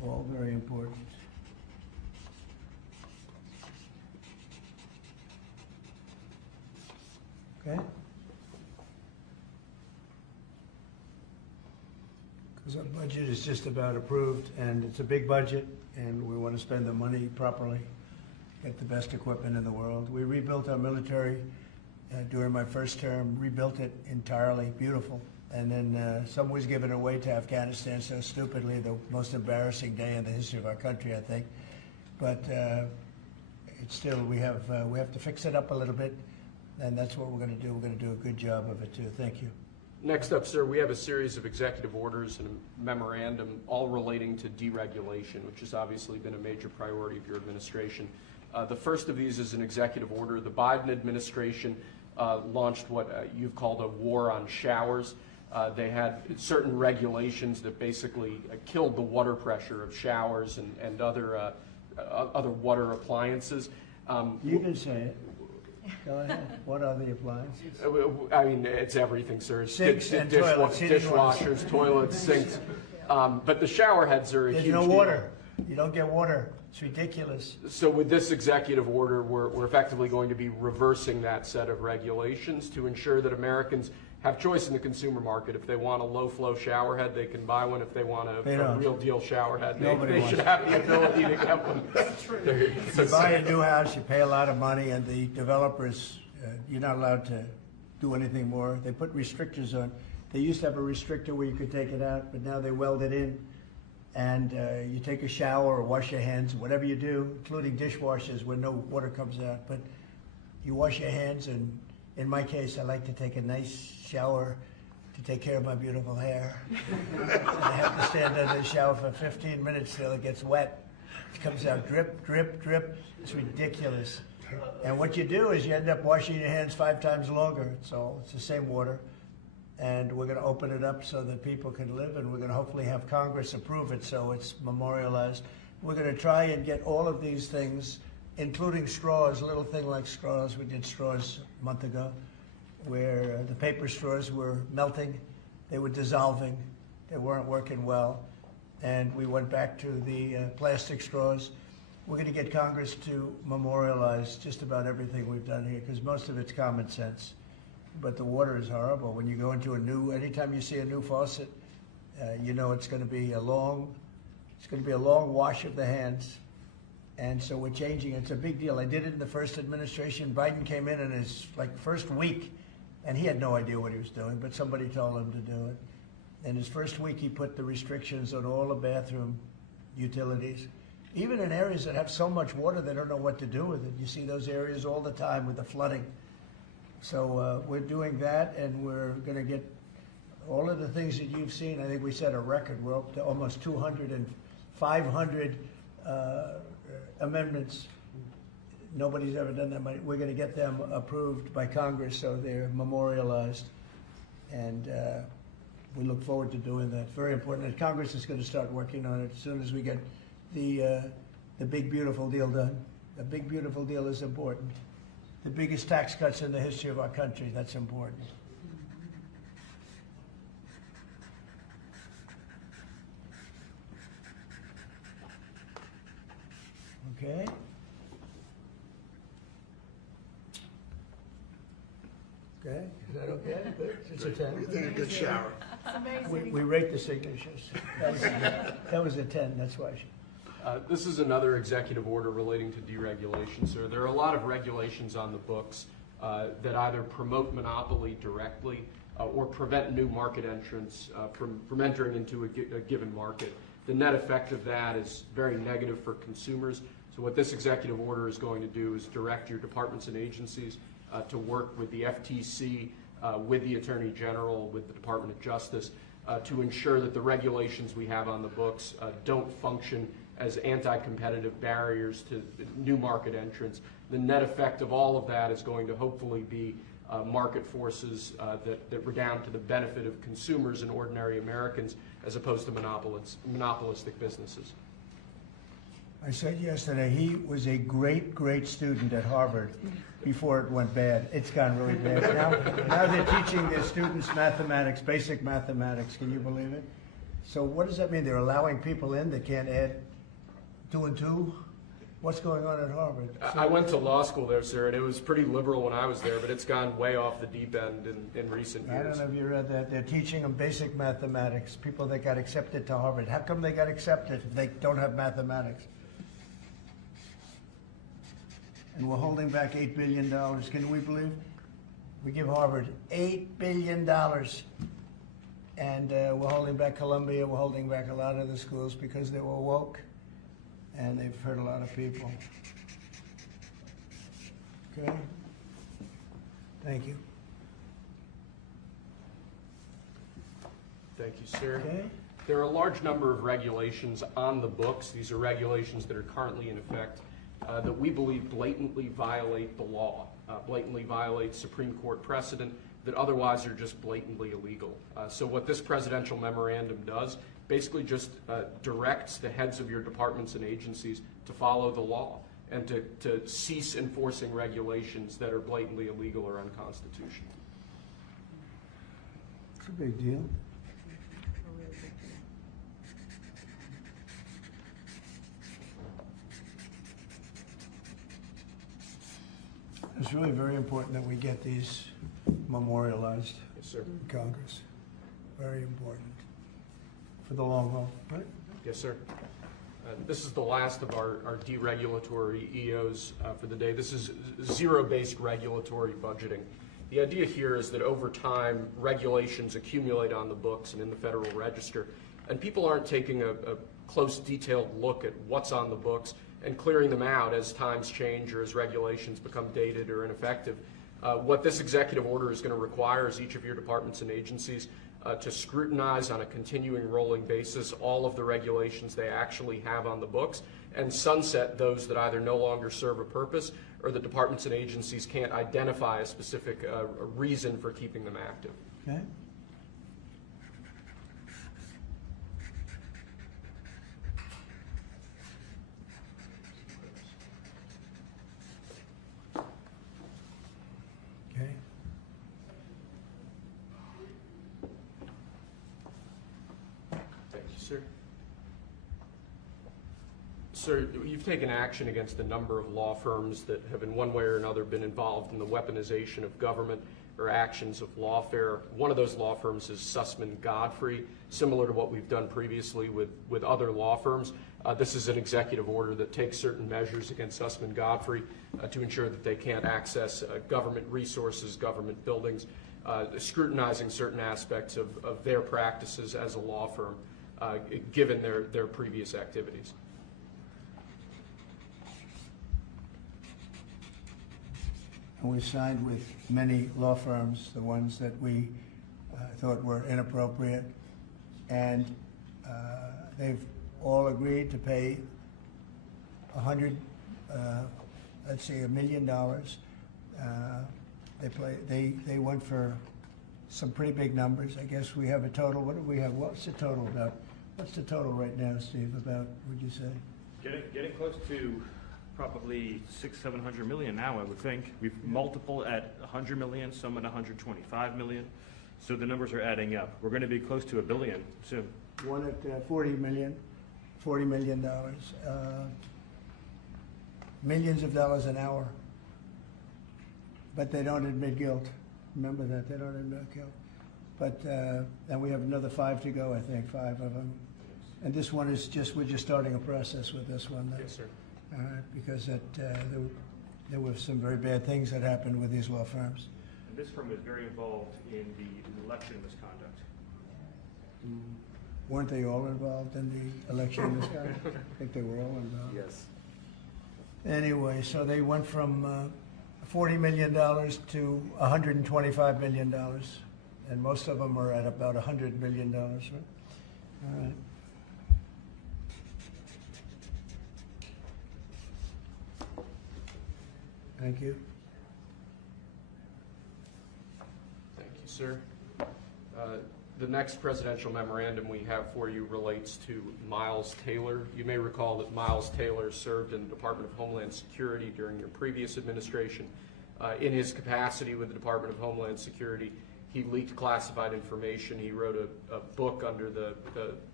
all very important. Okay? Because our budget is just about approved, and it's a big budget, and we want to spend the money properly, get the best equipment in the world. We rebuilt our military during my first term, rebuilt it entirely, beautiful. And then some was given away to Afghanistan so stupidly, the most embarrassing day in the history of our country, I think. But it's still, we have to fix it up a little bit, and that's what we're going to do. We're going to do a good job of it, too. Thank you. Next up, sir, we have a series of executive orders and a memorandum all relating to deregulation, which has obviously been a major priority of your administration. The first of these is an executive order. The Biden administration launched what you've called a war on showers. They had certain regulations that basically killed the water pressure of showers and other water appliances. You can say it. Go ahead. What are the appliances? I mean, it's everything, sir. It's Sinks and toilets, dishwashers, toilets, sinks. But the shower heads are a huge deal. There's no water. You don't get water. It's ridiculous. So with this executive order, we're effectively going to be reversing that set of regulations to ensure that Americans have choice in the consumer market. If they want a low-flow shower head, they can buy one. If they want a real deal shower head, they should have the ability to get one. That's true. You buy a new house, you pay a lot of money, and the developers, you're not allowed to do anything more. They put restrictors on. They used to have a restrictor where you could take it out, but now they weld it in. And you take a shower or wash your hands, whatever you do, including dishwashers where no water comes out. But you wash your hands, and in my case, I like to take a nice shower to take care of my beautiful hair. And I have to stand under the shower for 15 minutes till it gets wet. It comes out drip, drip, drip. It's ridiculous. And what you do is you end up washing your hands 5 times longer. So it's the same water. And we're going to open it up so that people can live, and we're going to hopefully have Congress approve it so it's memorialized. We're going to try and get all of these things, including straws, a little thing like straws. We did straws a month ago, where the paper straws were melting, they were dissolving, they weren't working well, and we went back to the plastic straws. We're going to get Congress to memorialize just about everything we've done here, because most of it's common sense. But the water is horrible. When you go into anytime you see a new faucet, you know it's going to be a long wash of the hands. And so we're changing. It's a big deal. I did it in the first administration. Biden came in his first week, and he had no idea what he was doing, but somebody told him to do it. In his first week, he put the restrictions on all the bathroom utilities. Even in areas that have so much water, they don't know what to do with it. You see those areas all the time with the flooding. So we're doing that, and we're going to get all of the things that you've seen. I think we set a record. We're up to almost 200 and 500 amendments. Nobody's ever done that. We're going to get them approved by Congress so they're memorialized, and we look forward to doing that. Very important. And Congress is going to start working on it as soon as we get the big, beautiful deal done. The big, beautiful deal is important. The biggest tax cuts in the history of our country, that's important. Okay. Okay, is that okay? It's a 10. We think a good shower. We rate the signatures. That was a 10, that's why. This is another executive order relating to deregulation, sir. There are a lot of regulations on the books that either promote monopoly directly or prevent new market entrants from entering into a given market. The net effect of that is very negative for consumers. So what this executive order is going to do is direct your departments and agencies to work with the FTC, with the Attorney General, with the Department of Justice, to ensure that the regulations we have on the books don't function as anti-competitive barriers to new market entrants. The net effect of all of that is going to hopefully be market forces that redound to the benefit of consumers and ordinary Americans as opposed to monopolistic businesses. I said yesterday, he was a great, great student at Harvard before it went bad. It's gone really bad. Now they're teaching their students mathematics, basic mathematics. Can you believe it? So what does that mean? They're allowing people in that can't add 2 and 2? What's going on at Harvard? I went to law school there, sir, and it was pretty liberal when I was there, but it's gone way off the deep end in recent years. I don't know if you read that. They're teaching them basic mathematics, people that got accepted to Harvard. How come they got accepted if they don't have mathematics? And we're holding back $8 billion. Can we believe? We give Harvard $8 billion. And we're holding back Columbia. We're holding back a lot of the schools because they were woke. And they've hurt a lot of people. Okay? Thank you. Thank you, sir. Okay. There are a large number of regulations on the books. These are regulations that are currently in effect that we believe blatantly violate the law, blatantly violate Supreme Court precedent that otherwise are just blatantly illegal. So what this presidential memorandum does basically just directs the heads of your departments and agencies to follow the law and to cease enforcing regulations that are blatantly illegal or unconstitutional. It's a big deal. It's really very important that we get these memorialized Yes, sir. in Congress. Very important for the long haul, right? Yes, sir. This is the last of our deregulatory EOs for the day. This is zero-based regulatory budgeting. The idea here is that over time, regulations accumulate on the books and in the Federal Register, and people aren't taking a close, detailed look at what's on the books and clearing them out as times change or as regulations become dated or ineffective. What this executive order is going to require is each of your departments and agencies to scrutinize on a continuing rolling basis all of the regulations they actually have on the books and sunset those that either no longer serve a purpose or the departments and agencies can't identify a specific reason for keeping them active. Okay. Okay. Thank you, sir. Sir, you've taken action against a number of law firms that have in one way or another been involved in the weaponization of government or actions of lawfare. One of those law firms is Sussman Godfrey, similar to what we've done previously with other law firms. This is an executive order that takes certain measures against Sussman Godfrey to ensure that they can't access government resources, government buildings, scrutinizing certain aspects of their practices as a law firm, given their previous activities. And we signed with many law firms, the ones that we thought were inappropriate, and they've all agreed to pay $1 million. They went for some pretty big numbers. I guess we have a total. What do we have? What's the total about? What's the total right now, Steve? About, would you say? Getting close to probably 600-700 million now, I would think. We've multiple at 100 million, some at 125 million. So the numbers are adding up. We're going to be close to $1 billion soon. One at $40 million. Millions of dollars an hour. But they don't admit guilt. Remember that, they don't admit guilt. But, and we have another 5 to go, I think, 5 of them. And this one is we're just starting a process with this one. Yes, sir. All right, because there were some very bad things that happened with these law firms. And this firm is very involved in the election misconduct. Weren't they all involved in the election misconduct? I think they were all involved. Yes. Anyway, so they went from $40 million to $125 million, and most of them are at about $100 million, right? All right. Thank you. Thank you, sir. The next presidential memorandum we have for you relates to Miles Taylor. You may recall that Miles Taylor served in the Department of Homeland Security during your previous administration. In his capacity with the Department of Homeland Security, he leaked classified information. He wrote a book under the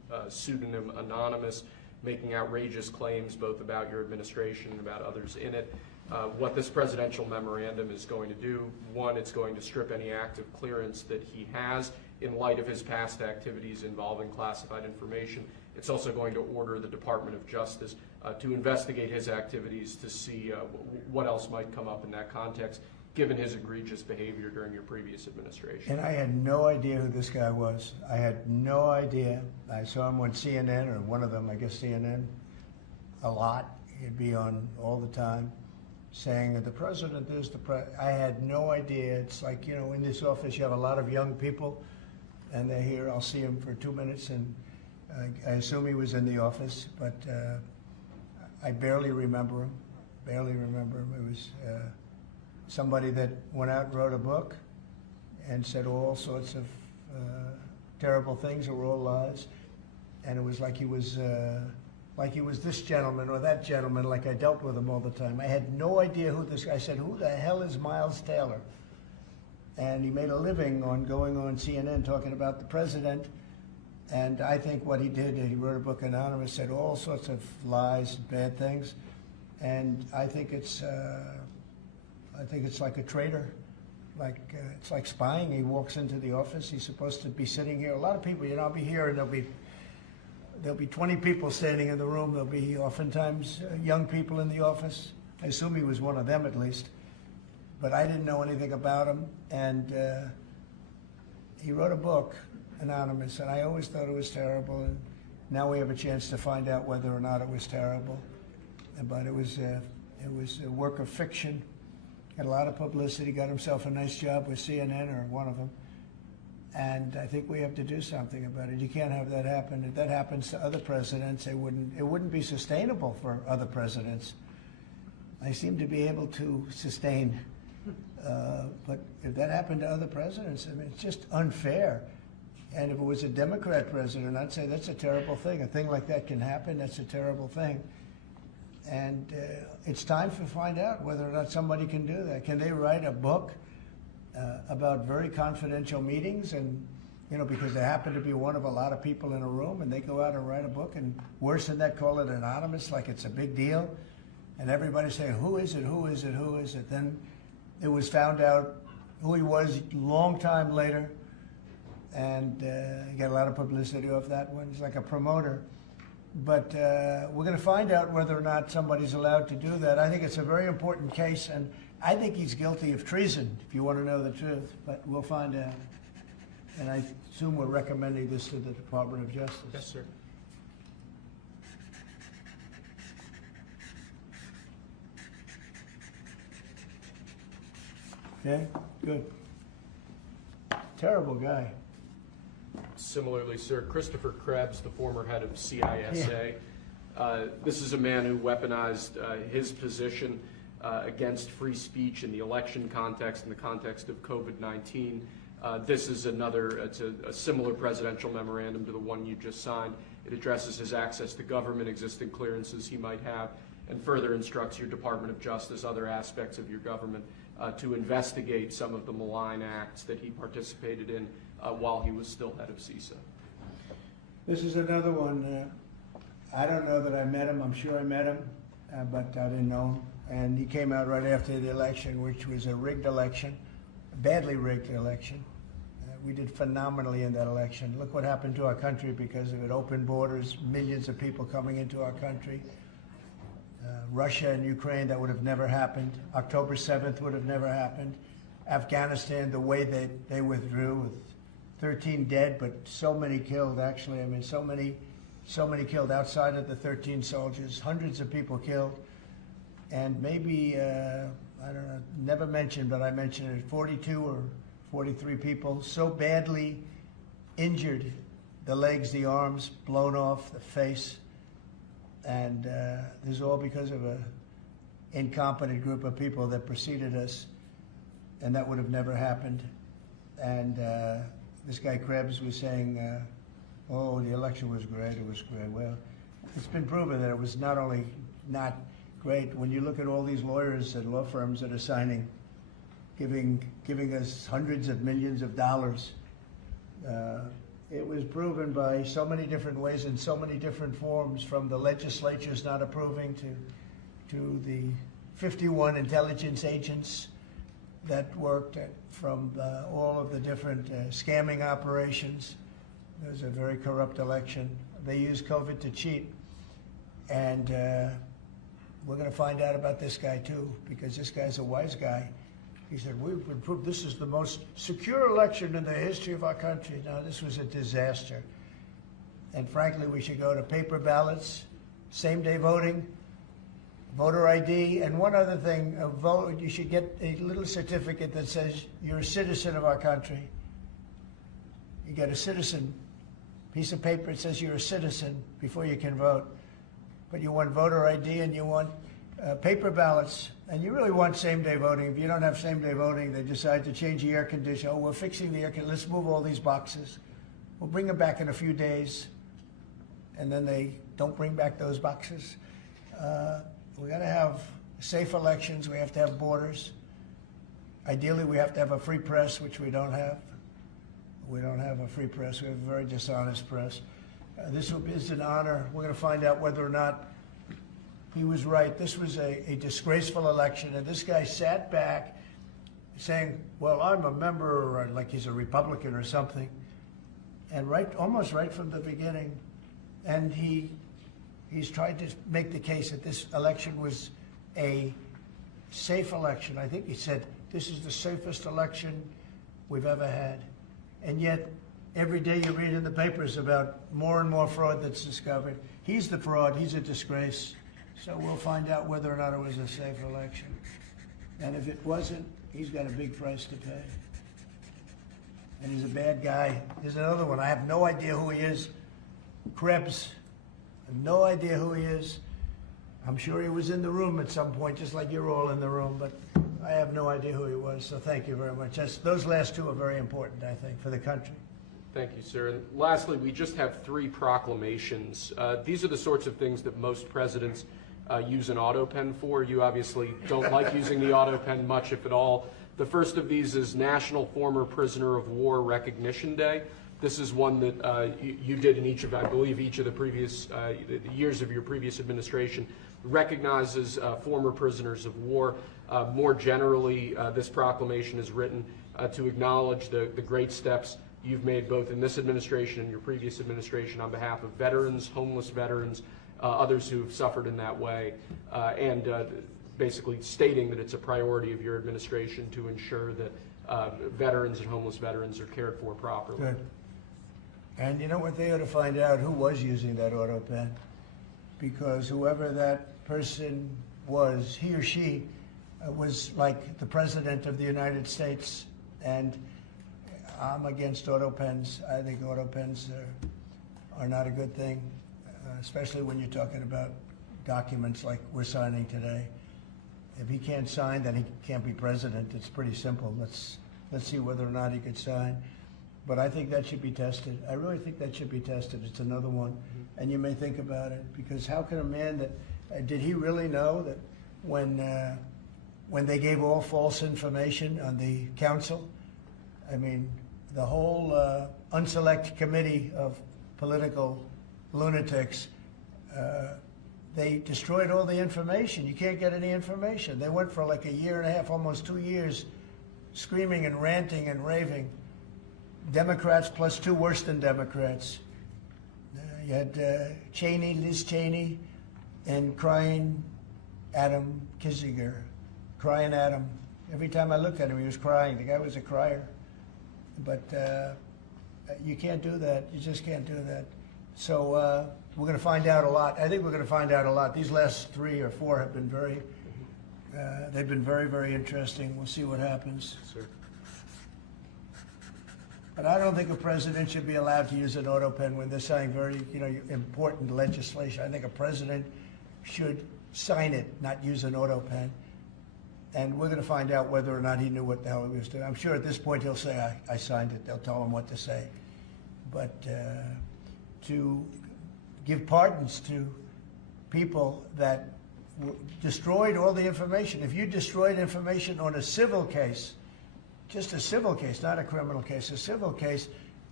pseudonym Anonymous, making outrageous claims both about your administration and about others in it. What this presidential memorandum is going to do, one, it's going to strip any active clearance that he has in light of his past activities involving classified information. It's also going to order the Department of Justice to investigate his activities to see what else might come up in that context, given his egregious behavior during your previous administration. And I had no idea who this guy was. I had no idea. I saw him on CNN, or one of them, I guess CNN, a lot. He'd be on all the time saying that the president is the president. I had no idea. It's like, in this office you have a lot of young people, and they're here. I'll see him for 2 minutes, and I assume he was in the office, but I barely remember him. It was somebody that went out and wrote a book and said all sorts of terrible things that were all lies, and it was like he was this gentleman or that gentleman, like I dealt with him all the time. I had no idea who this guy. I said, who the hell is Miles Taylor? And he made a living on going on CNN talking about the president. And I think what he did, he wrote a book, Anonymous, said all sorts of lies, bad things. And I think it's like a traitor. It's like spying. He walks into the office. He's supposed to be sitting here. A lot of people, I'll be here, and there'll be 20 people standing in the room. There'll be oftentimes young people in the office. I assume he was one of them at least. But I didn't know anything about him. And he wrote a book, Anonymous, and I always thought it was terrible. And now we have a chance to find out whether or not it was terrible. But it was a work of fiction. Had a lot of publicity. Got himself a nice job with CNN, or one of them. And I think we have to do something about it. You can't have that happen. If that happens to other presidents, it wouldn't be sustainable for other presidents. I seem to be able to sustain, but if that happened to other presidents, I mean, it's just unfair. And if it was a Democrat president, I'd say that's a terrible thing. A thing like that can happen. That's a terrible thing. And it's time to find out whether or not somebody can do that. Can they write a book about very confidential meetings, and because they happen to be one of a lot of people in a room, and they go out and write a book, and worse than that, call it anonymous, like it's a big deal, and everybody saying, who is it? Then it was found out who he was a long time later, and he got a lot of publicity off that one. He's like a promoter. But we're going to find out whether or not somebody's allowed to do that. I think it's a very important case, and I think he's guilty of treason, if you want to know the truth. But we'll find out. And I assume we're recommending this to the Department of Justice. Yes, sir. Okay, good. Terrible guy. Similarly, sir, Christopher Krebs, the former head of CISA. This is a man who weaponized his position against free speech in the election context, in the context of COVID-19. This is it's a similar presidential memorandum to the one you just signed. It addresses his access to government, existing clearances he might have, and further instructs your Department of Justice, other aspects of your government, to investigate some of the malign acts that he participated in while he was still head of CISA. This is another one. I don't know that I met him. I'm sure I met him, but I didn't know him. And he came out right after the election, which was a rigged election, a badly rigged election. We did phenomenally in that election. Look what happened to our country because of it. Open borders, millions of people coming into our country. Russia and Ukraine, that would have never happened. October 7th would have never happened. Afghanistan, the way they withdrew, with 13 dead, but so many killed, actually. I mean, so many killed outside of the 13 soldiers, hundreds of people killed. And maybe, I don't know, never mentioned, but I mentioned it, 42 or 43 people so badly injured, the legs, the arms, blown off, the face. And this is all because of an incompetent group of people that preceded us, and that would have never happened. And this guy Krebs was saying, oh, the election was great, it was great. Well, it's been proven that it was not only not great. When you look at all these lawyers and law firms that are signing, giving us hundreds of millions of dollars, it was proven by so many different ways in so many different forms, from the legislatures not approving to the 51 intelligence agents that worked from all of the different scamming operations. It was a very corrupt election. They used COVID to cheat. And we're going to find out about this guy too, because this guy's a wise guy. He said, we've been proved this is the most secure election in the history of our country. Now, this was a disaster. And frankly, we should go to paper ballots, same-day voting, voter ID, and one other thing, a vote, you should get a little certificate that says you're a citizen of our country. You get a citizen piece of paper that says you're a citizen before you can vote. But you want voter ID and you want paper ballots, and you really want same-day voting. If you don't have same-day voting, they decide to change the air conditioner. Oh, we're fixing the air conditioner. Let's move all these boxes. We'll bring them back in a few days, and then they don't bring back those boxes. We got to have safe elections. We have to have borders. Ideally, we have to have a free press, which we don't have. We don't have a free press. We have a very dishonest press. This is an honor. We're going to find out whether or not he was right. This was a disgraceful election, and this guy sat back saying, well, I'm a member, or like he's a Republican or something, and almost right from the beginning, and he's tried to make the case that this election was a safe election. I think he said, this is the safest election we've ever had. And yet, every day you read in the papers about more and more fraud that's discovered. He's the fraud. He's a disgrace. So we'll find out whether or not it was a safe election. And if it wasn't, he's got a big price to pay. And he's a bad guy. There's another one. I have no idea who he is. Krebs. I have no idea who he is. I'm sure he was in the room at some point, just like you're all in the room, but I have no idea who he was. So thank you very much. Those last two are very important, I think, for the country. Thank you, sir. And lastly, we just have 3 proclamations. These are the sorts of things that most presidents use an auto pen for. You obviously don't like using the auto pen much, if at all. The first of these is National Former Prisoner of War Recognition Day. This is one that you did in each of, I believe, each of the previous years of your previous administration. Recognizes former prisoners of war. More generally, this proclamation is written to acknowledge the great steps you've made both in this administration and your previous administration on behalf of veterans, homeless veterans, others who have suffered in that way, and basically stating that it's a priority of your administration to ensure that veterans and homeless veterans are cared for properly. Good. And you know what, they ought to find out who was using that auto pen, because whoever that person was, he or she was like the President of the United States, and I'm against auto pens. I think auto pens are not a good thing, especially when you're talking about documents like we're signing today. If he can't sign, then he can't be president. It's pretty simple. Let's see whether or not he could sign. But I think that should be tested. I really think that should be tested. It's another one. And you may think about it, because how can a man that, did he really know that when they gave all false information on the council, I mean, the whole unselect committee of political lunatics, they destroyed all the information. You can't get any information. They went for like a year and a half, almost 2 years, screaming and ranting and raving. Democrats plus 2 worse than Democrats. You had Cheney, Liz Cheney, and crying Adam Kinzinger. Crying Adam. Every time I looked at him, he was crying. The guy was a crier. But you can't do that. You just can't do that. So we're going to find out a lot. I think we're going to find out a lot. These last 3 or 4 have been they've been very, very interesting. We'll see what happens. Sir. But I don't think a president should be allowed to use an auto pen when they're signing very, important legislation. I think a president should sign it, not use an auto pen. And we're going to find out whether or not he knew what the hell he was doing. I'm sure at this point he'll say, I signed it. They'll tell him what to say. But to give pardons to people that destroyed all the information. If you destroyed information on a civil case, just a civil case, not a criminal case, a civil case,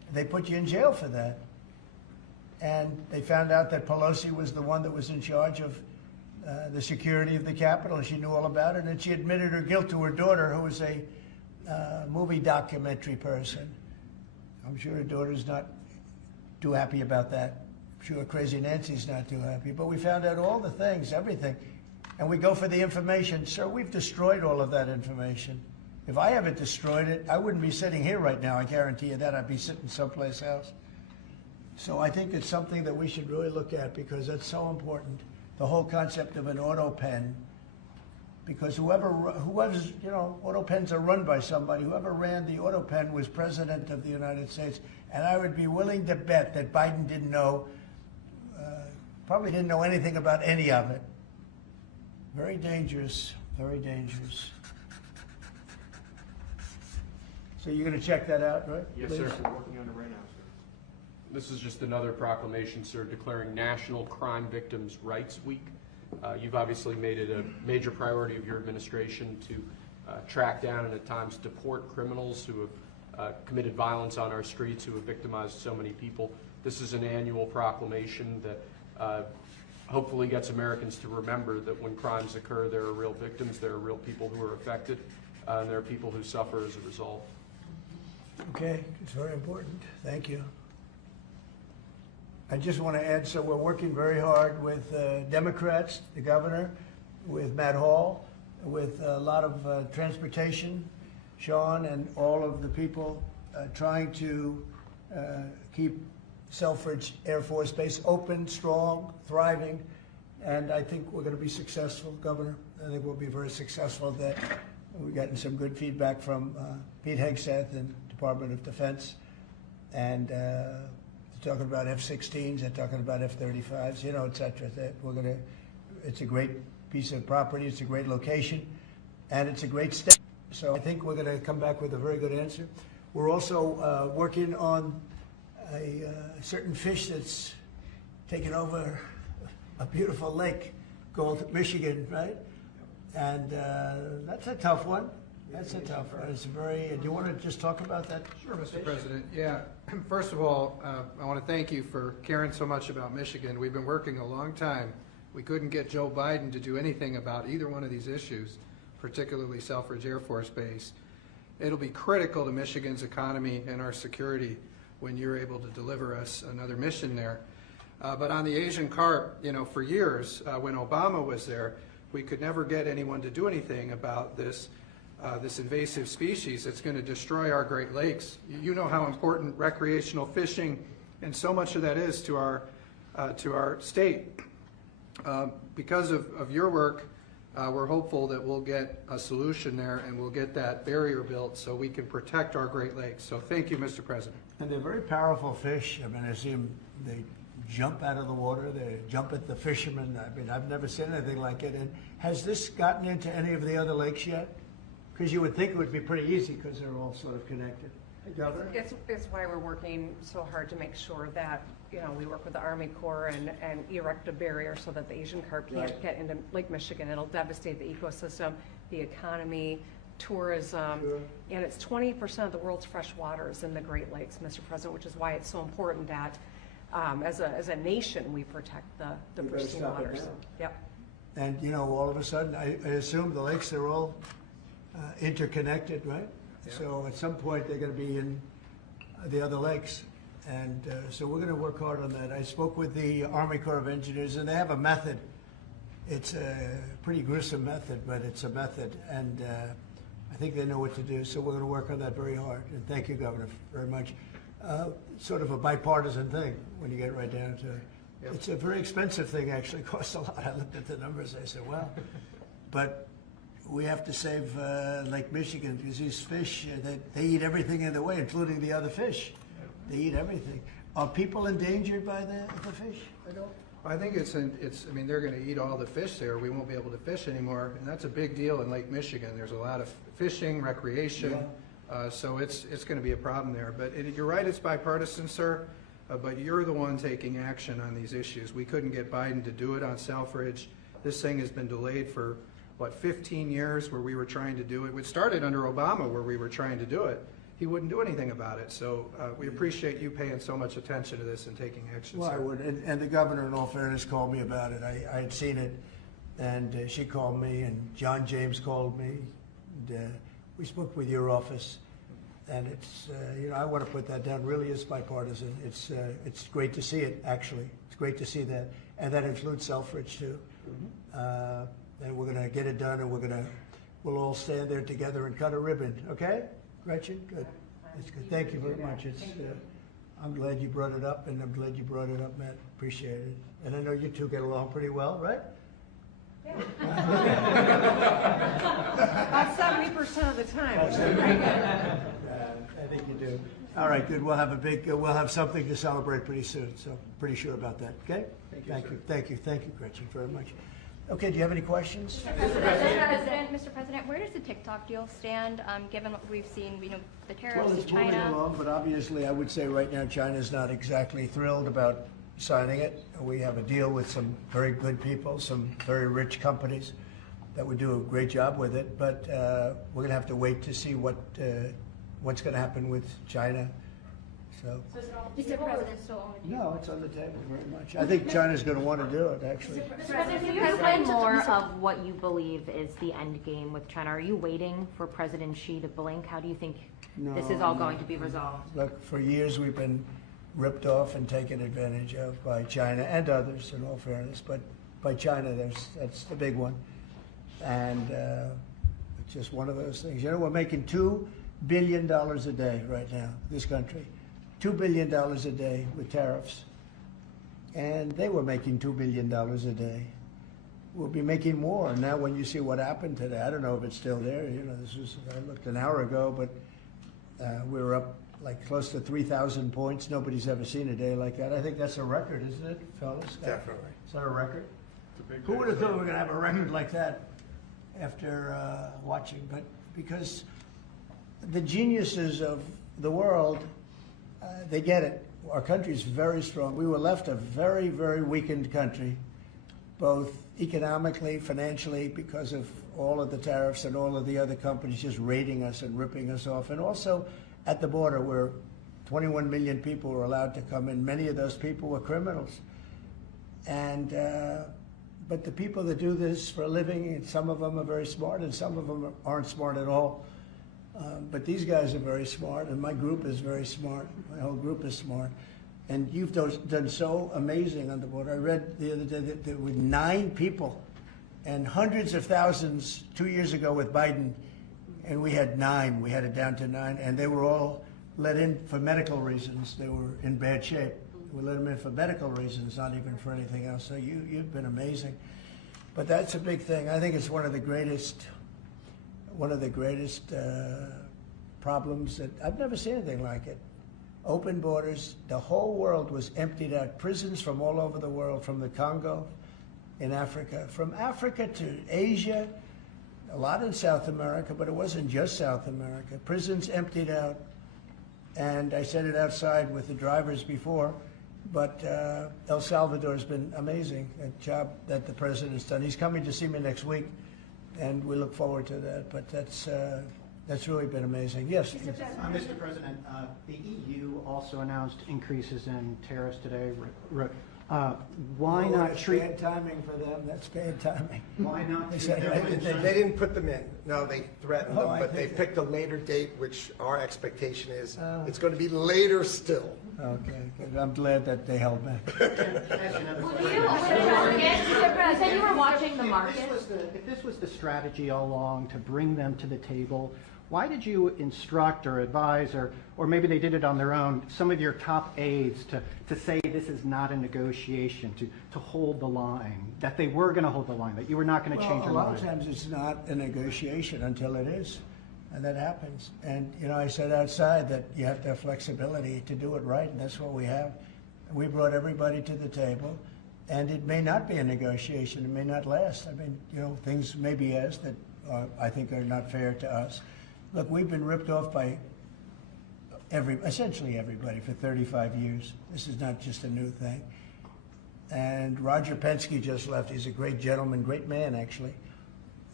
they put you in jail for that. And they found out that Pelosi was the one that was in charge of the security of the Capitol, and she knew all about it, and she admitted her guilt to her daughter, who was a movie documentary person. I'm sure her daughter's not too happy about that. I'm sure Crazy Nancy's not too happy. But we found out all the things, everything. And we go for the information. Sir, we've destroyed all of that information. If I haven't destroyed it, I wouldn't be sitting here right now. I guarantee you that. I'd be sitting someplace else. So I think it's something that we should really look at, because that's so important. The whole concept of an auto pen. Because whoever's, you know, auto pens are run by somebody. Whoever ran the auto pen was president of the United States. And I would be willing to bet that Biden didn't know, probably didn't know anything about any of it. Very dangerous, very dangerous. So you're going to check that out, right? Yes, Please? sir. We're working on it right now, sir. This is just another proclamation, sir, declaring National Crime Victims' Rights Week. You've obviously made it a major priority of your administration to track down and at times deport criminals who have committed violence on our streets, who have victimized so many people. This is an annual proclamation that hopefully gets Americans to remember that when crimes occur, there are real victims, there are real people who are affected, and there are people who suffer as a result. Okay, it's very important. Thank you. I just want to add, so we're working very hard with Democrats, the governor, with Matt Hall, with a lot of transportation, Sean, and all of the people trying to keep Selfridge Air Force Base open, strong, thriving, and I think we're going to be successful, Governor. I think we'll be very successful at that. We've gotten some good feedback from Pete Hegseth and Department of Defense, and talking about F-16s, they're talking about F-35s, you know, et cetera. It's a great piece of property, it's a great location, and it's a great step. So I think we're going to come back with a very good answer. We're also working on a certain fish that's taken over a beautiful lake called Michigan, right? And that's a tough one. That's a tough one. It's very. Do you want to just talk about that? Sure, Mr. President. Yeah. First of all, I want to thank you for caring so much about Michigan. We've been working a long time. We couldn't get Joe Biden to do anything about either one of these issues, particularly Selfridge Air Force Base. It'll be critical to Michigan's economy and our security when you're able to deliver us another mission there. But on the Asian carp, you know, for years, when Obama was there, we could never get anyone to do anything about this invasive species that's going to destroy our Great Lakes. You know how important recreational fishing and so much of that is to our state. Because of your work, we're hopeful that we'll get a solution there and we'll get that barrier built so we can protect our Great Lakes. So thank you, Mr. President. And they're very powerful fish. I mean, I see them, they jump out of the water, they jump at the fishermen. I mean, I've never seen anything like it. And has this gotten into any of the other lakes yet? Because you would think it would be pretty easy because they're all sort of connected. Hey, Governor? It's why we're working so hard to make sure that, you know, we work with the Army Corps and erect a barrier so that the Asian carp can't get into Lake Michigan. It'll devastate the ecosystem, the economy, tourism, and it's 20% of the world's fresh water is in the Great Lakes, Mr. President, which is why it's so important that as a nation we protect the pristine waters. Yep. And, you know, all of a sudden, I assume the lakes are all interconnected, right? Yeah. So at some point they're going to be in the other lakes, and so we're going to work hard on that. I spoke with the Army Corps of Engineers, and they have a method. It's a pretty gruesome method, but it's a method, and I think they know what to do. So we're going to work on that very hard. And thank you, Governor, very much. Sort of a bipartisan thing when you get right down to it. Yep. It's a very expensive thing. Actually, costs a lot. I looked at the numbers. I said, "Wow," but we have to save Lake Michigan because these fish, they eat everything in the way, including the other fish. They eat everything. Are people endangered by the fish? I don't. I think I mean, they're going to eat all the fish there. We won't be able to fish anymore, and that's a big deal in Lake Michigan. There's a lot of fishing, recreation, so it's going to be a problem there. But you're right, it's bipartisan, sir, but you're the one taking action on these issues. We couldn't get Biden to do it on Selfridge. This thing has been delayed for 15 years where we were trying to do it. It started under Obama where we were trying to do it, he wouldn't do anything about it. So we appreciate you paying so much attention to this and taking action, Well, I sir. would, and the governor, in all fairness, called me about it. I had seen it, and she called me, and John James called me. And, we spoke with your office, and it's, I want to put that down. Really is bipartisan. It's great to see it, actually. It's great to see that, and that includes Selfridge too. And we're going to get it done, and we'll all stand there together and cut a ribbon. Okay, Gretchen? Good. That's good. Thank you very much. I'm glad you brought it up, and I'm glad you brought it up, Matt. Appreciate it. And I know you two get along pretty well, right? About 70% of the time. I think you do. All right, good. We'll have something to celebrate pretty soon. So pretty sure about that. Okay. Thank you, Gretchen, very much. Okay. Do you have any questions? Mr. President, where does the TikTok deal stand, given what we've seen, the tariffs Well, to it's moving China? along, but obviously I would say right now China's not exactly thrilled about signing it. We have a deal with some very good people, some very rich companies that would do a great job with it, but we're going to have to wait to see what's going to happen with China. So, Is the president still on the table? no, it's on the table very much. I think China's going to want to do it, actually. Mr. President, Can you explain more of what you believe is the end game with China? Are you waiting for President Xi to blink? How do you think this is all going to be resolved? Look, for years we've been ripped off and taken advantage of by China and others, in all fairness, but by China, that's the big one. And it's just one of those things. We're making $2 billion a day right now, this country. $2 billion a day with tariffs. And they were making $2 billion a day. We'll be making more. Now when you see what happened today, I don't know if it's still there. I looked an hour ago, but we were up like close to 3,000 points. Nobody's ever seen a day like that. I think that's a record, isn't it, fellas? Definitely. Is that a record? Who would have thought we were going to have a record like that after watching? But because the geniuses of the world, they get it. Our country's very strong. We were left a very, very weakened country, both economically, financially, because of all of the tariffs and all of the other companies just raiding us and ripping us off, and also at the border where 21 million people were allowed to come in. Many of those people were criminals. And but the people that do this for a living, and some of them are very smart and some of them aren't smart at all. But these guys are very smart, and my group is very smart. My whole group is smart. And you've done so amazing on the border. I read the other day that there were 9 people and hundreds of thousands 2 years ago with Biden, and we had 9. We had it down to 9, and they were all let in for medical reasons. They were in bad shape. We let them in for medical reasons, not even for anything else. So you've been amazing. But that's a big thing. I think it's one of the greatest problems that I've never seen anything like it. Open borders. The whole world was emptied out. Prisons from all over the world, from the Congo in Africa, from Africa to Asia, a lot in South America, but it wasn't just South America. Prisons emptied out. And I said it outside with the drivers before, but El Salvador's been amazing, a job that the president's done. He's coming to see me next week, and we look forward to that. But that's really been amazing. Yes. Mr. President, the EU also announced increases in tariffs today. Why not That's treat? bad timing for them. That's bad timing. Why not They treat said everyone they- They didn't put them in. No, they threatened Oh, them, I but they think picked a later date, which our expectation is Oh. it's going to be later still. Okay, good. I'm glad that they held back. You said you were watching the market. If this was the strategy all along to bring them to the table, why did you instruct or advise, or maybe they did it on their own, some of your top aides to say this is not a negotiation, to hold the line, that they were going to hold the line, that you were not going to change Well, your a lot mind? of times it's not a negotiation until it is, and that happens. And I said outside that you have to have flexibility to do it right, and that's what we have. We brought everybody to the table, and it may not be a negotiation. It may not last. I mean, things may be asked that I think are not fair to us. Look, we've been ripped off by essentially everybody for 35 years. This is not just a new thing. And Roger Penske just left. He's a great gentleman, great man, actually.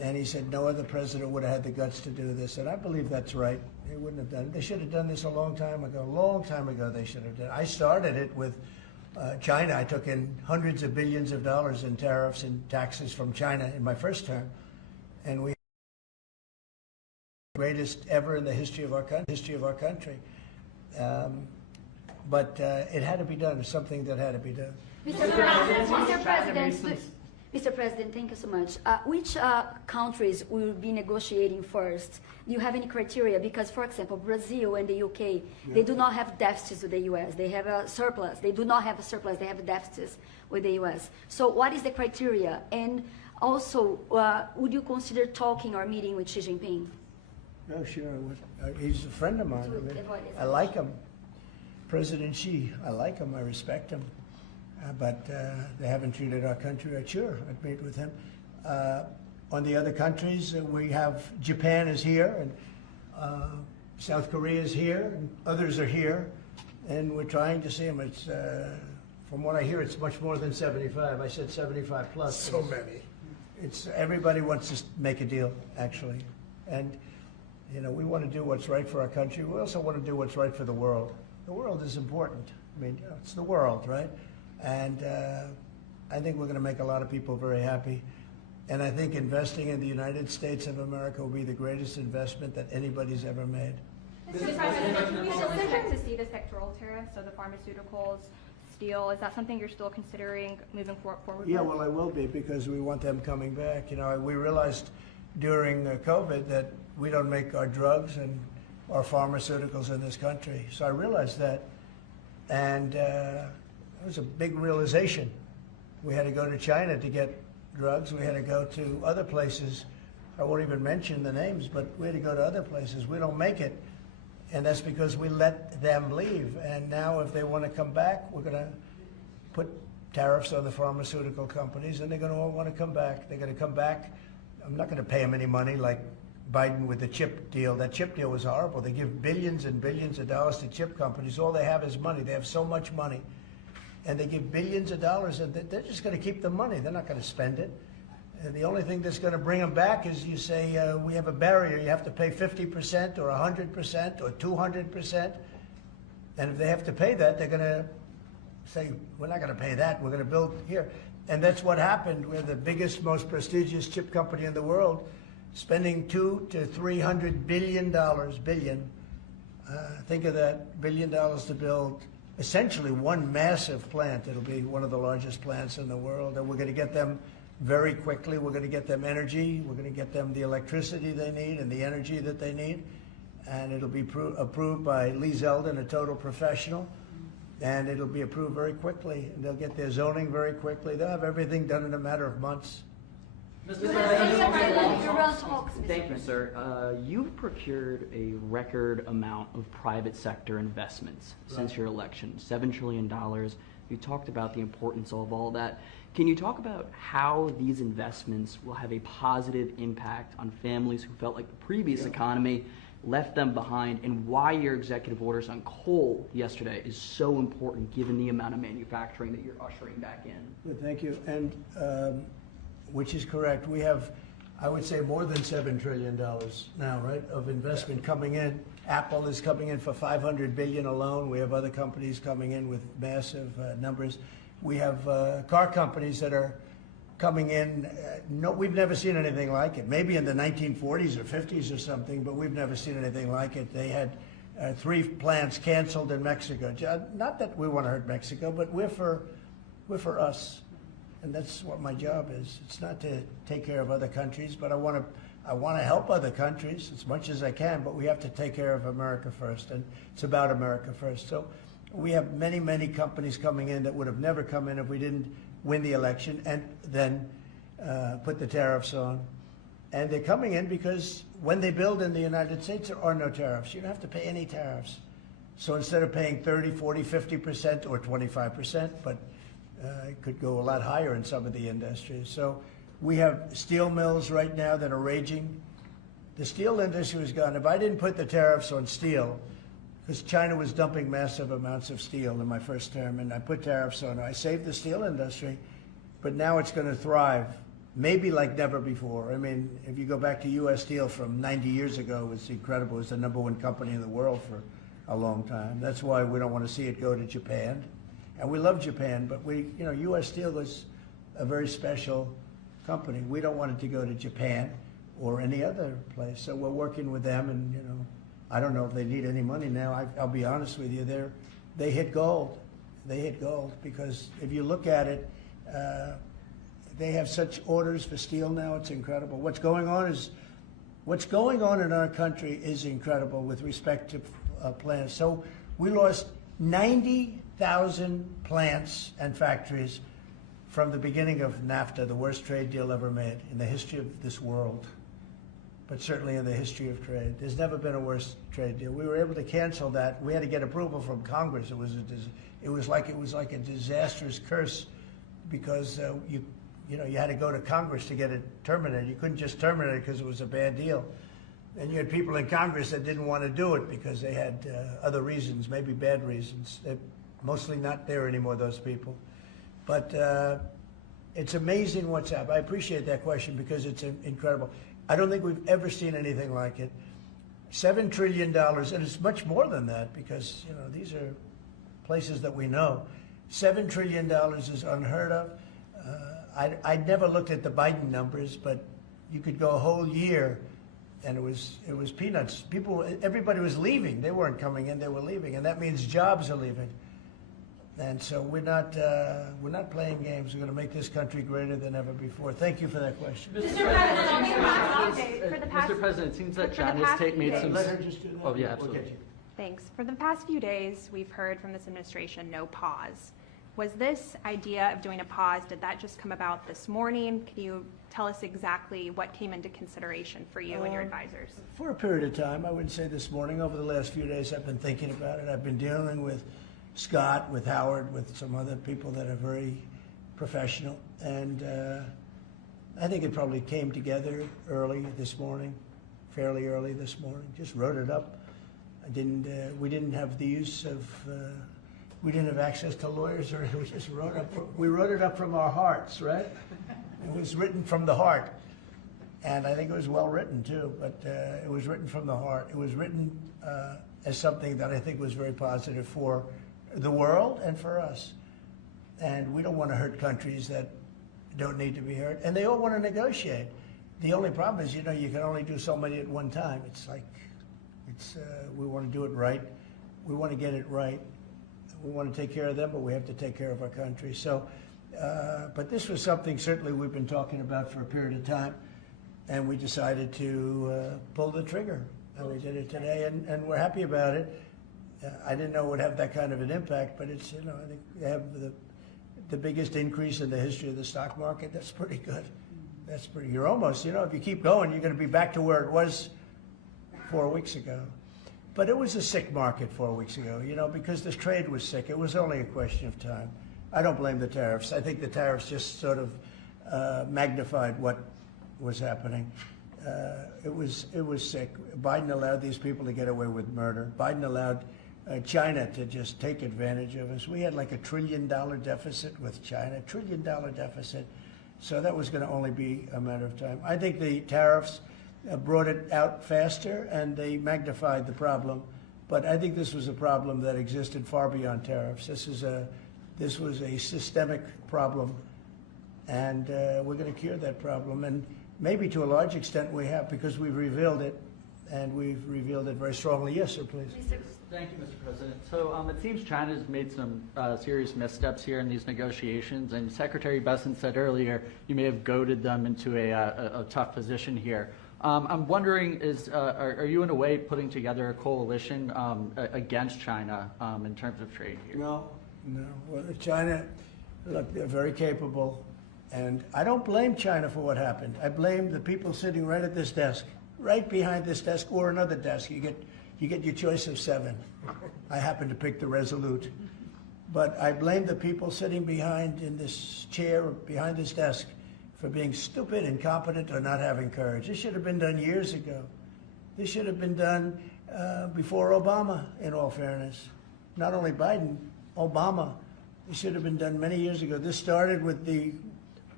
And he said no other president would have had the guts to do this. And I believe that's right. They wouldn't have done it. They should have done this a long time ago. A long time ago they should have done it. I started it with China. I took in hundreds of billions of dollars in tariffs and taxes from China in my first term. And we greatest ever in the history of our country. But it had to be done. It's something that had to be done. Mr. President, thank you so much. Which countries will be negotiating first? Do you have any criteria? Because, for example, Brazil and the UK, they do not have deficits with the US. They have a surplus. They do not have a surplus. They have deficits with the US. So what is the criteria? And also, would you consider talking or meeting with Xi Jinping? Oh, sure. He's a friend of mine. I like him. President Xi, I like him. I respect him. But they haven't treated our country right. Sure, I'd meet with him. On the other countries, we have Japan is here, and South Korea is here, and others are here, and we're trying to see them. It's from what I hear, it's much more than 75. I said 75 plus. So many. It's everybody wants to make a deal, actually, and you know we want to do what's right for our country. We also want to do what's right for the world. The world is important. I mean, you know, it's the world, right? And I think we're going to make a lot of people very happy. And I think investing in the United States of America will be the greatest investment that anybody's ever made. Mr. President, we still expect to see the sectoral tariffs, so the pharmaceuticals, steel. Is that something you're still considering moving forward Yeah, with? well, I will be, because we want them coming back. You know, we realized during COVID that we don't make our drugs and our pharmaceuticals in this country. So I realized that. And it was a big realization. We had to go to China to get drugs. We had to go to other places. I won't even mention the names, but we had to go to other places. We don't make it. And that's because we let them leave. And now if they want to come back, we're going to put tariffs on the pharmaceutical companies, and they're going to all want to come back. They're going to come back. I'm not going to pay them any money like Biden with the chip deal. That chip deal was horrible. They give billions and billions of dollars to chip companies. All they have is money. They have so much money. And they give billions of dollars, and they're just going to keep the money. They're not going to spend it. And the only thing that's going to bring them back is you say, we have a barrier. You have to pay 50% or 100% or 200%. And if they have to pay that, they're going to say, we're not going to pay that. We're going to build here. And that's what happened. We're the biggest, most prestigious chip company in the world, spending $200 to $300 billion. Think of that, $1 billion to build essentially one massive plant. It'll be one of the largest plants in the world, and we're going to get them very quickly. We're going to get them energy. We're going to get them the electricity they need and the energy that they need, and it'll be approved by Lee Zeldin, a total professional, and it'll be approved very quickly, and they'll get their zoning very quickly. They'll have everything done in a matter of months. Thank you, sir. You've procured a record amount of private sector investments since your election, $7 trillion. You talked about the importance of all that. Can you talk about how these investments will have a positive impact on families who felt like the previous economy left them behind, and why your executive orders on coal yesterday is so important given the amount of manufacturing that you're ushering back in? Good, thank you. And which is correct. We have, I would say, more than $7 trillion now, right, of investment coming in. Apple is coming in for $500 billion alone. We have other companies coming in with massive numbers. We have car companies that are coming in. No, we've never seen anything like it. Maybe in the 1940s or 50s or something, but we've never seen anything like it. They had 3 plants canceled in Mexico. Not that we want to hurt Mexico, but we're for us. And that's what my job is. It's not to take care of other countries, but I want to help other countries as much as I can, but we have to take care of America first, and it's about America first. So we have many, many companies coming in that would have never come in if we didn't win the election and then put the tariffs on. And they're coming in because when they build in the United States, there are no tariffs. You don't have to pay any tariffs. So instead of paying 30, 40, 50% or 25%, but it could go a lot higher in some of the industries. So we have steel mills right now that are raging. The steel industry was gone. If I didn't put the tariffs on steel, because China was dumping massive amounts of steel in my first term, and I put tariffs on it, I saved the steel industry, but now it's going to thrive. maybe like never before. I mean, if you go back to U.S. Steel from 90 years ago, it's incredible. It's the #1 company in the world for a long time. That's why we don't want to see it go to Japan. And we love Japan, but U.S. Steel is a very special company. We don't want it to go to Japan or any other place. So we're working with them, and I don't know if they need any money now. I'll be honest with you, they hit gold. They hit gold because if you look at it, they have such orders for steel now. It's incredible. What's going on in our country is incredible with respect to plants. So we lost 90,000 plants and factories from the beginning of NAFTA, the worst trade deal ever made in the history of this world, but certainly in the history of trade. There's never been a worse trade deal. We were able to cancel that. We had to get approval from Congress. It was like a disastrous curse because you had to go to Congress to get it terminated. You couldn't just terminate it because it was a bad deal. And you had people in Congress that didn't want to do it because they had other reasons, maybe bad reasons. They're mostly not there anymore, those people. But it's amazing what's happened. I appreciate that question because it's incredible. I don't think we've ever seen anything like it. $7 trillion, and it's much more than that because these are places that we know. $7 trillion is unheard of. I'd never looked at the Biden numbers, but you could go a whole year, and it was peanuts. Everybody was leaving. They weren't coming in; they were leaving, and that means jobs are leaving. And so we're not playing games. We're going to make this country greater than ever before. Thank you for that question. Mr. President, it seems that China's made some. Let her just do that. Oh, yeah, absolutely. Okay. Thanks. For the past few days, we've heard from this administration no pause. Was this idea of doing a pause, did that just come about this morning? Can you tell us exactly what came into consideration for you and your advisors? For a period of time, I wouldn't say this morning. Over the last few days, I've been thinking about it. I've been dealing with Scott, with Howard, with some other people that are very professional. And I think it probably came together early this morning, fairly early this morning. Just wrote it up. We didn't have the use of, we didn't have access to lawyers, or we just we wrote it up from our hearts, right? It was written from the heart. And I think it was well written too, but it was written from the heart. It was written as something that I think was very positive for the world and for us. And we don't want to hurt countries that don't need to be hurt. And they all want to negotiate. The only problem is, you can only do so many at one time. We want to do it right. We want to get it right. We want to take care of them, but we have to take care of our country. So, but this was something certainly we've been talking about for a period of time, and we decided to pull the trigger. And we did it today, and we're happy about it. I didn't know it would have that kind of an impact, but it's, I think they have the biggest increase in the history of the stock market. That's pretty good. You're almost, if you keep going, you're going to be back to where it was 4 weeks ago. But it was a sick market 4 weeks ago, because this trade was sick. It was only a question of time. I don't blame the tariffs. I think the tariffs just sort of magnified what was happening. It was sick. Biden allowed these people to get away with murder. Biden allowed China to just take advantage of us. We had like $1 trillion deficit with China, $1 trillion deficit. So that was going to only be a matter of time. I think the tariffs brought it out faster and they magnified the problem. But I think this was a problem that existed far beyond tariffs. This was a systemic problem, and we're going to cure that problem. And maybe to a large extent we have, because we've revealed it, and we've revealed it very strongly. Yes, sir, please. Thank you, Mr. President. So it seems China's made some serious missteps here in these negotiations, and Secretary Besson said earlier you may have goaded them into a tough position here. I'm wondering, are you in a way putting together a coalition against China in terms of trade here? No. Well, China, look, they're very capable, and I don't blame China for what happened. I blame the people sitting right at this desk, right behind this desk, or another desk. You get your choice of 7. I happen to pick the Resolute. But I blame the people sitting behind in this chair, behind this desk, for being stupid, incompetent, or not having courage. This should have been done years ago. This should have been done before Obama, in all fairness. Not only Biden, Obama. It should have been done many years ago. This started with the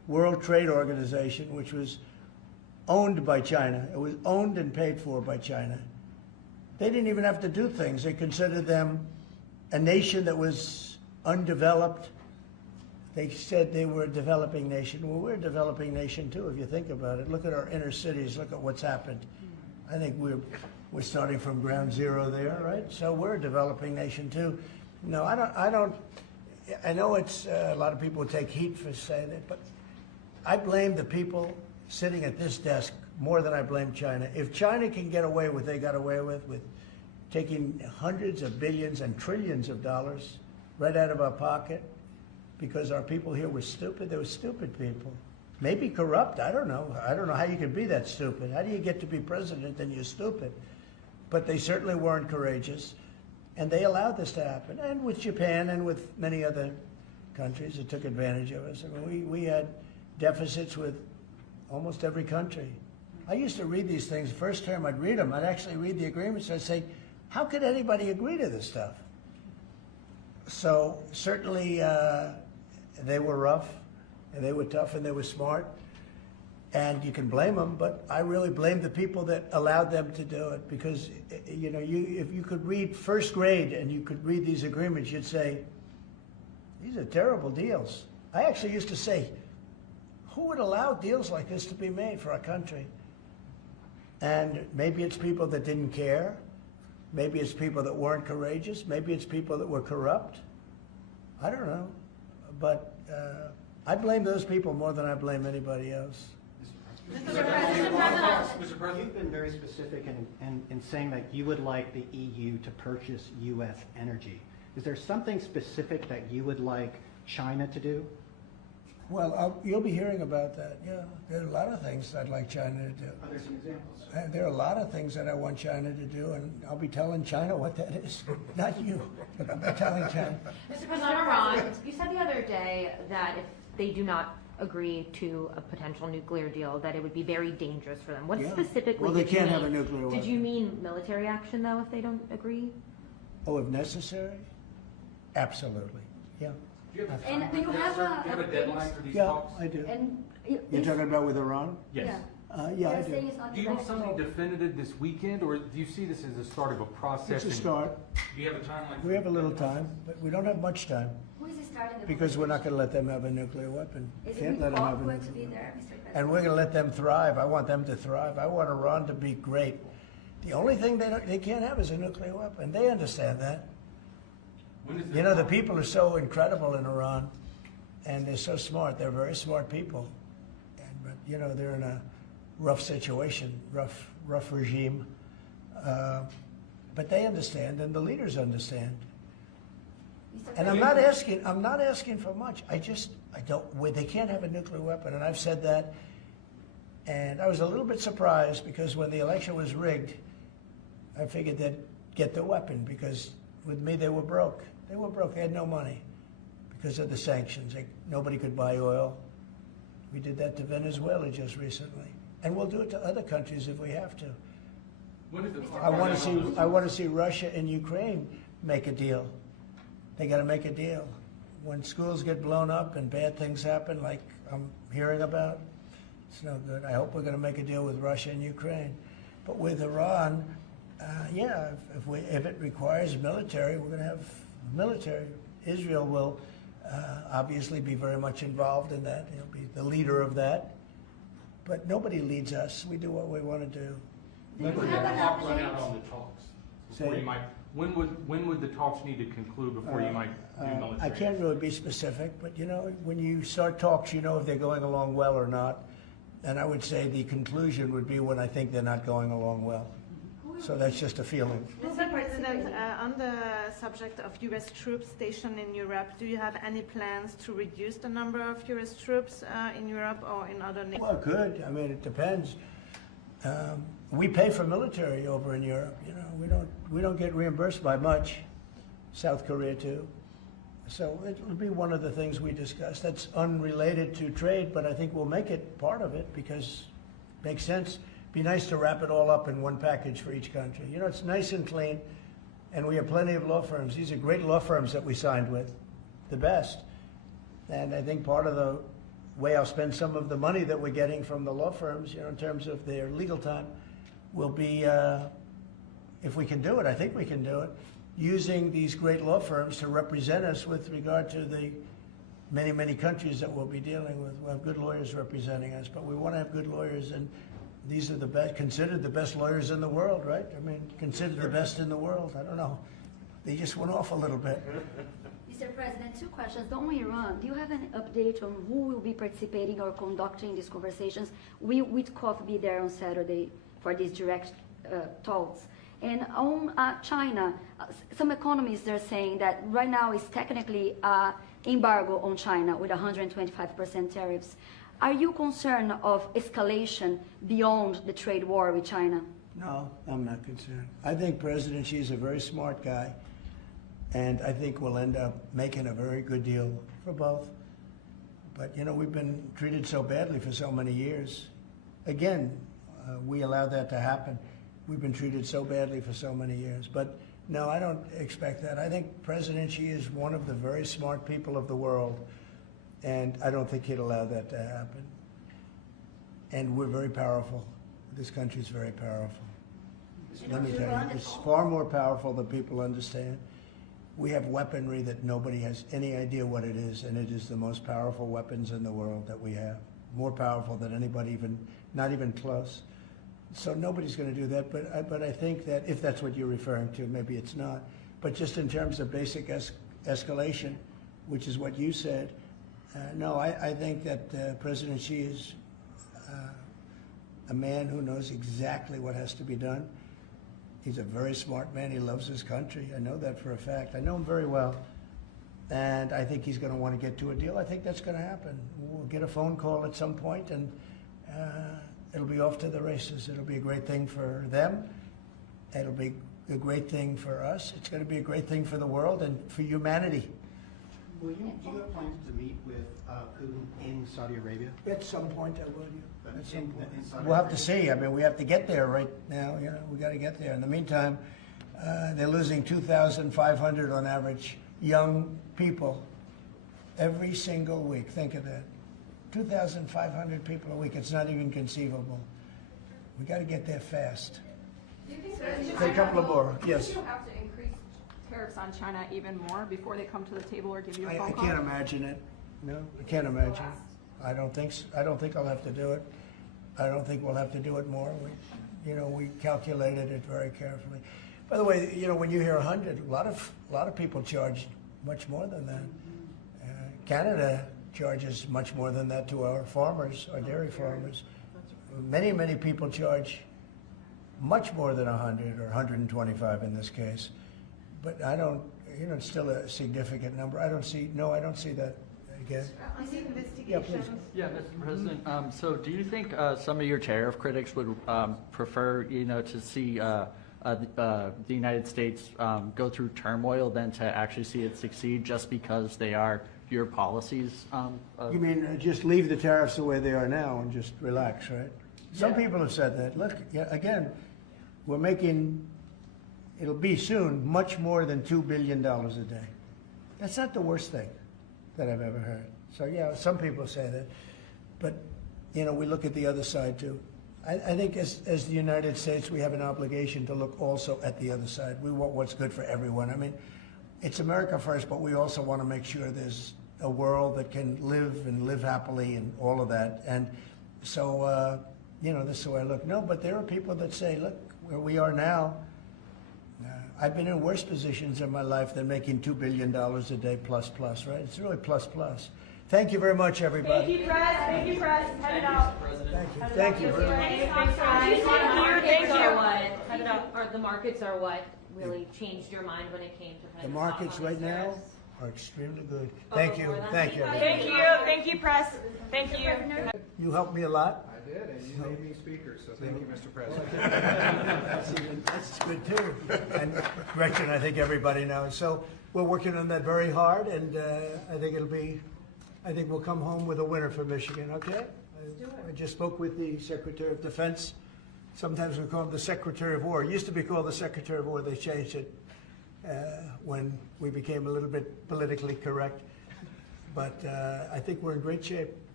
World Trade Organization, which was owned by China. It was owned and paid for by China. They didn't even have to do things. They considered them a nation that was undeveloped. They said they were a developing nation. Well, we're a developing nation too, if you think about it. Look at our inner cities. Look at what's happened. I think we're starting from ground zero there, right? So we're a developing nation too. No, I don't. I know it's a lot of people take heat for saying it, but I blame the people sitting at this desk more than I blame China. If China can get away with what they got away with taking hundreds of billions and trillions of dollars right out of our pocket because our people here were stupid, they were stupid people. Maybe corrupt, I don't know. I don't know how you can be that stupid. How do you get to be president and you're stupid? But they certainly weren't courageous, and they allowed this to happen. And with Japan and with many other countries that took advantage of us. I mean, we had deficits with almost every country. I used to read these things. The first term I'd read them. I'd actually read the agreements. I'd say, how could anybody agree to this stuff? So certainly they were rough, and they were tough, and they were smart. And you can blame them, but I really blame the people that allowed them to do it, because you know, if you could read first grade and you could read these agreements, you'd say, these are terrible deals. I actually used to say, who would allow deals like this to be made for our country? And maybe it's people that didn't care. Maybe it's people that weren't courageous. Maybe it's people that were corrupt. I don't know. But I blame those people more than I blame anybody else. Mr. President, you've been very specific in saying that you would like the EU to purchase U.S. energy. Is there something specific that you would like China to do? Well, you'll be hearing about that. Yeah, there are a lot of things I'd like China to do. Are there some examples? There are a lot of things that I want China to do, and I'll be telling China what that is. Not you, but I'll be telling China. Mr. President, Iran, you said the other day that if they do not agree to a potential nuclear deal, that it would be very dangerous for them. What Yeah. specifically Well, they did you can't mean? have a nuclear Did weapon. you mean military action, though, if they don't agree? Oh, if necessary? Absolutely. Yeah. And you have a deadline for these Yeah, talks? I do. And You're talking about with Iran? Yes. Yeah, I They're do. saying it's not Do you want something negotiable. definitive this weekend, or do you see this as the start of a process? It's a start. Do you have a timeline? We have a little time, but we don't have much time Who is starting the because we're not going to let them have a nuclear weapon. Is Can't it let them have a going to nuclear be weapon. there, Mr. President? And we're going to let them thrive. I want them to thrive. I want Iran to be great. The only thing they can't have is a nuclear weapon. They understand that. When is You know, the people are so incredible in Iran, and they're so smart. They're very smart people. But, you know, they're in a rough situation, rough regime. But they understand, and the leaders understand. And I'm not asking for much. I don't, they can't have a nuclear weapon, and I've said that. And I was a little bit surprised because when the election was rigged, I figured they'd get the weapon because with me they were broke. They were broke. They had no money because of the sanctions. Nobody could buy oil. We did that to Venezuela just recently, and we'll do it to other countries if we have to. When is the I want to see Russia and Ukraine make a deal. They got to make a deal. When schools get blown up and bad things happen, like I'm hearing about, it's no good. I hope we're going to make a deal with Russia and Ukraine. But with Iran, yeah, if it requires military, we're going to have military. Israel will obviously be very much involved in that. He'll be the leader of that. But nobody leads us. We do what we want to do. When would the clock run out on the talks? Before Say- you might, when would the talks need to conclude before you might do military? I can't really be specific, but you know, when you start talks, you know if they're going along well or not. And I would say the conclusion would be when I think they're not going along well. So that's just a feeling. Mr. President, on the subject of U.S. troops stationed in Europe, do you have any plans to reduce the number of U.S. troops in Europe or in other nations? Well, good. I mean, it depends. We pay for military over in Europe. You know, we don't get reimbursed by much. South Korea too. So it'll be one of the things we discuss. That's unrelated to trade, but I think we'll make it part of it because it makes sense. Be nice to wrap it all up in one package for each country. You know, it's nice and clean, and we have plenty of law firms. These are great law firms that we signed with, the best. And I think part of way I'll spend some of the money that we're getting from the law firms, in terms of their legal time, will be, if we can do it, I think we can do it, using these great law firms to represent us with regard to the many, many countries that we'll be dealing with. We'll have good lawyers representing us, but we want to have good lawyers, and these are the best, considered the best lawyers in the world, right? I mean, considered the best in the world. I don't know. They just went off a little bit. Mr. President, two questions. On Iran, do you have an update on who will be participating or conducting these conversations? Will Witkoff be there on Saturday for these direct talks? And on China, some economists are saying that right now is technically embargo on China with 125% tariffs. Are you concerned of escalation beyond the trade war with China? No, I'm not concerned. I think President Xi is a very smart guy, and I think we'll end up making a very good deal for both. But, we've been treated so badly for so many years. Again, we allowed that to happen. We've been treated so badly for so many years. But no, I don't expect that. I think President Xi is one of the very smart people of the world, and I don't think he'd allow that to happen. And we're very powerful. This country is very powerful. Let me tell you, it's far more powerful than people understand. We have weaponry that nobody has any idea what it is, and it is the most powerful weapons in the world that we have. More powerful than anybody, not even close. So nobody's going to do that, but I think that if that's what you're referring to, maybe it's not. But just in terms of basic escalation, which is what you said, no, I think that President Xi is a man who knows exactly what has to be done. He's a very smart man. He loves his country. I know that for a fact. I know him very well. And I think he's going to want to get to a deal. I think that's going to happen. We'll get a phone call at some point, and it'll be off to the races. It'll be a great thing for them. It'll be a great thing for us. It's going to be a great thing for the world and for humanity. Do you have plans to meet with Putin in Saudi Arabia? At some point, I will. At some point. In Saudi We'll have to Arabia? see. I mean, we have to get there right now. We got to get there. In the meantime, they're losing 2,500 on average young people every single week. Think of that. 2,500 people a week. It's not even conceivable. We got to get there fast. Do you think Say a couple of more. Yes. Do you have to increase tariffs on China even more before they come to the table or give you a phone I call? can't imagine it. No, I can't imagine. I don't think so. I don't think I'll have to do it. I don't think we'll have to do it more. We calculated it very carefully. By the way, when you hear 100, a lot of people charge much more than that. Canada charges much more than that to our farmers, our dairy farmers. Many people charge much more than 100 or 125 in this case. But I don't, it's still a significant number. I don't see that again. On the investigations. Yeah, please. Yeah, Mr. President. So do you think some of your tariff critics would prefer, to see the United States go through turmoil than to actually see it succeed just because they are your policies? You mean just leave the tariffs the way they are now and just relax, right? Some Yeah. people have said that. Look, again, we're making, it'll be soon, much more than $2 billion a day. That's not the worst thing that I've ever heard. So, some people say that. But, we look at the other side, too. I think as the United States, we have an obligation to look also at the other side. We want what's good for everyone. I mean, it's America first, but we also want to make sure there's a world that can live happily and all of that. And so, this is the way I look. No, but there are people that say, look, where we are now, I've been in worse positions in my life than making $2 billion a day plus, right? It's really plus. Thank you very much, everybody. Thank you, Press. Thank you, Press. Head it out. Thank you. The markets are what really changed your mind when it came to kind The of markets talk on right these now tariffs? are extremely good. Thank you. before that? Thank you. Thank you. Thank you, Press. Thank you. You helped me a lot. I did, and you made me speaker, so thank you, Mr. President. That's good too. And Gretchen, I think everybody knows. So we're working on that very hard, and I think we'll come home with a winner for Michigan, okay? I just spoke with the Secretary of Defense. Sometimes we call him the Secretary of War. It used to be called the Secretary of War. They changed it when we became a little bit politically correct. But I think we're in great shape.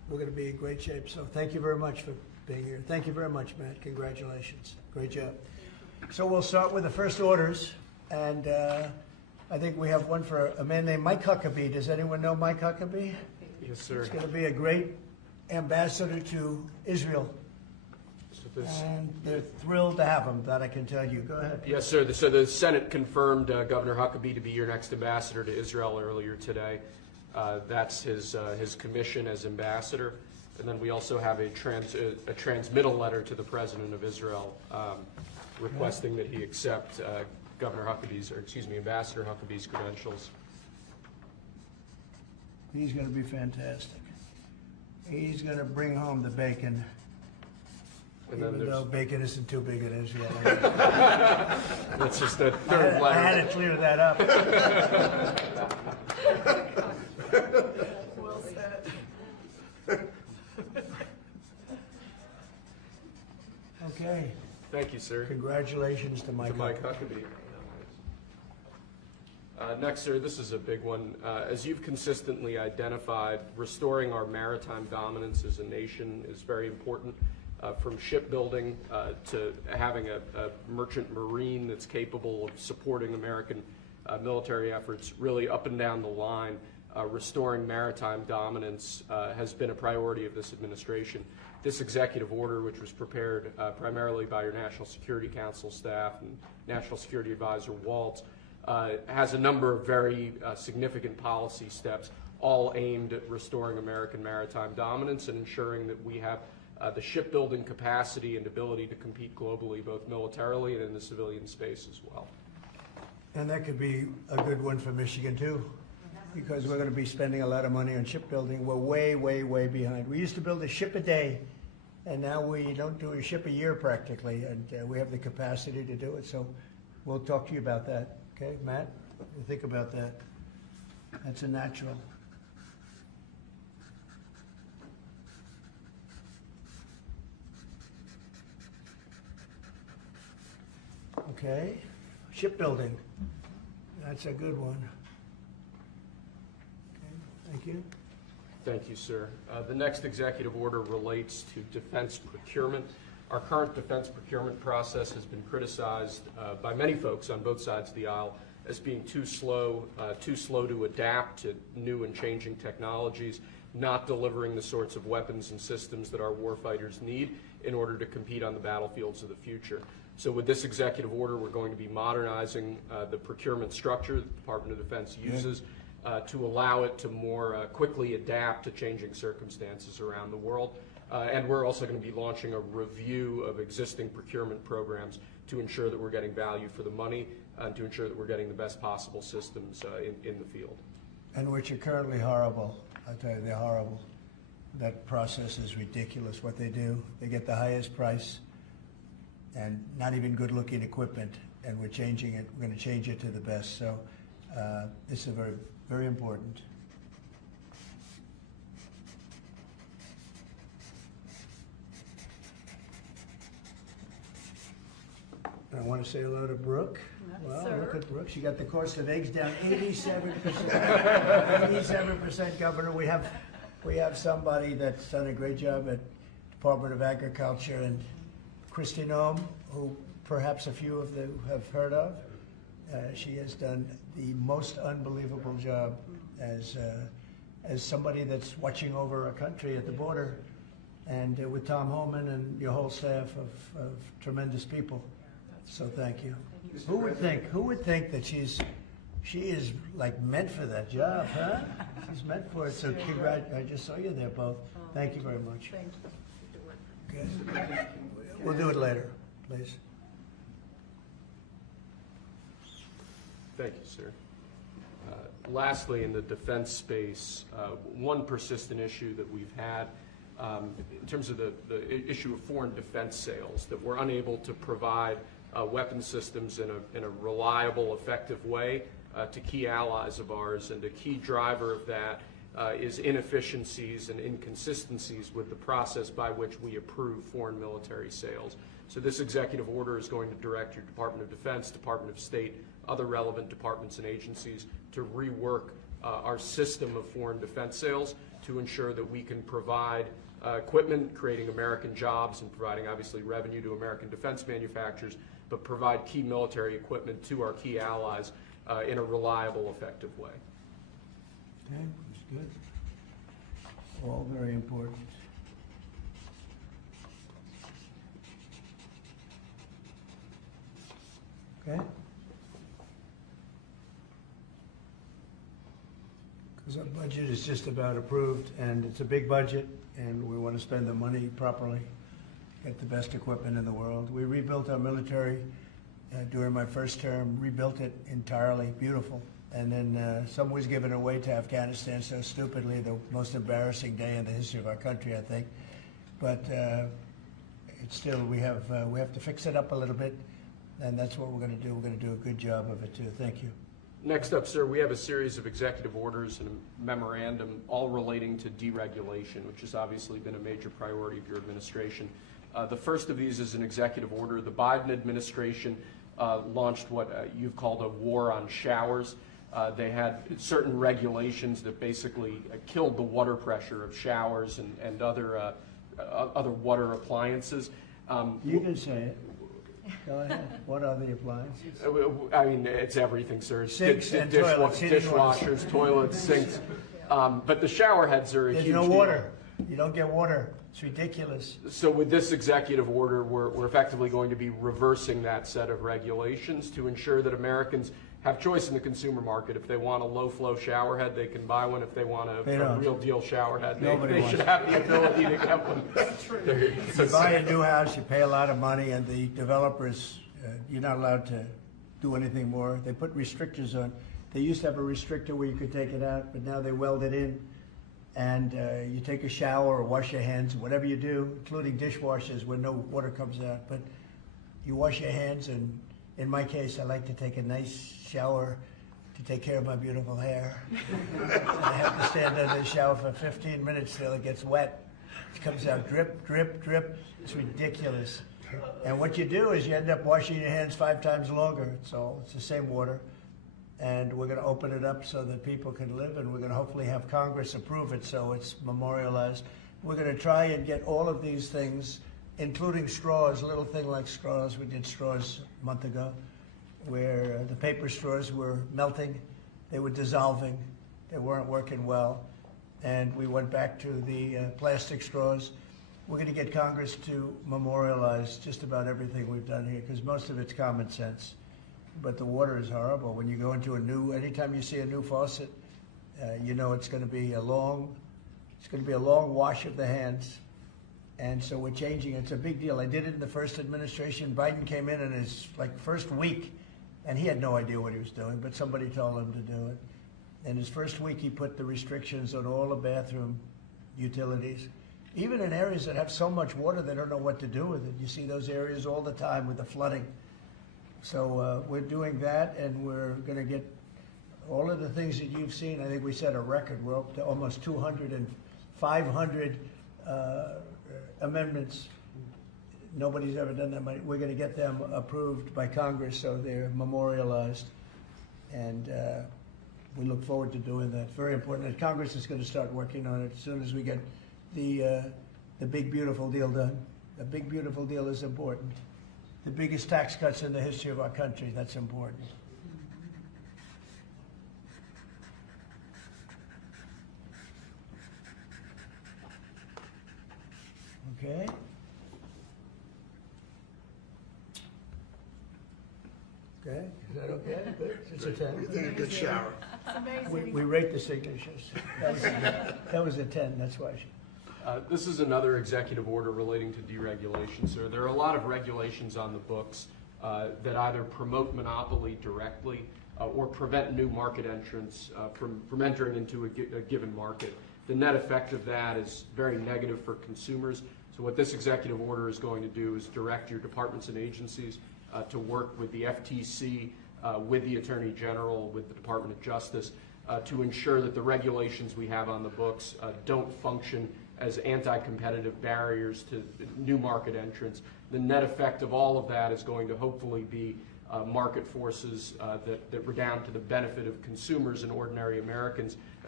we're going to be in great shape. So thank you very much for being here. Thank you very much, Matt. Congratulations. Great job. So we'll start with the first orders, and I think we have one for a man named Mike Huckabee. Does anyone know Mike Huckabee? Yes, sir. He's going to be a great ambassador to Israel. And they're thrilled to have him, that I can tell you. Go ahead. Yes, sir. So the Senate confirmed Governor Huckabee to be your next ambassador to Israel earlier today. That's his commission as ambassador. And then we also have a transmittal letter to the President of Israel requesting that he accept Ambassador Huckabee's credentials. He's going to be fantastic. He's going to bring home the bacon. And then Even though bacon isn't too big in Israel. That's just the third letter. I had to clear that up. Well said. Okay. Thank you, sir. Congratulations to Mike. Huckabee. Next, sir, this is a big one. As you've consistently identified, restoring our maritime dominance as a nation is very important. From shipbuilding to having a merchant marine that's capable of supporting American military efforts, really up and down the line, restoring maritime dominance has been a priority of this administration. This executive order, which was prepared primarily by your National Security Council staff and National Security Advisor Waltz, has a number of very significant policy steps, all aimed at restoring American maritime dominance and ensuring that we have the shipbuilding capacity and ability to compete globally, both militarily and in the civilian space as well. And that could be a good one for Michigan, too, because we're going to be spending a lot of money on shipbuilding. We're way, way, way behind. We used to build a ship a day, and now we don't do a ship a year practically, and we have the capacity to do it. So we'll talk to you about that. Okay, Matt? We'll think about that. That's a natural. Okay, shipbuilding. That's a good one. Okay, thank you. Thank you, sir. The next executive order relates to defense procurement. Our current defense procurement process has been criticized by many folks on both sides of the aisle as being too slow to adapt to new and changing technologies, not delivering the sorts of weapons and systems that our warfighters need in order to compete on the battlefields of the future. So with this executive order, we're going to be modernizing the procurement structure that the Department of Defense uses to allow it to more quickly adapt to changing circumstances around the world. And we're also going to be launching a review of existing procurement programs to ensure that we're getting value for the money and to ensure that we're getting the best possible systems in the field. And which are currently horrible. I'll tell you, they're horrible. That process is ridiculous, what they do. They get the highest price and not even good-looking equipment, and we're changing it. We're going to change it to the best. So this is very, very important. I want to say hello to Brooke. Well, look at Brooke. She got the cost of eggs down 87%. 87%, Governor. We have somebody that's done a great job at Department of Agriculture, and Kristi Noem, who perhaps a few of you have heard of. She has done the most unbelievable job as somebody that's watching over a country at the border, and with Tom Homan and your whole staff of tremendous people. So thank you. Who would think that she is like meant for that job, huh? She's meant for it. So I just saw you there both. Thank you very much. Thank you. Okay. We'll do it later, please. Thank you, sir. Lastly, in the defense space, one persistent issue that we've had in terms of the issue of foreign defense sales, that we're unable to provide weapon systems in a reliable, effective way to key allies of ours, and a key driver of that is inefficiencies and inconsistencies with the process by which we approve foreign military sales. So this executive order is going to direct your Department of Defense, Department of State, other relevant departments and agencies to rework our system of foreign defense sales to ensure that we can provide equipment, creating American jobs and providing obviously revenue to American defense manufacturers, but provide key military equipment to our key allies in a reliable, effective way. Okay, that's good. All very important. Okay? Because our budget is just about approved, and it's a big budget, and we want to spend the money properly, get the best equipment in the world. We rebuilt our military during my first term, rebuilt it entirely, beautiful. And then some was given away to Afghanistan so stupidly, the most embarrassing day in the history of our country, I think. But it's still, we have to fix it up a little bit, and that's what we're going to do. We're going to do a good job of it too. Thank you. Next up, sir, we have a series of executive orders and a memorandum all relating to deregulation, which has obviously been a major priority of your administration. The first of these is an executive order. The Biden administration launched what you've called a war on showers. They had certain regulations that basically killed the water pressure of showers and other water appliances. You can say it. Go ahead. What are the appliances? I mean, it's everything, sir. Sinks and toilets, dishwashers, toilets, sinks. But the shower heads are a huge There's no deal. water. You don't get water. It's ridiculous. So with this executive order, we're effectively going to be reversing that set of regulations to ensure that Americans have choice in the consumer market. If they want a low-flow shower head, they can buy one. If they want a real deal shower head, they should have the ability to get one. You buy a new house, you pay a lot of money, and the developers, you're not allowed to do anything more. They put restrictors on. They used to have a restrictor where you could take it out, but now they weld it in. And you take a shower or wash your hands, whatever you do, including dishwashers where no water comes out. But you wash your hands, and in my case, I like to take a nice shower to take care of my beautiful hair. I have to stand under the shower for 15 minutes till it gets wet. It comes out drip, drip, drip. It's ridiculous. And what you do is you end up washing your hands 5 times longer. So it's the same water. And we're going to open it up so that people can live, and we're going to hopefully have Congress approve it so it's memorialized. We're going to try and get all of these things, including straws, a little thing like straws. We did straws a month ago, where the paper straws were melting, they were dissolving, they weren't working well, and we went back to the plastic straws. We're going to get Congress to memorialize just about everything we've done here, because most of it's common sense. But the water is horrible. When you go into anytime you see a new faucet, you know it's going to be a long wash of the hands. And so we're changing. It's a big deal. I did it in the first administration. Biden came in his first week, and he had no idea what he was doing, but somebody told him to do it. In his first week, he put the restrictions on all the bathroom utilities. Even in areas that have so much water, they don't know what to do with it. You see those areas all the time with the flooding. So we're doing that, and we're going to get all of the things that you've seen. I think we set a record. We're up to almost 200 and 500 amendments. Nobody's ever done that many. We're going to get them approved by Congress so they're memorialized, and we look forward to doing that. Very important. And Congress is going to start working on it as soon as we get the big beautiful deal done. The big beautiful deal is important. The biggest tax cuts in the history of our country. That's important. Okay. Okay, is that okay? Good. It's a 10. You did a good shower. We rate the signatures. That was a 10. That's why. This is another executive order relating to deregulation, sir. There are a lot of regulations on the books that either promote monopoly directly or prevent new market entrants from entering into a given market. The net effect of that is very negative for consumers. So what this executive order is going to do is direct your departments and agencies to work with the FTC, with the Attorney General, with the Department of Justice, to ensure that the regulations we have on the books don't function as anti-competitive barriers to new market entrants. The net effect of all of that is going to hopefully be market forces that redound to the benefit of consumers and ordinary Americans,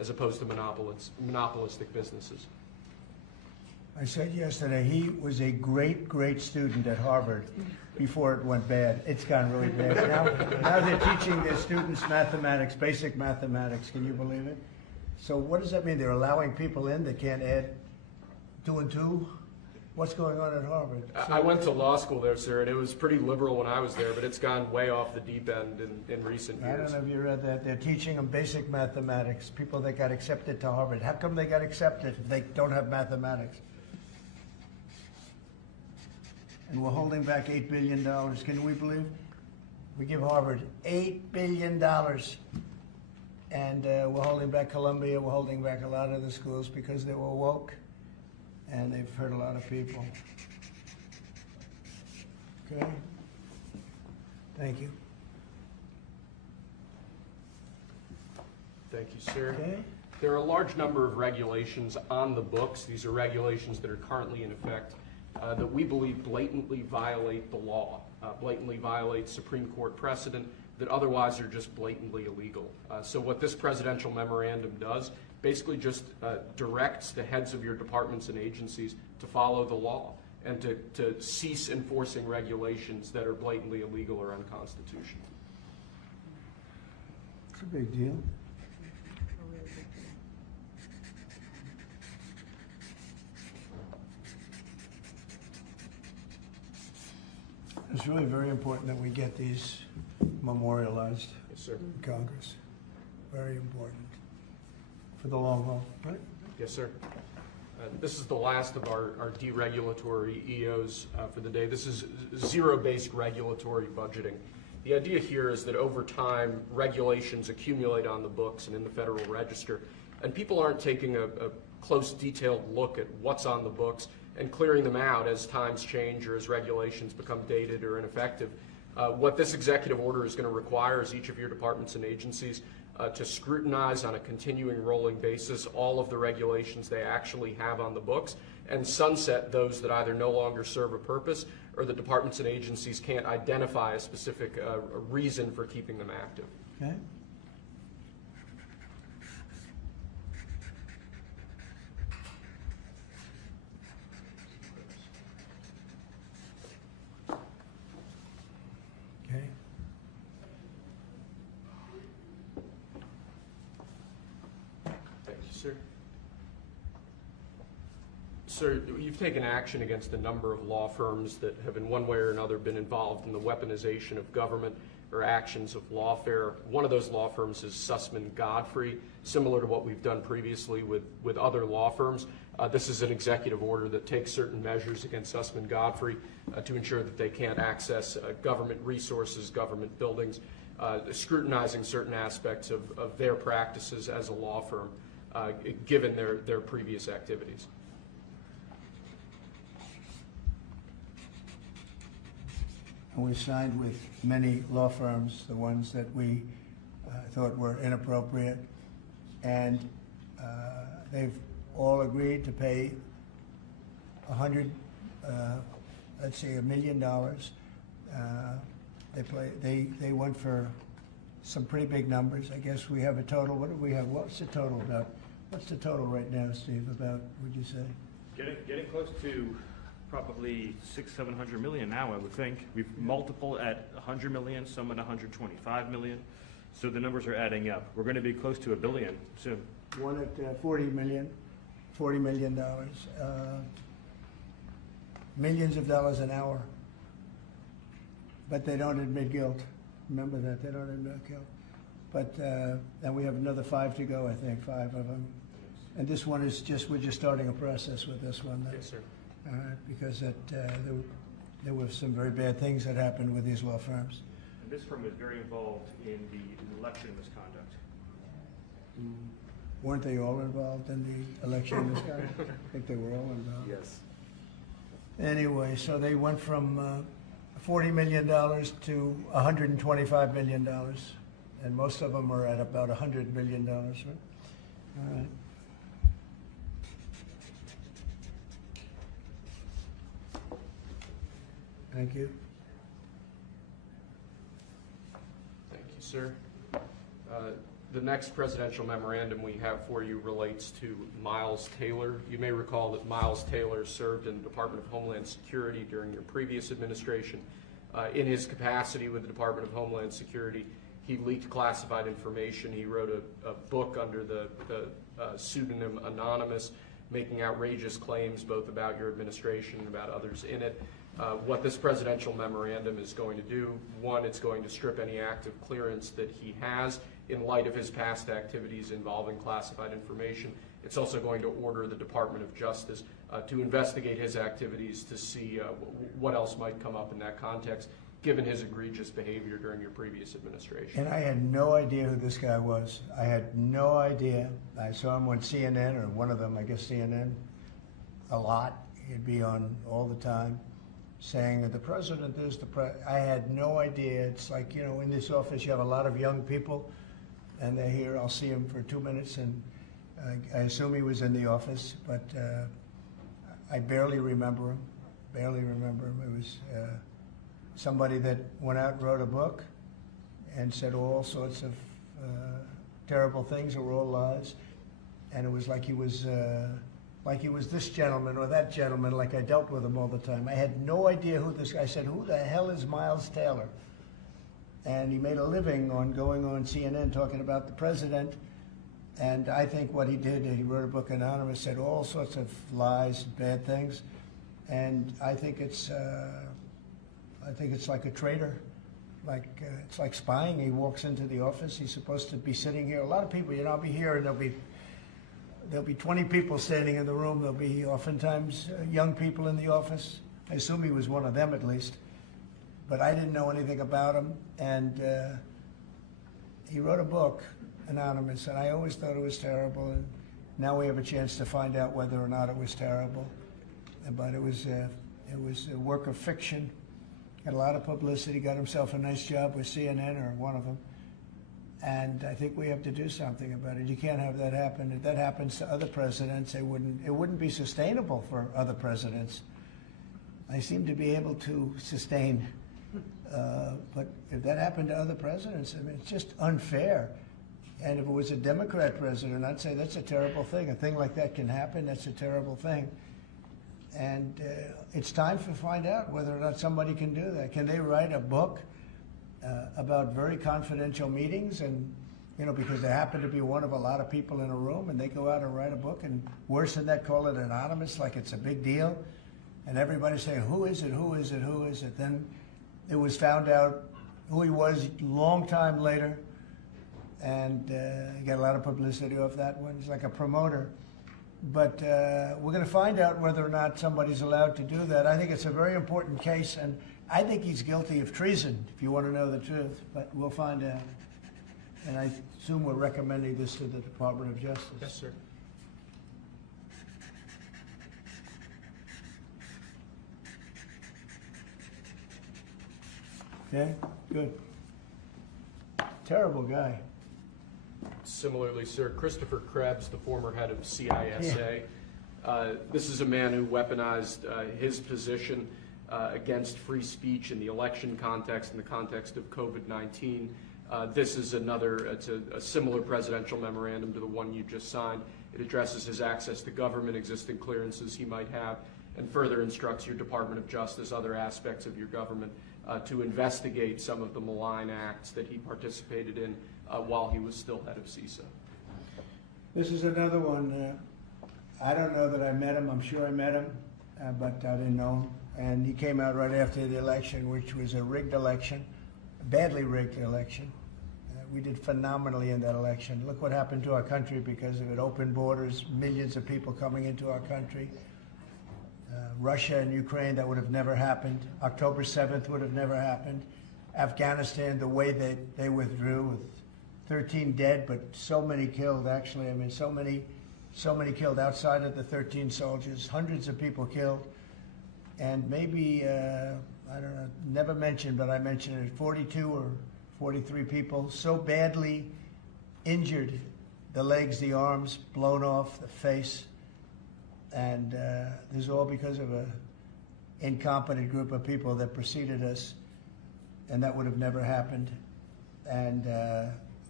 as opposed to monopolistic businesses. I said yesterday, he was a great, great student at Harvard before it went bad. It's gone really bad. Now they're teaching their students mathematics, basic mathematics. Can you believe it? So what does that mean? They're allowing people in that can't add 2 and 2? What's going on at Harvard? I went to law school there, sir, and it was pretty liberal when I was there, but it's gone way off the deep end in recent I years. don't know if you read that. They're teaching them basic mathematics, people that got accepted to Harvard. How come they got accepted if they don't have mathematics? And we're holding back $8 billion. Can we believe? We give Harvard $8 billion. And we're holding back Columbia. We're holding back a lot of the schools because they were woke. And they've hurt a lot of people. Okay? Thank you. Thank you, sir. Okay? There are a large number of regulations on the books. These are regulations that are currently in effect that we believe blatantly violate the law, blatantly violate Supreme Court precedent that otherwise are just blatantly illegal. So what this presidential memorandum does basically just directs the heads of your departments and agencies to follow the law and to cease enforcing regulations that are blatantly illegal or unconstitutional. It's a big deal. It's really very important that we get these memorialized Yes, sir. in Congress. Very important for the long haul, right? Yes, sir. This is the last of our deregulatory EOs for the day. This is zero-based regulatory budgeting. The idea here is that over time, regulations accumulate on the books and in the Federal Register, and people aren't taking a close, detailed look at what's on the books and clearing them out as times change or as regulations become dated or ineffective. What this executive order is going to require is each of your departments and agencies to scrutinize on a continuing rolling basis all of the regulations they actually have on the books and sunset those that either no longer serve a purpose or the departments and agencies can't identify a specific reason for keeping them active. Okay? Okay. Thank you, sir. Sir, you've taken action against a number of law firms that have in one way or another been involved in the weaponization of government or actions of lawfare. One of those law firms is Sussman Godfrey, similar to what we've done previously with other law firms. This is an executive order that takes certain measures against Sussman Godfrey to ensure that they can't access government resources, government buildings, scrutinizing certain aspects of their practices as a law firm, given their previous activities. And we signed with many law firms, the ones that we thought were inappropriate, and they've all agreed to pay $100 million. They went for some pretty big numbers. I guess we have a total. What do we have? What's the total about? What's the total right now, Steve? About, would you say? Getting close to probably $600-700 million now, I would think. We've multiple at 100 million, some at 125 million. So the numbers are adding up. We're going to be close to $1 billion soon. One at $40 million. Millions of dollars an hour. But they don't admit guilt. Remember that, they don't admit guilt. But, and we have another 5 to go, I think, 5 of them. And this one is we're just starting a process with this one. Yes, sir. Because there were some very bad things that happened with these law firms. And this firm is very involved in the election misconduct. Weren't they all involved in the election misconduct? I think they were all involved. Yes. Anyway, so they went from $40 million to $125 million. And most of them are at about $100 million, right? All right. Thank you. Thank you, sir. The next presidential memorandum we have for you relates to Miles Taylor. You may recall that Miles Taylor served in the Department of Homeland Security during your previous administration. In his capacity with the Department of Homeland Security, he leaked classified information. He wrote a book under the pseudonym Anonymous, making outrageous claims both about your administration and about others in it. What this presidential memorandum is going to do, one, it's going to strip any active clearance that he has in light of his past activities involving classified information. It's also going to order the Department of Justice to investigate his activities to see what else might come up in that context, given his egregious behavior during your previous administration. And I had no idea who this guy was. I had no idea. I saw him on CNN, or one of them, I guess CNN, a lot. He'd be on all the time saying that the president is the president. I had no idea. It's like, you know, in this office you have a lot of young people, and they're here. I'll see him for 2 minutes, and I assume he was in the office, but I barely remember him. Barely remember him. It was somebody that went out and wrote a book and said all sorts of terrible things that were all lies, and it was like he was this gentleman or that gentleman, like I dealt with him all the time. I had no idea who this guy. I said, who the hell is Miles Taylor? And he made a living on going on CNN talking about the president. And I think what he did, he wrote a book, Anonymous, said all sorts of lies, bad things. And I think it's like a traitor. It's like spying. He walks into the office. He's supposed to be sitting here. A lot of people, you know, I'll be here and there'll be 20 people standing in the room. There'll be oftentimes young people in the office. I assume he was one of them at least. But I didn't know anything about him. And he wrote a book, Anonymous, and I always thought it was terrible. And now we have a chance to find out whether or not it was terrible. But it was a work of fiction. Got a lot of publicity, got himself a nice job with CNN, or one of them. And I think we have to do something about it. You can't have that happen. If that happens to other presidents, it wouldn't be sustainable for other presidents. I seem to be able to sustain, but if that happened to other presidents, I mean, it's just unfair. And if it was a Democrat president, I'd say that's a terrible thing. A thing like that can happen, that's a terrible thing. And it's time to find out whether or not somebody can do that. Can they write a book about very confidential meetings, and, you know, because they happen to be one of a lot of people in a room, and they go out and write a book, and worse than that, call it anonymous, like it's a big deal, and everybody's saying, who is it, who is it, who is it? Then it was found out who he was a long time later, and he got a lot of publicity off that one. He's like a promoter. But we're going to find out whether or not somebody's allowed to do that. I think it's a very important case, and I think he's guilty of treason, if you want to know the truth. But we'll find out. And I assume we're recommending this to the Department of Justice. Yes, sir. Okay, good. Terrible guy. Similarly, sir, Christopher Krebs, the former head of CISA. This is a man who weaponized his position against free speech in the election context, in the context of COVID-19. This is it's a similar presidential memorandum to the one you just signed. It addresses his access to government, existing clearances he might have, and further instructs your Department of Justice, other aspects of your government, to investigate some of the malign acts that he participated in while he was still head of CISA. This is another one. I don't know that I met him. I'm sure I met him, but I didn't know him. And he came out right after the election, which was a rigged election, a badly rigged election. We did phenomenally in that election. Look what happened to our country because of it. Open borders, millions of people coming into our country. Russia and Ukraine, that would have never happened. October 7th would have never happened. Afghanistan, the way they withdrew with 13 dead, but so many killed, actually. I mean, so many killed outside of the 13 soldiers, hundreds of people killed. And maybe, I don't know, never mentioned, but I mentioned it, 42 or 43 people so badly injured, the legs, the arms, blown off, the face. And this is all because of an incompetent group of people that preceded us, and that would have never happened. And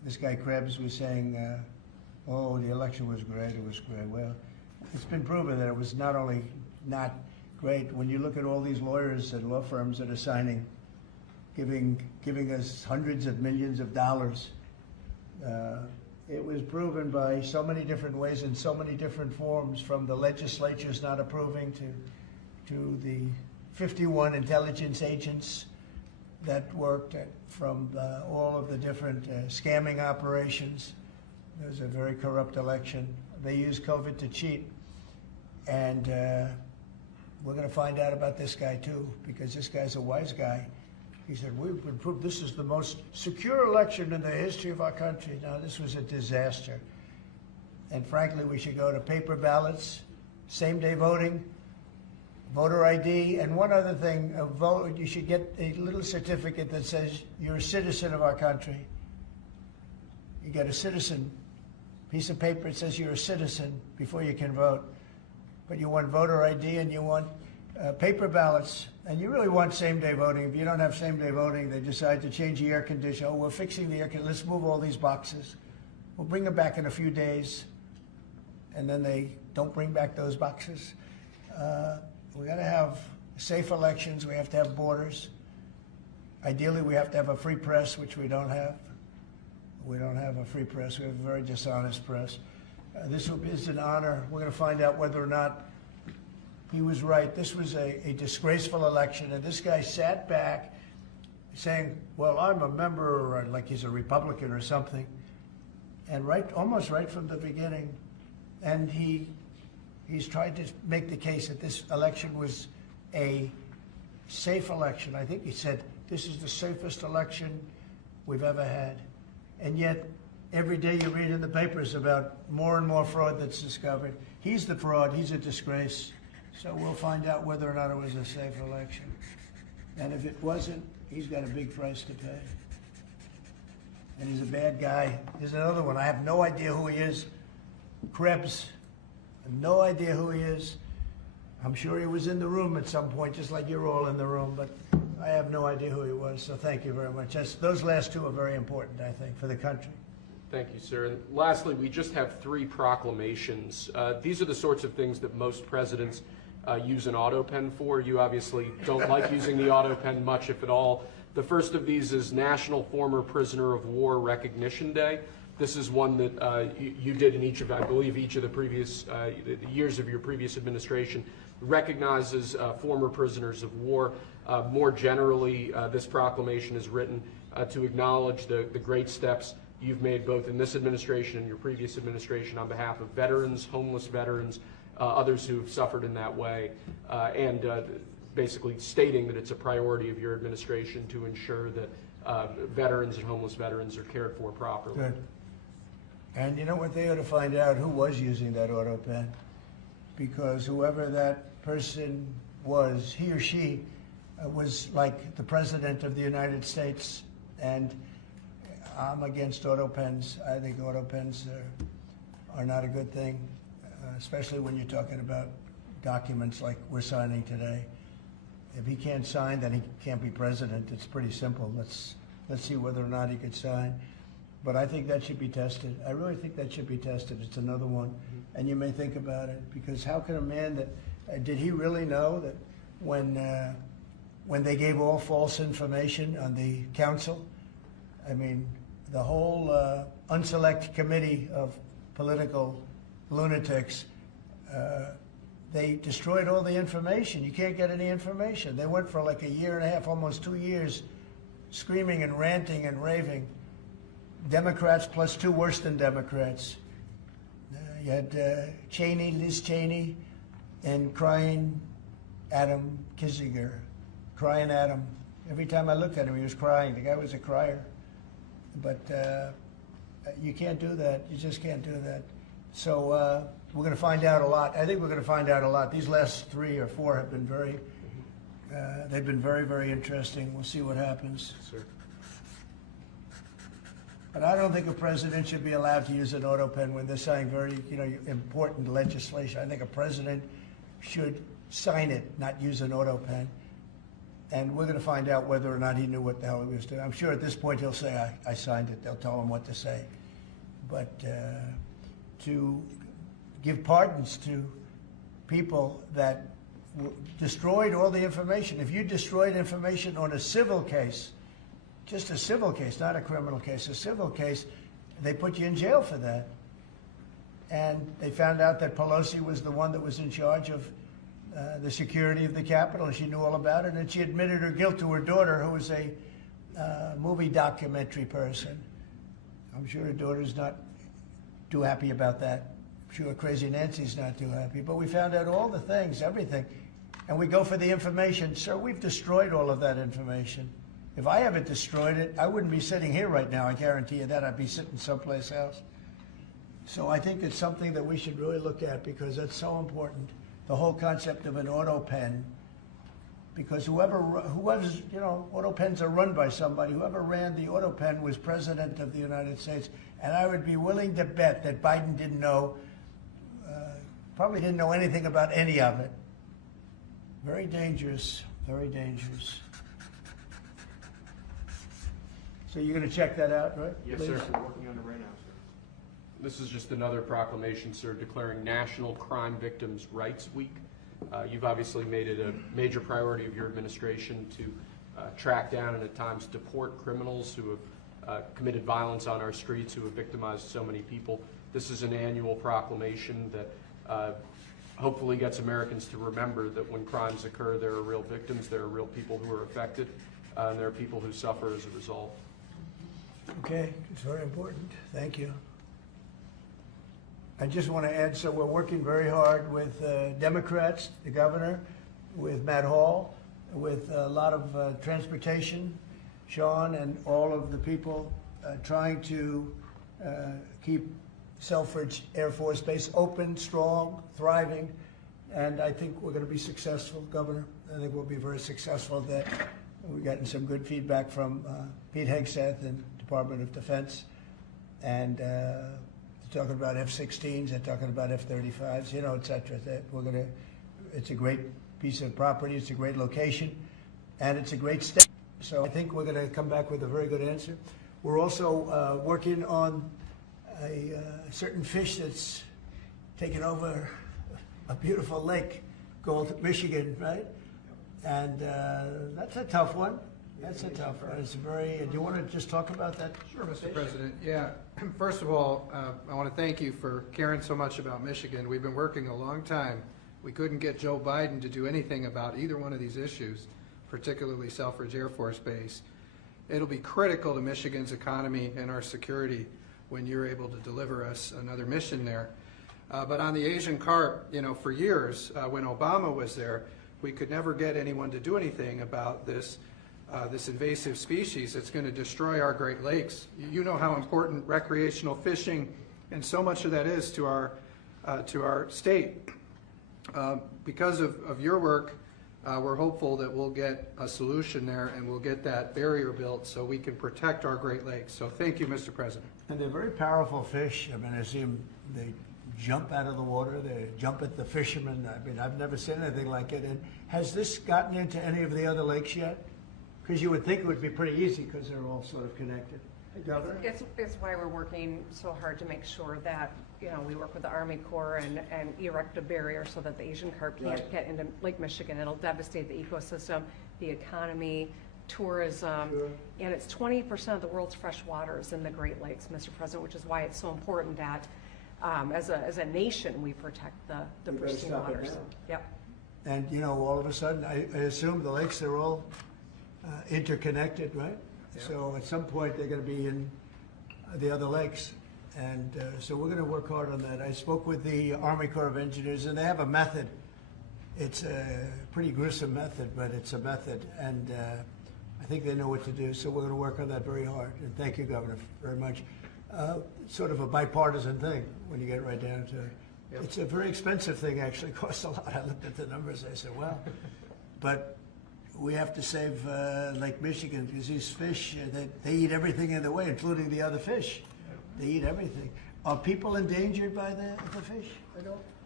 this guy Krebs was saying, oh, the election was great, it was great. Well, it's been proven that it was not only not great. When you look at all these lawyers and law firms that are signing, giving us hundreds of millions of dollars, it was proven by so many different ways in so many different forms, from the legislatures not approving to the 51 intelligence agents that worked from all of the different scamming operations. It was a very corrupt election. They used COVID to cheat. And we're going to find out about this guy too, because this guy's a wise guy. He said, we've been proved this is the most secure election in the history of our country. Now, this was a disaster. And frankly, we should go to paper ballots, same-day voting, voter ID, and one other thing, you should get a little certificate that says you're a citizen of our country. You get a citizen piece of paper that says you're a citizen before you can vote. But you want voter ID and you want paper ballots, and you really want same-day voting. If you don't have same-day voting, they decide to change the air conditioner. Oh, we're fixing the air conditioner. Let's move all these boxes. We'll bring them back in a few days, and then they don't bring back those boxes. We got to have safe elections. We have to have borders. Ideally, we have to have a free press, which we don't have. We don't have a free press. We have a very dishonest press. This is an honor. We're going to find out whether or not he was right. This was a disgraceful election, and this guy sat back saying, well, I'm a member, or like he's a Republican or something, and almost right from the beginning. And he's tried to make the case that this election was a safe election. I think he said, this is the safest election we've ever had. And yet, every day you read in the papers about more and more fraud that's discovered. He's the fraud. He's a disgrace. So we'll find out whether or not it was a safe election. And if it wasn't, he's got a big price to pay. And he's a bad guy. Here's another one. I have no idea who he is. Krebs. I have no idea who he is. I'm sure he was in the room at some point, just like you're all in the room, but I have no idea who he was. So thank you very much. Those last two are very important, I think, for the country. Thank you, sir. And lastly, we just have 3 proclamations. These are the sorts of things that most presidents use an auto pen for. You obviously don't like using the auto pen much, if at all. The first of these is National Former Prisoner of War Recognition Day. This is one that you did in each of, I believe, each of the previous years of your previous administration, recognizes former prisoners of war. More generally, this proclamation is written to acknowledge the great steps you've made both in this administration and your previous administration on behalf of veterans, homeless veterans, others who have suffered in that way, and basically stating that it's a priority of your administration to ensure that veterans and homeless veterans are cared for properly. Good. And you know what? They ought to find out who was using that auto pen, because whoever that person was, he or she was like the President of the United States, and I'm against auto pens. I think auto pens are not a good thing, especially when you're talking about documents like we're signing today. If he can't sign, then he can't be president. It's pretty simple. Let's see whether or not he could sign. But I think that should be tested. I really think that should be tested. It's another one. And you may think about it, because how can a man that, did he really know that when they gave all false information on the council, I mean, the whole unselect committee of political lunatics, they destroyed all the information. You can't get any information. They went for like a year and a half, almost 2 years, screaming and ranting and raving. Democrats plus 2 worse than Democrats. You had Cheney, Liz Cheney, and crying Adam Kinzinger. Crying Adam. Every time I looked at him, he was crying. The guy was a crier. But you can't do that. You just can't do that. So we're going to find out a lot. I think we're going to find out a lot. These last 3 or 4 have been they've been very, very interesting. We'll see what happens. Sir. But I don't think a president should be allowed to use an auto pen when they're signing very, important legislation. I think a president should sign it, not use an auto pen. And we're going to find out whether or not he knew what the hell he was doing. I'm sure at this point he'll say, I signed it. They'll tell him what to say. But to give pardons to people that destroyed all the information. If you destroyed information on a civil case, just a civil case, not a criminal case, a civil case, they put you in jail for that. And they found out that Pelosi was the one that was in charge of the security of the Capitol, and she knew all about it, and she admitted her guilt to her daughter, who was a movie documentary person. I'm sure her daughter's not too happy about that. I'm sure Crazy Nancy's not too happy. But we found out all the things, everything, and we go for the information. Sir, we've destroyed all of that information. If I haven't destroyed it, I wouldn't be sitting here right now, I guarantee you that. I'd be sitting someplace else. So I think it's something that we should really look at, because that's so important. The whole concept of an auto pen, because whoever's, you know, auto pens are run by somebody. Whoever ran the auto pen was president of the United States, and I would be willing to bet that Biden didn't know, probably didn't know anything about any of it. Very dangerous, very dangerous. So you're going to check that out, right? Yes, Please. sir. We're working on it right now, sir. This is just another proclamation, sir, declaring National Crime Victims' Rights Week. You've obviously made it a major priority of your administration to track down and at times deport criminals who have committed violence on our streets, who have victimized so many people. This is an annual proclamation that hopefully gets Americans to remember that when crimes occur, there are real victims, there are real people who are affected, and there are people who suffer as a result. Okay, it's very important. Thank you. I just want to add, so we're working very hard with Democrats, the governor, with Matt Hall, with a lot of transportation, Sean, and all of the people trying to keep Selfridge Air Force Base open, strong, thriving, and I think we're going to be successful, Governor. I think we'll be very successful at that. We've gotten some good feedback from Pete Hegseth and Department of Defense, and talking about F-16s, they're talking about F-35s, you know, et cetera. That we're gonna, it's a great piece of property, it's a great location, and it's a great state. So I think we're gonna come back with a very good answer. We're also working on a certain fish that's taken over a beautiful lake called Michigan, right? And that's a tough one. That's a tough one. It's very, do you want to just talk about that? Sure, Mr. President. Yeah. First of all, I want to thank you for caring so much about Michigan. We've been working a long time. We couldn't get Joe Biden to do anything about either one of these issues, particularly Selfridge Air Force Base. It'll be critical to Michigan's economy and our security when you're able to deliver us another mission there. But on the Asian carp, you know, for years, when Obama was there, we could never get anyone to do anything about this invasive species that's going to destroy our Great Lakes. You know how important recreational fishing and so much of that is to our state. Because of your work, we're hopeful that we'll get a solution there and we'll get that barrier built so we can protect our Great Lakes. So thank you, Mr. President. And they're very powerful fish. I mean, I see them, they jump out of the water, they jump at the fishermen. I mean, I've never seen anything like it. And has this gotten into any of the other lakes yet? Because you would think it would be pretty easy because they're all sort of connected. Hey, Governor? It's why we're working so hard to make sure that, you know, we work with the Army Corps and erect a barrier so that the Asian carp can't get into Lake Michigan. It'll devastate the ecosystem, the economy, tourism, and it's 20% of the world's fresh waters in the Great Lakes, Mr. President, which is why it's so important that as a nation we protect the pristine waters. Yep. And, you know, all of a sudden, I assume the lakes are all interconnected, right? Yeah. So at some point they're going to be in the other lakes, and so we're going to work hard on that. I spoke with the Army Corps of Engineers, and they have a method. It's a pretty gruesome method, but it's a method, and I think they know what to do. So we're going to work on that very hard. And thank you, Governor, very much. Sort of a bipartisan thing when you get right down to it. Yep. It's a very expensive thing. Actually, it costs a lot. I looked at the numbers. I said, well, but we have to save Lake Michigan because these fish, they eat everything in the way, including the other fish. They eat everything. Are people endangered by the fish at all?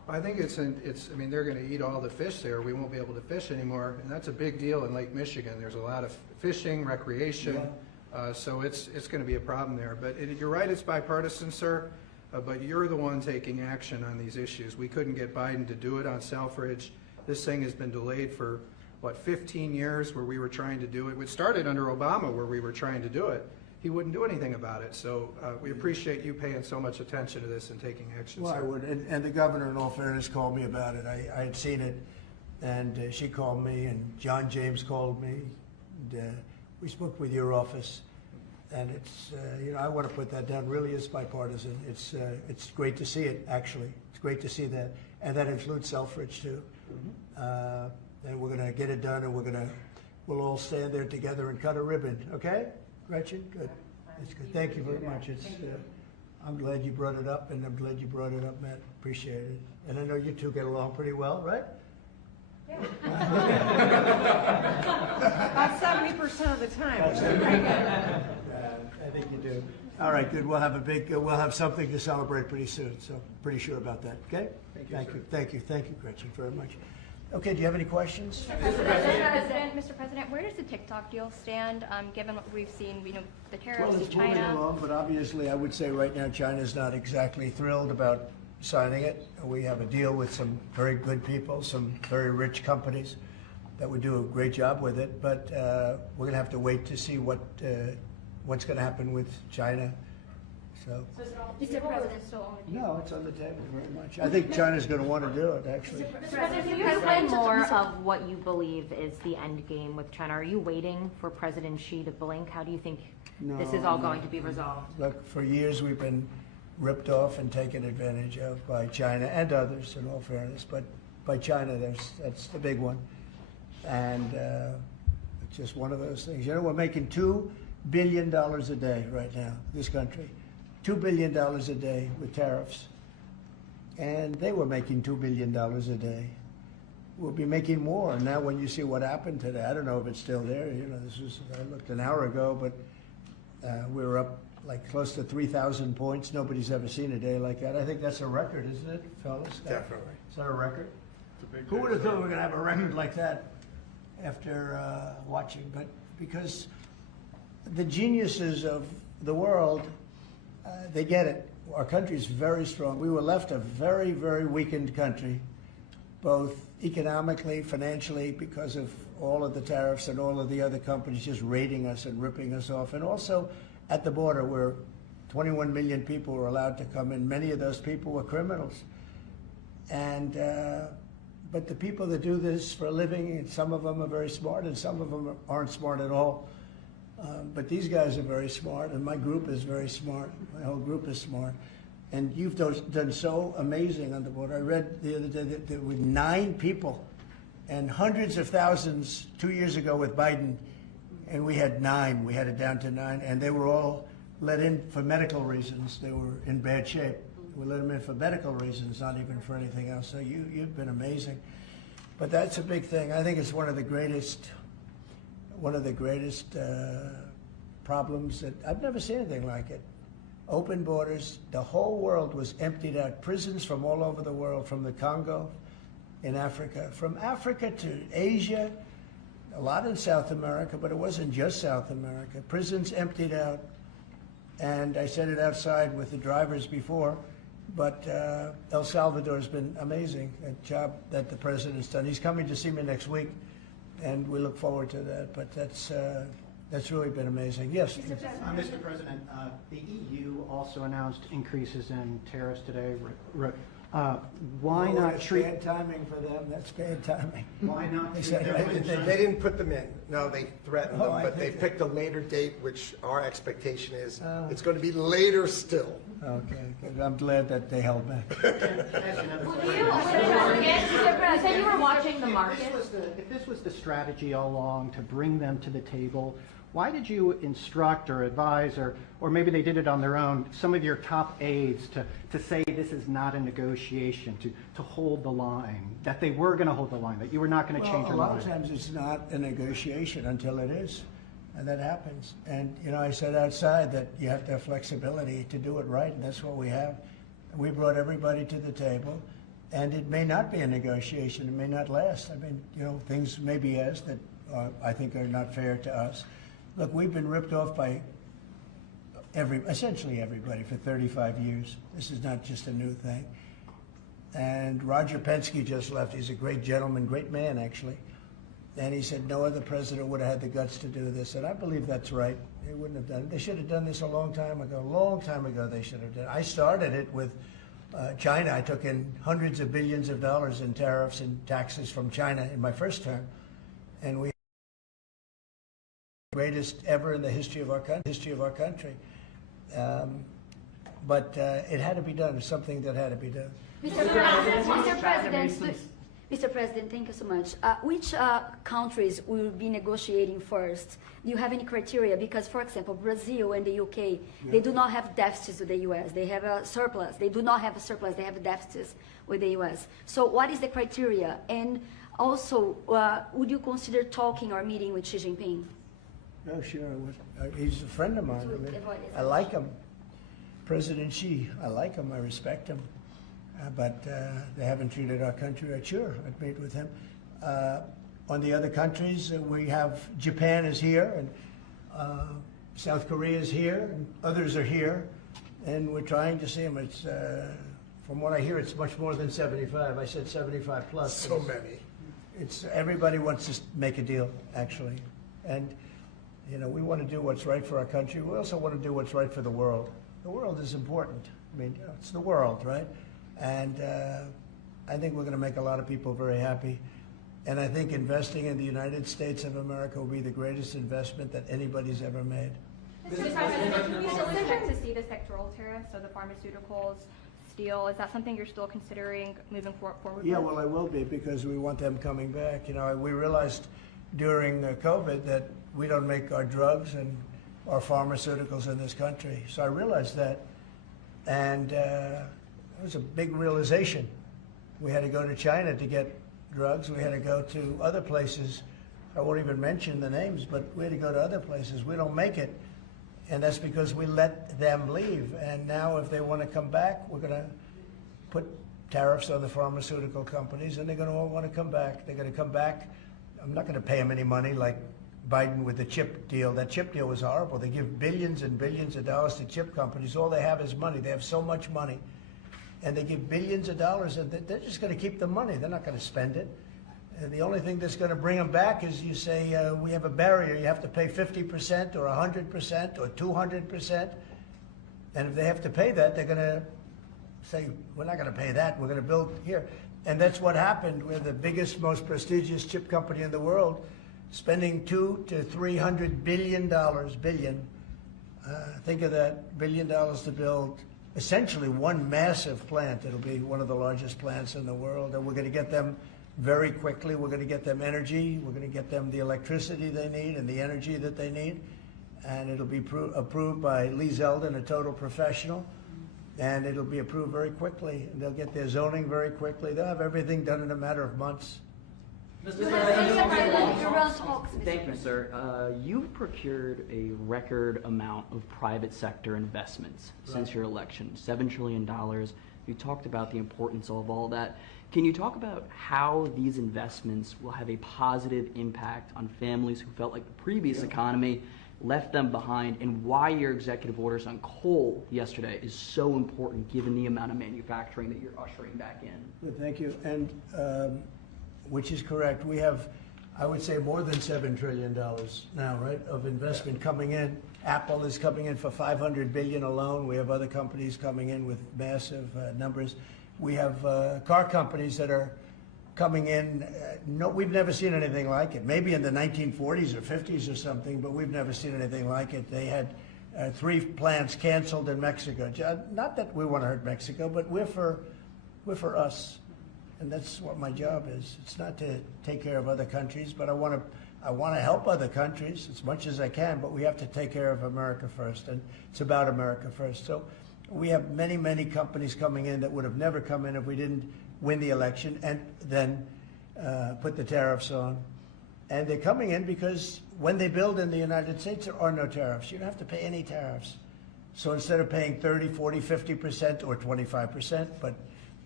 I think I mean, they're going to eat all the fish there. We won't be able to fish anymore, and that's a big deal in Lake Michigan. There's a lot of fishing, recreation, so it's going to be a problem there. But you're right, it's bipartisan, sir, but you're the one taking action on these issues. We couldn't get Biden to do it on Selfridge. This thing has been delayed for, 15 years where we were trying to do it. It started under Obama where we were trying to do it. He wouldn't do anything about it. So we appreciate you paying so much attention to this and taking action, Well, sir. I would, and the governor, in all fairness, called me about it. I had seen it, and she called me, and John James called me, and we spoke with your office, and it's, I want to put that down. Really is bipartisan. It's great to see it, actually. It's great to see that, and that includes Selfridge, too. And we're going to get it done, and we'll all stand there together and cut a ribbon, okay? Gretchen, good. That's good. Thank you very much. I'm glad you brought it up, and I'm glad you brought it up, Matt. Appreciate it. And I know you two get along pretty well, right? Yeah. About 70% of the time. I think you do. All right, good. We'll have something to celebrate pretty soon. So pretty sure about that. Okay. Thank you, Gretchen, very much. Okay. Do you have any questions? Mr. President, where does the TikTok deal stand, given what we've seen, the tariffs Well, to it's moving China? along, but obviously, I would say right now China's not exactly thrilled about signing it. We have a deal with some very good people, some very rich companies that would do a great job with it. But we're going to have to wait to see what's going to happen with China. So. Mr. President, still on the table? No, it's on the table very much. I think China's going to want to do it, actually. Mr. President, can you explain more of what you believe is the end game with China? Are you waiting for President Xi to blink? How do you think this is all going to be resolved? Look, for years we've been ripped off and taken advantage of by China and others, in all fairness. But by China, that's the big one. And it's just one of those things. We're making $2 billion a day right now, this country. $2 billion a day with tariffs. And they were making $2 billion a day. We'll be making more. And now when you see what happened today, I don't know if it's still there. I looked an hour ago, but we were up like close to 3,000 points. Nobody's ever seen a day like that. I think that's a record, isn't it, fellas? Definitely. Is that a record? Who would have thought we were going to have a record like that after watching? But because the geniuses of the world, they get it. Our country's very strong. We were left a very, very weakened country, both economically, financially, because of all of the tariffs and all of the other companies just raiding us and ripping us off. And also at the border where 21 million people were allowed to come in. Many of those people were criminals. And but the people that do this for a living, and some of them are very smart and some of them aren't smart at all. But these guys are very smart, and my group is very smart. My whole group is smart. And you've done so amazing on the border. I read the other day that there were 9 people and hundreds of thousands 2 years ago with Biden, and we had 9. We had it down to 9, and they were all let in for medical reasons. They were in bad shape. We let them in for medical reasons, not even for anything else. So you've been amazing. But that's a big thing. I think it's one of the greatest problems that I've never seen anything like it. Open borders. The whole world was emptied out. Prisons from all over the world, from the Congo in Africa, from Africa to Asia, a lot in South America, but it wasn't just South America. Prisons emptied out. And I said it outside with the drivers before, but El Salvador's been amazing, a job that the president's done. He's coming to see me next week, and we look forward to that. But that's really been amazing. Yes? Mr. President, the EU also announced increases in tariffs today. Why not treat... Bad timing for them. That's bad timing. Why not They treat said everyone- They didn't put them in. No, they threatened Oh, them, I but they think picked a later date, which our expectation is it's going to be later still. Okay, good. I'm glad that they held back. You said you were watching the market. If this was the strategy all along to bring them to the table, why did you instruct or advise, or maybe they did it on their own, some of your top aides to say this is not a negotiation, to hold the line, that they were going to hold the line, that you were not going to change your Well, a mind? lot of times it's not a negotiation until it is, and that happens. And, I said outside that you have to have flexibility to do it right, and that's what we have. And we brought everybody to the table. And it may not be a negotiation. It may not last. I mean, you know, things may be asked that I think are not fair to us. Look, we've been ripped off by essentially everybody for 35 years. This is not just a new thing. And Roger Penske just left. He's a great gentleman, great man, actually. And he said no other president would have had the guts to do this. And I believe that's right. They wouldn't have done it. They should have done this a long time ago. A long time ago they should have done it. I started it with China. I took in hundreds of billions of dollars in tariffs and taxes from China in my first term. And we greatest ever in the history of our country. But it had to be done. It's something that had to be done. Mr. President, thank you so much. Which countries will be negotiating first? Do you have any criteria? Because, for example, Brazil and the UK, they do not have deficits with the US. They have a surplus. They do not have a surplus. They have deficits with the US. So what is the criteria? And also, would you consider talking or meeting with Xi Jinping? Oh, sure. I would. He's a friend of mine. I like him. President Xi, I like him. I respect him. But they haven't treated our country right. Sure, I'd meet with him. On the other countries, we have Japan is here, and South Korea is here, and others are here, and we're trying to see them. It's, from what I hear, it's much more than 75. I said 75 plus. So many. It's everybody wants to make a deal, actually, and you know we want to do what's right for our country. We also want to do what's right for the world. The world is important. I mean, you know, it's the world, right? And I think we're going to make a lot of people very happy. And I think investing in the United States of America will be the greatest investment that anybody's ever made. Mr. President, can you still expect to see the sectoral tariffs, so the pharmaceuticals, steel, is that something you're still considering moving forward Yeah, with? well, I will be, because we want them coming back. You know, we realized during COVID that we don't make our drugs and our pharmaceuticals in this country. So I realized that, and it was a big realization. We had to go to China to get drugs. We had to go to other places. I won't even mention the names, but we had to go to other places. We don't make it, and that's because we let them leave. And now if they want to come back, we're going to put tariffs on the pharmaceutical companies, and they're going to all want to come back. They're going to come back. I'm not going to pay them any money like Biden with the chip deal. That chip deal was horrible. They give billions and billions of dollars to chip companies. All they have is money. They have so much money. And they give billions of dollars, and they're just going to keep the money. They're not going to spend it. And the only thing that's going to bring them back is you say, we have a barrier. You have to pay 50% or 100% or 200%. And if they have to pay that, they're going to say, we're not going to pay that. We're going to build here. And that's what happened. We're the biggest, most prestigious chip company in the world, spending $200 to $300 billion. Think of that, $1 billion to build essentially one massive plant. It'll be one of the largest plants in the world, and we're going to get them very quickly. We're going to get them energy. We're going to get them the electricity they need and the energy that they need, and it'll be approved by Lee Zeldin, a total professional, and it'll be approved very quickly. And they'll get their zoning very quickly. They'll have everything done in a matter of months. Thank you, sir. You've procured a record amount of private sector investments since your election, $7 trillion. You talked about the importance of all that. Can you talk about how these investments will have a positive impact on families who felt like the previous economy left them behind, and why your executive orders on coal yesterday is so important given the amount of manufacturing that you're ushering back in? Good, thank you. And which is correct. We have, I would say, more than $7 trillion now, right, of investment coming in. Apple is coming in for $500 billion alone. We have other companies coming in with massive numbers. We have car companies that are coming in. No, we've never seen anything like it. Maybe in the 1940s or 50s or something, but we've never seen anything like it. They had 3 plants canceled in Mexico. Not that we want to hurt Mexico, but we're for us. And that's what my job is. It's not to take care of other countries, but I want to help other countries as much as I can, but we have to take care of America first, and it's about America first. So we have many, many companies coming in that would have never come in if we didn't win the election and then put the tariffs on. And they're coming in because when they build in the United States, there are no tariffs. You don't have to pay any tariffs. So instead of paying 30, 40, 50% or 25%, but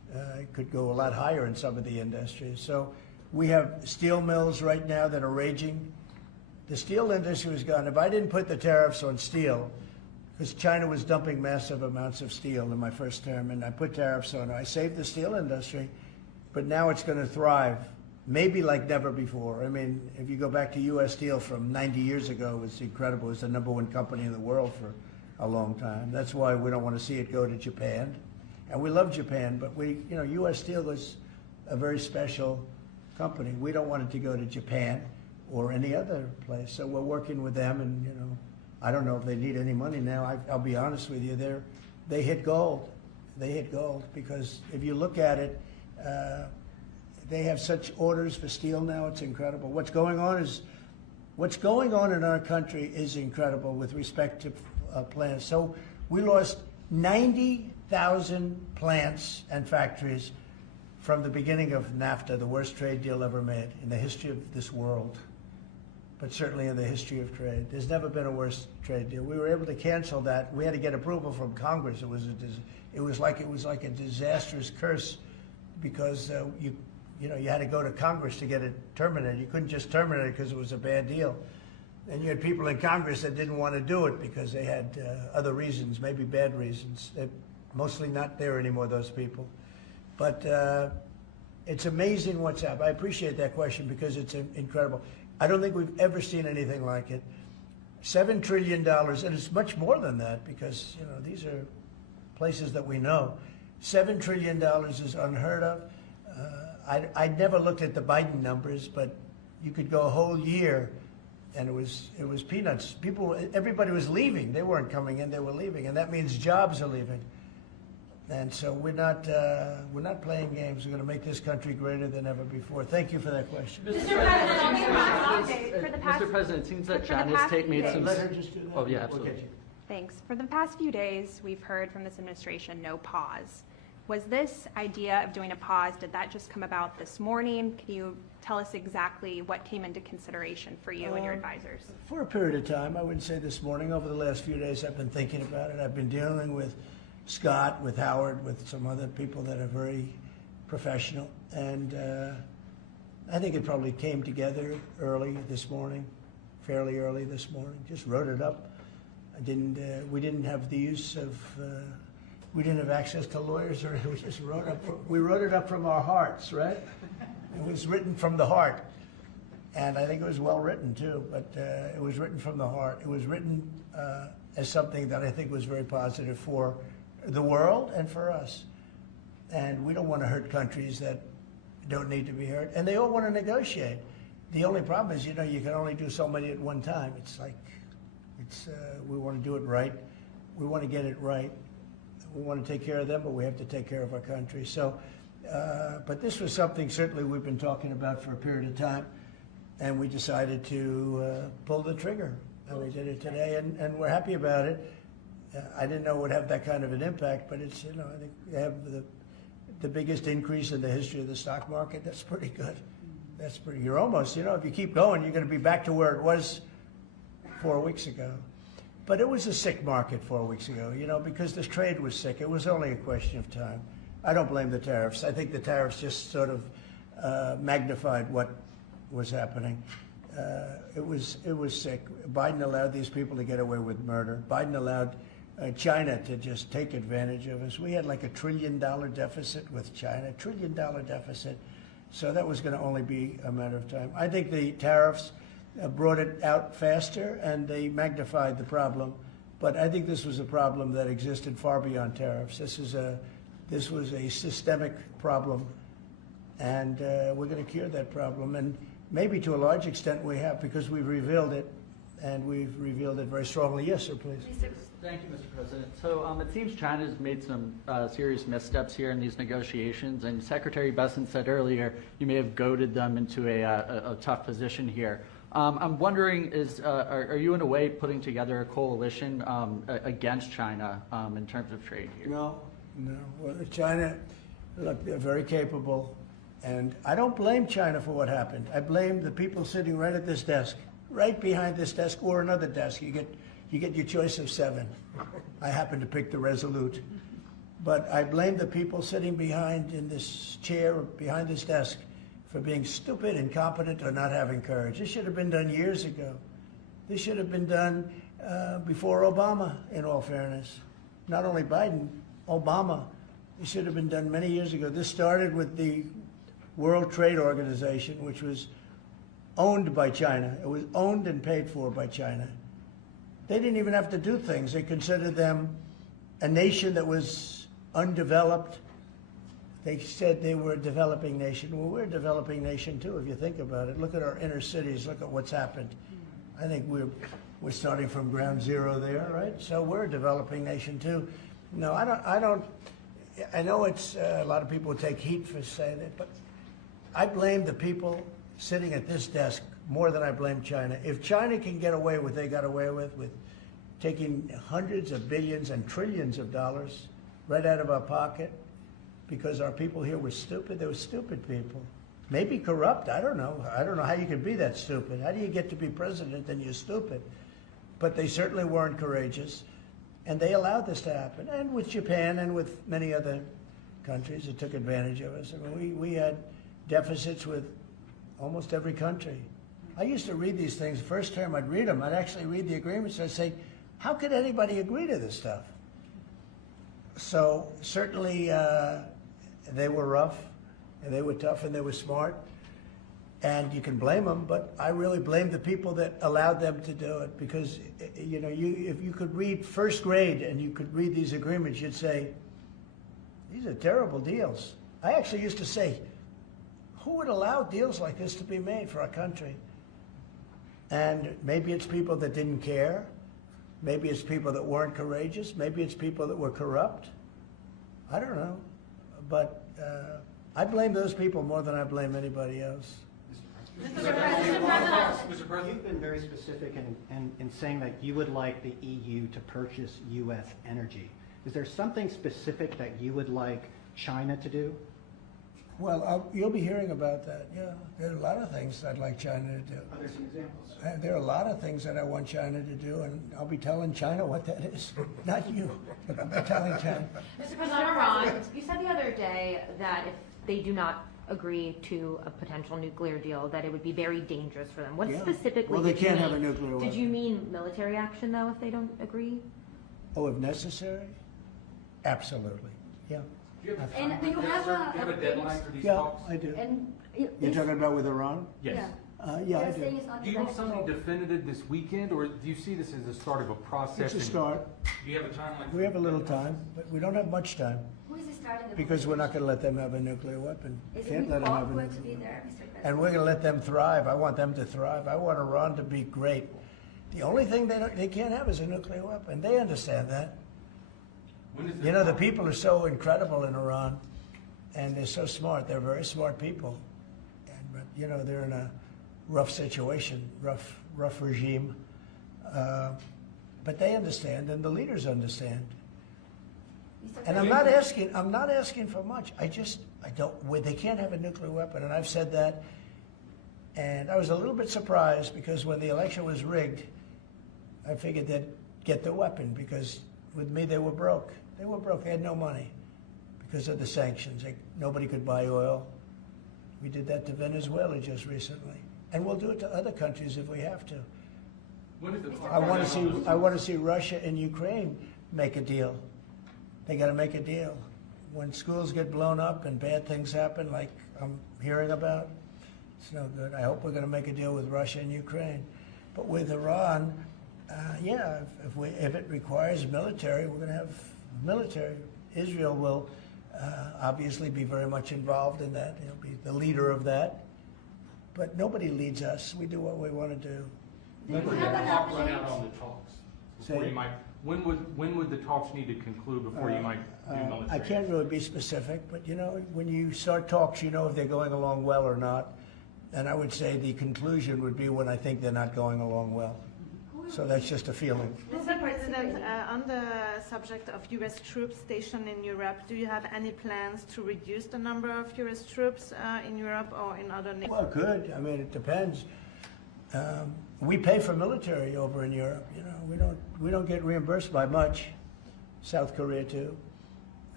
It could go a lot higher in some of the industries. So we have steel mills right now that are raging. The steel industry was gone. If I didn't put the tariffs on steel, because China was dumping massive amounts of steel in my first term, and I put tariffs on it, I saved the steel industry, but now it's going to thrive, maybe like never before. I mean, if you go back to U.S. Steel from 90 years ago, it was incredible. It was the #1 company in the world for a long time. That's why we don't want to see it go to Japan. And we love Japan, but U.S. Steel was a very special company. We don't want it to go to Japan or any other place. So we're working with them, and I don't know if they need any money now. I'll be honest with you, they hit gold. They hit gold because if you look at it, they have such orders for steel now. It's incredible. What's going on in our country is incredible with respect to plants. So we lost 90,000 plants and factories from the beginning of NAFTA, the worst trade deal ever made in the history of this world, but certainly in the history of trade. There's never been a worse trade deal. We were able to cancel that. We had to get approval from Congress. It was like a disastrous curse because you had to go to Congress to get it terminated. You couldn't just terminate it because it was a bad deal. And you had people in Congress that didn't want to do it because they had other reasons, maybe bad reasons. They're mostly not there anymore, those people. But it's amazing what's happened. I appreciate that question because it's incredible. I don't think we've ever seen anything like it. $7 trillion, and it's much more than that because these are places that we know. $7 trillion is unheard of. I never looked at the Biden numbers, but you could go a whole year, and it was peanuts. Everybody was leaving. They weren't coming in; they were leaving, and that means jobs are leaving. And so we're not playing games. We're going to make this country greater than ever before. Thank you for that question. Mr. President, it seems that China's made some. Let her just do that. Oh yeah, absolutely. Okay. Thanks. For the past few days, we've heard from this administration no pause. Was this idea of doing a pause, did that just come about this morning? Can you tell us exactly what came into consideration for you and your advisors? For a period of time, I wouldn't say this morning. Over the last few days, I've been thinking about it. I've been dealing with Scott, with Howard, with some other people that are very professional. And I think it probably came together early this morning, fairly early this morning. Just wrote it up. We didn't have the use of, we didn't have access to lawyers, or we just we wrote it up from our hearts, right? It was written from the heart. And I think it was well written too, but it was written from the heart. It was written as something that I think was very positive for the world and for us. And we don't want to hurt countries that don't need to be hurt. And they all want to negotiate. The only problem is, you can only do so many at one time. We want to do it right. We want to get it right. We want to take care of them, but we have to take care of our country. So, but this was something certainly we've been talking about for a period of time, and we decided to pull the trigger. And we did it today, and we're happy about it. I didn't know it would have that kind of an impact, but it's, I think they have the biggest increase in the history of the stock market. That's pretty good. You're almost, if you keep going, you're going to be back to where it was 4 weeks ago. But it was a sick market 4 weeks ago, because this trade was sick. It was only a question of time. I don't blame the tariffs. I think the tariffs just sort of magnified what was happening. It was sick. Biden allowed these people to get away with murder. Biden allowed China to just take advantage of us. We had like $1 trillion deficit with China, $1 trillion deficit. So that was going to only be a matter of time. I think the tariffs brought it out faster and they magnified the problem. But I think this was a problem that existed far beyond tariffs. This was a systemic problem, and we're going to cure that problem. And maybe to a large extent we have, because we've revealed it, and we've revealed it very strongly. Yes, sir, please. Thank you, Mr. President. So it seems China's made some serious missteps here in these negotiations, and Secretary Besson said earlier you may have goaded them into a tough position here. I'm wondering, are you in a way putting together a coalition against China in terms of trade here? No. Well, China, look, they're very capable, and I don't blame China for what happened. I blame the people sitting right at this desk, right behind this desk, or another desk. You get your choice of 7. I happen to pick the Resolute. But I blame the people sitting behind in this chair, behind this desk, for being stupid, incompetent, or not having courage. This should have been done years ago. This should have been done before Obama, in all fairness. Not only Biden, Obama. It should have been done many years ago. This started with the World Trade Organization, which was owned by China. It was owned and paid for by China. They didn't even have to do things. They considered them a nation that was undeveloped. They said they were a developing nation. Well, we're a developing nation too, if you think about it. Look at our inner cities. Look at what's happened. I think we're starting from ground zero there, right? So we're a developing nation too. No, I don't. I know it's a lot of people take heat for saying it, but I blame the people sitting at this desk more than I blame China. If China can get away with what they got away with taking hundreds of billions and trillions of dollars right out of our pocket because our people here were stupid, they were stupid people. Maybe corrupt, I don't know. I don't know how you could be that stupid. How do you get to be president and you're stupid? But they certainly weren't courageous. And they allowed this to happen. And with Japan and with many other countries that took advantage of us. I mean, we had deficits with almost every country. I used to read these things. The first term I'd read them. I'd actually read the agreements. I'd say, how could anybody agree to this stuff? So certainly they were rough, and they were tough, and they were smart. And you can blame them, but I really blame the people that allowed them to do it, because you know, if you could read first grade and you could read these agreements, you'd say, these are terrible deals. I actually used to say, who would allow deals like this to be made for our country? And maybe it's people that didn't care. Maybe it's people that weren't courageous. Maybe it's people that were corrupt. I don't know. But I blame those people more than I blame anybody else. Mr. President, you've been very specific in saying that you would like the EU to purchase U.S. energy. Is there something specific that you would like China to do? Well, you'll be hearing about that. Yeah, there are a lot of things I'd like China to do. Are there some examples? There are a lot of things that I want China to do, and I'll be telling China what that is. Not you, but I'll be telling China. Mr. President, Iran, you said the other day that if they do not agree to a potential nuclear deal, that it would be very dangerous for them. What specifically Well, they did you can't mean? have a nuclear weapon. Did you mean military action, though, if they don't agree? Oh, if necessary? Absolutely, yeah. And do you have a deadline for these Yeah, talks? I do. And You're talking about with Iran? Yes. Yeah, I they're do. saying it's not Do you want something negotiable. definitive this weekend, or do you see this as the start of a process? It's a start. Do you have a timeline? We have a little time, but we don't have much time, Who is starting the because we're not going to let them have a nuclear weapon. Is Can't it let them have a awkward to be nuclear there, weapon. Mr. President? And we're going to let them thrive. I want them to thrive. I want Iran to be great. The only thing they can't have is a nuclear weapon. They understand that. You know, the people are so incredible in Iran, and they're so smart. They're very smart people. But, you know, they're in a rough situation, rough regime. But they understand, and the leaders understand. And I'm not asking for much. I don't, they can't have a nuclear weapon, and I've said that. And I was a little bit surprised, because when the election was rigged, I figured they'd get the weapon, because with me, they were broke. They were broke. They had no money because of the sanctions. Nobody could buy oil. We did that to Venezuela just recently. And we'll do it to other countries if we have to. I want to see Russia and Ukraine make a deal. They got to make a deal. When schools get blown up and bad things happen, like I'm hearing about, it's no good. I hope we're going to make a deal with Russia and Ukraine. But with Iran, yeah, if it requires military, we're going to have military. Israel will obviously be very much involved in that. He'll be the leader of that. But nobody leads us. We do what we want to do. When would the clock run out on the talks? Before Say- you might, when would the talks need to conclude before you might do military? I can't really be specific, but you know, when you start talks, you know if they're going along well or not. And I would say the conclusion would be when I think they're not going along well. So that's just a feeling. Mr. President, on the subject of U.S. troops stationed in Europe, do you have any plans to reduce the number of U.S. troops in Europe or in other nations? Well, good. I mean, it depends. We pay for military over in Europe. You know, we don't get reimbursed by much. South Korea too.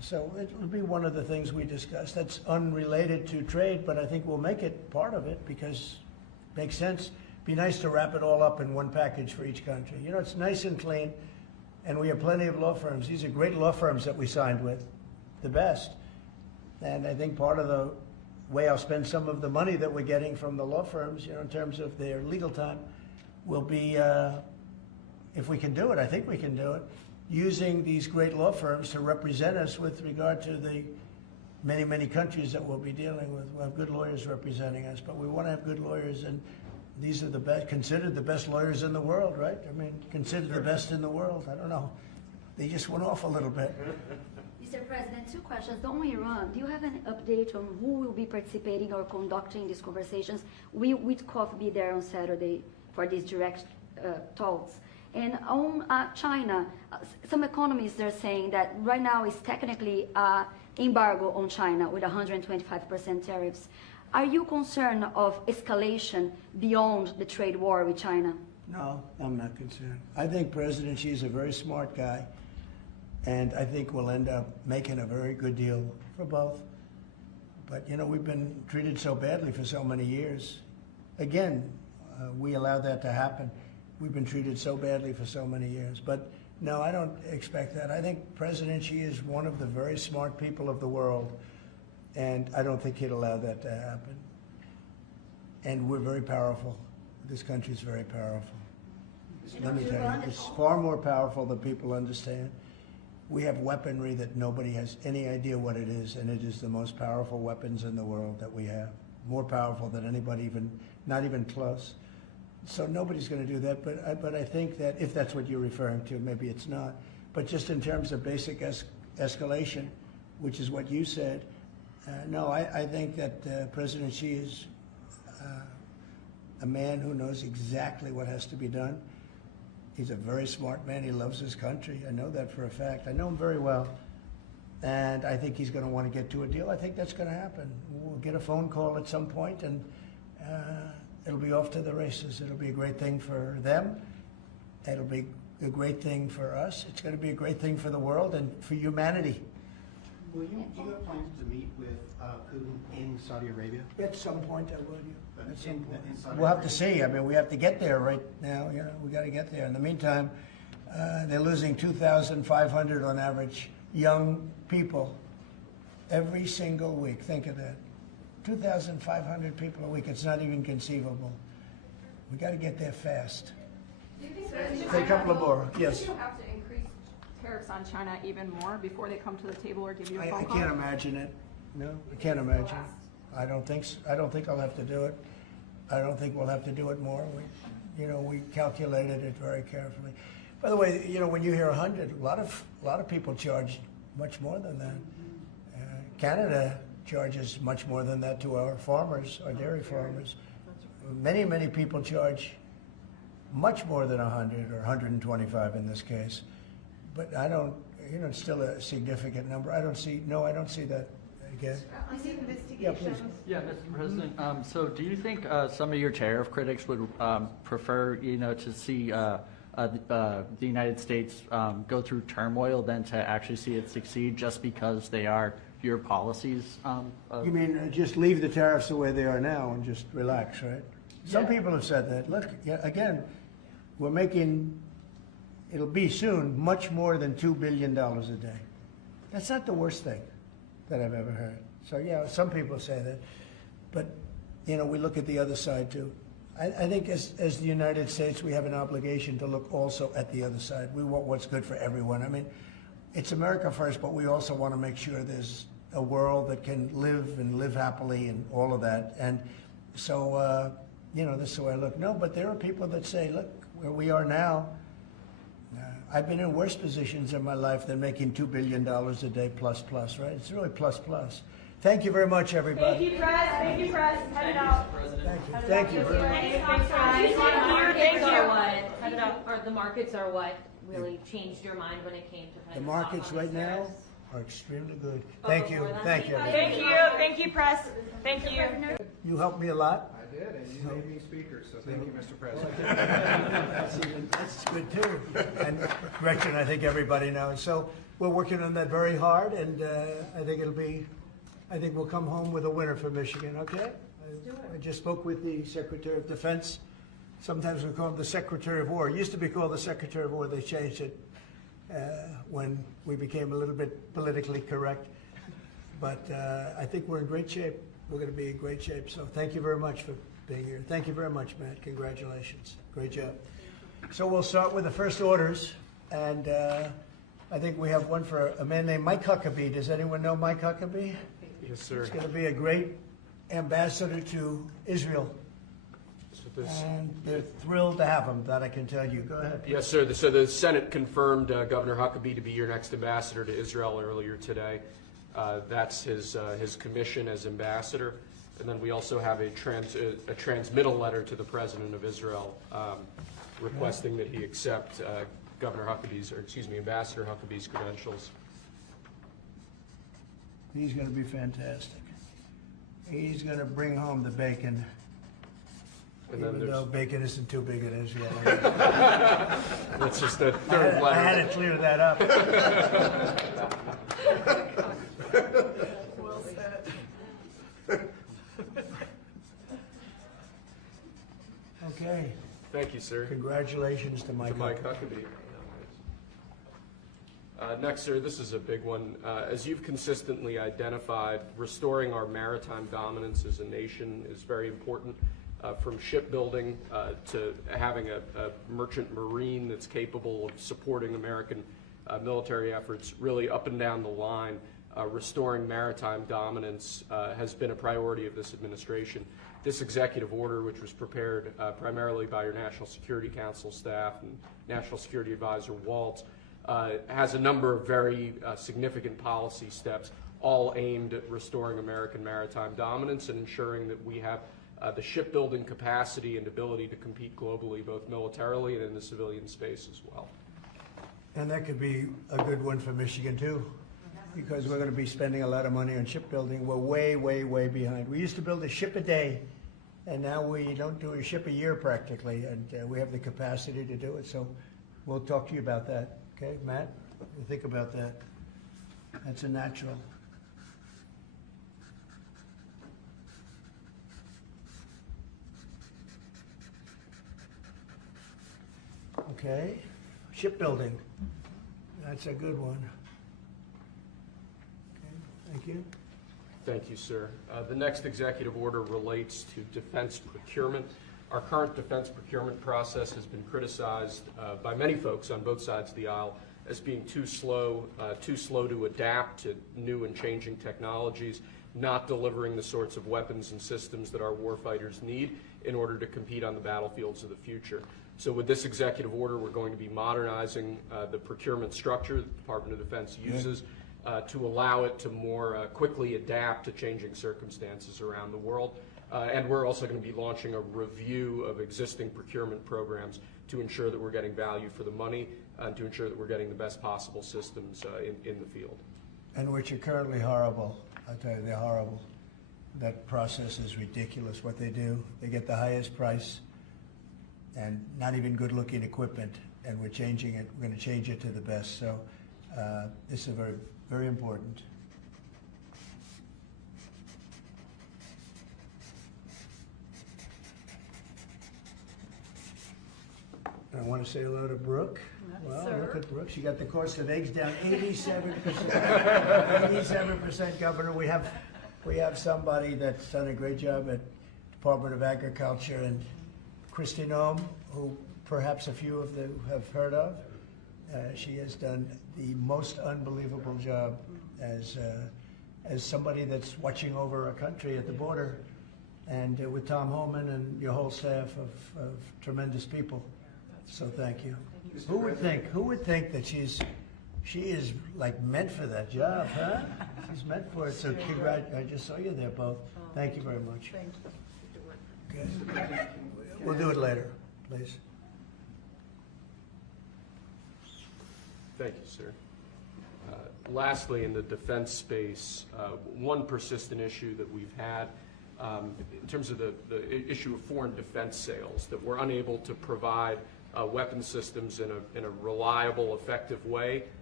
So it'll be one of the things we discuss. That's unrelated to trade, but I think we'll make it part of it because it makes sense. Be nice to wrap it all up in one package for each country. You know, it's nice and clean, and we have plenty of law firms. These are great law firms that we signed with, the best. And I think part of the way I'll spend some of the money that we're getting from the law firms, you know, in terms of their legal time, will be, if we can do it, I think we can do it, using these great law firms to represent us with regard to the many, many countries that we'll be dealing with. We'll have good lawyers representing us, but we want to have good lawyers, and these are the best, considered the best lawyers in the world, right? I mean, considered the best in the world. I don't know. They just went off a little bit. Mr. President, two questions. On Iran, do you have an update on who will be participating or conducting these conversations? Will Witkoff be there on Saturday for these direct talks? And on China, some economists are saying that right now is technically embargo on China with 125% tariffs. Are you concerned of escalation beyond the trade war with China? No, I'm not concerned. I think President Xi is a very smart guy, and I think we'll end up making a very good deal for both. But, you know, we've been treated so badly for so many years. Again, we allowed that to happen. We've been treated so badly for so many years. But, no, I don't expect that. I think President Xi is one of the very smart people of the world, and I don't think he'd allow that to happen. And we're very powerful. This country is very powerful. Let me tell you, it's far more powerful than people understand. We have weaponry that nobody has any idea what it is, and it is the most powerful weapons in the world that we have. More powerful than anybody, not even close. So nobody's going to do that, but I think that if that's what you're referring to, maybe it's not. But just in terms of basic escalation, which is what you said, no, I think that President Xi is a man who knows exactly what has to be done. He's a very smart man. He loves his country. I know that for a fact. I know him very well. And I think he's going to want to get to a deal. I think that's going to happen. We'll get a phone call at some point, and it'll be off to the races. It'll be a great thing for them. It'll be a great thing for us. It's going to be a great thing for the world and for humanity. Do you have plans to meet with Putin in Saudi Arabia? At some point, I would. At some point. In Saudi We'll have Arabia? to see. I mean, we have to get there right now. You know, we got to get there. In the meantime, they're losing 2,500 on average young people every single week. Think of that. 2,500 people a week. It's not even conceivable. We got to get there fast. Do you think Say a couple of more. Yes. Do you have to increase tariffs on China even more before they come to the table or give you a phone I call? can't imagine it. No, I can't imagine. I don't think I'll have to do it. I don't think we'll have to do it more. We calculated it very carefully. By the way, you know, when you hear 100, a lot of people charge much more than that. Canada charges much more than that to our farmers, our dairy farmers. Many, many people charge much more than 100 or 125 in this case. But I don't, you know, it's still a significant number. I don't see that again. On the Yeah, investigations. please. Yeah, Mr. President. So do you think some of your tariff critics would prefer, you know, to see the United States go through turmoil than to actually see it succeed just because they are your policies? You mean just leave the tariffs the way they are now and just relax, right? Some Yeah. people have said that. Look, again, we're making, it'll be soon, much more than $2 billion a day. That's not the worst thing that I've ever heard. So, yeah, some people say that. But, you know, we look at the other side, too. I think as the United States, we have an obligation to look also at the other side. We want what's good for everyone. I mean, it's America first, but we also want to make sure there's a world that can live happily and all of that. And so, you know, this is the way I look. No, but there are people that say, look, where we are now, I've been in worse positions in my life than making $2 billion a day plus, right? It's really plus. Thank you very much, everybody. Thank you, Press. Thank you, Press. Head it out. Thank you very much. The markets are what really changed your mind when it came to kind The of markets talk on right these now tariffs? are extremely good. Thank you. Thank you. Thank you. Thank you, Press. Thank you. You helped me a lot. I did, and you made me speaker, so thank you, Mr. President. That's good too. And Gretchen, I think everybody knows. So we're working on that very hard, and I think we'll come home with a winner for Michigan, okay? I just spoke with the Secretary of Defense. Sometimes we call him the Secretary of War. It used to be called the Secretary of War. They changed it when we became a little bit politically correct. But I think we're in great shape. We're going to be in great shape. So thank you very much for being here. Thank you very much, Matt. Congratulations. Great job. So we'll start with the first orders. And I think we have one for a man named Mike Huckabee. Does anyone know Mike Huckabee? Yes, sir. He's going to be a great ambassador to Israel. And they're thrilled to have him, that I can tell you. Go ahead. Yes, sir. So the Senate confirmed Governor Huckabee to be your next ambassador to Israel earlier today. That's his commission as ambassador. And then we also have a transmittal letter to the President of Israel requesting that he accept Ambassador Huckabee's credentials. He's going to be fantastic. He's going to bring home the bacon. And then Even though bacon isn't too big in Israel. That's just the third letter. I had to clear that up. Well said. Okay. Thank you, sir. Congratulations to Mike Huckabee. Next, sir, this is a big one. As you've consistently identified, restoring our maritime dominance as a nation is very important. From shipbuilding to having a merchant marine that's capable of supporting American military efforts, really up and down the line, restoring maritime dominance has been a priority of this administration. This executive order, which was prepared primarily by your National Security Council staff and National Security Advisor Waltz, has a number of very significant policy steps, all aimed at restoring American maritime dominance and ensuring that we have the shipbuilding capacity and ability to compete globally, both militarily and in the civilian space as well. And that could be a good one for Michigan, too, because we're going to be spending a lot of money on shipbuilding. We're way, way, way behind. We used to build a ship a day, and now we don't do a ship a year practically, and we have the capacity to do it. So we'll talk to you about that. Okay, Matt? We'll think about that. That's a natural. Okay, shipbuilding. That's a good one. Okay, thank you. Thank you, sir. The next executive order relates to defense procurement. Our current defense procurement process has been criticized by many folks on both sides of the aisle as being too slow to adapt to new and changing technologies, not delivering the sorts of weapons and systems that our warfighters need in order to compete on the battlefields of the future. So with this executive order, we're going to be modernizing the procurement structure that the Department of Defense uses to allow it to more quickly adapt to changing circumstances around the world. And we're also going to be launching a review of existing procurement programs to ensure that we're getting value for the money and to ensure that we're getting the best possible systems in the field. And which are currently horrible. I'll tell you, they're horrible. That process is ridiculous, what they do. They get the highest price and not even good-looking equipment, and we're changing it. We're going to change it to the best. So this is very, very important. I want to say hello to Brooke. Well, look at Brooke. She got the cost of eggs down 87%. 87%, Governor. We have somebody that's done a great job at Department of Agriculture, and Kristi Noem, who perhaps a few of you have heard of. She has done the most unbelievable job as somebody that's watching over a country at the border, and with Tom Homan and your whole staff of tremendous people. So thank you. Who would think that she is like meant for that job, huh? She's meant for it. So I just saw you there both. Thank you very much. Thank you. Okay. We'll do it later, please. Thank you, sir. Lastly, in the defense space, one persistent issue that we've had in terms of the issue of foreign defense sales, that we're unable to provide weapon systems in a reliable, effective way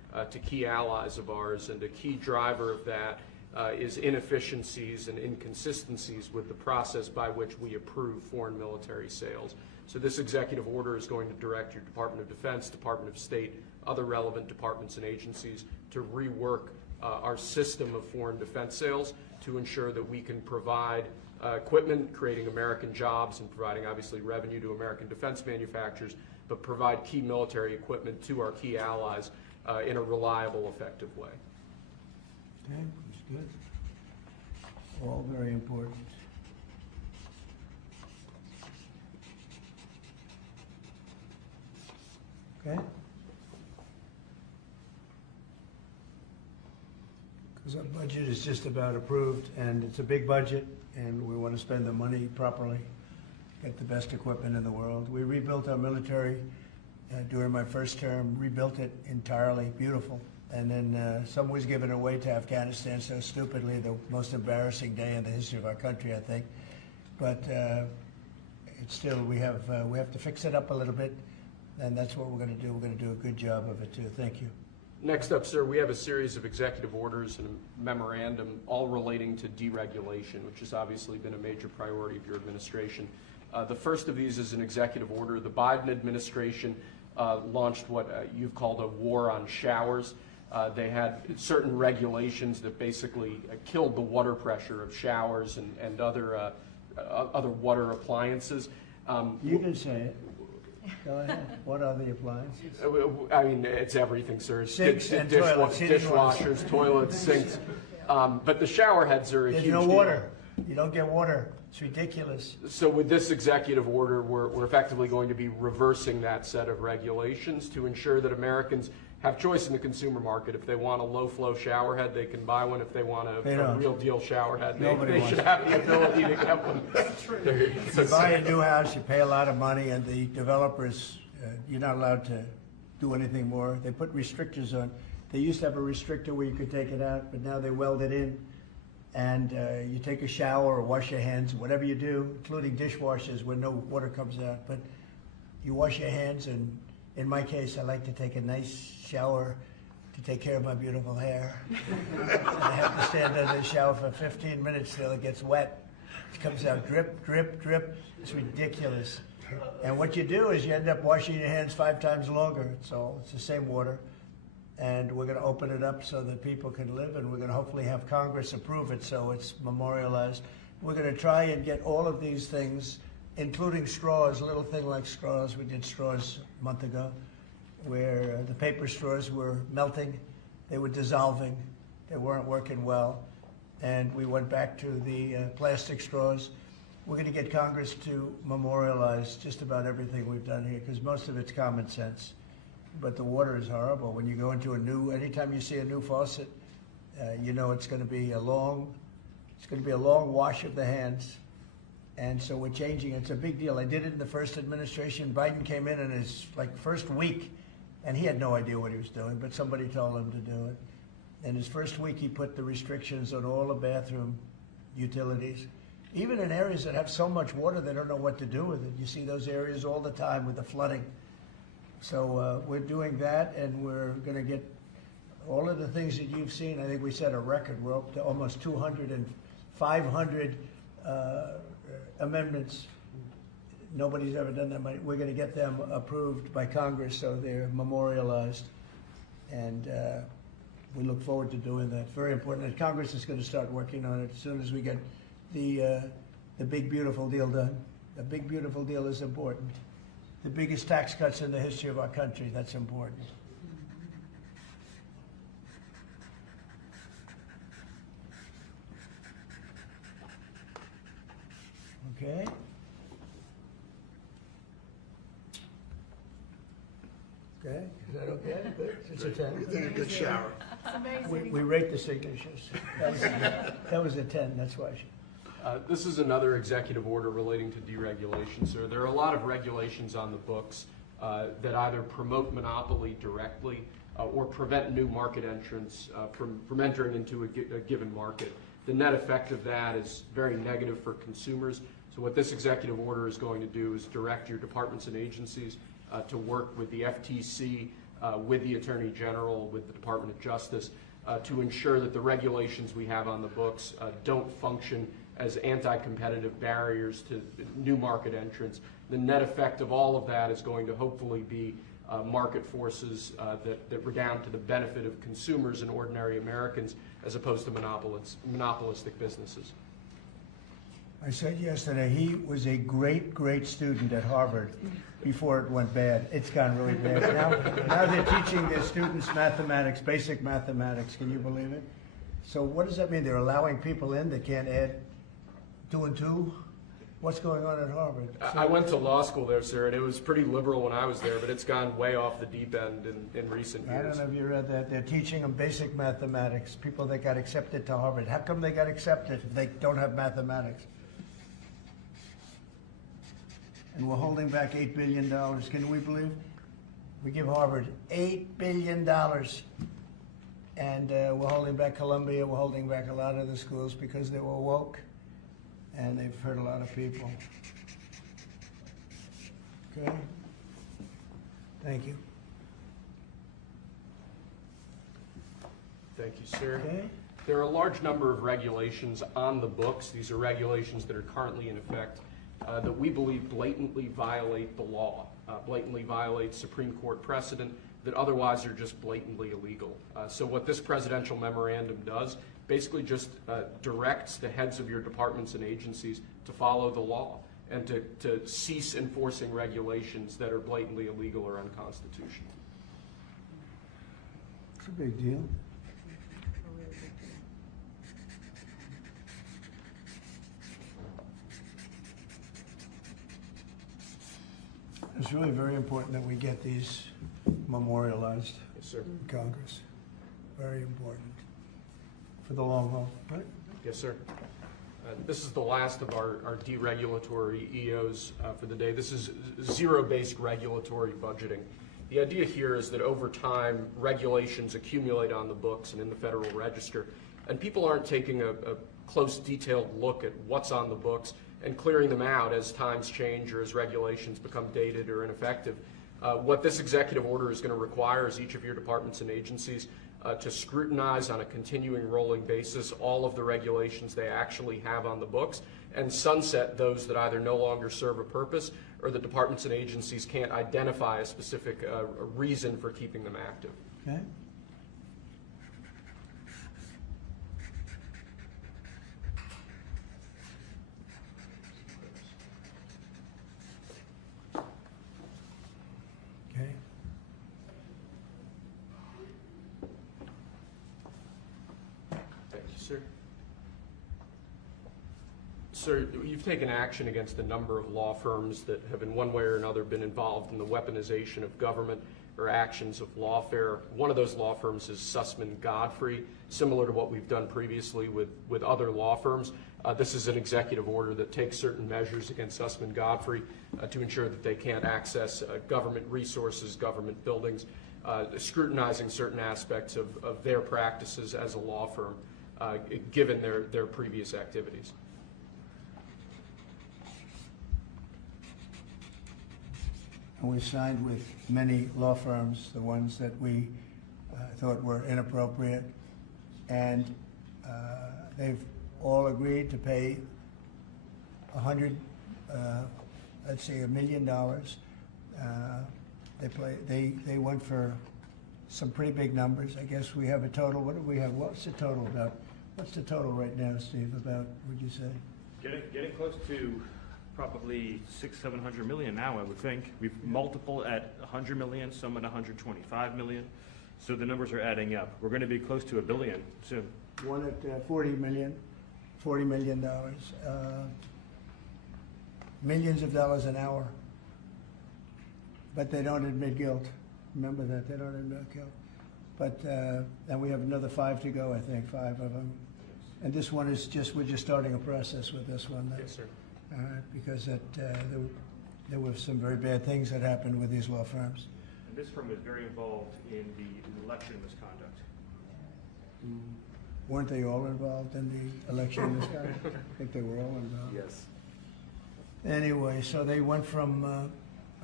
to key allies of ours, and a key driver of that is inefficiencies and inconsistencies with the process by which we approve foreign military sales. So this executive order is going to direct your Department of Defense, Department of State, other relevant departments and agencies to rework our system of foreign defense sales to ensure that we can provide equipment, creating American jobs and providing obviously revenue to American defense manufacturers, but provide key military equipment to our key allies in a reliable, effective way. Okay, that's good. All very important. Okay? Because our budget is just about approved, and it's a big budget, and we want to spend the money properly, get the best equipment in the world. We rebuilt our military during my first term, rebuilt it entirely, beautiful. And then some was given away to Afghanistan so stupidly, the most embarrassing day in the history of our country, I think. But it's still, we have to fix it up a little bit, and that's what we're going to do. We're going to do a good job of it, too. Thank you. Next up, sir, we have a series of executive orders and a memorandum all relating to deregulation, which has obviously been a major priority of your administration. The first of these is an executive order. The Biden administration launched what you've called a war on showers. They had certain regulations that basically killed the water pressure of showers and other water appliances. You can say it. Go ahead. What are the appliances? I mean, it's everything, sir. Sinks and toilets, dishwashers, toilets, sinks. But the shower heads are a huge There's no deal. water. You don't get water. It's ridiculous. So with this executive order, we're effectively going to be reversing that set of regulations to ensure that Americans have choice in the consumer market. If they want a low-flow shower head, they can buy one. If they want a real deal shower head, they should have the ability to get one. You buy a new house, you pay a lot of money, and the developers, you're not allowed to do anything more. They put restrictors on. They used to have a restrictor where you could take it out, but now they weld it in. And you take a shower or wash your hands, whatever you do, including dishwashers where no water comes out. But you wash your hands, and in my case, I like to take a nice shower to take care of my beautiful hair. I have to stand under the shower for 15 minutes till it gets wet. It comes out drip, drip, drip. It's ridiculous. And what you do is you end up washing your hands 5 times longer. So it's the same water. And we're going to open it up so that people can live, and we're going to hopefully have Congress approve it so it's memorialized. We're going to try and get all of these things, including straws, a little thing like straws. We did straws a month ago, where the paper straws were melting, they were dissolving, they weren't working well, and we went back to the plastic straws. We're going to get Congress to memorialize just about everything we've done here, because most of it's common sense. But the water is horrible. When you go into anytime you see a new faucet, you know it's going to be a long wash of the hands. And so we're changing. It's a big deal. I did it in the first administration. Biden came in his first week, and he had no idea what he was doing, but somebody told him to do it. In his first week, he put the restrictions on all the bathroom utilities. Even in areas that have so much water, they don't know what to do with it. You see those areas all the time with the flooding. So we're doing that, and we're going to get all of the things that you've seen. I think we set a record. We're up to almost 200 and 500 amendments. Nobody's ever done that many. We're going to get them approved by Congress so they're memorialized. And we look forward to doing that. Very important. And Congress is going to start working on it as soon as we get the big, beautiful deal done. The big, beautiful deal is important. The biggest tax cuts in the history of our country, that's important. Okay. Okay, is that okay? Good. It's a 10. You think a good shower. We rate the signatures. That was a 10, that's why. This is another executive order relating to deregulation, sir. There are a lot of regulations on the books that either promote monopoly directly or prevent new market entrants from entering into a given market. The net effect of that is very negative for consumers. So what this executive order is going to do is direct your departments and agencies to work with the FTC with the Attorney General, with the Department of Justice, to ensure that the regulations we have on the books don't function as anti-competitive barriers to new market entrants. The net effect of all of that is going to hopefully be market forces that redound to the benefit of consumers and ordinary Americans as opposed to monopolistic businesses. I said yesterday, he was a great, great student at Harvard before it went bad. It's gone really bad. Now they're teaching their students mathematics, basic mathematics. Can you believe it? So what does that mean? They're allowing people in that can't add 2 and 2? What's going on at Harvard? I went to law school there, sir, and it was pretty liberal when I was there, but it's gone way off the deep end in recent years. I don't know if you read that. They're teaching them basic mathematics, people that got accepted to Harvard. How come they got accepted if they don't have mathematics? And we're holding back $8 billion. Can we believe? We give Harvard $8 billion. And we're holding back Columbia. We're holding back a lot of the schools because they were woke. And they've hurt a lot of people. Okay? Thank you. Thank you, sir. Okay. There are a large number of regulations on the books. These are regulations that are currently in effect that we believe blatantly violate the law, blatantly violate Supreme Court precedent that otherwise are just blatantly illegal. So what this presidential memorandum does basically just directs the heads of your departments and agencies to follow the law and to cease enforcing regulations that are blatantly illegal or unconstitutional. It's a big deal. It's really very important that we get these memorialized Yes, sir. in Congress. Very important for the long haul, right? Yes, sir. This is the last of our deregulatory EOs for the day. This is zero-based regulatory budgeting. The idea here is that over time, regulations accumulate on the books and in the Federal Register, and people aren't taking a close, detailed look at what's on the books and clearing them out as times change or as regulations become dated or ineffective. What this executive order is going to require is each of your departments and agencies to scrutinize on a continuing rolling basis all of the regulations they actually have on the books and sunset those that either no longer serve a purpose or the departments and agencies can't identify a specific reason for keeping them active. Okay. Okay. Thank you, sir. Sir, you've taken action against a number of law firms that have in one way or another been involved in the weaponization of government or actions of lawfare. One of those law firms is Sussman Godfrey, similar to what we've done previously with other law firms. This is an executive order that takes certain measures against Sussman Godfrey to ensure that they can't access government resources, government buildings, scrutinizing certain aspects of their practices as a law firm, given their previous activities. And we signed with many law firms, the ones that we thought were inappropriate, and they've all agreed to pay $1 million. They went for some pretty big numbers. I guess we have a total. What do we have? What's the total about? What's the total right now, Steve? About, would you say? Getting close to probably $600-700 million now, I would think. We've multiple at 100 million, some at 125 million. So the numbers are adding up. We're going to be close to $1 billion soon. One at $40 million. Millions of dollars an hour. But they don't admit guilt. Remember that, they don't admit guilt. But, and we have another 5 to go, I think, 5 of them. And this one is we're just starting a process with this one. Yes, sir. Because there were some very bad things that happened with these law firms. And this firm is very involved in the election misconduct. Weren't they all involved in the election misconduct? I think they were all involved. Yes. Anyway, so they went from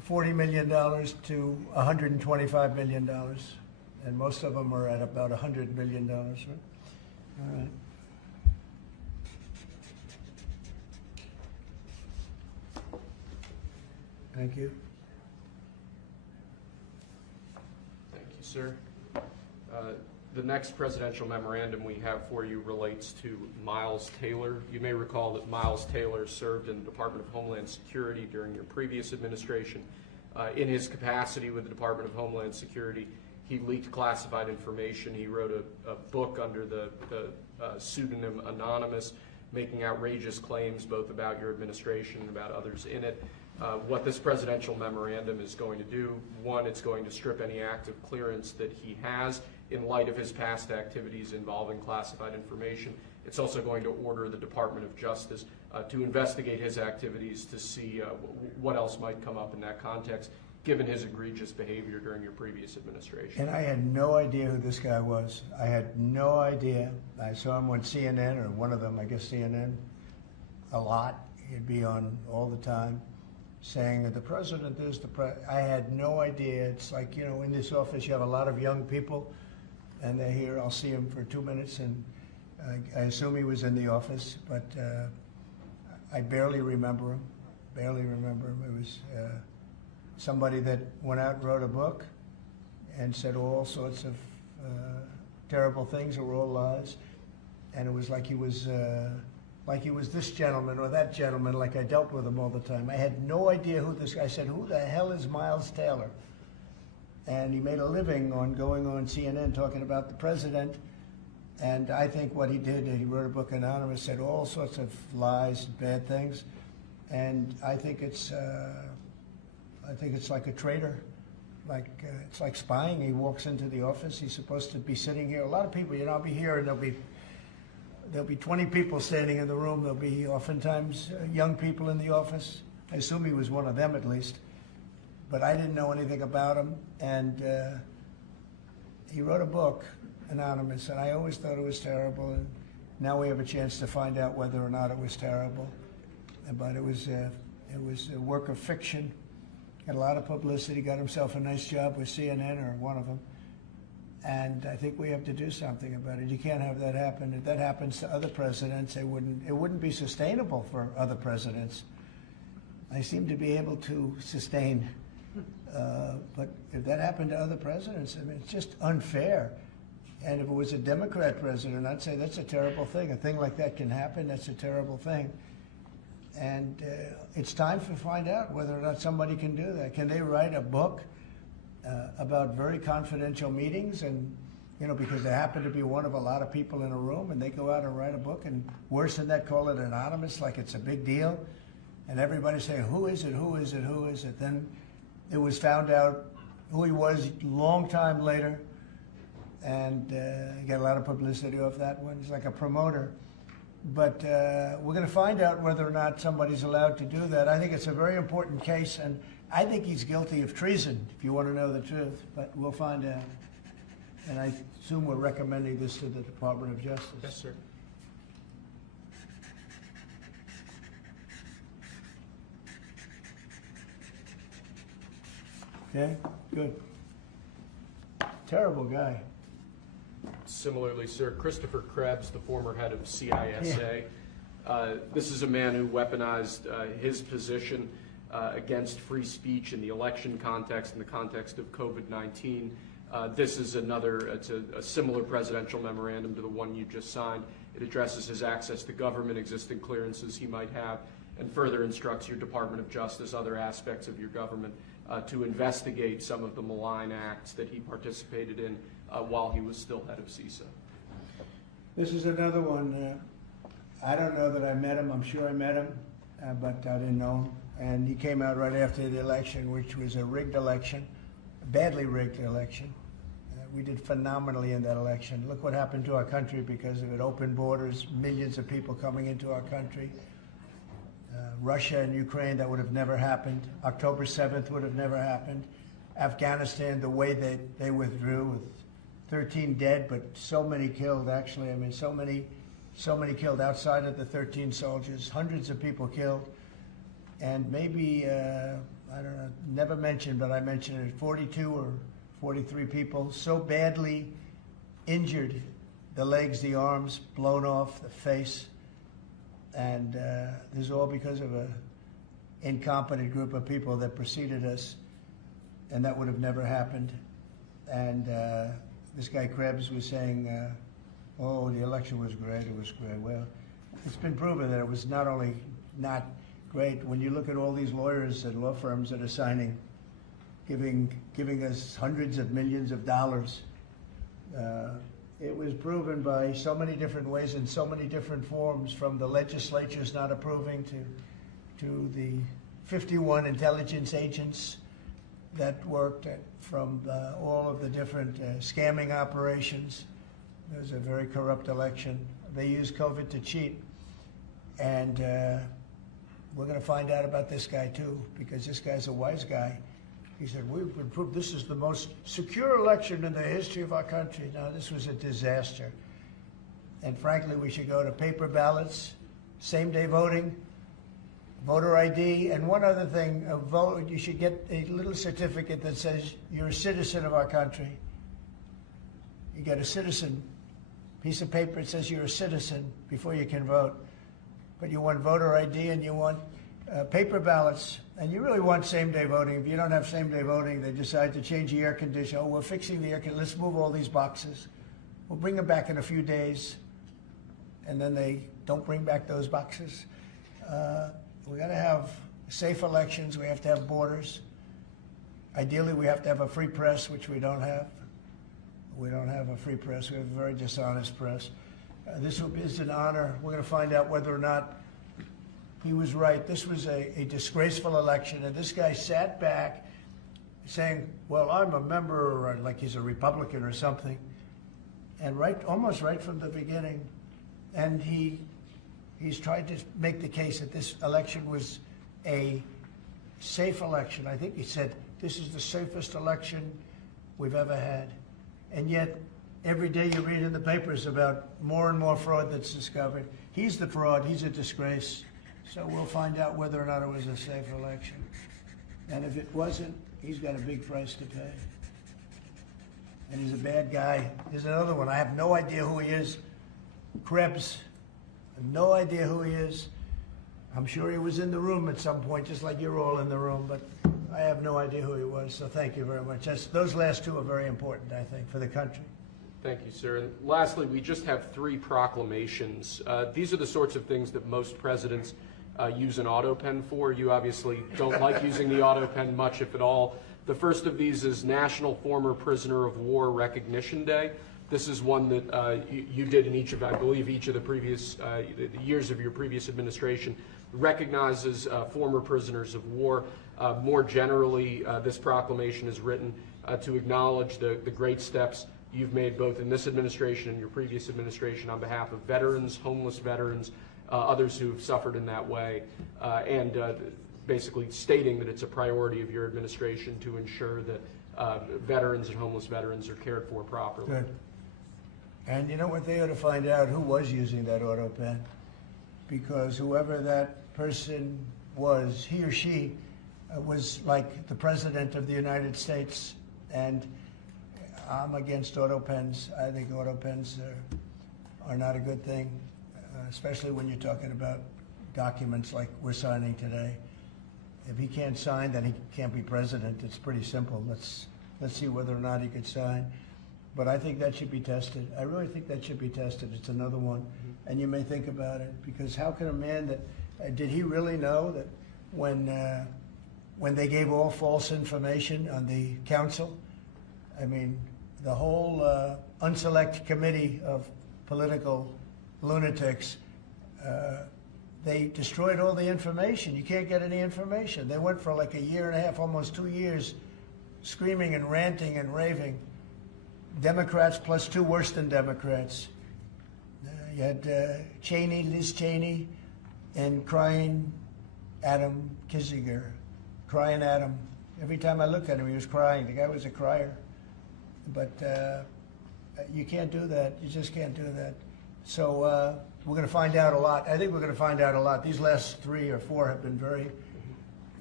$40 million to $125 million, and most of them are at about $100 million, right? All right. Thank you. Thank you, sir. The next presidential memorandum we have for you relates to Miles Taylor. You may recall that Miles Taylor served in the Department of Homeland Security during your previous administration. In his capacity with the Department of Homeland Security, he leaked classified information. He wrote a book under the pseudonym Anonymous, making outrageous claims both about your administration and about others in it. What this presidential memorandum is going to do, one, it's going to strip any active clearance that he has in light of his past activities involving classified information. It's also going to order the Department of Justice to investigate his activities to see what else might come up in that context, given his egregious behavior during your previous administration. And I had no idea who this guy was. I had no idea. I saw him on CNN, or one of them, I guess CNN, a lot. He'd be on all the time saying that the president is the president. I had no idea. It's like, in this office you have a lot of young people, and they're here. I'll see him for 2 minutes, and I assume he was in the office, but I barely remember him. It was somebody that went out and wrote a book and said all sorts of terrible things that were all lies, and it was like he was this gentleman or that gentleman, like I dealt with him all the time. I had no idea who this guy. I said, who the hell is Miles Taylor? And he made a living on going on CNN talking about the president. And I think what he did, he wrote a book Anonymous, said all sorts of lies, bad things. And I think it's like a traitor. It's like spying. He walks into the office. He's supposed to be sitting here. A lot of people, I'll be here, and there'll be 20 people standing in the room. There'll be oftentimes young people in the office. I assume he was one of them at least. But I didn't know anything about him. And he wrote a book, Anonymous, and I always thought it was terrible. And now we have a chance to find out whether or not it was terrible. But it was a work of fiction. Had a lot of publicity. Got himself a nice job with CNN, or one of them. And I think we have to do something about it. You can't have that happen. If that happens to other presidents, it wouldn't be sustainable for other presidents. I seem to be able to sustain, but if that happened to other presidents, it's just unfair. And if it was a Democrat president, I'd say that's a terrible thing. A thing like that can happen. That's a terrible thing. And it's time to find out whether or not somebody can do that. Can they write a book about very confidential meetings, and because they happen to be one of a lot of people in a room, and they go out and write a book, and worse than that, call it anonymous, like it's a big deal, and everybody say, who is it? Then it was found out who he was a long time later, and he got a lot of publicity off that one. He's like a promoter. But we're going to find out whether or not somebody's allowed to do that. I think it's a very important case, and I think he's guilty of treason, if you want to know the truth, but we'll find out. And I assume we're recommending this to the Department of Justice. Yes, sir. Okay, good. Terrible guy. Similarly, sir, Christopher Krebs, the former head of CISA. This is a man who weaponized his position against free speech in the election context, in the context of COVID-19. This is it's a similar presidential memorandum to the one you just signed. It addresses his access to government, existing clearances he might have, and further instructs your Department of Justice, other aspects of your government, to investigate some of the malign acts that he participated in while he was still head of CISA. This is another one. I don't know that I met him. I'm sure I met him, but I didn't know him. And he came out right after the election, which was a rigged election, a badly rigged election. We did phenomenally in that election. Look what happened to our country because of it. Open borders, millions of people coming into our country. Russia and Ukraine, that would have never happened. October 7th would have never happened. Afghanistan, the way they withdrew with 13 dead, but so many killed, actually. I mean, so many killed outside of the 13 soldiers, hundreds of people killed. And maybe I don't know, never mentioned, but I mentioned it, 42 or 43 people so badly injured, the legs, the arms, blown off, the face. And this is all because of a incompetent group of people that preceded us, and that would have never happened. And this guy Krebs was saying, oh, the election was great, it was great. Well, it's been proven that it was not only not great. When you look at all these lawyers and law firms that are signing, giving us hundreds of millions of dollars, it was proven by so many different ways in so many different forms, from the legislatures not approving to the 51 intelligence agents that worked from all of the different scamming operations. It was a very corrupt election. They used COVID to cheat. And we're going to find out about this guy too, because this guy's a wise guy. He said, we've been proved this is the most secure election in the history of our country. No, this was a disaster. And frankly, we should go to paper ballots, same-day voting, voter ID, and one other thing, a vote, you should get a little certificate that says you're a citizen of our country. You get a citizen piece of paper that says you're a citizen before you can vote. But you want voter ID and you want paper ballots, and you really want same-day voting. If you don't have same-day voting, they decide to change the air conditioner. Oh, we're fixing the air conditioner. Let's move all these boxes. We'll bring them back in a few days, and then they don't bring back those boxes. We got to have safe elections. We have to have borders. Ideally, we have to have a free press, which we don't have. We don't have a free press. We have a very dishonest press. This is an honor. We're going to find out whether or not he was right. This was a disgraceful election, and this guy sat back saying, well, I'm a member, or like he's a Republican or something, and almost right from the beginning, and he's tried to make the case that this election was a safe election. I think he said, this is the safest election we've ever had. And yet, every day you read in the papers about more and more fraud that's discovered. He's the fraud, he's a disgrace. So we'll find out whether or not it was a safe election. And if it wasn't, he's got a big price to pay. And he's a bad guy. There's another one, I have no idea who he is. Krebs, I have no idea who he is. I'm sure he was in the room at some point, just like you're all in the room, but I have no idea who he was, so thank you very much. Those last two are very important, I think, for the country. Thank you, sir. And lastly, we just have 3 proclamations. These are the sorts of things that most presidents use an auto pen for. You obviously don't like using the auto pen much, if at all. The first of these is National Former Prisoner of War Recognition Day. This is one that you did in each of, I believe, each of the previous years of your previous administration, recognizes former prisoners of war. More generally, this proclamation is written to acknowledge the great steps you've made both in this administration and your previous administration on behalf of veterans, homeless veterans, others who have suffered in that way, and basically stating that it's a priority of your administration to ensure that veterans and homeless veterans are cared for properly. Good. And you know what, they ought to find out who was using that auto pen, because whoever that person was, he or she was like the President of the United States, and I'm against auto pens. I think auto pens are not a good thing, especially when you're talking about documents like we're signing today. If he can't sign, then he can't be president. It's pretty simple. Let's see whether or not he could sign. But I think that should be tested. I really think that should be tested. It's another one. And you may think about it, because how can a man that, did he really know that when they gave all false information on the council, I mean, the whole unselect committee of political lunatics, they destroyed all the information. You can't get any information. They went for like a year and a half, almost 2 years, screaming and ranting and raving. Democrats plus 2 worse than Democrats. You had Liz Cheney, and crying Adam Kinzinger, crying Adam. Every time I looked at him, he was crying. The guy was a crier. But you can't do that. You just can't do that. So we're going to find out a lot. I think we're going to find out a lot. These last 3 or 4 have been very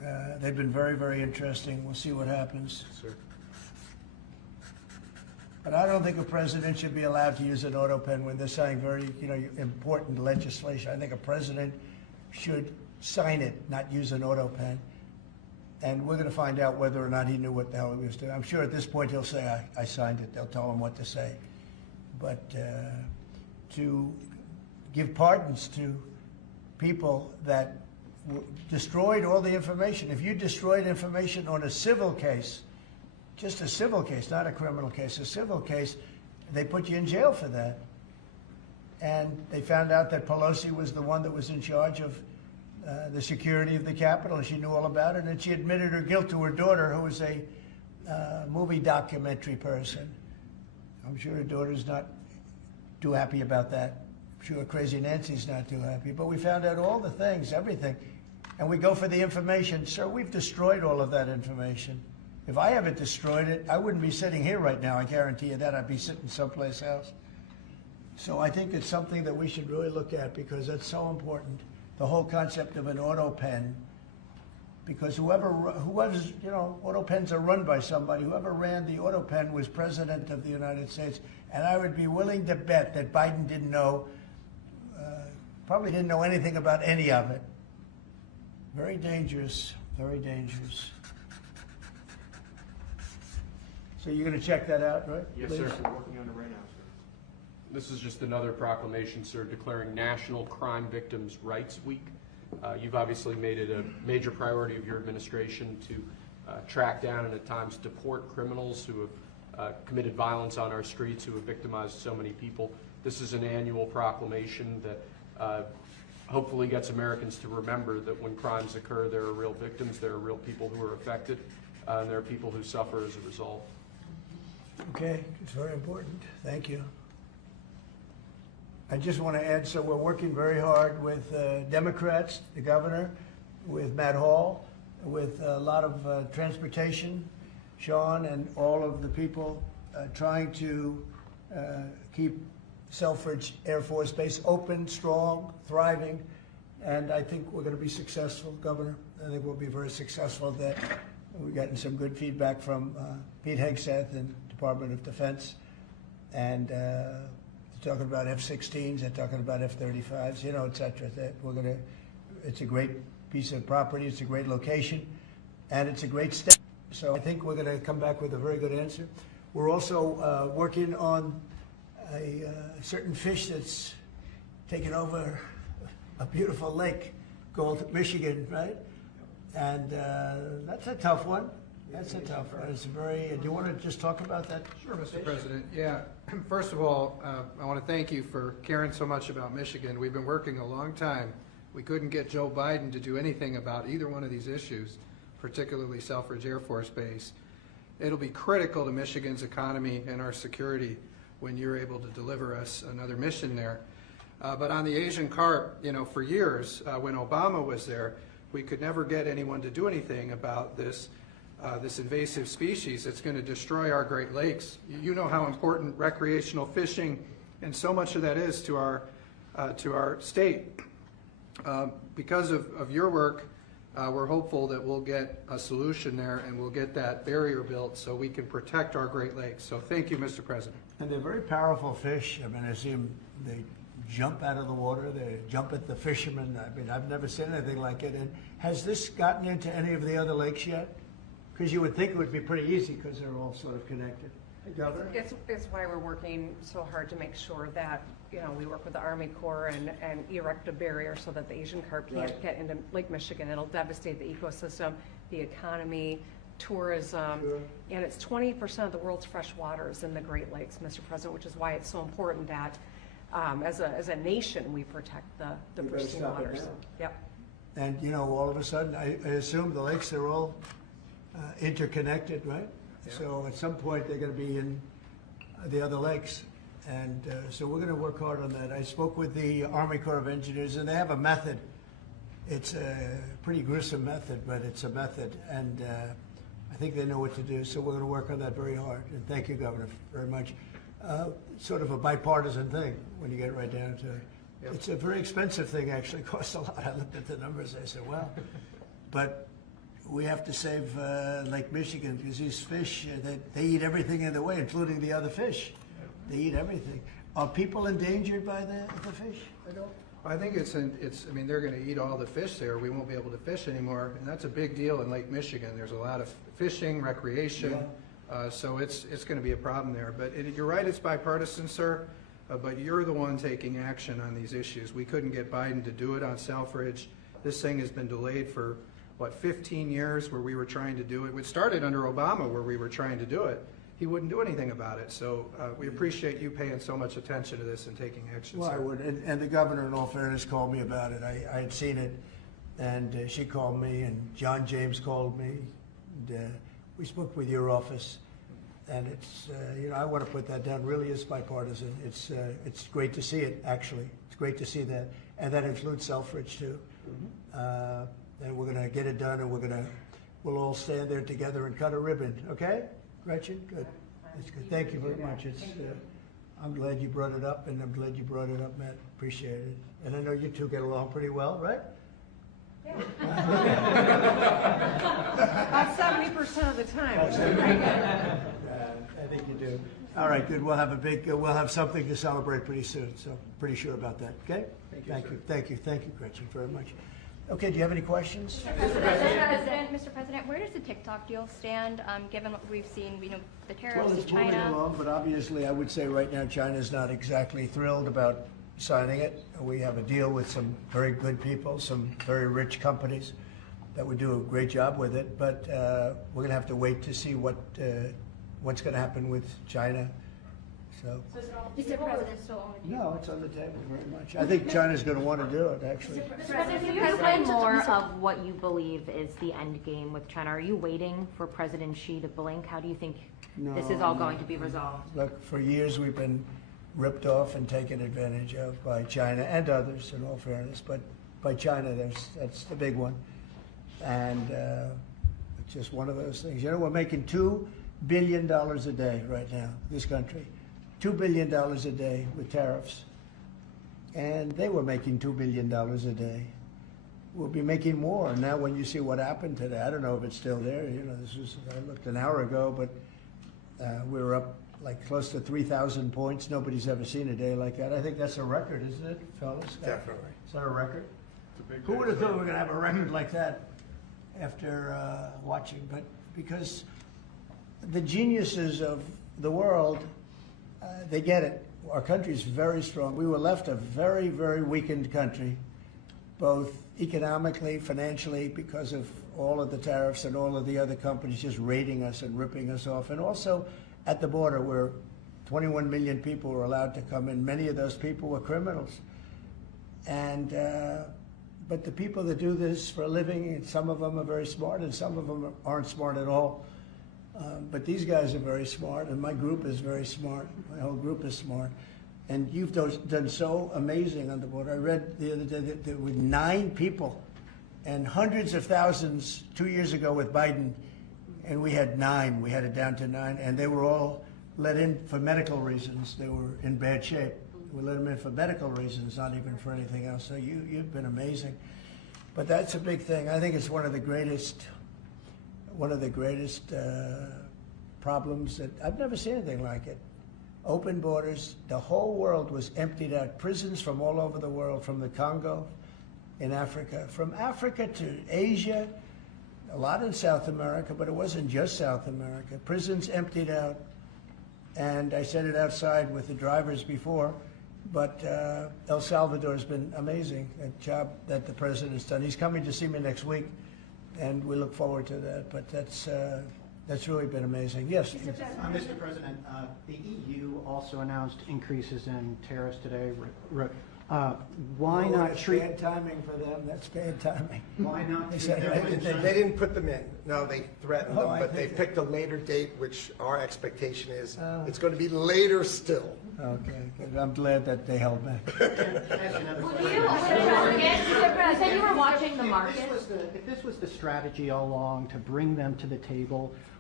They've been very, very interesting. We'll see what happens. Sir. But I don't think a president should be allowed to use an auto pen when they're signing very, important legislation. I think a president should sign it, not use an auto pen. And we're going to find out whether or not he knew what the hell he was doing. I'm sure at this point he'll say, I signed it. They'll tell him what to say. But to give pardons to people that destroyed all the information. If you destroyed information on a civil case, just a civil case, not a criminal case, a civil case, they put you in jail for that. And they found out that Pelosi was the one that was in charge of the security of the Capitol, and she knew all about it, and she admitted her guilt to her daughter, who was a movie documentary person. I'm sure her daughter's not too happy about that. I'm sure Crazy Nancy's not too happy. But we found out all the things, everything. And we go for the information. Sir, we've destroyed all of that information. If I haven't destroyed it, I wouldn't be sitting here right now. I guarantee you that. I'd be sitting someplace else. So I think it's something that we should really look at, because that's so important. The whole concept of an auto pen, because whoever's, auto pens are run by somebody. Whoever ran the auto pen was president of the United States. And I would be willing to bet that Biden didn't know, probably didn't know anything about any of it. Very dangerous, very dangerous. So you're going to check that out, right? Yes, please? sir. We're working on it right now, sir. This is just another proclamation, sir, declaring National Crime Victims' Rights Week. You've obviously made it a major priority of your administration to track down and at times deport criminals who have committed violence on our streets, who have victimized so many people. This is an annual proclamation that hopefully gets Americans to remember that when crimes occur, there are real victims, there are real people who are affected, and there are people who suffer as a result. Okay, it's very important. Thank you. I just want to add, so we're working very hard with Democrats, the governor, with Matt Hall, with a lot of transportation, Sean, and all of the people trying to keep Selfridge Air Force Base open, strong, thriving, and I think we're going to be successful, Governor. I think we'll be very successful at that. We've gotten some good feedback from Pete Hegseth and Department of Defense, and they're talking about F-16s, they're talking about F-35s, et cetera. That it's a great piece of property, it's a great location, and it's a great step. So I think we're going to come back with a very good answer. We're also working on a certain fish that's taken over a beautiful lake called Michigan, right? And that's a tough one. That's a tough one. It's very. Do you want to just talk about that? Sure, Mr. President. Yeah. First of all, I want to thank you for caring so much about Michigan. We've been working a long time. We couldn't get Joe Biden to do anything about either one of these issues, particularly Selfridge Air Force Base. It'll be critical to Michigan's economy and our security when you're able to deliver us another mission there. But on the Asian carp, for years, when Obama was there, we could never get anyone to do anything about this invasive species that's going to destroy our Great Lakes. You know how important recreational fishing and so much of that is to our state. Because of your work, we're hopeful that we'll get a solution there and we'll get that barrier built so we can protect our Great Lakes. So thank you, Mr. President. And they're very powerful fish. I mean, I see them, they jump out of the water, they jump at the fishermen. I mean, I've never seen anything like it. And has this gotten into any of the other lakes yet? Because you would think it would be pretty easy because they're all sort of connected. Hey, Governor? It's why we're working so hard to make sure that, we work with the Army Corps and erect a barrier so that the Asian carp can't get into Lake Michigan. It'll devastate the ecosystem, the economy, tourism, and it's 20% of the world's fresh waters in the Great Lakes, Mr. President, which is why it's so important that as a nation we protect the pristine waters. Yep. And all of a sudden, I assume the lakes are all interconnected, right? Yeah. So at some point they're going to be in the other lakes. And so we're going to work hard on that. I spoke with the Army Corps of Engineers, and they have a method. It's a pretty gruesome method, but it's a method. And I think they know what to do. So we're going to work on that very hard. And thank you, Governor, very much. Sort of a bipartisan thing when you get right down to it. Yep. It's a very expensive thing, actually. It costs a lot. I looked at the numbers. I said, wow. But we have to save Lake Michigan because these fish, they eat everything in the way, including the other fish. They eat everything. Are people endangered by the fish at all? I think I mean, they're gonna eat all the fish there. We won't be able to fish anymore, and that's a big deal in Lake Michigan. There's a lot of fishing, recreation, so it's gonna be a problem there. But you're right, it's bipartisan, sir, but you're the one taking action on these issues. We couldn't get Biden to do it on Selfridge. This thing has been delayed for, 15 years where we were trying to do it. It started under Obama where we were trying to do it. He wouldn't do anything about it. So we appreciate you paying so much attention to this and taking action, Well, sir. I would, and the governor, in all fairness, called me about it. I had seen it, and she called me, and John James called me. And, we spoke with your office, and it's, I want to put that down. Really is bipartisan. It's great to see it, actually. It's great to see that, and that includes Selfridge too. And we're going to get it done, and we'll all stand there together and cut a ribbon. Okay, Gretchen? Good. That's good. Thank you very much. I'm glad you brought it up, and I'm glad you brought it up, Matt. Appreciate it. And I know you two get along pretty well, right? About 70% of the time. I think you do. All right, good. We'll have something to celebrate pretty soon. So pretty sure about that. Okay. Thank you, Gretchen, very much. Okay. Do you have any questions? Mr. President, where does the TikTok deal stand, given what we've seen, the tariffs Well, to it's moving China? along, but obviously I would say right now China's not exactly thrilled about signing it. We have a deal with some very good people, some very rich companies that would do a great job with it, but we're going to have to wait to see what's going to happen with China. So, Mr. President, no, it's on the table very much. I think China's going to want to do it, actually. Mr. President, can you explain more of what you believe is the end game with China? Are you waiting for President Xi to blink? How do you think this is all going to be resolved? Look, for years we've been ripped off and taken advantage of by China and others, in all fairness, but by China, that's the big one. And it's just one of those things. We're making $2 billion a day right now, this country. $2 billion a day with tariffs. And they were making $2 billion a day. We'll be making more. Now when you see what happened today, I don't know if it's still there. I looked an hour ago, but we were up like close to 3,000 points. Nobody's ever seen a day like that. I think that's a record, isn't it, fellas? Definitely. Is that a record? Who would have thought we were going to have a record like that after watching? But because the geniuses of the world, they get it. Our country's very strong. We were left a very, very weakened country, both economically, financially, because of all of the tariffs and all of the other companies just raiding us and ripping us off, and also at the border where 21 million people were allowed to come in. Many of those people were criminals. And but the people that do this for a living, and some of them are very smart and some of them aren't smart at all. But these guys are very smart, and my group is very smart. My whole group is smart. And you've done so amazing on the border. I read the other day that there were 9 people and hundreds of thousands 2 years ago with Biden, and we had 9. We had it down to 9, and they were all let in for medical reasons. They were in bad shape. We let them in for medical reasons, not even for anything else. So you've been amazing. But that's a big thing. I think it's one of the greatest problems that I've never seen anything like it. Open borders. The whole world was emptied out. Prisons from all over the world, from the Congo in Africa, from Africa to Asia, a lot in South America, but it wasn't just South America. Prisons emptied out. And I said it outside with the drivers before, but El Salvador has been amazing, a job that the president's done. He's coming to see me next week, and we look forward to that. But that's really been amazing. Yes? Mr. President, the EU also announced increases in tariffs today. Why not that's treat... bad timing for them. That's bad timing. Why not They treat said everyone They didn't put them in. No, they threatened them, I but they think picked a later date, which our expectation is it's going to be later still. Okay, good. I'm glad that they held back. You said you were watching the market. If this was the strategy all along to bring them to the table,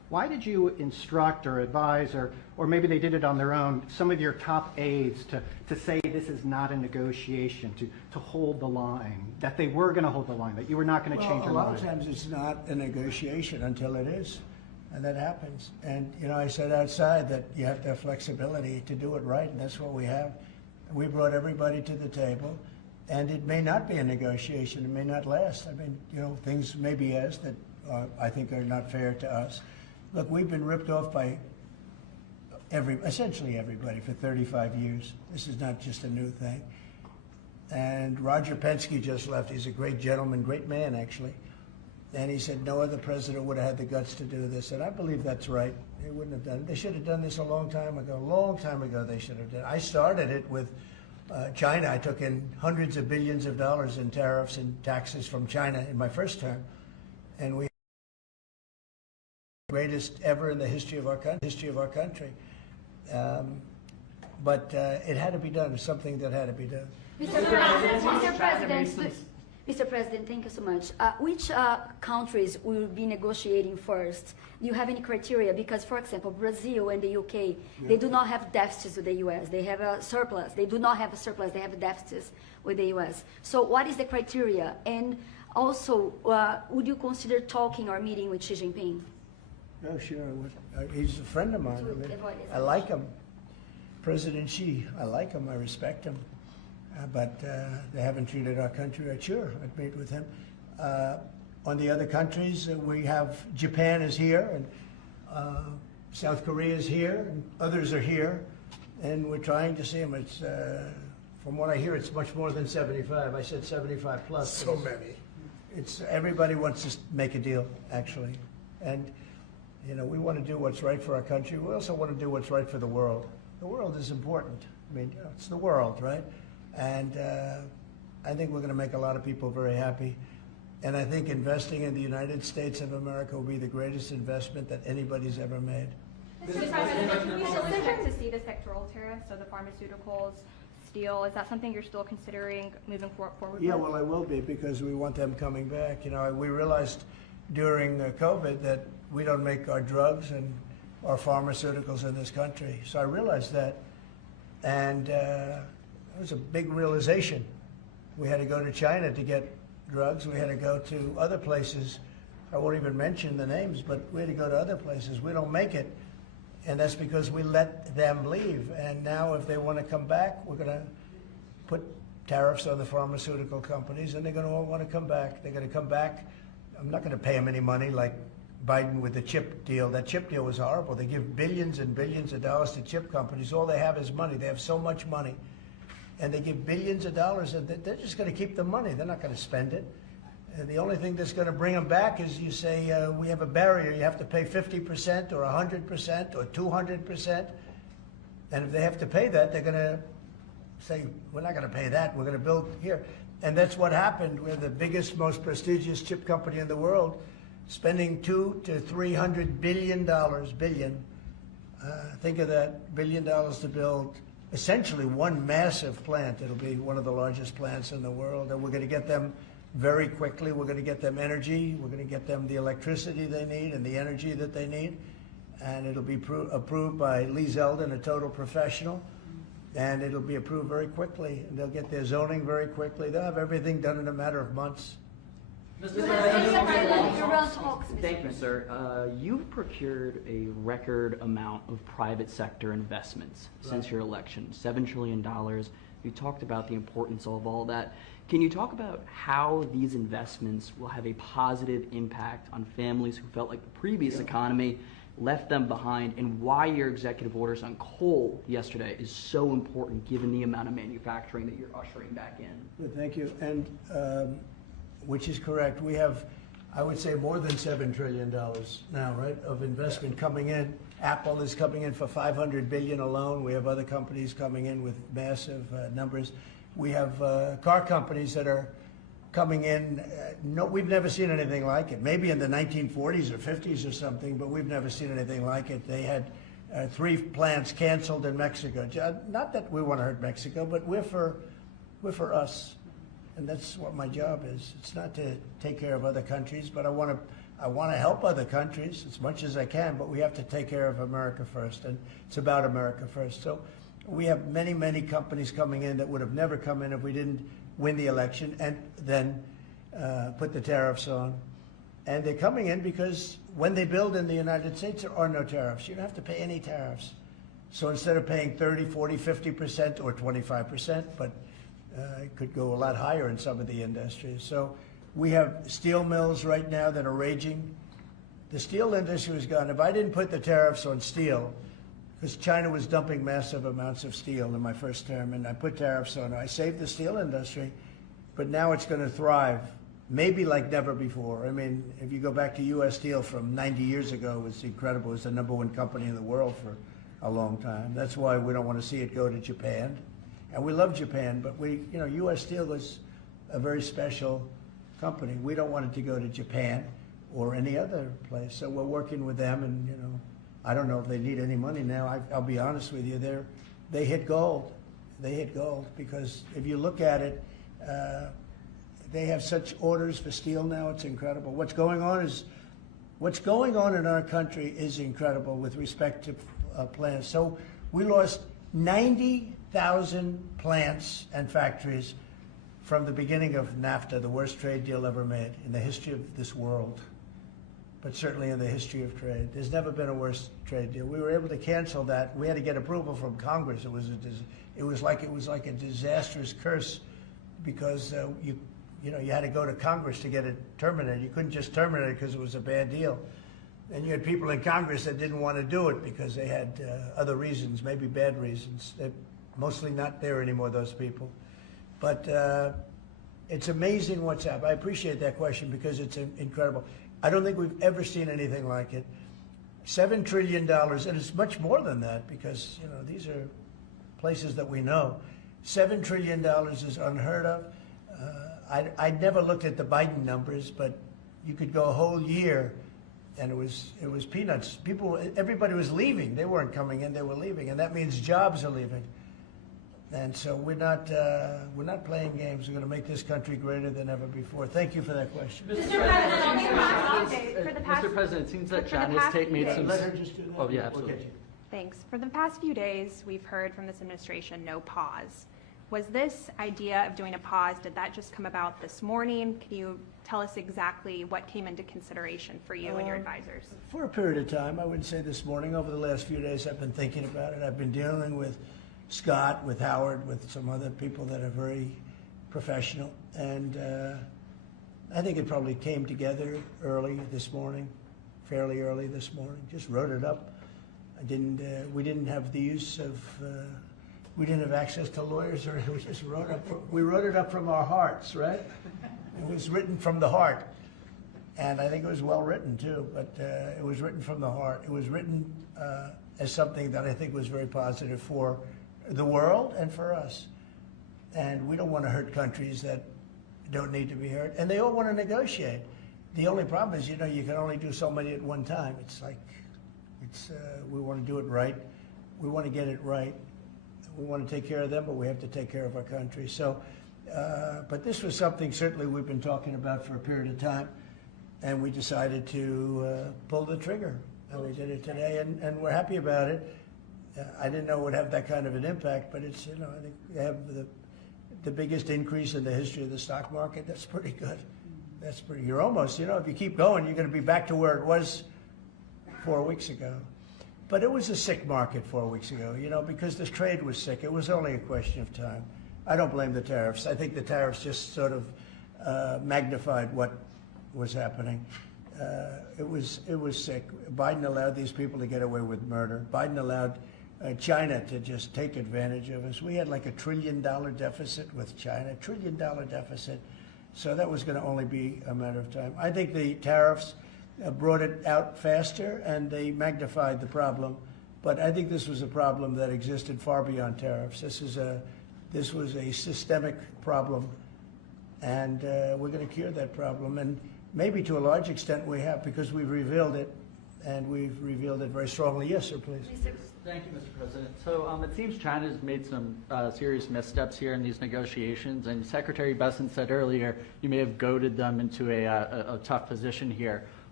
Why did you instruct or advise, or maybe they did it on their own, some of your top aides to say this is not a negotiation, to hold the line, that they were going to hold the line, that you were not going to change your mind? A lot of times it's not a negotiation until it is, and that happens. And, you know, I said outside that you have to have flexibility to do it right, and that's what we have. We brought everybody to the table, and it may not be a negotiation. It may not last. I mean, you know, things may be asked that I think are not fair to us. Look, we've been ripped off by essentially everybody for 35 years. This is not just a new thing. And Roger Penske just left. He's a great gentleman, great man, actually. And he said no other president would have had the guts to do this. And I believe that's right. They wouldn't have done it. They should have done this a long time ago. A long time ago they should have done it. I started it with China. I took in hundreds of billions of dollars in tariffs and taxes from China in my first term. And we greatest ever in the history of our country. But it had to be done. It's something that had to be done. Mr. President, thank you so much. Which countries will be negotiating first? Do you have any criteria? Because, for example, Brazil and the UK, they do not have deficits with the US. They have a surplus. They do not have a surplus. They have deficits with the US. So what is the criteria? And also, would you consider talking or meeting with Xi Jinping? Oh, sure. He's a friend of mine. I mean, I like him. President Xi, I like him. I respect him. But they haven't treated our country right. Sure, I'd meet with him. On the other countries, we have Japan is here, and South Korea is here, and others are here, and we're trying to see them. It's, from what I hear, it's much more than 75. I said 75 plus. So many. It's everybody wants to make a deal, actually, and you know we want to do what's right for our country. We also want to do what's right for the world. The world is important. I mean, you know, it's the world, right? And I think we're going to make a lot of people very happy. And I think investing in the United States of America will be the greatest investment that anybody's ever made. Mr. President, can we still expect to see the sectoral tariffs, so the pharmaceuticals, steel? Is that something you're still considering moving forward Yeah, with? well, I will be, because we want them coming back. You know, we realized during COVID that we don't make our drugs and our pharmaceuticals in this country. So I realized that, and it was a big realization. We had to go to China to get drugs. We had to go to other places. I won't even mention the names, but we had to go to other places. We don't make it, and that's because we let them leave. And now if they want to come back, we're going to put tariffs on the pharmaceutical companies, and they're going to all want to come back. They're going to come back. I'm not going to pay them any money like Biden with the chip deal. That chip deal was horrible. They give billions and billions of dollars to chip companies. All they have is money. They have so much money. And they give billions of dollars, and they're just going to keep the money. They're not going to spend it. And the only thing that's going to bring them back is you say, we have a barrier. You have to pay 50% or 100% or 200%. And if they have to pay that, they're going to say, we're not going to pay that. We're going to build here. And that's what happened. We're the biggest, most prestigious chip company in the world, spending $200 to $300 billion. Think of that, $1 billion to build essentially one massive plant. It'll be one of the largest plants in the world, and we're going to get them very quickly. We're going to get them energy. We're going to get them the electricity they need and the energy that they need, and it'll be approved by Lee Zeldin, a total professional, and it'll be approved very quickly, and they'll get their zoning very quickly. They'll have everything done in a matter of months. Thank you, sir. You've procured a record amount of private sector investments since your election, $7 trillion. You talked about the importance of all that. Can you talk about how these investments will have a positive impact on families who felt like the previous economy left them behind, and why your executive orders on coal yesterday is so important given the amount of manufacturing that you're ushering back in? Good, thank you. And which is correct. We have, I would say, more than $7 trillion now, right, of investment coming in. Apple is coming in for $500 billion alone. We have other companies coming in with massive numbers. We have car companies that are coming in. No, we've never seen anything like it. Maybe in the 1940s or 50s or something, but we've never seen anything like it. They had 3 plants canceled in Mexico. Not that we want to hurt Mexico, but we're for us. And that's what my job is. It's not to take care of other countries, but I want to I want to help other countries as much as I can, but we have to take care of America first, and it's about America first. So we have many, many companies coming in that would have never come in if we didn't win the election and then put the tariffs on. And they're coming in because when they build in the United States, there are no tariffs. You don't have to pay any tariffs. So instead of paying 30, 40, 50% or 25%, but it could go a lot higher in some of the industries. So we have steel mills right now that are raging. The steel industry was gone. If I didn't put the tariffs on steel, because China was dumping massive amounts of steel in my first term, and I put tariffs on it, I saved the steel industry, but now it's going to thrive, maybe like never before. I mean, if you go back to U.S. Steel from 90 years ago, it was incredible. It was the #1 company in the world for a long time. That's why we don't want to see it go to Japan. And we love Japan, but U.S. Steel was a very special company. We don't want it to go to Japan or any other place. So we're working with them, and I don't know if they need any money now. I'll be honest with you, they hit gold. They hit gold because if you look at it, they have such orders for steel now. It's incredible. What's going on in our country is incredible with respect to plants. So we lost 90,000 plants and factories from the beginning of NAFTA, the worst trade deal ever made in the history of this world, but certainly in the history of trade. There's never been a worse trade deal. We were able to cancel that. We had to get approval from Congress. It was like a disastrous curse because you had to go to Congress to get it terminated. You couldn't just terminate it because it was a bad deal. And you had people in Congress that didn't want to do it because they had other reasons, maybe bad reasons. They're mostly not there anymore, those people. But it's amazing what's happened. I appreciate that question because it's incredible. I don't think we've ever seen anything like it. $7 trillion, and it's much more than that because these are places that we know. $7 trillion is unheard of. I never looked at the Biden numbers, but you could go a whole year, and it was peanuts. Everybody was leaving. They weren't coming in; they were leaving, and that means jobs are leaving. And so we're not playing games. We're going to make this country greater than ever before. Thank you for that question. Mr. President, it seems that China's made some. Let her just do that. Oh, yeah, absolutely. Okay. Thanks. For the past few days, we've heard from this administration no pause. Was this idea of doing a pause, did that just come about this morning? Can you tell us exactly what came into consideration for you and your advisors? For a period of time, I wouldn't say this morning. Over the last few days, I've been thinking about it. I've been dealing with Scott, with Howard, with some other people that are very professional. And I think it probably came together early this morning, fairly early this morning. Just wrote it up. We didn't have the use of, we didn't have access to lawyers, or we just wrote up. We wrote it up from our hearts, right? It was written from the heart. And I think it was well written too, but it was written from the heart. It was written as something that I think was very positive for the world and for us. And we don't want to hurt countries that don't need to be hurt. And they all want to negotiate. The only problem is, you can only do so many at one time. We want to do it right. We want to get it right. We want to take care of them, but we have to take care of our country. So, but this was something certainly we've been talking about for a period of time, and we decided to pull the trigger. And we did it today, and we're happy about it. I didn't know it would have that kind of an impact, but it's, I think they have the biggest increase in the history of the stock market. That's pretty good. You're almost, if you keep going, you're going to be back to where it was 4 weeks ago. But it was a sick market 4 weeks ago, because this trade was sick. It was only a question of time. I don't blame the tariffs. I think the tariffs just sort of magnified what was happening. It was sick. Biden allowed these people to get away with murder. Biden allowed China to just take advantage of us. We had like $1 trillion deficit with China, $1 trillion deficit. So that was going to only be a matter of time. I think the tariffs brought it out faster, and they magnified the problem. But I think this was a problem that existed far beyond tariffs. This was a systemic problem, and we're going to cure that problem. And maybe to a large extent we have, because we've revealed it, and we've revealed it very strongly. Yes, sir, please. Thank you, Mr. President. So it seems China's made some serious missteps here in these negotiations, and Secretary Bessent said earlier you may have goaded them into a tough position here.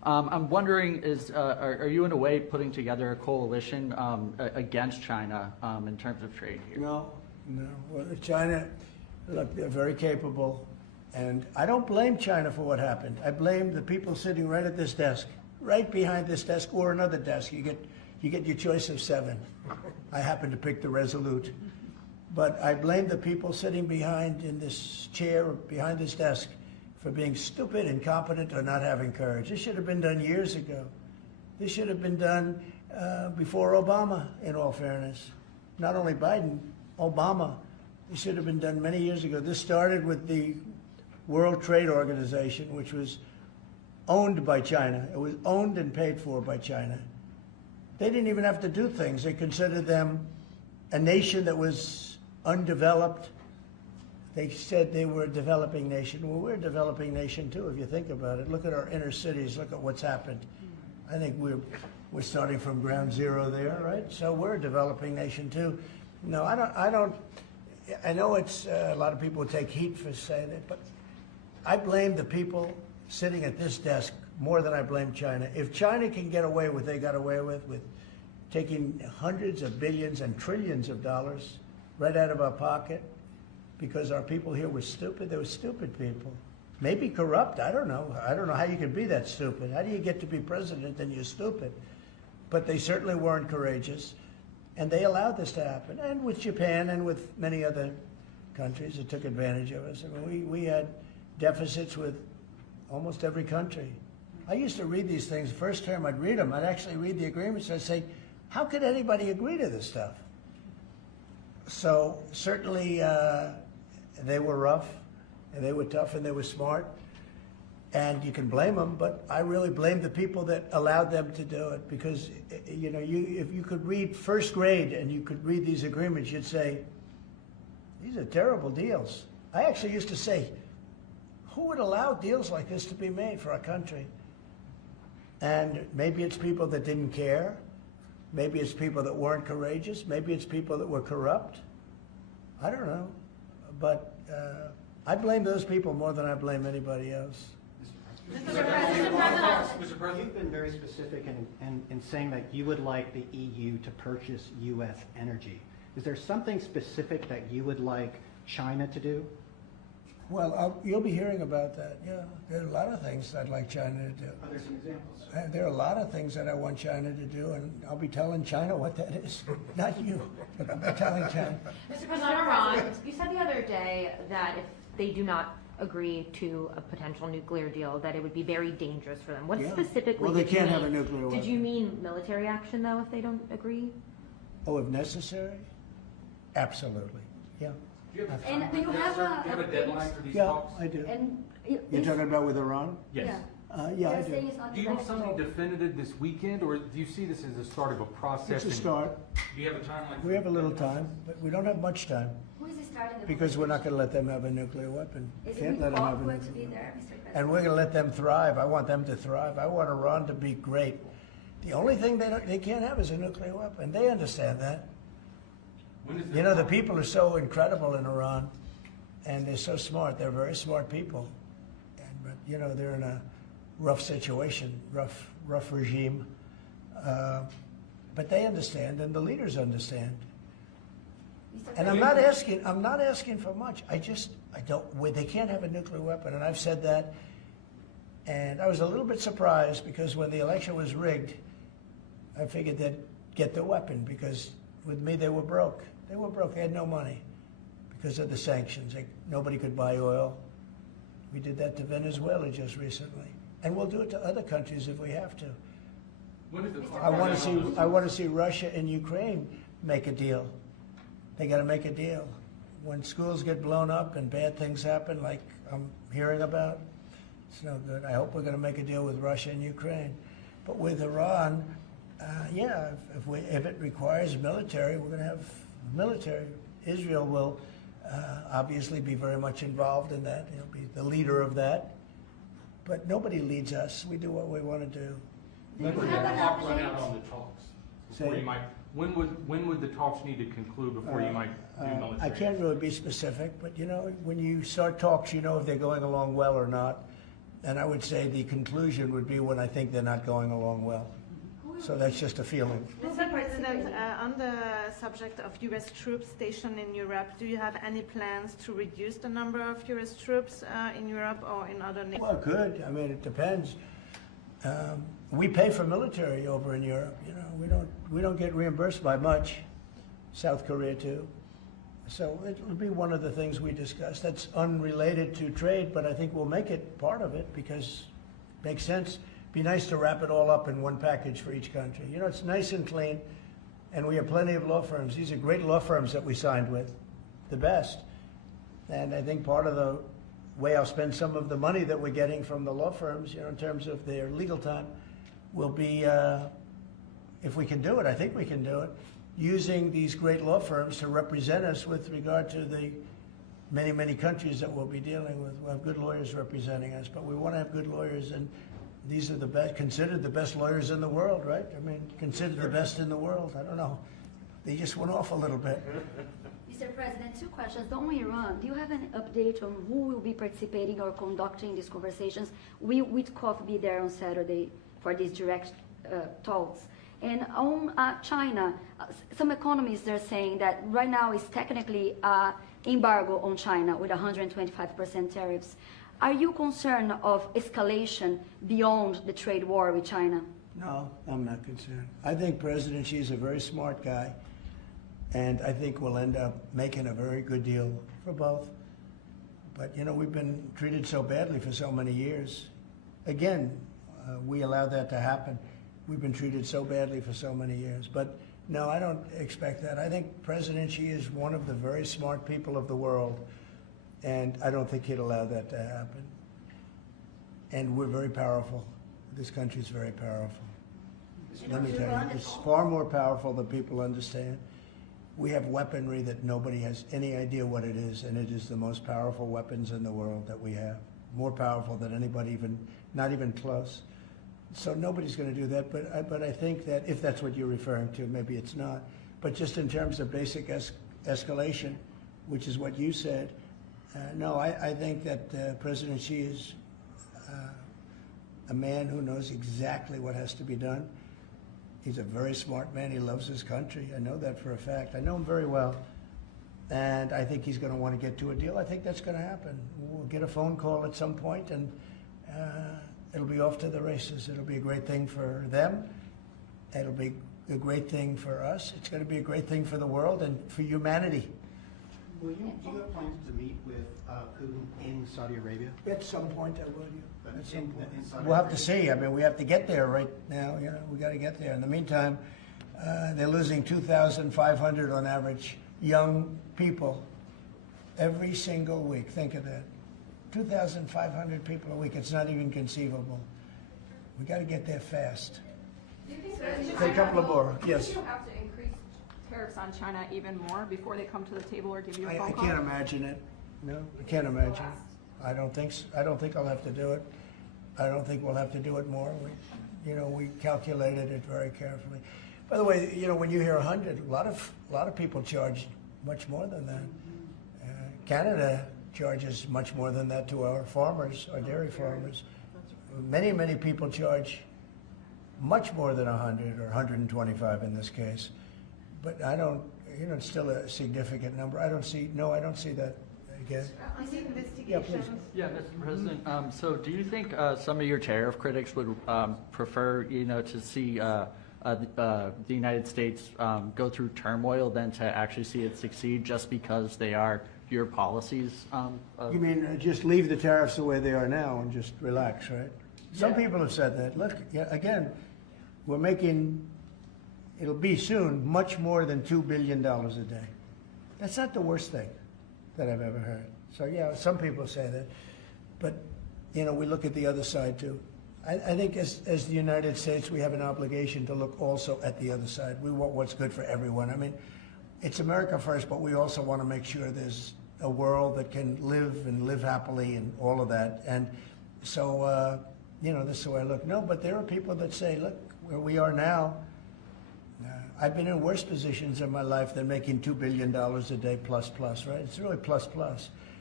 I'm wondering, are you in a way putting together a coalition against China in terms of trade here? No. Well, China, look, they're very capable, and I don't blame China for what happened. I blame the people sitting right at this desk, right behind this desk, or another desk. You get your choice of 7. I happen to pick the Resolute, but I blame the people sitting behind in this chair, behind this desk, for being stupid, incompetent, or not having courage. This should have been done years ago. This should have been done before Obama, in all fairness. Not only Biden, Obama. It should have been done many years ago. This started with the World Trade Organization, which was owned by China. It was owned and paid for by China. They didn't even have to do things. They considered them a nation that was undeveloped. They said they were a developing nation. Well, we're a developing nation too, if you think about it. Look at our inner cities. Look at what's happened. I think we're starting from ground zero there, right? So we're a developing nation too. No, I don't. I know it's a lot of people take heat for saying it, but I blame the people sitting at this desk more than I blame China. If China can get away with what they got away with taking hundreds of billions and trillions of dollars right out of our pocket, because our people here were stupid. They were stupid people. Maybe corrupt, I don't know. I don't know how you can be that stupid. How do you get to be president and you're stupid? But they certainly weren't courageous, and they allowed this to happen. And with Japan and with many other countries that took advantage of us. I mean, we had deficits with almost every country. I used to read these things. The first term I'd read them. I'd actually read the agreements. I'd say, how could anybody agree to this stuff? So certainly they were rough, and they were tough, and they were smart, and you can blame them, but I really blame the people that allowed them to do it, because if you could read first grade and you could read these agreements, you'd say, these are terrible deals. I actually used to say, who would allow deals like this to be made for our country? And maybe it's people that didn't care. Maybe it's people that weren't courageous. Maybe it's people that were corrupt. I don't know. But I blame those people more than I blame anybody else. Mr. President, you've been very specific in saying that you would like the EU to purchase U.S. energy. Is there something specific that you would like China to do? Well, you'll be hearing about that. Yeah, there are a lot of things I'd like China to do. Are there some examples? There are a lot of things that I want China to do, and I'll be telling China what that is. Not you, but I'll be telling China. Mr. President, Iran, you said the other day that if they do not agree to a potential nuclear deal, that it would be very dangerous for them. What specifically Well, they did you can't mean? have a nuclear weapon. Did you mean military action, though, if they don't agree? Oh, if necessary? Absolutely, yeah. And do you have a deadline for these Yeah, talks? I do. And You're talking about with Iran? Yes. Yeah, I do. Do you want something definitive this weekend, or do you see this as the start of a process? It's a start. Do you have a timeline? We have a little time, but we don't have much time, Who is starting the because we're not going to let them have a nuclear weapon. Is Can't it let them have a awkward to nuclear be weapon. there, Mr. President? And we're going to let them thrive. I want them to thrive. I want Iran to be great. The only thing they can't have is a nuclear weapon. They understand that. The people are so incredible in Iran, and they're so smart. They're very smart people. But they're in a rough situation, rough regime. But they understand, and the leaders understand. And I'm not asking for much. They can't have a nuclear weapon, and I've said that. And I was a little bit surprised, because when the election was rigged, I figured they'd get the weapon, because with me they were broke. They were broke. They had no money because of the sanctions. Nobody could buy oil. We did that to Venezuela just recently, and we'll do it to other countries if we have to. I want to see Russia and Ukraine make a deal. They got to make a deal. When schools get blown up and bad things happen, like I'm hearing about, it's no good. I hope we're going to make a deal with Russia and Ukraine. But with Iran, if it requires military, we're going to have military. Israel will obviously be very much involved in that. He'll be the leader of that. But nobody leads us. We do what we want to do. When would the talk run out on the talks? Say- When would the talks need to conclude before you might do military? I can't really be specific, but when you start talks, if they're going along well or not. And I would say the conclusion would be when I think they're not going along well. So that's just a feeling. Mr. President, on the subject of U.S. troops stationed in Europe, do you have any plans to reduce the number of U.S. troops in Europe or in other nations? Well, good. I mean, it depends. We pay for military over in Europe. You know, we don't get reimbursed by much. South Korea too. So it'll be one of the things we discuss. That's unrelated to trade, but I think we'll make it part of it because it makes sense. Be nice to wrap it all up in one package for each country. You know, it's nice and clean, and we have plenty of law firms. These are great law firms that we signed with, the best. And I think part of the way I'll spend some of the money that we're getting from the law firms, you know, in terms of their legal time, will be, if we can do it, I think we can do it, using these great law firms to represent us with regard to the many, many countries that we'll be dealing with. We'll have good lawyers representing us, but we want to have good lawyers, and these are the best, considered the best lawyers in the world, right? I mean, considered the best in the world. I don't know. They just went off a little bit. Mr. President, two questions. On Iran, do you have an update on who will be participating or conducting these conversations? Will Witkoff be there on Saturday for these direct talks? And on China, some economists are saying that right now is technically embargo on China with 125% tariffs. Are you concerned of escalation beyond the trade war with China? No, I'm not concerned. I think President Xi is a very smart guy, and I think we'll end up making a very good deal for both. But, you know, we've been treated so badly for so many years. Again, we allowed that to happen. We've been treated so badly for so many years. But, no, I don't expect that. I think President Xi is one of the very smart people of the world, and I don't think he'd allow that to happen. And we're very powerful. This country is very powerful. Let me tell you, it's far more powerful than people understand. We have weaponry that nobody has any idea what it is, and it is the most powerful weapons in the world that we have. More powerful than anybody even, not even close. So nobody's going to do that, but I think that if that's what you're referring to, maybe it's not. But just in terms of basic escalation, which is what you said, no, I think that President Xi is a man who knows exactly what has to be done. He's a very smart man. He loves his country. I know that for a fact. I know him very well. And I think he's going to want to get to a deal. I think that's going to happen. We'll get a phone call at some point, and it'll be off to the races. It'll be a great thing for them. It'll be a great thing for us. It's going to be a great thing for the world and for humanity. Do you have plans to meet with Putin in Saudi Arabia? At some point, I will. At some point. In Saudi We'll have to Arabia? see. I mean, we have to get there right now. You know, we got to get there. In the meantime, they're losing 2,500 on average young people every single week. Think of that. 2,500 people a week. It's not even conceivable. We got to get there fast. Do you think Say a couple of more. Yes. Do you have to increase tariffs on China even more before they come to the table or give you a phone I call? can't imagine it. No, I can't imagine. I don't think so. I don't think I'll have to do it. I don't think we'll have to do it more. We calculated it very carefully. By the way, you know, when you hear 100, a lot of people charge much more than that. Canada charges much more than that to our farmers, our dairy farmers. Many people charge much more than 100 or 125 in this case. But I don't, you know, it's still a significant number. I don't see that again. On the Yeah, investigations. please. Yeah, Mr. President. So do you think some of your tariff critics would prefer, you know, to see the United States go through turmoil than to actually see it succeed just because they are your policies? You mean just leave the tariffs the way they are now and just relax, right? Some Yeah. people have said that. Look, yeah, again, we're making, it'll be soon, much more than $2 billion a day. That's not the worst thing that I've ever heard. So, yeah, some people say that. But, you know, we look at the other side, too. I think as the United States, we have an obligation to look also at the other side. We want what's good for everyone. I mean, it's America first, but we also want to make sure there's a world that can live happily and all of that. And so, you know, this is the way I look. No, but there are people that say, look, where we are now, I've been in worse positions in my life than making $2 billion a day plus, right? It's really plus.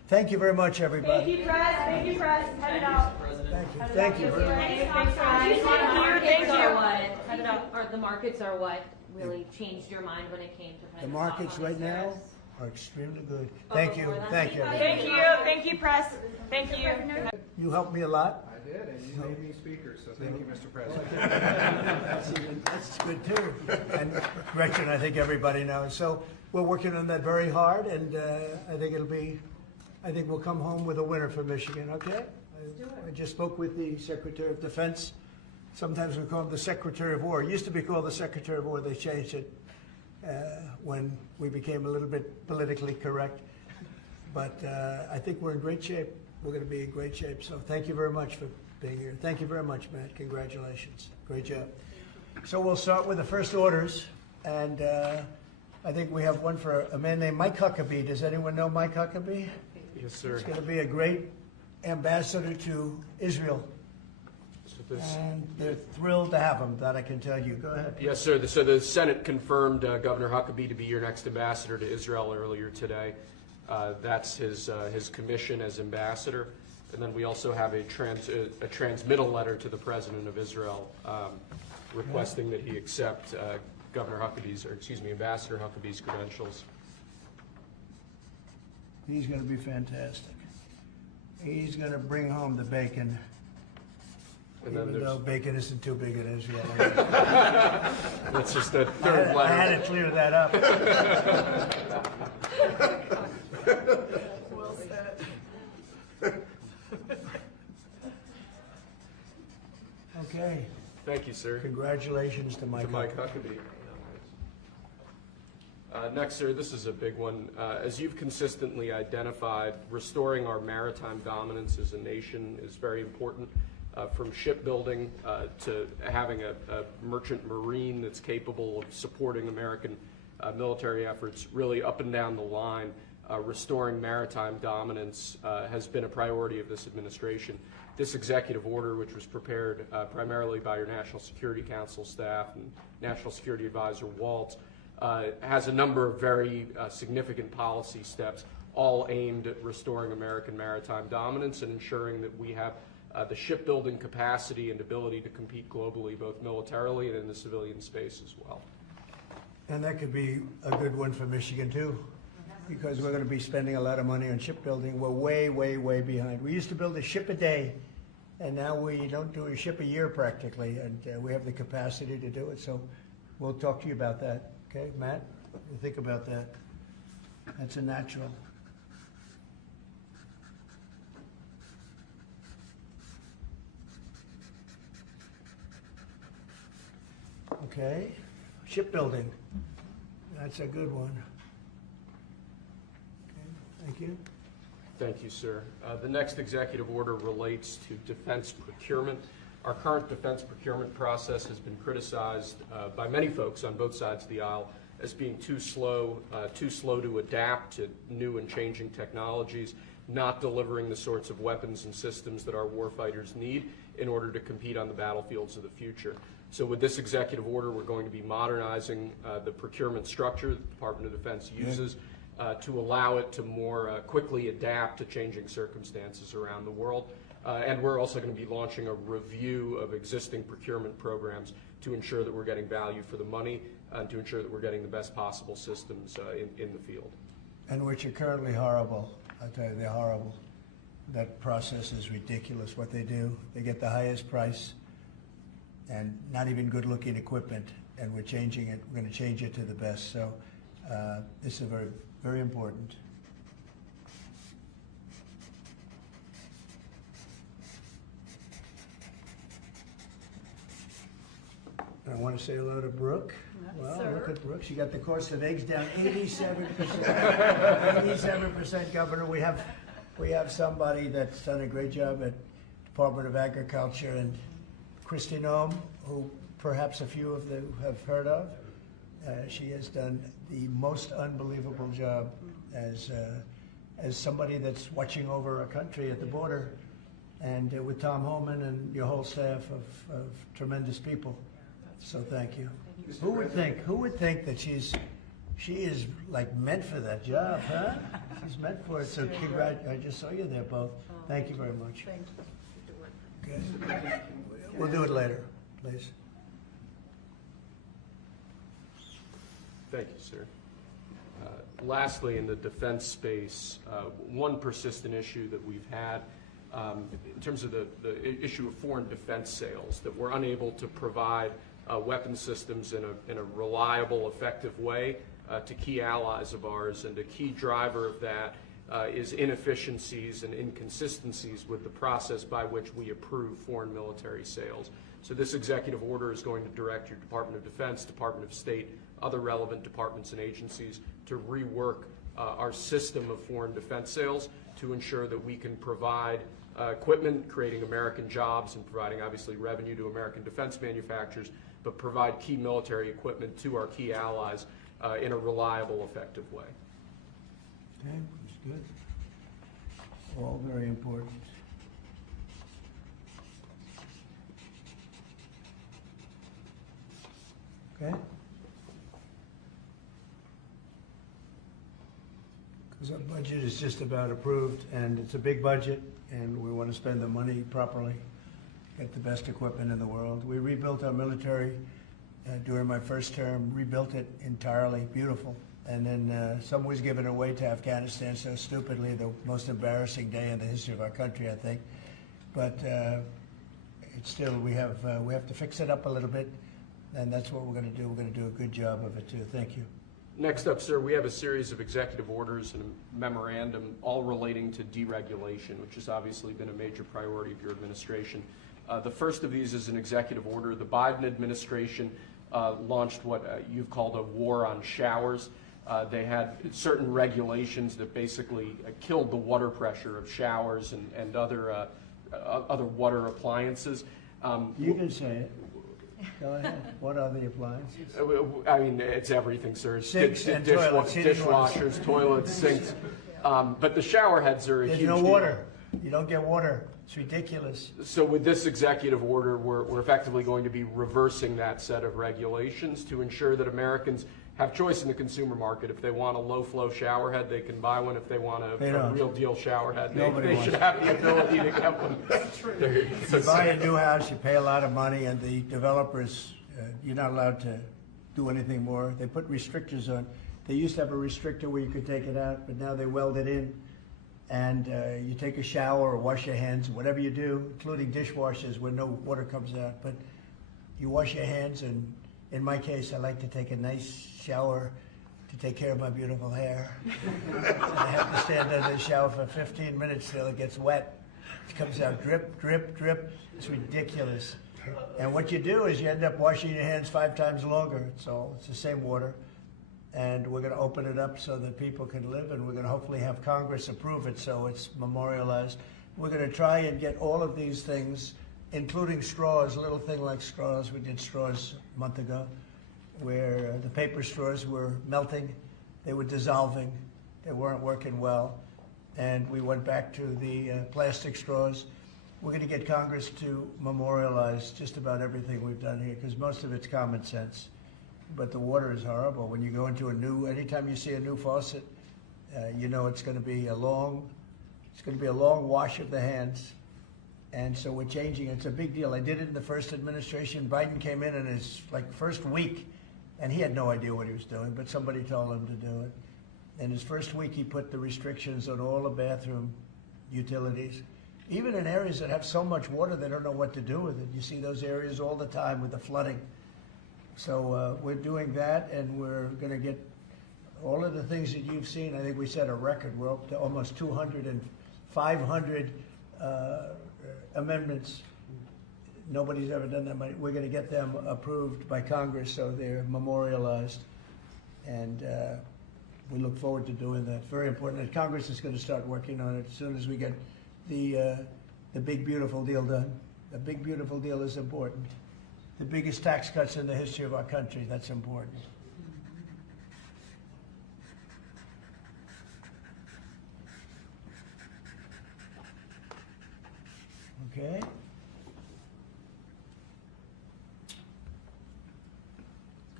Thank you very much, everybody. Thank you, press. Thank you, press. Head it out. Thank you. Or the markets are what really changed your mind when it came to kind The of markets stock right now tariffs? are extremely good. Thank you. Thank you. Thank you. Thank you, press. Thank you. You helped me a lot. I did, and you made me speaker, so thank you, Mr. President. That's good too. And Gretchen, I think everybody knows. So we're working on that very hard, and I think we'll come home with a winner for Michigan, okay? I just spoke with the Secretary of Defense. Sometimes we call him the Secretary of War. It used to be called the Secretary of War. They changed it when we became a little bit politically correct. But I think we're in great shape. We're going to be in great shape. So thank you very much for being here. Thank you very much, Matt. Congratulations. Great job. So we'll start with the first orders. And I think we have one for a man named Mike Huckabee. Does anyone know Mike Huckabee? Yes, sir. He's going to be a great ambassador to Israel. And they're thrilled to have him, that I can tell you. Go ahead. Yes, sir. So the Senate confirmed Governor Huckabee to be your next ambassador to Israel earlier today. That's his commission as ambassador. And then we also have a transmittal letter to the President of Israel requesting that he accept Ambassador Huckabee's credentials. He's going to be fantastic. He's going to bring home the bacon. And then Even though bacon isn't too big in Israel. That's just the third letter. I had to clear that up. Well said. Okay. Thank you, sir. Congratulations to Mike. Huckabee. Next, sir, this is a big one. As you've consistently identified, restoring our maritime dominance as a nation is very important. From shipbuilding to having a merchant marine that's capable of supporting American military efforts, really up and down the line, restoring maritime dominance has been a priority of this administration. This executive order, which was prepared primarily by your National Security Council staff and National Security Advisor Waltz, has a number of very significant policy steps, all aimed at restoring American maritime dominance and ensuring that we have the shipbuilding capacity and ability to compete globally, both militarily and in the civilian space as well. And that could be a good one for Michigan too, because we're going to be spending a lot of money on shipbuilding. We're way, way, way behind. We used to build a ship a day, and now we don't do a ship a year practically, and we have the capacity to do it. So we'll talk to you about that. Okay, Matt? You think about that. That's a natural. Okay, shipbuilding. That's a good one. Okay, thank you. Thank you, sir. The next executive order relates to defense procurement. Our current defense procurement process has been criticized by many folks on both sides of the aisle as being too slow to adapt to new and changing technologies, not delivering the sorts of weapons and systems that our warfighters need in order to compete on the battlefields of the future. So with this executive order, we're going to be modernizing the procurement structure that the Department of Defense uses to allow it to more quickly adapt to changing circumstances around the world. And we're also going to be launching a review of existing procurement programs to ensure that we're getting value for the money and to ensure that we're getting the best possible systems in the field. And which are currently horrible. I'll tell you, they're horrible. That process is ridiculous what they do. They get the highest price and not even good-looking equipment, and we're changing it. We're going to change it to the best. So this is very, very important. I want to say hello to Brooke. Well, look at Brooke. She got the cost of eggs down 87%. 87%, Governor. We have somebody that's done a great job at Department of Agriculture, and Kristi Noem, who perhaps a few of you have heard of. She has done the most unbelievable job as somebody that's watching over a country at the border, and with Tom Homan and your whole staff of tremendous people. So thank you. Who would think that she's She is like meant for that job, huh? She's meant for it, so I just saw you there both. Thank you very much. Thank you. Okay. We'll do it later, please. Thank you, sir. Lastly, in the defense space, one persistent issue that we've had in terms of the issue of foreign defense sales, that we're unable to provide weapon systems in a reliable, effective way to key allies of ours, and a key driver of that is inefficiencies and inconsistencies with the process by which we approve foreign military sales. So this executive order is going to direct your Department of Defense, Department of State, other relevant departments and agencies to rework our system of foreign defense sales to ensure that we can provide equipment, creating American jobs and providing obviously revenue to American defense manufacturers, but provide key military equipment to our key allies in a reliable, effective way. Okay, that's good. All very important. Okay? Because our budget is just about approved, and it's a big budget, and we want to spend the money properly, get the best equipment in the world. We rebuilt our military during my first term, rebuilt it entirely, beautiful. And then some was given away to Afghanistan so stupidly, the most embarrassing day in the history of our country, I think. But it's still, we have to fix it up a little bit, and that's what we're going to do. We're going to do a good job of it too. Thank you. Next up, sir, we have a series of executive orders and a memorandum all relating to deregulation, which has obviously been a major priority of your administration. The first of these is an executive order. The Biden administration launched what you've called a war on showers. They had certain regulations that basically killed the water pressure of showers and other water appliances. You can say it. Go ahead. What are the appliances? I mean, it's everything, sir. Sinks and toilets, dishwashers, toilets, sinks. But the shower heads are a huge There's no deal. water. You don't get water. It's ridiculous. So with this executive order, we're effectively going to be reversing that set of regulations to ensure that Americans have choice in the consumer market. If they want a low-flow shower head, they can buy one. If they want a real deal shower head, they should have the ability to get one. That's true. You buy a new house, you pay a lot of money, and the developers, you're not allowed to do anything more. They put restrictors on. They used to have a restrictor where you could take it out, but now they weld it in. And you take a shower or wash your hands, whatever you do, including dishwashers where no water comes out. But you wash your hands, and in my case, I like to take a nice shower to take care of my beautiful hair. I have to stand under the shower for 15 minutes till it gets wet. It comes out drip, drip, drip. It's ridiculous. And what you do is you end up washing your hands 5 times longer. So it's the same water. And we're going to open it up so that people can live, and we're going to hopefully have Congress approve it so it's memorialized. We're going to try and get all of these things, including straws, a little thing like straws. We did straws a month ago, where the paper straws were melting, they were dissolving, they weren't working well, and we went back to the plastic straws. We're going to get Congress to memorialize just about everything we've done here, because most of it's common sense. But the water is horrible. When you go into anytime you see a new faucet, you know it's going to be a long wash of the hands. And so we're changing. It's a big deal. I did it in the first administration. Biden came in his first week, and he had no idea what he was doing, but somebody told him to do it. In his first week, he put the restrictions on all the bathroom utilities. Even in areas that have so much water, they don't know what to do with it. You see those areas all the time with the flooding. So we're doing that, and we're going to get all of the things that you've seen. I think we set a record. We're up to almost 200 and 500 amendments. Nobody's ever done that many. We're going to get them approved by Congress so they're memorialized. And we look forward to doing that. Very important. And Congress is going to start working on it as soon as we get the big, beautiful deal done. The big, beautiful deal is important. The biggest tax cuts in the history of our country, that's important. Okay.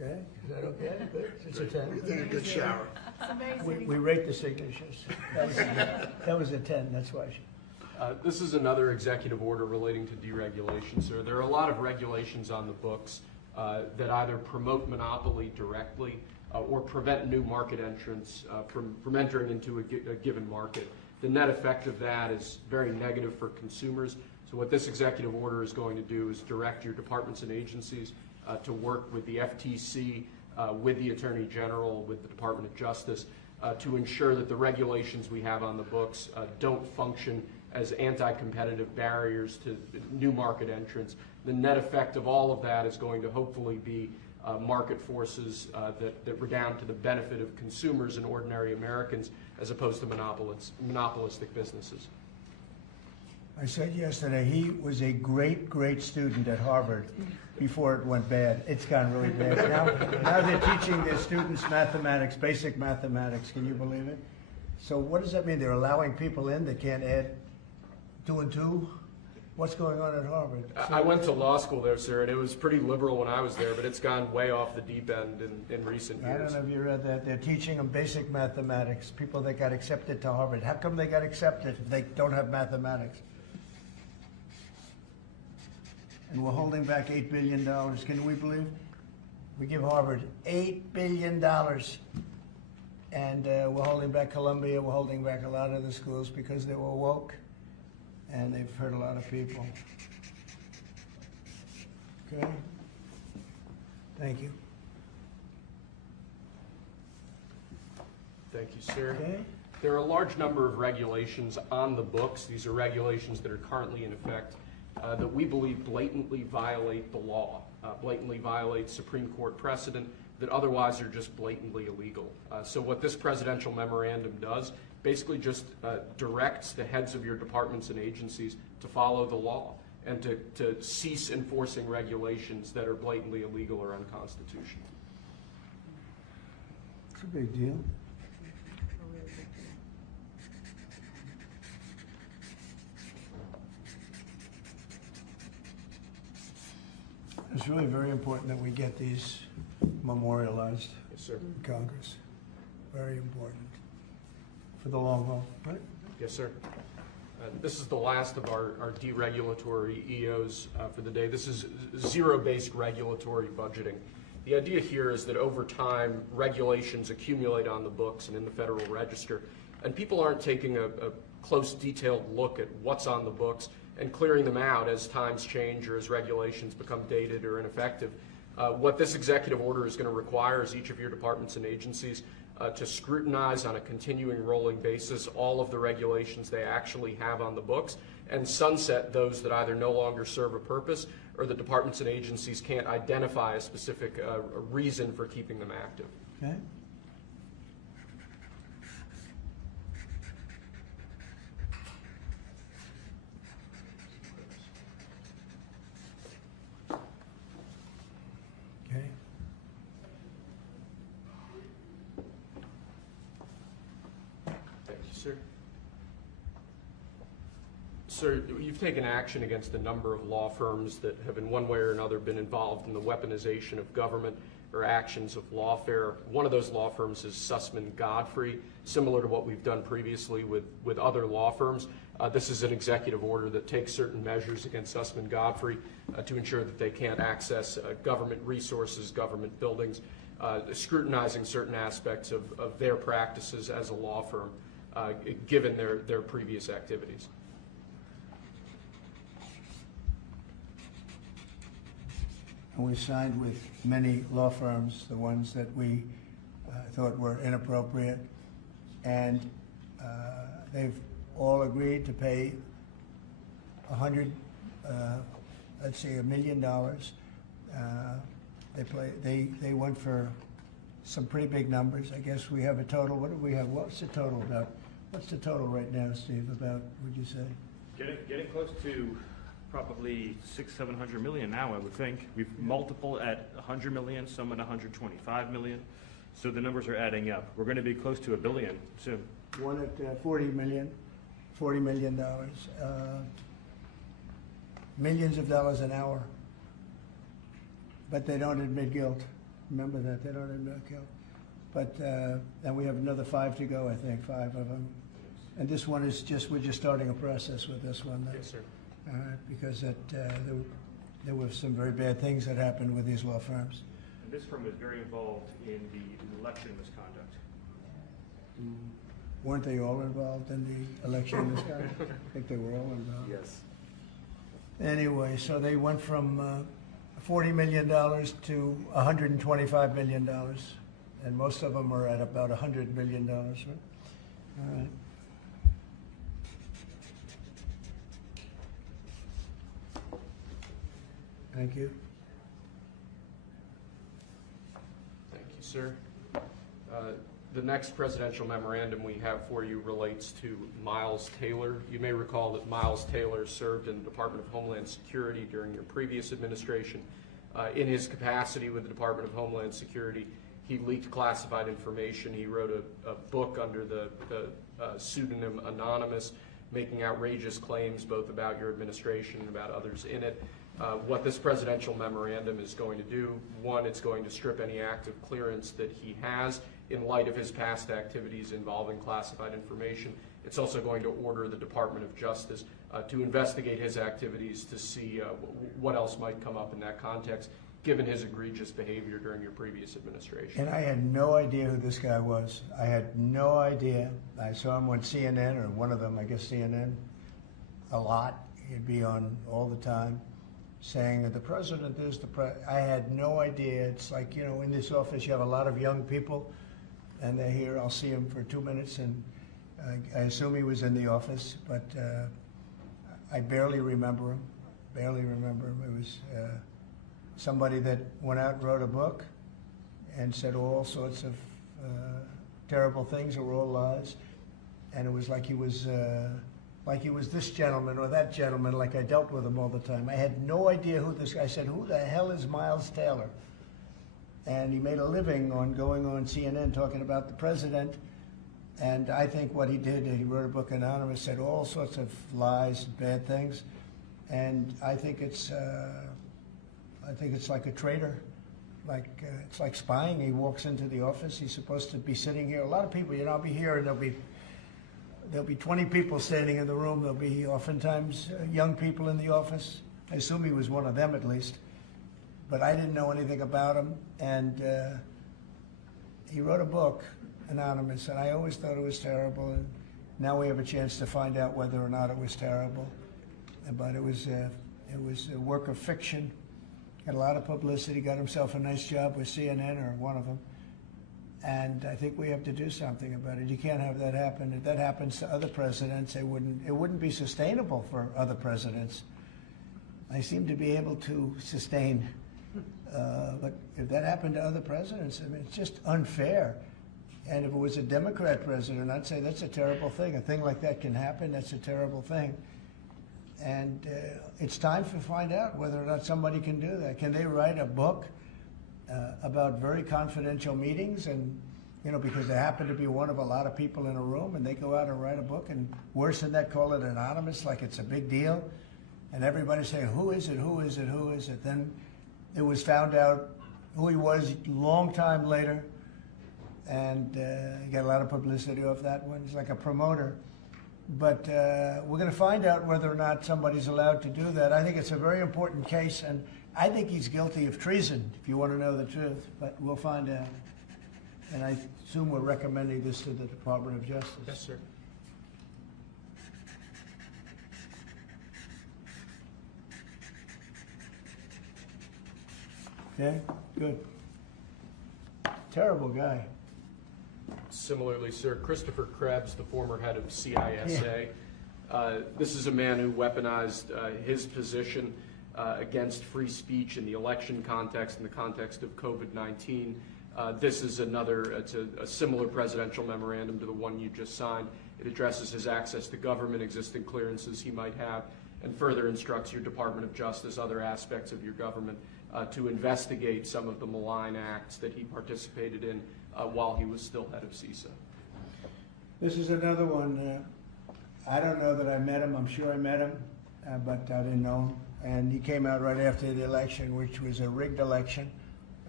Okay, is that okay? Good, it's a 10. You did a good shower. We rate the signatures. That was a 10, that's why. This is another executive order relating to deregulation, sir. There are a lot of regulations on the books that either promote monopoly directly or prevent new market entrants from entering into a given market. The net effect of that is very negative for consumers. So what this executive order is going to do is direct your departments and agencies to work with the FTC, with the Attorney General, with the Department of Justice, to ensure that the regulations we have on the books don't function as anti-competitive barriers to new market entrants. The net effect of all of that is going to hopefully be market forces that redound to the benefit of consumers and ordinary Americans as opposed to monopolistic businesses. I said yesterday, he was a great, great student at Harvard before it went bad. It's gone really bad. Now they're teaching their students mathematics, basic mathematics. Can you believe it? So what does that mean? They're allowing people in that can't add 2 and 2? What's going on at Harvard? I went to law school there, sir, and it was pretty liberal when I was there, but it's gone way off the deep end in recent years. I don't know if you read that. They're teaching them basic mathematics, people that got accepted to Harvard. How come they got accepted if they don't have mathematics? And we're holding back $8 billion. Can we believe? We give Harvard $8 billion. And we're holding back Columbia. We're holding back a lot of the schools because they were woke. And they've hurt a lot of people. Okay? Thank you. Thank you, sir. Okay. There are a large number of regulations on the books. These are regulations that are currently in effect that we believe blatantly violate the law, blatantly violate Supreme Court precedent that otherwise are just blatantly illegal. So what this presidential memorandum does basically just directs the heads of your departments and agencies to follow the law and to cease enforcing regulations that are blatantly illegal or unconstitutional. It's a big deal. It's really very important that we get these memorialized Yes, sir. in Congress. Very important for the long haul, right? Yes, sir. This is the last of our deregulatory EOs for the day. This is zero-based regulatory budgeting. The idea here is that over time, regulations accumulate on the books and in the Federal Register, and people aren't taking a close, detailed look at what's on the books and clearing them out as times change or as regulations become dated or ineffective. What this executive order is going to require is each of your departments and agencies to scrutinize on a continuing rolling basis all of the regulations they actually have on the books and sunset those that either no longer serve a purpose or the departments and agencies can't identify a specific reason for keeping them active. Okay. Okay. Thank you, sir. Sir, you've taken action against a number of law firms that have in one way or another been involved in the weaponization of government or actions of lawfare. One of those law firms is Sussman Godfrey, similar to what we've done previously with other law firms. This is an executive order that takes certain measures against Sussman Godfrey to ensure that they can't access government resources, government buildings, scrutinizing certain aspects of their practices as a law firm, given their previous activities. And we signed with many law firms, the ones that we thought were inappropriate, and they've all agreed to pay $1 million. They went for some pretty big numbers. I guess we have a total. What do we have? What's the total about? What's the total right now, Steve? About, would you say? Getting close to probably $600-700 million now, I would think. We've multiple at 100 million, some at 125 million. So the numbers are adding up. We're going to be close to $1 billion soon. One at $40 million. Millions of dollars an hour. But they don't admit guilt. Remember that, they don't have no-kill. But, and we have another 5 to go, I think, 5 of them. And this one is just, we're just starting a process with this one. Yes, sir. Because there were some very bad things that happened with these law firms. And this firm is very involved in the election misconduct. Weren't they all involved in the election misconduct? I think they were all involved. Yes. Anyway, so they went from $40 million to $125 million. And most of them are at about $100 million, right? All right. Thank you. Thank you, sir. The next presidential memorandum we have for you relates to Miles Taylor. You may recall that Miles Taylor served in the Department of Homeland Security during your previous administration. In his capacity with the Department of Homeland Security, he leaked classified information. He wrote a book under the pseudonym Anonymous, making outrageous claims both about your administration and about others in it. What this presidential memorandum is going to do, one, it's going to strip any active clearance that he has in light of his past activities involving classified information. It's also going to order the Department of Justice to investigate his activities to see what else might come up in that context, given his egregious behavior during your previous administration. And I had no idea who this guy was. I had no idea. I saw him on CNN, or one of them, I guess CNN, a lot. He'd be on all the time saying that the president is the president. I had no idea. It's like, you know, in this office you have a lot of young people, and they're here. I'll see him for 2 minutes, and I assume he was in the office, but I barely remember him. Barely remember him. It was somebody that went out and wrote a book and said all sorts of terrible things that were all lies, and it was like he was this gentleman or that gentleman, like I dealt with him all the time. I had no idea who this guy. I said, who the hell is Miles Taylor? And he made a living on going on CNN talking about the president. And I think what he did, he wrote a book, Anonymous, said all sorts of lies, bad things. And I think it's like a traitor. It's like spying. He walks into the office. He's supposed to be sitting here. A lot of people, you know, I'll be here and there'll be 20 people standing in the room. There'll be oftentimes young people in the office. I assume he was one of them at least. But I didn't know anything about him. And he wrote a book, Anonymous, and I always thought it was terrible. And now we have a chance to find out whether or not it was terrible. But it was a work of fiction. Got a lot of publicity, got himself a nice job with CNN or one of them. And I think we have to do something about it. You can't have that happen. If that happens to other presidents, it wouldn't be sustainable for other presidents. They seem to be able to sustain. But if that happened to other presidents, I mean, it's just unfair. And if it was a Democrat president, I'd say that's a terrible thing. A thing like that can happen. That's a terrible thing. And it's time to find out whether or not somebody can do that. Can they write a book about very confidential meetings, and because they happen to be one of a lot of people in a room, and they go out and write a book, and worse than that, call it anonymous, like it's a big deal, and everybody's saying, who is it, who is it, who is it? Then it was found out who he was a long time later, and he got a lot of publicity off that one. He's like a promoter. But we're going to find out whether or not somebody's allowed to do that. I think it's a very important case, and I think he's guilty of treason, if you want to know the truth. But we'll find out. And I assume we're recommending this to the Department of Justice. Yes, sir. Okay, good. Terrible guy. Similarly, sir, Christopher Krebs, the former head of CISA. This is a man who weaponized his position against free speech in the election context, in the context of COVID-19. This is it's a similar presidential memorandum to the one you just signed. It addresses his access to government, existing clearances he might have, and further instructs your Department of Justice, other aspects of your government, to investigate some of the malign acts that he participated in while he was still head of CISA. This is another one. I don't know that I met him. I'm sure I met him, but I didn't know him. And he came out right after the election, which was a rigged election,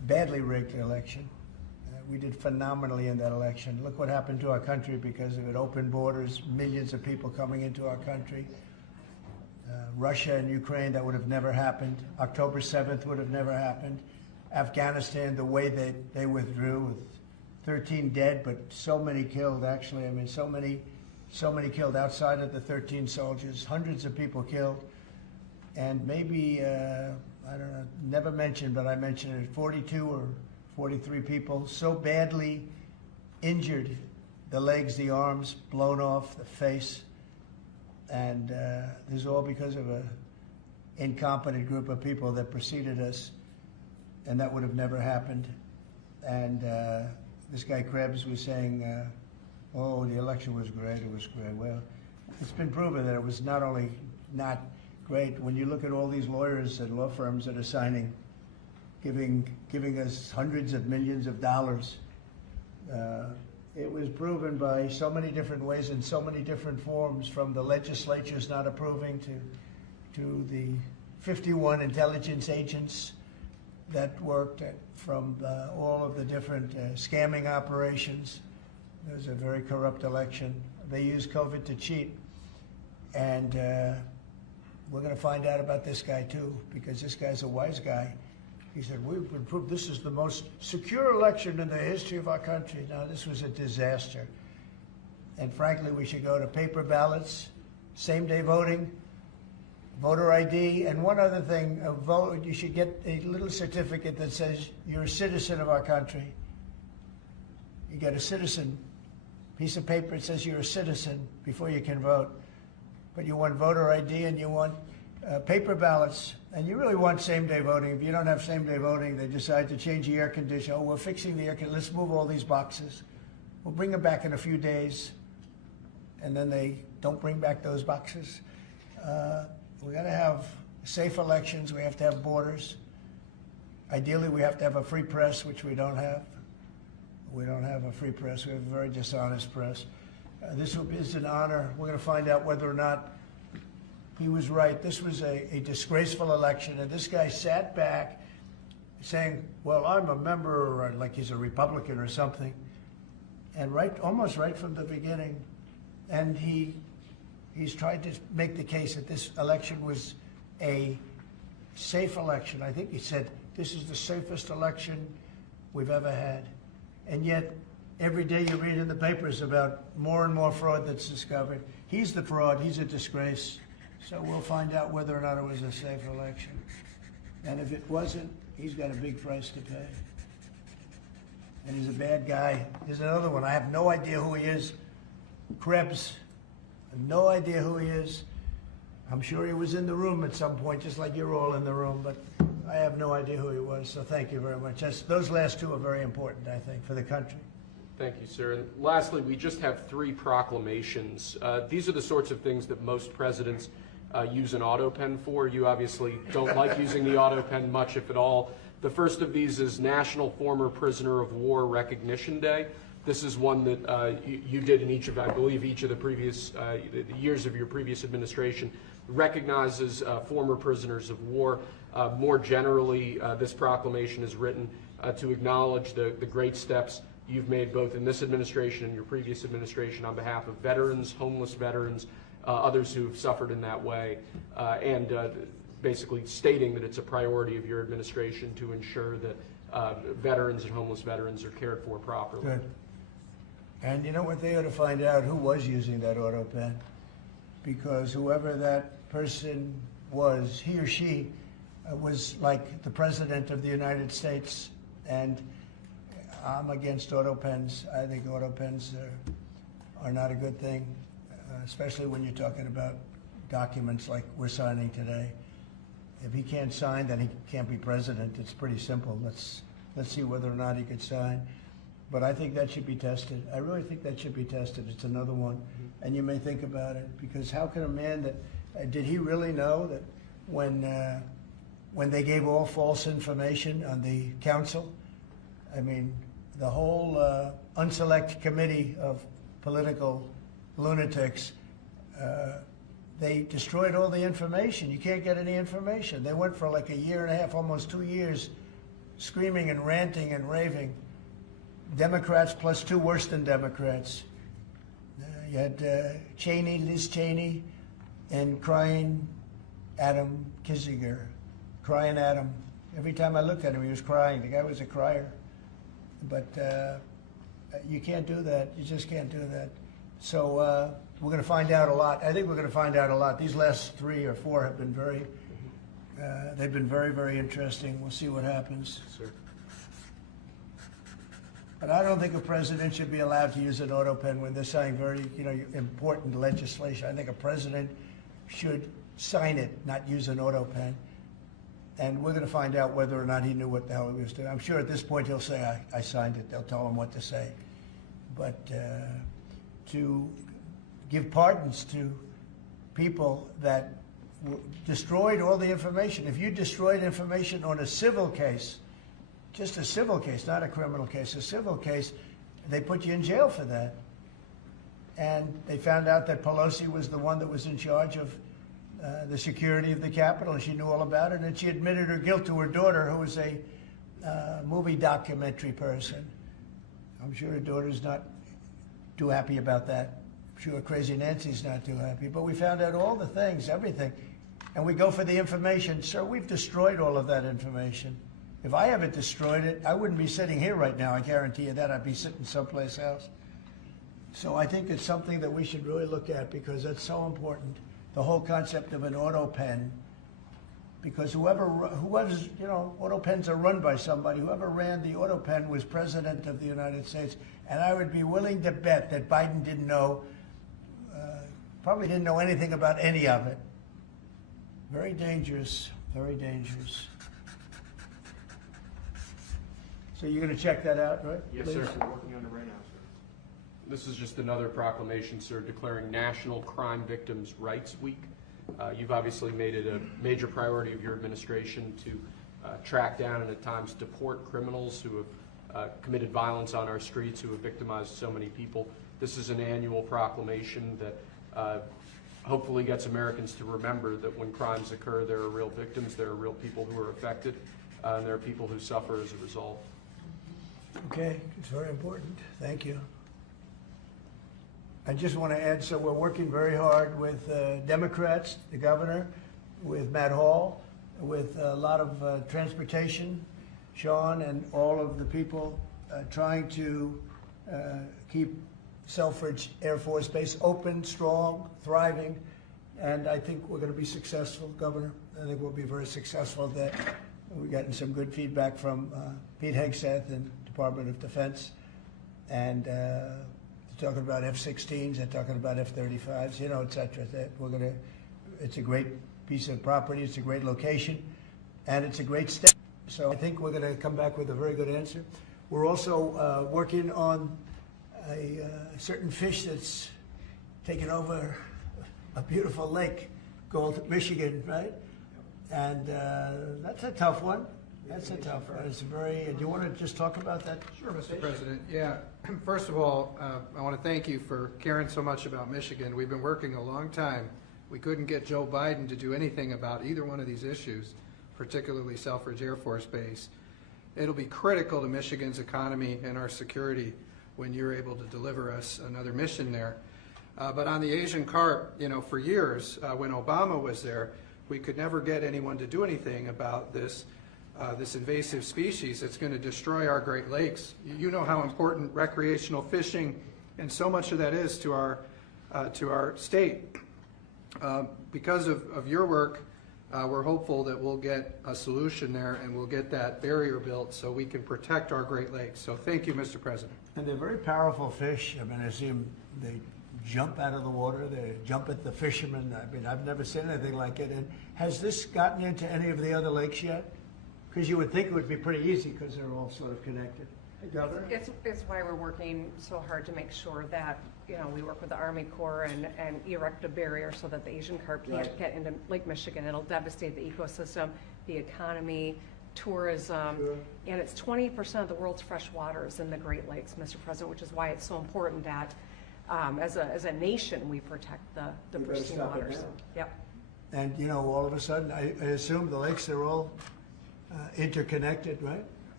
badly rigged election. We did phenomenally in that election. Look what happened to our country because of it. Open borders, millions of people coming into our country. Russia and Ukraine, that would have never happened. October 7th would have never happened. Afghanistan, the way they withdrew with 13 dead, but so many killed, actually. I mean, so many killed outside of the 13 soldiers, hundreds of people killed. And maybe, I don't know, never mentioned, but I mentioned it, 42 or 43 people so badly injured, the legs, the arms, blown off, the face. And this is all because of an incompetent group of people that preceded us, and that would have never happened. And this guy Krebs was saying, oh, the election was great, it was great. Well, it's been proven that it was not only not great. When you look at all these lawyers and law firms that are signing, giving us hundreds of millions of dollars, it was proven by so many different ways in so many different forms, from the legislatures not approving to the 51 intelligence agents that worked from all of the different scamming operations. It was a very corrupt election. They used COVID to cheat. And we're going to find out about this guy too, because this guy's a wise guy. He said, we've been proved this is the most secure election in the history of our country. Now, this was a disaster. And frankly, we should go to paper ballots, same-day voting, voter ID, and one other thing, you should get a little certificate that says you're a citizen of our country. You get a citizen piece of paper that says you're a citizen before you can vote. But you want voter ID and you want paper ballots, and you really want same-day voting. If you don't have same-day voting, they decide to change the air conditioner. Oh, we're fixing the air conditioner. Let's move all these boxes. We'll bring them back in a few days, and then they don't bring back those boxes. We got to have safe elections. We have to have borders. Ideally, we have to have a free press, which we don't have. We don't have a free press. We have a very dishonest press. This is an honor. We're going to find out whether or not he was right. This was a disgraceful election, and this guy sat back saying, well, I'm a member, or like he's a Republican or something, and almost right from the beginning. And he's tried to make the case that this election was a safe election. I think he said, this is the safest election we've ever had. And yet, every day you read in the papers about more and more fraud that's discovered. He's the fraud. He's a disgrace. So we'll find out whether or not it was a safe election. And if it wasn't, he's got a big price to pay. And he's a bad guy. There's another one. I have no idea who he is. Krebs. I have no idea who he is. I'm sure he was in the room at some point, just like you're all in the room, but I have no idea who he was. So thank you very much. Those last two are very important, I think, for the country. Thank you, sir. And lastly, we just have 3 proclamations. These are the sorts of things that most presidents use an auto pen for. You obviously don't like using the auto pen much, if at all. The first of these is National Former Prisoner of War Recognition Day. This is one that you did in each of, I believe, each of the previous the years of your previous administration, recognizes former prisoners of war. More generally, this proclamation is written to acknowledge the great steps you've made both in this administration and your previous administration on behalf of veterans, homeless veterans, others who have suffered in that way, and basically stating that it's a priority of your administration to ensure that veterans and homeless veterans are cared for properly. Good. And you know what, they ought to find out who was using that auto pen, because whoever that person was, he or she was like the President of the United States, and I'm against auto pens. I think auto pens are not a good thing, especially when you're talking about documents like we're signing today. If he can't sign, then he can't be president. It's pretty simple. Let's see whether or not he could sign. But I think that should be tested. I really think that should be tested. It's another one. And you may think about it, because how can a man that, did he really know that when they gave all false information on the council, I mean, the whole unselect committee of political lunatics, they destroyed all the information. You can't get any information. They went for like a year and a half, almost 2 years, screaming and ranting and raving. Democrats plus two worse than Democrats. You had Cheney, Liz Cheney, and crying Adam Kinzinger, crying Adam. Every time I looked at him, he was crying. The guy was a crier. But you can't do that. You just can't do that. So we're going to find out a lot. I think we're going to find out a lot. These last 3 or 4 have been they've been very, very interesting. We'll see what happens. Sir. But I don't think a president should be allowed to use an auto pen when they're signing very, important legislation. I think a president should sign it, not use an auto pen. And we're going to find out whether or not he knew what the hell he was doing. I'm sure at this point he'll say, I signed it. They'll tell him what to say. But to give pardons to people that destroyed all the information. If you destroyed information on a civil case, just a civil case, not a criminal case, a civil case, they put you in jail for that. And they found out that Pelosi was the one that was in charge of the security of the Capitol, and she knew all about it, and she admitted her guilt to her daughter, who was a movie documentary person. I'm sure her daughter's not too happy about that. I'm sure Crazy Nancy's not too happy. But we found out all the things, everything. And we go for the information. Sir, we've destroyed all of that information. If I haven't destroyed it, I wouldn't be sitting here right now. I guarantee you that. I'd be sitting someplace else. So I think it's something that we should really look at, because that's so important. The whole concept of an auto pen, because whoever's, auto pens are run by somebody. Whoever ran the auto pen was president of the United States. And I would be willing to bet that Biden didn't know, probably didn't know anything about any of it. Very dangerous, very dangerous. So you're going to check that out, right? Yes, Please? sir. We're working on it right now, sir. This is just another proclamation, sir, declaring National Crime Victims' Rights Week. You've obviously made it a major priority of your administration to track down and at times deport criminals who have committed violence on our streets, who have victimized so many people. This is an annual proclamation that hopefully gets Americans to remember that when crimes occur, there are real victims, there are real people who are affected, and there are people who suffer as a result. Okay, it's very important. Thank you. I just want to add, so we're working very hard with Democrats, the governor, with Matt Hall, with a lot of transportation, Sean, and all of the people trying to keep Selfridge Air Force Base open, strong, thriving, and I think we're going to be successful, Governor. I think we'll be very successful at that. We've gotten some good feedback from Pete Hegseth and Department of Defense, and they're talking about F-16s, they're talking about F-35s, et cetera. That it's a great piece of property, it's a great location, and it's a great step. So I think we're going to come back with a very good answer. We're also working on a certain fish that's taken over a beautiful lake called Michigan, right? And that's a tough one. That's a tough one. It's very. Do you want to just talk about that? Sure, Mr. President. Yeah. First of all, I want to thank you for caring so much about Michigan. We've been working a long time. We couldn't get Joe Biden to do anything about either one of these issues, particularly Selfridge Air Force Base. It'll be critical to Michigan's economy and our security when you're able to deliver us another mission there. But on the Asian carp, for years, when Obama was there, we could never get anyone to do anything about this invasive species that's going to destroy our Great Lakes. You know how important recreational fishing and so much of that is to our state. Because of your work, we're hopeful that we'll get a solution there and we'll get that barrier built so we can protect our Great Lakes. So thank you, Mr. President. And they're very powerful fish. I mean, I see them, they jump out of the water, they jump at the fishermen. I mean, I've never seen anything like it. And has this gotten into any of the other lakes yet? Because you would think it would be pretty easy because they're all sort of connected. Hey, Governor? It's why we're working so hard to make sure that, we work with the Army Corps and erect a barrier so that the Asian carp can't get into Lake Michigan. It'll devastate the ecosystem, the economy, tourism, and it's 20% of the world's fresh water is in the Great Lakes, Mr. President, which is why it's so important that as a nation we protect the pristine waters. Yep. And all of a sudden, I assume the lakes are all interconnected, right?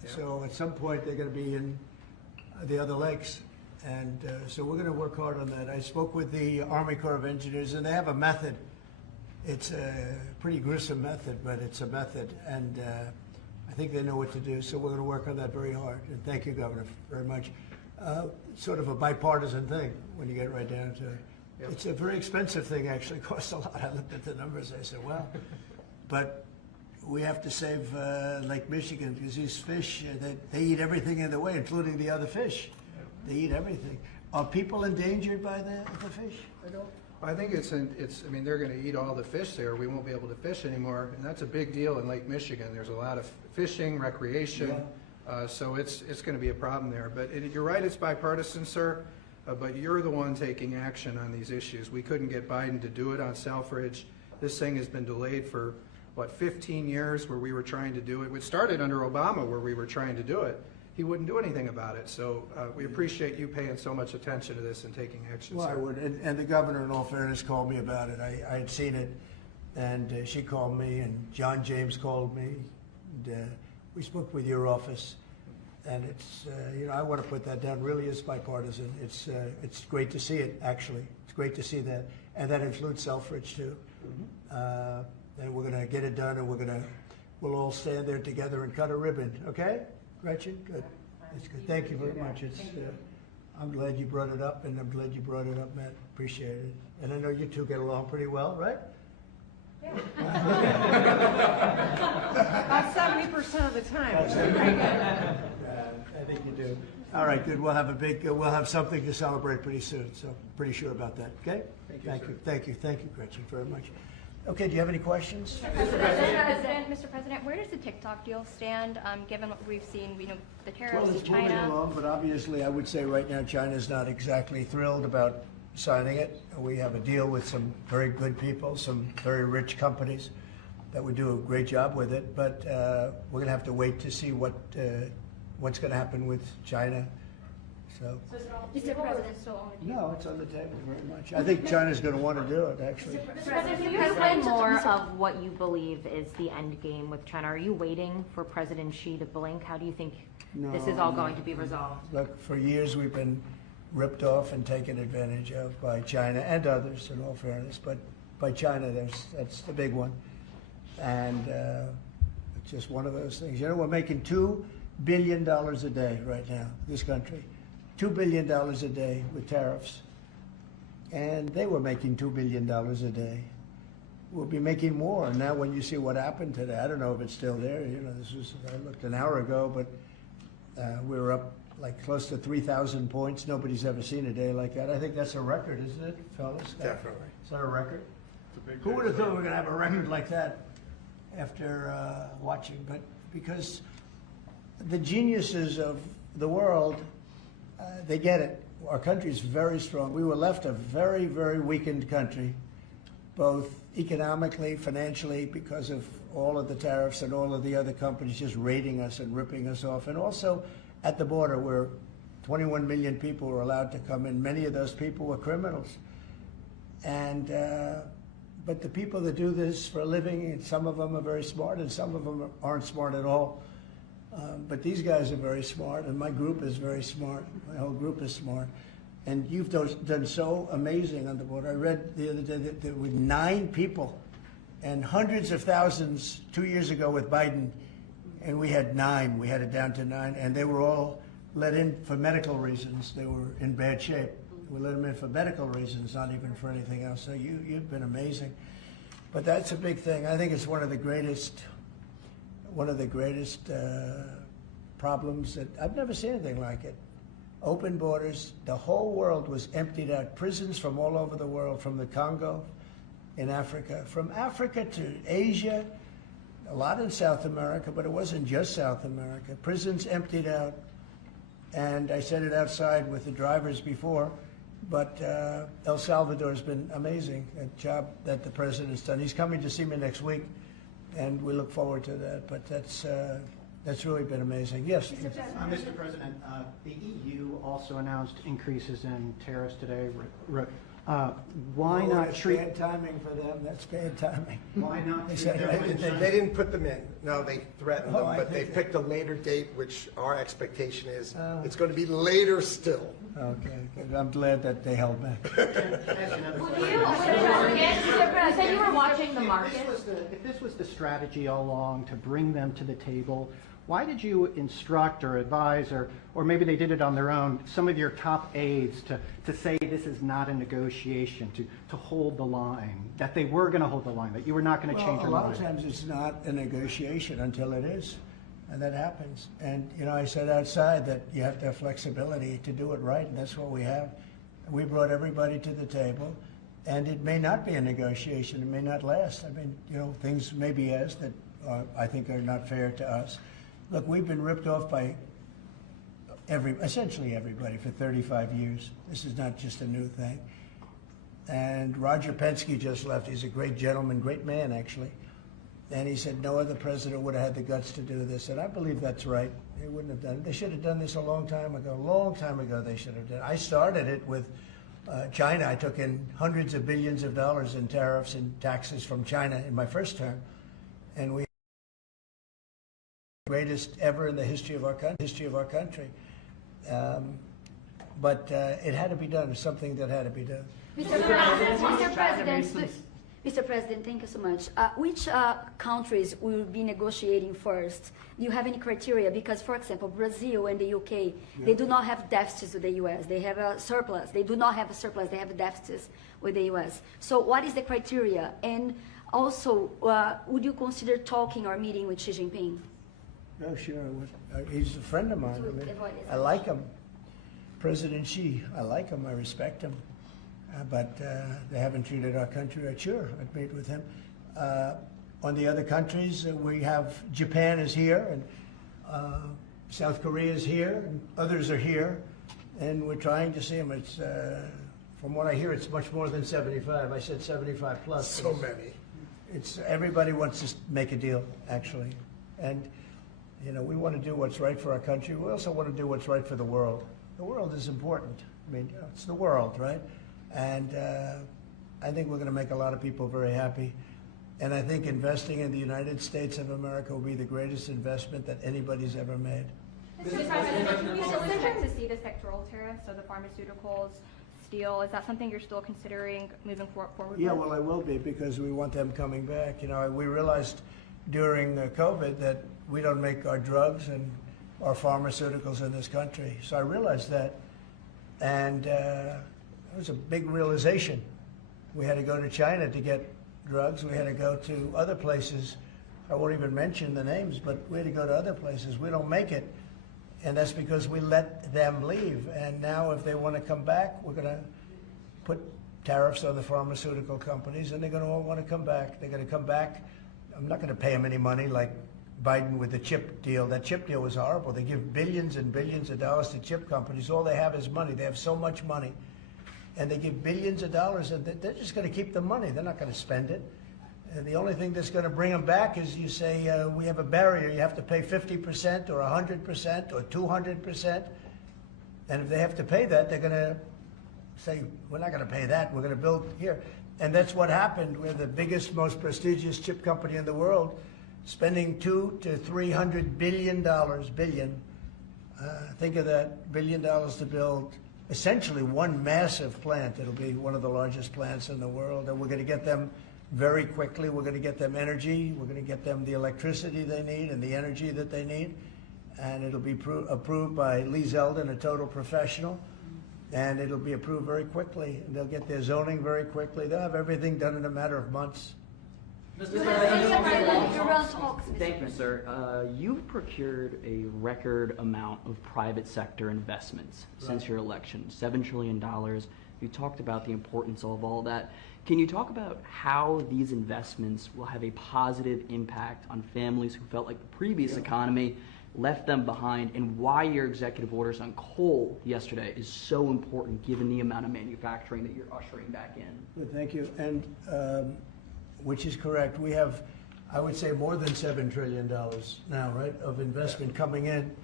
So at some point, they're going to be in the other lakes. And so we're going to work hard on that. I spoke with the Army Corps of Engineers, and they have a method. It's a pretty gruesome method, but it's a method. And I think they know what to do. So we're going to work on that very hard. And thank you, Governor, very much. Sort of a bipartisan thing when you get right down to it. Yep. It's a very expensive thing, actually. It costs a lot. I looked at the numbers. I said, well, but we have to save Lake Michigan because these fish, they eat everything in the way, including the other fish. They eat everything. Are people endangered by the fish? I think I mean, they're gonna eat all the fish there. We won't be able to fish anymore, and that's a big deal in Lake Michigan. There's a lot of fishing, recreation, so it's gonna be a problem there. But you're right, it's bipartisan, sir, but you're the one taking action on these issues. We couldn't get Biden to do it on Selfridge. This thing has been delayed for, 15 years where we were trying to do it. It started under Obama where we were trying to do it. He wouldn't do anything about it. So we appreciate you paying so much attention to this and taking action, Well, sir. I would. And the governor, in all fairness, called me about it. I had seen it, and she called me, and John James called me. And, we spoke with your office, and it's, I want to put that down. Really is bipartisan. It's great to see it, actually. It's great to see that. And that includes Selfridge, too. And we're going to get it done, and we'll all stand there together and cut a ribbon, okay? Gretchen, good. That's good. Thank you very much. It's, I'm glad you brought it up, and I'm glad you brought it up, Matt. Appreciate it. And I know you two get along pretty well, right? Yeah. About 70% of the time. It's pretty good. I think you do. All right, good. We'll have something to celebrate pretty soon, so pretty sure about that, okay? Thank you, Gretchen, very much. Okay, do you have any questions? Mr. President, where does the TikTok deal stand, given what we've seen, the tariffs Well, to it's moving China? along, but obviously I would say right now China's not exactly thrilled about signing it. We have a deal with some very good people, some very rich companies that would do a great job with it, but we're going to have to wait to see what's going to happen with China. So, Mr. President, no, it's on the table very much. I think China's going to want to do it, actually. Mr. President, can you explain more of what you believe is the end game with China? Are you waiting for President Xi to blink? How do you think this is all going to be resolved? Look, for years we've been ripped off and taken advantage of by China and others, in all fairness, but by China, that's the big one. And it's just one of those things. We're making $2 billion a day right now, this country. $2 billion a day with tariffs. And they were making $2 billion a day. We'll be making more. Now when you see what happened today, I don't know if it's still there. I looked an hour ago, but we were up like close to 3,000 points. Nobody's ever seen a day like that. I think that's a record, isn't it, fellas? Definitely. Is that a record? Who would have thought we were going to have a record like that after watching? But because the geniuses of the world, they get it. Our country is very strong. We were left a very, very weakened country, both economically, financially, because of all of the tariffs and all of the other companies just raiding us and ripping us off. And also at the border where 21 million people were allowed to come in. Many of those people were criminals. And but the people that do this for a living, and some of them are very smart and some of them aren't smart at all. But these guys are very smart, and my group is very smart. My whole group is smart. And you've done so amazing on the border. I read the other day that there were 9 people and hundreds of thousands 2 years ago with Biden, and we had 9. We had it down to 9, and they were all let in for medical reasons. They were in bad shape. We let them in for medical reasons, not even for anything else. So you've been amazing. But that's a big thing. I think it's one of the greatest problems that I've never seen anything like it. Open borders, the whole world was emptied out. Prisons from all over the world, from the Congo in Africa, from Africa to Asia, a lot in South America, but it wasn't just South America. Prisons emptied out, and I said it outside with the drivers before, but El Salvador has been amazing, a job that the president's done. He's coming to see me next week, and we look forward to that, but that's really been amazing. Yes? Mr. President, the EU also announced increases in tariffs today, Why Oh, not that's treat? bad timing for them, that's bad timing. Why not They treat said government They didn't put them in. No, they threatened Oh, them, I but they think picked a later date, which our expectation is it's going to be later still. Okay, good. I'm glad that they held back. Will you, you said you were watching the market. If this was the strategy all along to bring them to the table, why did you instruct or advise, or maybe they did it on their own, some of your top aides to say this is not a negotiation, to hold the line, that they were going to hold the line, that you were not going to change your A lot mind? of times it's not a negotiation until it is, and that happens. And, you know, I said outside that you have to have flexibility to do it right, and that's what we have. We brought everybody to the table, and it may not be a negotiation, it may not last. I mean, you know, things may be asked that I think are not fair to us. Look, we've been ripped off by essentially everybody for 35 years. This is not just a new thing. And Roger Penske just left. He's a great gentleman, great man, actually. And he said no other president would have had the guts to do this. And I believe that's right. They wouldn't have done it. They should have done this a long time ago. A long time ago they should have done it. I started it with China. I took in hundreds of billions of dollars in tariffs and taxes from China in my first term. And we greatest ever in the history of our country. But it had to be done. It's something that had to be done. Mr. President, thank you so much. Which countries will be negotiating first? Do you have any criteria? Because, for example, Brazil and the UK, they do not have deficits with the US. They have a surplus. They do not have a surplus. They have deficits with the US. So what is the criteria? And also, would you consider talking or meeting with Xi Jinping? No, sure. He's a friend of mine. I mean, I like him. President Xi, I like him. I respect him. But they haven't treated our country right. Sure, I'd meet with him. On the other countries, we have Japan is here, and South Korea is here, and others are here, and we're trying to see them. It's from what I hear, it's much more than 75. I said 75 plus. So many. It's everybody wants to make a deal, actually, and you know we want to do what's right for our country. We also want to do what's right for the world. The world is important. I mean, you know, it's the world, right? And I think we're going to make a lot of people very happy. And I think investing in the United States of America will be the greatest investment that anybody's ever made. Mr. President, you still expect to see the sectoral tariffs, so the pharmaceuticals, steel, is that something you're still considering moving forward Yeah, with? well, I will be because we want them coming back. You know, we realized during COVID that we don't make our drugs and our pharmaceuticals in this country. So I realized that, and it was a big realization. We had to go to China to get drugs. We had to go to other places. I won't even mention the names, but we had to go to other places. We don't make it, and that's because we let them leave. And now if they want to come back, we're going to put tariffs on the pharmaceutical companies, and they're going to all want to come back. They're going to come back. I'm not going to pay them any money like Biden with the chip deal. That chip deal was horrible. They give billions and billions of dollars to chip companies. All they have is money. They have so much money. And they give billions of dollars, and they're just going to keep the money. They're not going to spend it. And the only thing that's going to bring them back is you say, we have a barrier. You have to pay 50% or 100% or 200%. And if they have to pay that, they're going to say, we're not going to pay that. We're going to build here. And that's what happened. We're the biggest, most prestigious chip company in the world, spending $200 to $300 billion. Think of that, $1 billion to build essentially one massive plant. It'll be one of the largest plants in the world, and we're going to get them very quickly. We're going to get them energy. We're going to get them the electricity they need and the energy that they need, and it'll be approved by Lee Zeldin, a total professional, and it'll be approved very quickly. And they'll get their zoning very quickly. They'll have everything done in a matter of months. Thank you, sir. You've procured a record amount of private sector investments since your election, $7 trillion. You talked about the importance of all that. Can you talk about how these investments will have a positive impact on families who felt like the previous economy left them behind, and why your executive orders on coal yesterday is so important given the amount of manufacturing that you're ushering back in? Good, thank you. And which is correct. We have, I would say, more than $7 trillion now, right, of investment coming in.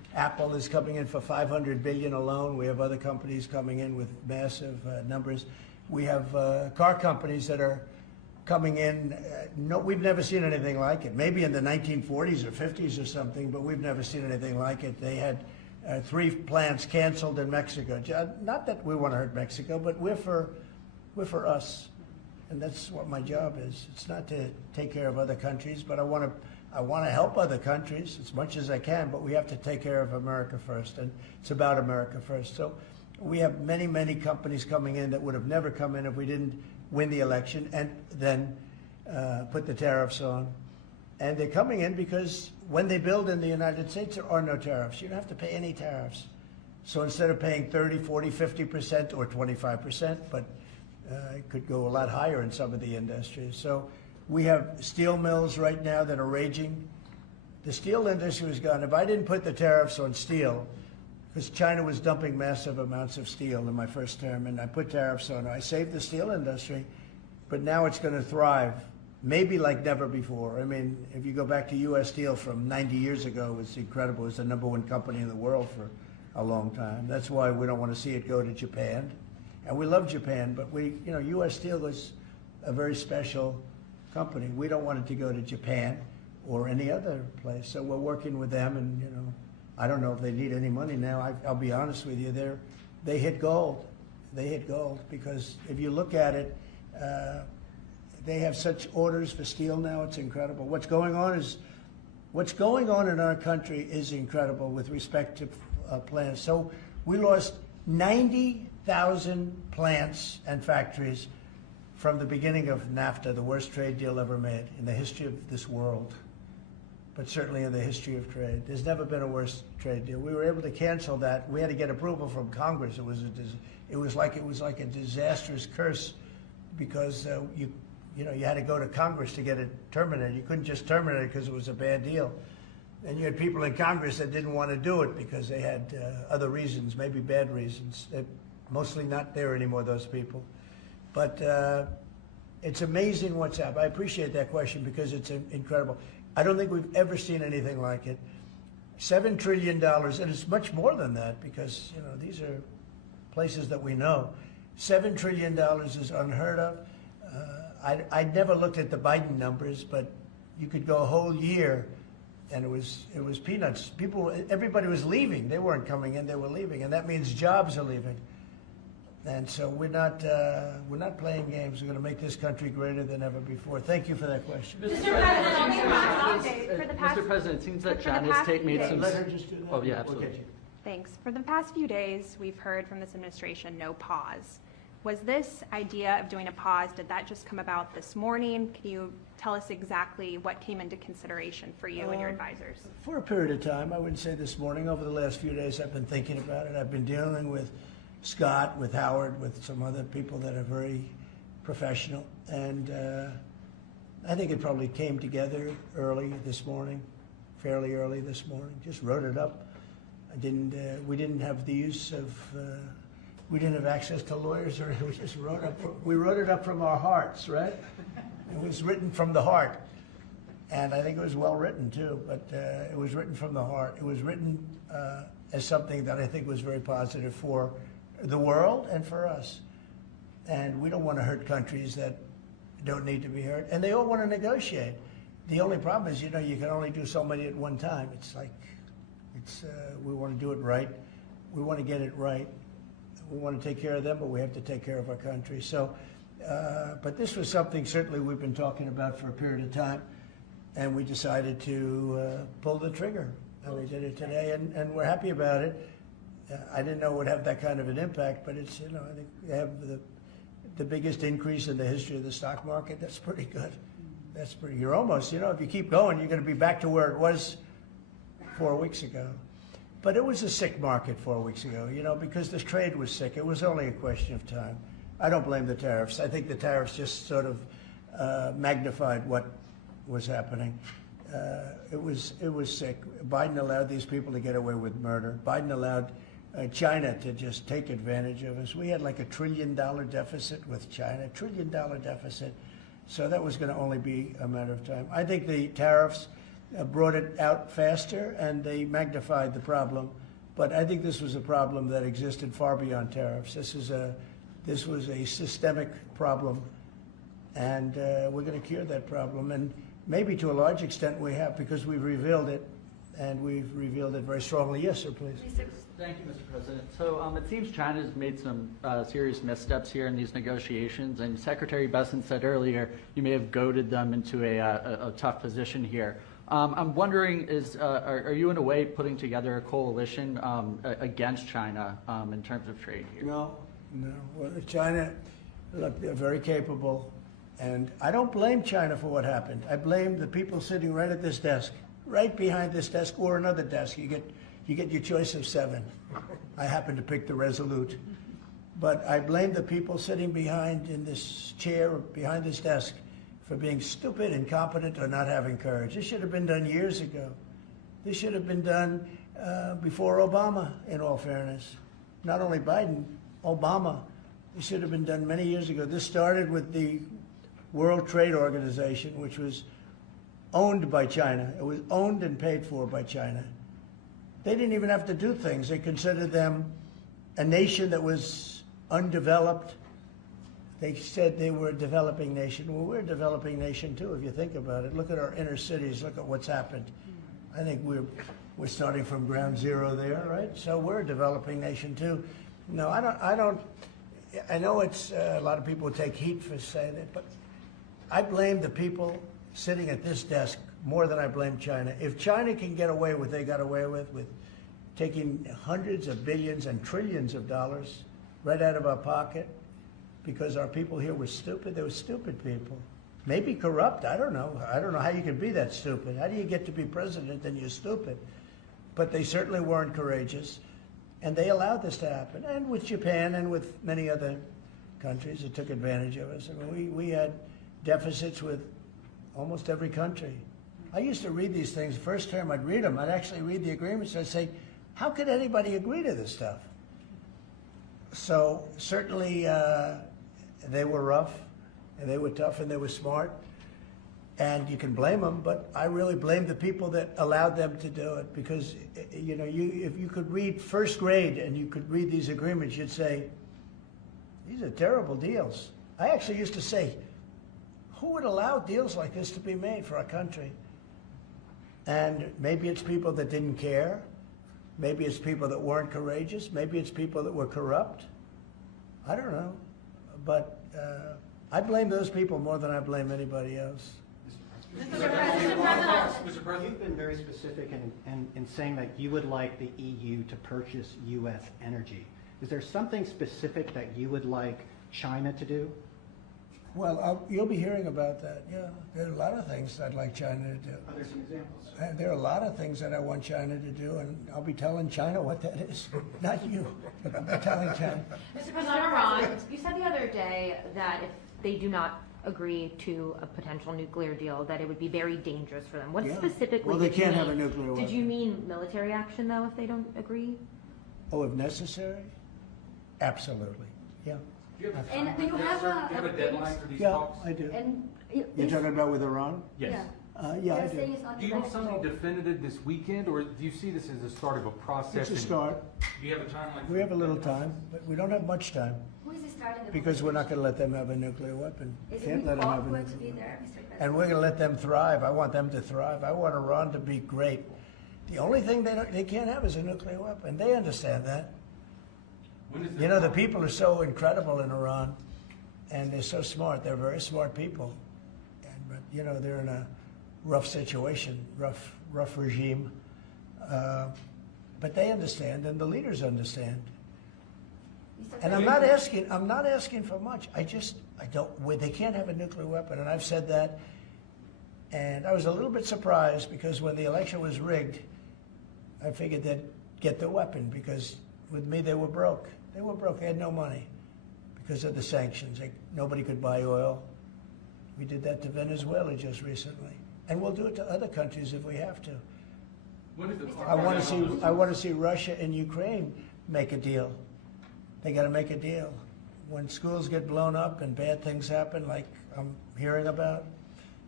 Apple is coming in for $500 billion alone. We have other companies coming in with massive numbers. We have car companies that are coming in. No, we've never seen anything like it. Maybe in the 1940s or 50s or something, but we've never seen anything like it. They had 3 plants canceled in Mexico. Not that we want to hurt Mexico, but we're for us, and that's what my job is. It's not to take care of other countries, but I want to help other countries as much as I can, but we have to take care of America first, and it's about America first. So we have many, many companies coming in that would have never come in if we didn't win the election and then put the tariffs on. And they're coming in because when they build in the United States, there are no tariffs. You don't have to pay any tariffs. So instead of paying 30, 40, 50% or 25%, but it could go a lot higher in some of the industries. So we have steel mills right now that are raging. The steel industry was gone. If I didn't put the tariffs on steel, because China was dumping massive amounts of steel in my first term, and I put tariffs on it, I saved the steel industry, but now it's going to thrive, maybe like never before. I mean, if you go back to U.S. Steel from 90 years ago, it's incredible. It's the #1 company in the world for a long time. That's why we don't want to see it go to Japan. And we love Japan, but U.S. Steel is a very special company. We don't want it to go to Japan or any other place. So we're working with them, and I don't know if they need any money now. I'll be honest with you, they hit gold. They hit gold because if you look at it, they have such orders for steel now. It's incredible. What's going on in our country is incredible with respect to plants. So we lost 90,000 plants and factories from the beginning of NAFTA, the worst trade deal ever made in the history of this world, but certainly in the history of trade. There's never been a worse trade deal. We were able to cancel that. We had to get approval from Congress. It was like a disastrous curse because you had to go to Congress to get it terminated. You couldn't just terminate it because it was a bad deal. And you had people in Congress that didn't want to do it because they had other reasons, maybe bad reasons. They're mostly not there anymore, those people. But it's amazing what's happened. I appreciate that question because it's incredible. I don't think we've ever seen anything like it. $7 trillion, and it's much more than that because these are places that we know. $7 trillion is unheard of. I never looked at the Biden numbers, but you could go a whole year, and it was peanuts. Everybody was leaving. They weren't coming in; they were leaving, and that means jobs are leaving. And so we're not playing games. We're going to make this country greater than ever before. Thank you for that question. Mr. President, it seems that China's made some. Let her just do that. Oh yeah, absolutely. We'll get you. Thanks. For the past few days, we've heard from this administration no pause. Was this idea of doing a pause, did that just come about this morning? Can you tell us exactly what came into consideration for you and your advisors? For a period of time, I wouldn't say this morning. Over the last few days, I've been thinking about it. I've been dealing with Scott, with Howard, with some other people that are very professional. And I think it probably came together early this morning, fairly early this morning. Just wrote it up. We didn't have the use of, we didn't have access to lawyers, or we just wrote up. We wrote it up from our hearts, right? It was written from the heart, and I think it was well written too. But it was written from the heart. It was written as something that I think was very positive for the world and for us. And we don't want to hurt countries that don't need to be hurt, and they all want to negotiate. The only problem is, you can only do so many at one time. It's like, we want to do it right. We want to get it right. We want to take care of them, but we have to take care of our country. So, but this was something certainly we've been talking about for a period of time, and we decided to pull the trigger. And we did it today, and we're happy about it. I didn't know it would have that kind of an impact, but it's, I think they have the biggest increase in the history of the stock market. That's pretty good. You're almost, if you keep going, you're going to be back to where it was 4 weeks ago. But it was a sick market 4 weeks ago, because the trade was sick. It was only a question of time. I don't blame the tariffs. I think the tariffs just sort of magnified what was happening. It was sick. Biden allowed these people to get away with murder. Biden allowed China to just take advantage of us. We had like $1 trillion deficit with China, $1 trillion deficit. So that was going to only be a matter of time. I think the tariffs brought it out faster and they magnified the problem. But I think this was a problem that existed far beyond tariffs. This was a systemic problem, and we're going to cure that problem. And maybe to a large extent we have, because we've revealed it, and we've revealed it very strongly. Yes, sir, please. Thank you, Mr. President. So it seems China's made some serious missteps here in these negotiations, and Secretary Besson said earlier you may have goaded them into a tough position here. I'm wondering, are you in a way putting together a coalition against China in terms of trade here? No. Well, China, look, they're very capable, and I don't blame China for what happened. I blame the people sitting right at this desk, right behind this desk, or another desk. You get your choice of 7. I happen to pick the Resolute. But I blame the people sitting behind in this chair, behind this desk, for being stupid, incompetent, or not having courage. This should have been done years ago. This should have been done before Obama, in all fairness. Not only Biden, Obama. This should have been done many years ago. This started with the World Trade Organization, which was owned by China. It was owned and paid for by China. They didn't even have to do things. They considered them a nation that was undeveloped. They said they were a developing nation. Well, we're a developing nation too, if you think about it. Look at our inner cities. Look at what's happened. I think we're starting from ground zero there, right? So we're a developing nation too. No, I don't. I know it's a lot of people take heat for saying it, but I blame the people sitting at this desk more than I blame China. If China can get away with what they got away with taking hundreds of billions and trillions of dollars right out of our pocket, because our people here were stupid. They were stupid people. Maybe corrupt, I don't know. I don't know how you can be that stupid. How do you get to be president and you're stupid? But they certainly weren't courageous, and they allowed this to happen. And with Japan and with many other countries that took advantage of us. I mean, we had deficits with almost every country. I used to read these things. The first term I'd read them. I'd actually read the agreements. I'd say, how could anybody agree to this stuff? So certainly they were rough, and they were tough, and they were smart. And you can blame them, but I really blame the people that allowed them to do it, because you know, if you could read first grade and you could read these agreements, you'd say, these are terrible deals. I actually used to say, who would allow deals like this to be made for our country? And maybe it's people that didn't care. Maybe it's people that weren't courageous. Maybe it's people that were corrupt. I don't know. But I blame those people more than I blame anybody else. Mr. President, you've been very specific in saying that you would like the EU to purchase U.S. energy. Is there something specific that you would like China to do? Well, you'll be hearing about that, yeah. There are a lot of things I'd like China to do. Are there some examples? There are a lot of things that I want China to do, and I'll be telling China what that is. Not you, but I'll be telling China. Mr. President, Iran, you said the other day that if they do not agree to a potential nuclear deal, that it would be very dangerous for them. What specifically well, they did you can't mean? have a nuclear weapon. Did you mean military action, though, if they don't agree? Oh, if necessary? Absolutely, yeah. And do you have a deadline for these Yeah, talks? I do. And You're talking about with Iran? Yes. Yeah, I do. Do you need something definitive this weekend, or do you see this as the start of a process? It's a start. Do you have a timeline? We have a little time, but we don't have much time, Who is starting the because we're not going to let them have a nuclear weapon. Is Can't it let them have a awkward to nuclear be weapon. there, Mr. President? And we're going to let them thrive. I want them to thrive. I want Iran to be great. The only thing they can't have is a nuclear weapon. They understand that. You know, the people are so incredible in Iran, and they're so smart. They're very smart people. But, you know, they're in a rough situation, rough regime. But they understand, and the leaders understand. And I'm not asking for much. I don't, they can't have a nuclear weapon, and I've said that. And I was a little bit surprised, because when the election was rigged, I figured they'd get the weapon, because with me they were broke. They were broke. They had no money because of the sanctions. Nobody could buy oil. We did that to Venezuela just recently, and we'll do it to other countries if we have to. I want to see Russia and Ukraine make a deal. They got to make a deal. When schools get blown up and bad things happen, like I'm hearing about,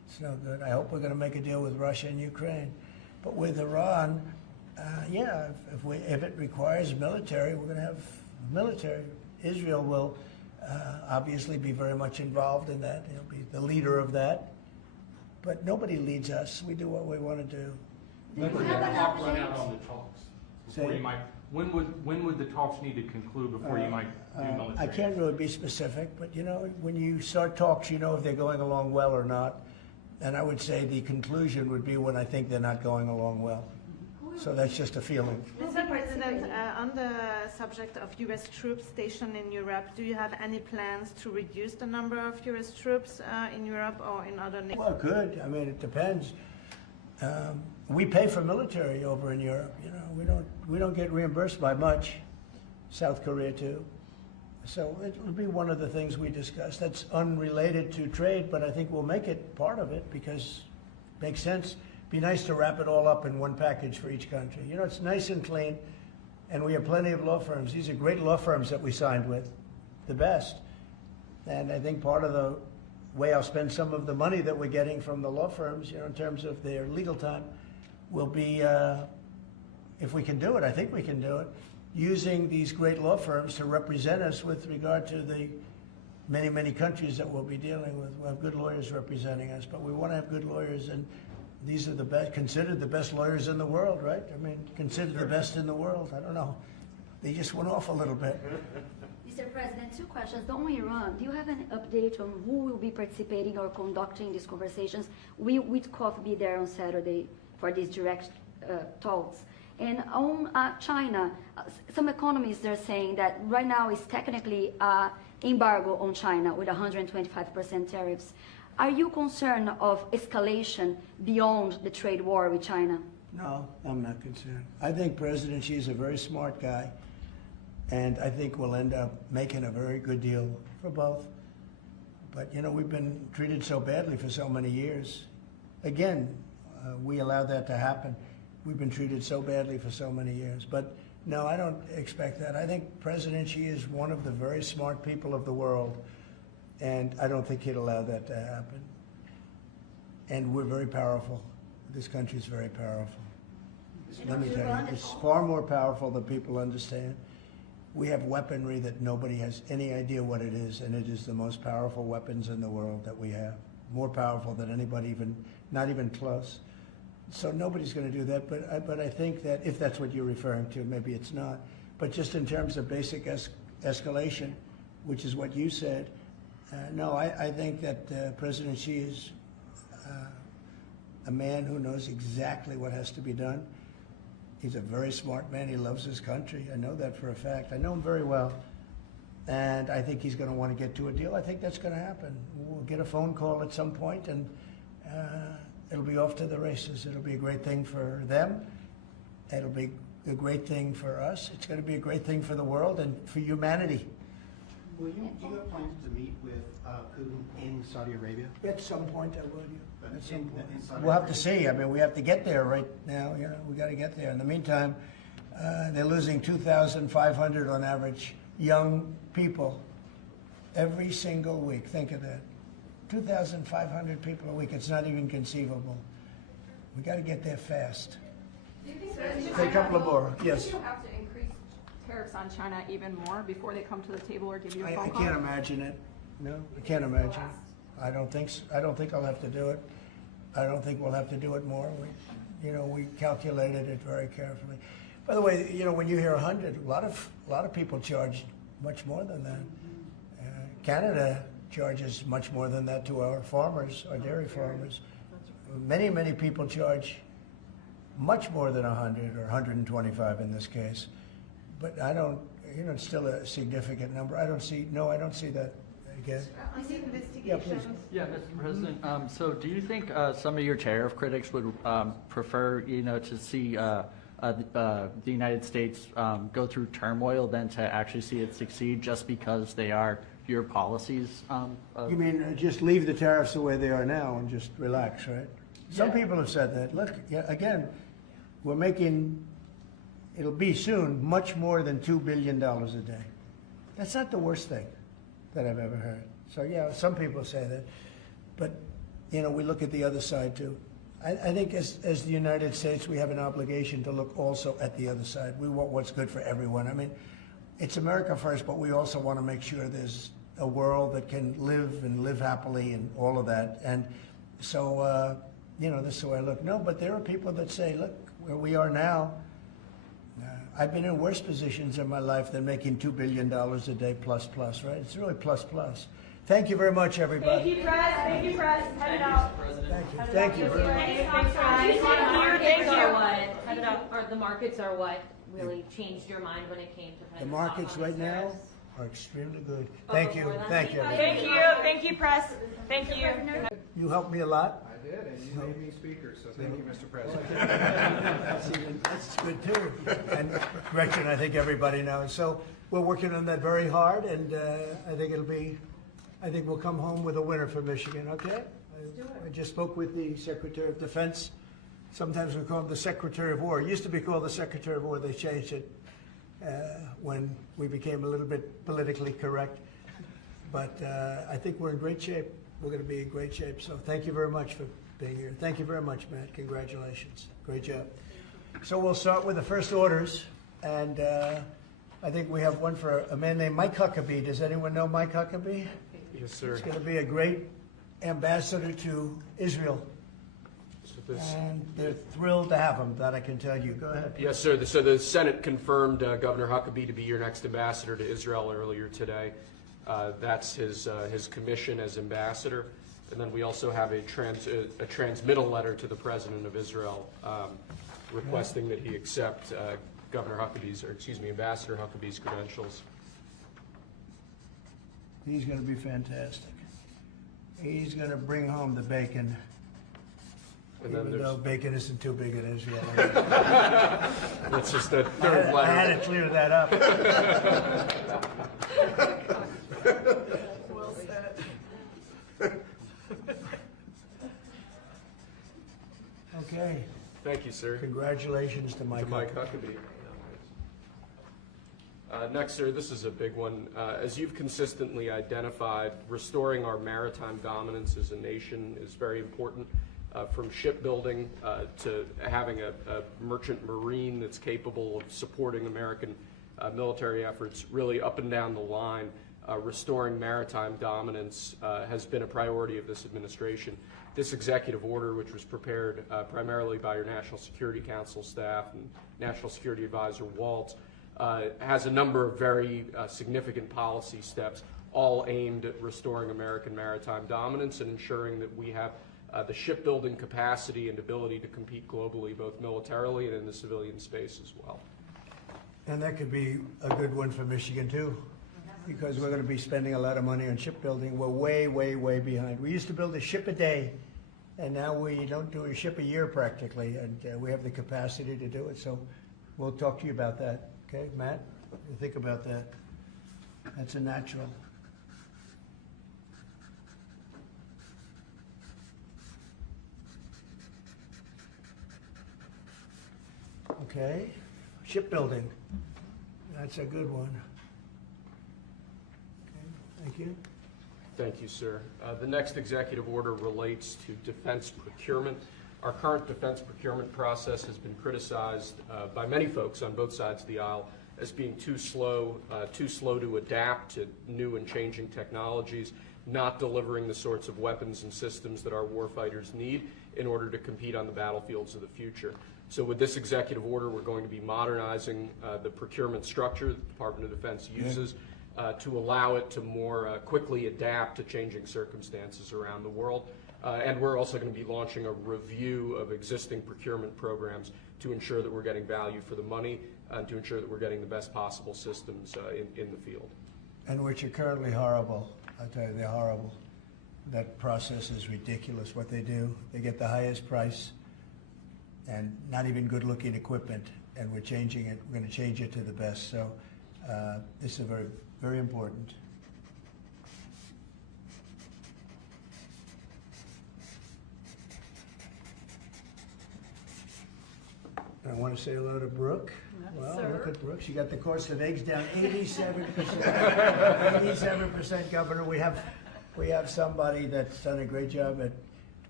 It's no good. I hope we're going to make a deal with Russia and Ukraine. But with Iran, yeah, if it requires military, we're going to have military. Israel will obviously be very much involved in that. He'll be the leader of that. But nobody leads us. We do what we want to do. When would the clock run out on the talks? Before Say- you might, when would the talks need to conclude before you might do military? I can't really be specific, but you know, when you start talks, you know if they're going along well or not. And I would say the conclusion would be when I think they're not going along well. So that's just a feeling. Mr. President, on the subject of U.S. troops stationed in Europe, do you have any plans to reduce the number of U.S. troops in Europe or in other nations? Well, good. I mean, it depends. We pay for military over in Europe. You know, we don't get reimbursed by much. South Korea too. So it will be one of the things we discuss. That's unrelated to trade, but I think we'll make it part of it because it makes sense. Be nice to wrap it all up in one package for each country. You know, it's nice and clean, and we have plenty of law firms. These are great law firms that we signed with, the best. And I think part of the way I'll spend some of the money that we're getting from the law firms, you know, in terms of their legal time, will be, if we can do it, I think we can do it, using these great law firms to represent us with regard to the many, many countries that we'll be dealing with. We'll have good lawyers representing us, but we want to have good lawyers, and these are the best, considered the best lawyers in the world, right? I mean, considered the best in the world. I don't know. They just went off a little bit. Mr. President, two questions. On Iran, do you have an update on who will be participating or conducting these conversations? Will Witkoff be there on Saturday for these direct talks? And on China, some economists are saying that right now is technically embargo on China with 125% tariffs. Are you concerned of escalation beyond the trade war with China? No, I'm not concerned. I think President Xi is a very smart guy, and I think we'll end up making a very good deal for both. But, you know, we've been treated so badly for so many years. Again, we allowed that to happen. We've been treated so badly for so many years. But no, I don't expect that. I think President Xi is one of the very smart people of the world, and I don't think he'd allow that to happen. And we're very powerful. This country is very powerful. Let me tell you, it's far more powerful than people understand. We have weaponry that nobody has any idea what it is, and it is the most powerful weapons in the world that we have. More powerful than anybody even, not even close. So nobody's going to do that, but I think that if that's what you're referring to, maybe it's not. But just in terms of basic escalation, which is what you said, no, I think that President Xi is a man who knows exactly what has to be done. He's a very smart man. He loves his country. I know that for a fact. I know him very well. And I think he's going to want to get to a deal. I think that's going to happen. We'll get a phone call at some point, and it'll be off to the races. It'll be a great thing for them. It'll be a great thing for us. It's going to be a great thing for the world and for humanity. Do you have plans to meet with Putin in Saudi Arabia? At some point, I will. At some point. in Saudi We'll have to see. I mean, we have to get there right now. You know, we got to get there. In the meantime, they're losing 2,500 on average young people every single week. Think of that. 2,500 people a week. It's not even conceivable. We got to get there fast. Do you think Say a couple of more. Yes. Do you have to increase tariffs on China even more before they come to the table or give you a phone I call? can't imagine it. No, I can't imagine. I don't think I'll have to do it. I don't think we'll have to do it more. We calculated it very carefully. By the way, you know, when you hear 100, a lot of people charge much more than that. Canada charges much more than that to our farmers, our dairy farmers. Many people charge much more than 100 or 125 in this case. But I don't, you know, it's still a significant number. I don't see that again. On the Yeah, investigations. please. Yeah, Mr. President. So do you think some of your tariff critics would prefer, you know, to see the United States go through turmoil than to actually see it succeed just because they are your policies? You mean just leave the tariffs the way they are now and just relax, right? Some Yeah. people have said that. Look, again, we're making, it'll be soon, much more than $2 billion a day. That's not the worst thing that I've ever heard. So yeah, some people say that. But we look at the other side too. I think as the United States, we have an obligation to look also at the other side. We want what's good for everyone. I mean, it's America first, but we also want to make sure there's a world that can live happily and all of that. And so, this is the way I look. No, but there are people that say, look, where we are now, I've been in worse positions in my life than making $2 billion a day plus, right? It's really plus. Thank you very much, everybody. Thank you, Press. Thank you, Press. Head it out. Thank you very much. The markets are what really changed your mind when it came to kind The of markets right now are extremely good. Thank you. Thank you. Thank you. Thank you, Press. Thank you. You helped me a lot. I did, and you made me speaker, so thank you, Mr. President. That's good too. And Gretchen, I think everybody knows. So we're working on that very hard, and I think we'll come home with a winner for Michigan, okay? I just spoke with the Secretary of Defense. Sometimes we call him the Secretary of War. It used to be called the Secretary of War. They changed it when we became a little bit politically correct. But I think we're in great shape. We're going to be in great shape. So thank you very much for being here. Thank you very much, Matt. Congratulations. Great job. So we'll start with the first orders. And I think we have one for a man named Mike Huckabee. Does anyone know Mike Huckabee? Yes, sir. He's going to be a great ambassador to Israel. And they're thrilled to have him, that I can tell you. Go ahead. Yes, sir. So the Senate confirmed Governor Huckabee to be your next ambassador to Israel earlier today. That's his commission as ambassador. And then we also have a transmittal letter to the President of Israel requesting that he accept Ambassador Huckabee's credentials. He's going to be fantastic. He's going to bring home the bacon. And then Even though bacon isn't too big in Israel. That's just a third letter. I had to clear that up. Well said. Okay. Thank you, sir. Congratulations to Mike Huckabee. Next, sir, this is a big one. As you've consistently identified, restoring our maritime dominance as a nation is very important. From shipbuilding to having a merchant marine that's capable of supporting American military efforts, really up and down the line, restoring maritime dominance has been a priority of this administration. This executive order, which was prepared primarily by your National Security Council staff and National Security Advisor Waltz, has a number of very significant policy steps, all aimed at restoring American maritime dominance and ensuring that we have the shipbuilding capacity and ability to compete globally, both militarily and in the civilian space as well. And that could be a good one for Michigan too, because we're going to be spending a lot of money on shipbuilding. We're way, way, way behind. We used to build a ship a day, and now we don't do a ship a year practically, and we have the capacity to do it. So we'll talk to you about that. Okay, Matt? What do you think about that? That's a natural. Okay, shipbuilding. That's a good one. Okay, thank you. Thank you, sir. The next executive order relates to defense procurement. Our current defense procurement process has been criticized by many folks on both sides of the aisle as being too slow to adapt to new and changing technologies, not delivering the sorts of weapons and systems that our warfighters need in order to compete on the battlefields of the future. So with this executive order, we're going to be modernizing the procurement structure that the Department of Defense uses to allow it to more quickly adapt to changing circumstances around the world. And we're also going to be launching a review of existing procurement programs to ensure that we're getting value for the money and to ensure that we're getting the best possible systems in the field. And which are currently horrible. I'll tell you, they're horrible. That process is ridiculous what they do. They get the highest price and not even good-looking equipment, and we're changing it. We're going to change it to the best. So this is very, very important. I want to say hello to Brooke. Well, look at Brooke. She got the cost of eggs down 87%. 87%, Governor. We have somebody that's done a great job at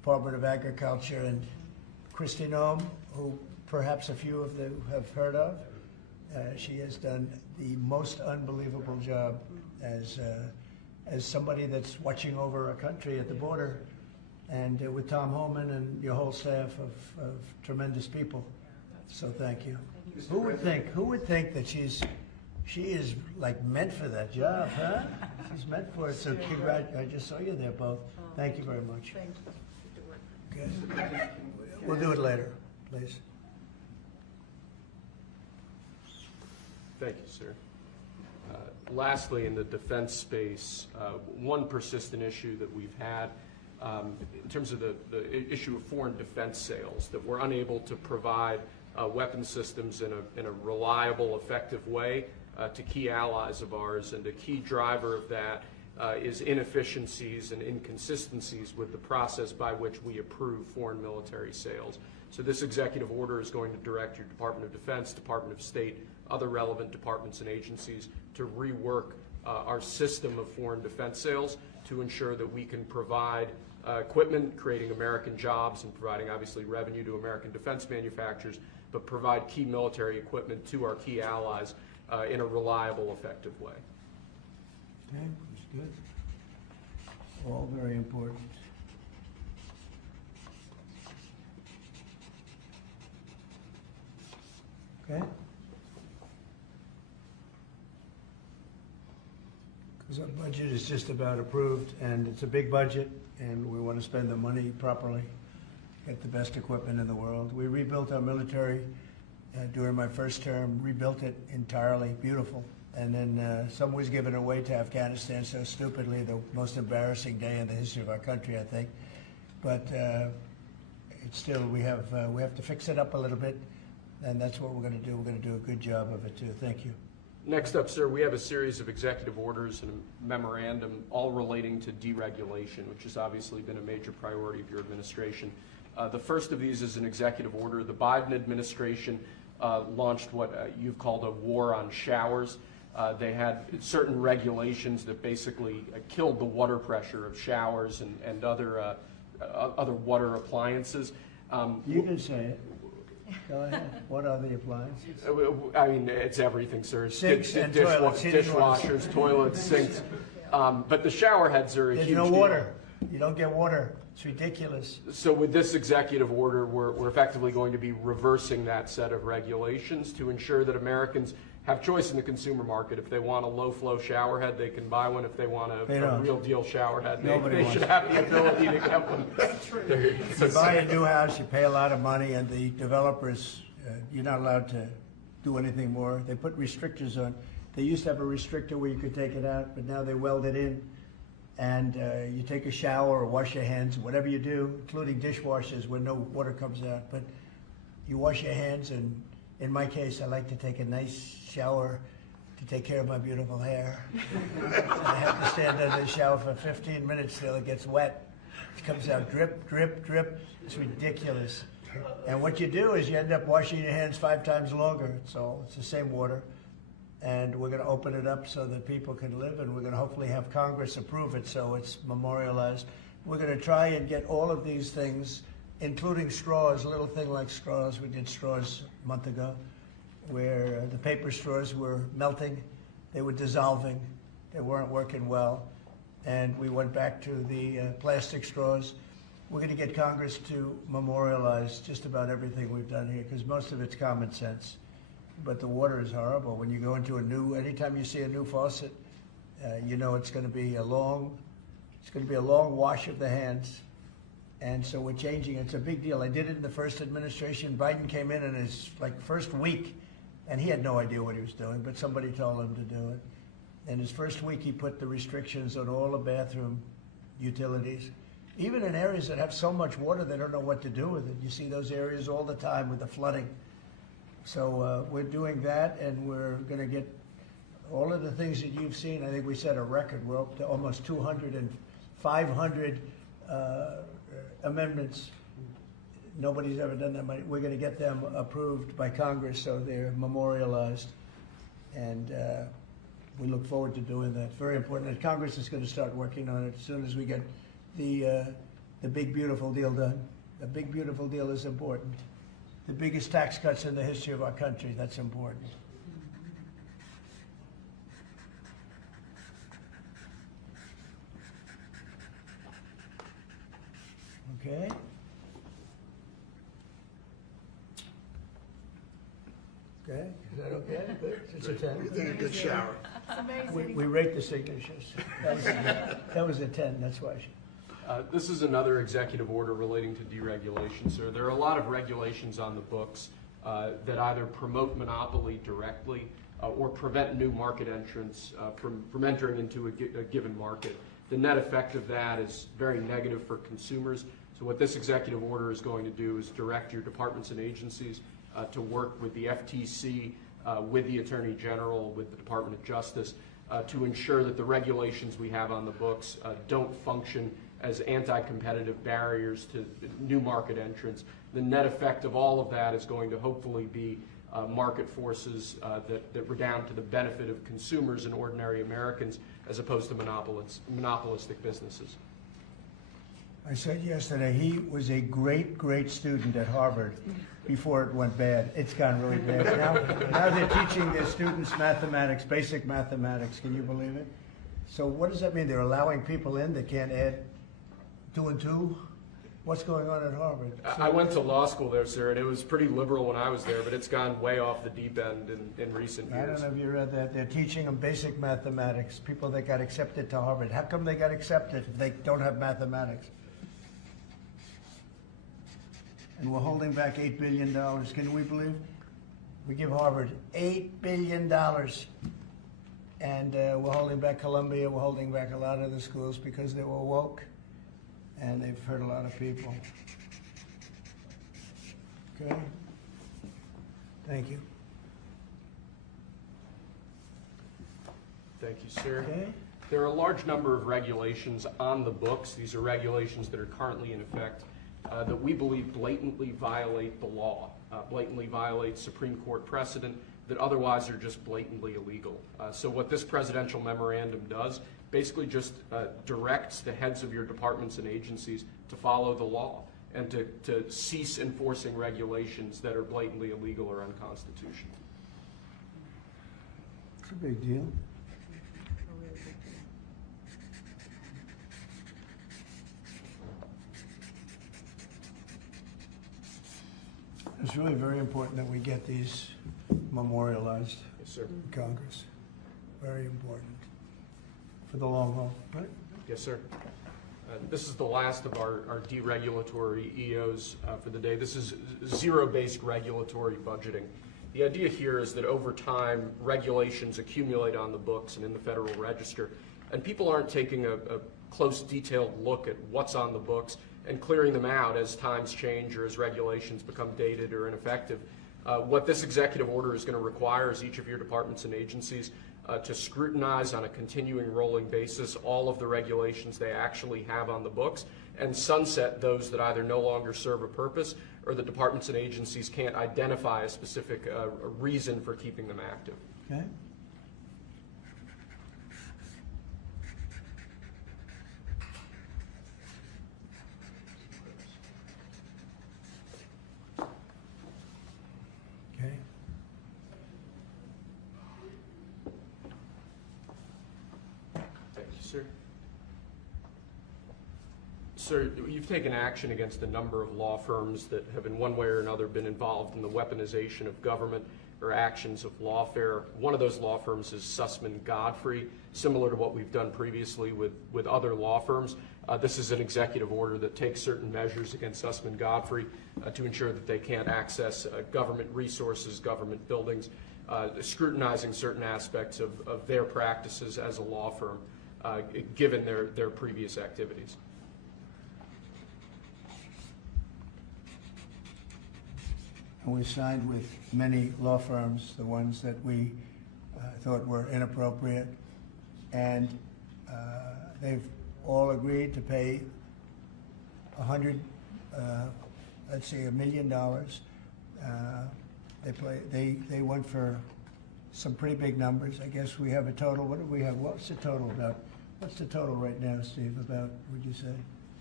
Department of Agriculture, and Kristi Noem, who perhaps a few of you have heard of. She has done the most unbelievable job as somebody that's watching over our country at the border, and with Tom Homan and your whole staff of tremendous people. So thank you. Who would think that she is like meant for that job, huh? She's meant for it. So I just saw you there both. Thank you very much. Good. We'll do it later, please. Thank you, sir. Lastly, in the defense space, one persistent issue that we've had in terms of the issue of foreign defense sales, that we're unable to provide weapon systems in a reliable, effective way to key allies of ours, and a key driver of that is inefficiencies and inconsistencies with the process by which we approve foreign military sales. So this executive order is going to direct your Department of Defense, Department of State, other relevant departments and agencies to rework our system of foreign defense sales to ensure that we can provide equipment, creating American jobs and providing obviously revenue to American defense manufacturers, but provide key military equipment to our key allies in a reliable, effective way. Okay, that's good. All very important. Okay? Because our budget is just about approved, and it's a big budget, and we want to spend the money properly, get the best equipment in the world. We rebuilt our military during my first term, rebuilt it entirely, beautiful. And then some was given away to Afghanistan so stupidly, the most embarrassing day in the history of our country, I think. But it's still, we have to fix it up a little bit, and that's what we're going to do. We're going to do a good job of it too. Thank you. Next up, sir, we have a series of executive orders and a memorandum all relating to deregulation, which has obviously been a major priority of your administration. The first of these is an executive order. The Biden administration launched what you've called a war on showers. They had certain regulations that basically killed the water pressure of showers and other water appliances. You can say it. Go ahead. What are the appliances? I mean, it's everything, sir. Sinks and toilets, dishwashers, toilets, sinks. But the shower heads are a huge There's no deal. water. You don't get water. It's ridiculous. So with this executive order, we're effectively going to be reversing that set of regulations to ensure that Americans have choice in the consumer market. If they want a low-flow shower head, they can buy one. If they want a real deal shower head, they should have the ability to get one. You buy a new house, you pay a lot of money, and the developers, you're not allowed to do anything more. They put restrictors on. They used to have a restrictor where you could take it out, but now they weld it in. And you take a shower or wash your hands, whatever you do, including dishwashers where no water comes out. But you wash your hands, and in my case, I like to take a nice shower to take care of my beautiful hair. I have to stand under the shower for 15 minutes till it gets wet. It comes out drip, drip, drip. It's ridiculous. And what you do is you end up washing your hands 5 times longer. So it's the same water. And we're going to open it up so that people can live, and we're going to hopefully have Congress approve it so it's memorialized. We're going to try and get all of these things, including straws, a little thing like straws. We did straws a month ago, where the paper straws were melting, they were dissolving, they weren't working well, and we went back to the plastic straws. We're going to get Congress to memorialize just about everything we've done here, because most of it's common sense. But the water is horrible. When you go into anytime you see a new faucet, you know it's going to be a long wash of the hands. And so we're changing. It's a big deal. I did it in the first administration. Biden came in his first week, and he had no idea what he was doing, but somebody told him to do it. In his first week, he put the restrictions on all the bathroom utilities, even in areas that have so much water they don't know what to do with it. You see those areas all the time with the flooding. So we're doing that, and we're going to get all of the things that you've seen. I think we set a record. We're up to almost 200 and 500 amendments. Nobody's ever done that many. We're going to get them approved by Congress so they're memorialized, and we look forward to doing that. Very important. And Congress is going to start working on it as soon as we get the the big beautiful deal done. The big beautiful deal is important. The biggest tax cuts in the history of our country, that's important. Okay? Okay, is that okay? Good. It's a 10. You did a good shower. We rate the signatures. That was a 10, that's why. This is another executive order relating to deregulation, sir. There are a lot of regulations on the books that either promote monopoly directly or prevent new market entrants from entering into a given market. The net effect of that is very negative for consumers. So what this executive order is going to do is direct your departments and agencies to work with the FTC, with the Attorney General, with the Department of Justice, to ensure that the regulations we have on the books don't function as anti-competitive barriers to new market entrants. The net effect of all of that is going to hopefully be market forces that redound to the benefit of consumers and ordinary Americans as opposed to monopolistic businesses. I said yesterday, he was a great, great student at Harvard before it went bad. It's gone really bad. Now they're teaching their students mathematics, basic mathematics. Can you believe it? So what does that mean? They're allowing people in that can't add 2 and 2? What's going on at Harvard? I went to law school there, sir, and it was pretty liberal when I was there, but it's gone way off the deep end in recent years. I don't know if you read that. They're teaching them basic mathematics, people that got accepted to Harvard. How come they got accepted if they don't have mathematics? And we're holding back $8 billion. Can we believe? We give Harvard $8 billion. And we're holding back Columbia. We're holding back a lot of the schools because they were woke. And they've hurt a lot of people. Okay? Thank you. Thank you, sir. Okay. There are a large number of regulations on the books. These are regulations that are currently in effect that we believe blatantly violate the law, blatantly violate Supreme Court precedent that otherwise are just blatantly illegal. So what this presidential memorandum does basically just directs the heads of your departments and agencies to follow the law and to cease enforcing regulations that are blatantly illegal or unconstitutional. It's a big deal. It's really very important that we get these memorialized Yes, sir. in Congress. Very important for the long haul, right? Yes, sir. This is the last of our deregulatory EOs for the day. This is zero-based regulatory budgeting. The idea here is that over time, regulations accumulate on the books and in the Federal Register, and people aren't taking a close, detailed look at what's on the books and clearing them out as times change or as regulations become dated or ineffective. What this executive order is going to require is each of your departments and agencies to scrutinize on a continuing rolling basis all of the regulations they actually have on the books and sunset those that either no longer serve a purpose or the departments and agencies can't identify a specific reason for keeping them active. Okay. Okay. Thank you, sir. Sir, you've taken action against a number of law firms that have in one way or another been involved in the weaponization of government or actions of lawfare. One of those law firms is Sussman Godfrey, similar to what we've done previously with other law firms. This is an executive order that takes certain measures against Sussman Godfrey to ensure that they can't access government resources, government buildings, scrutinizing certain aspects of their practices as a law firm, given their previous activities. And we signed with many law firms, the ones that we thought were inappropriate, and they've all agreed to pay $1 million. They went for some pretty big numbers. I guess we have a total. What do we have? What's the total about? What's the total right now, Steve? About, would you say?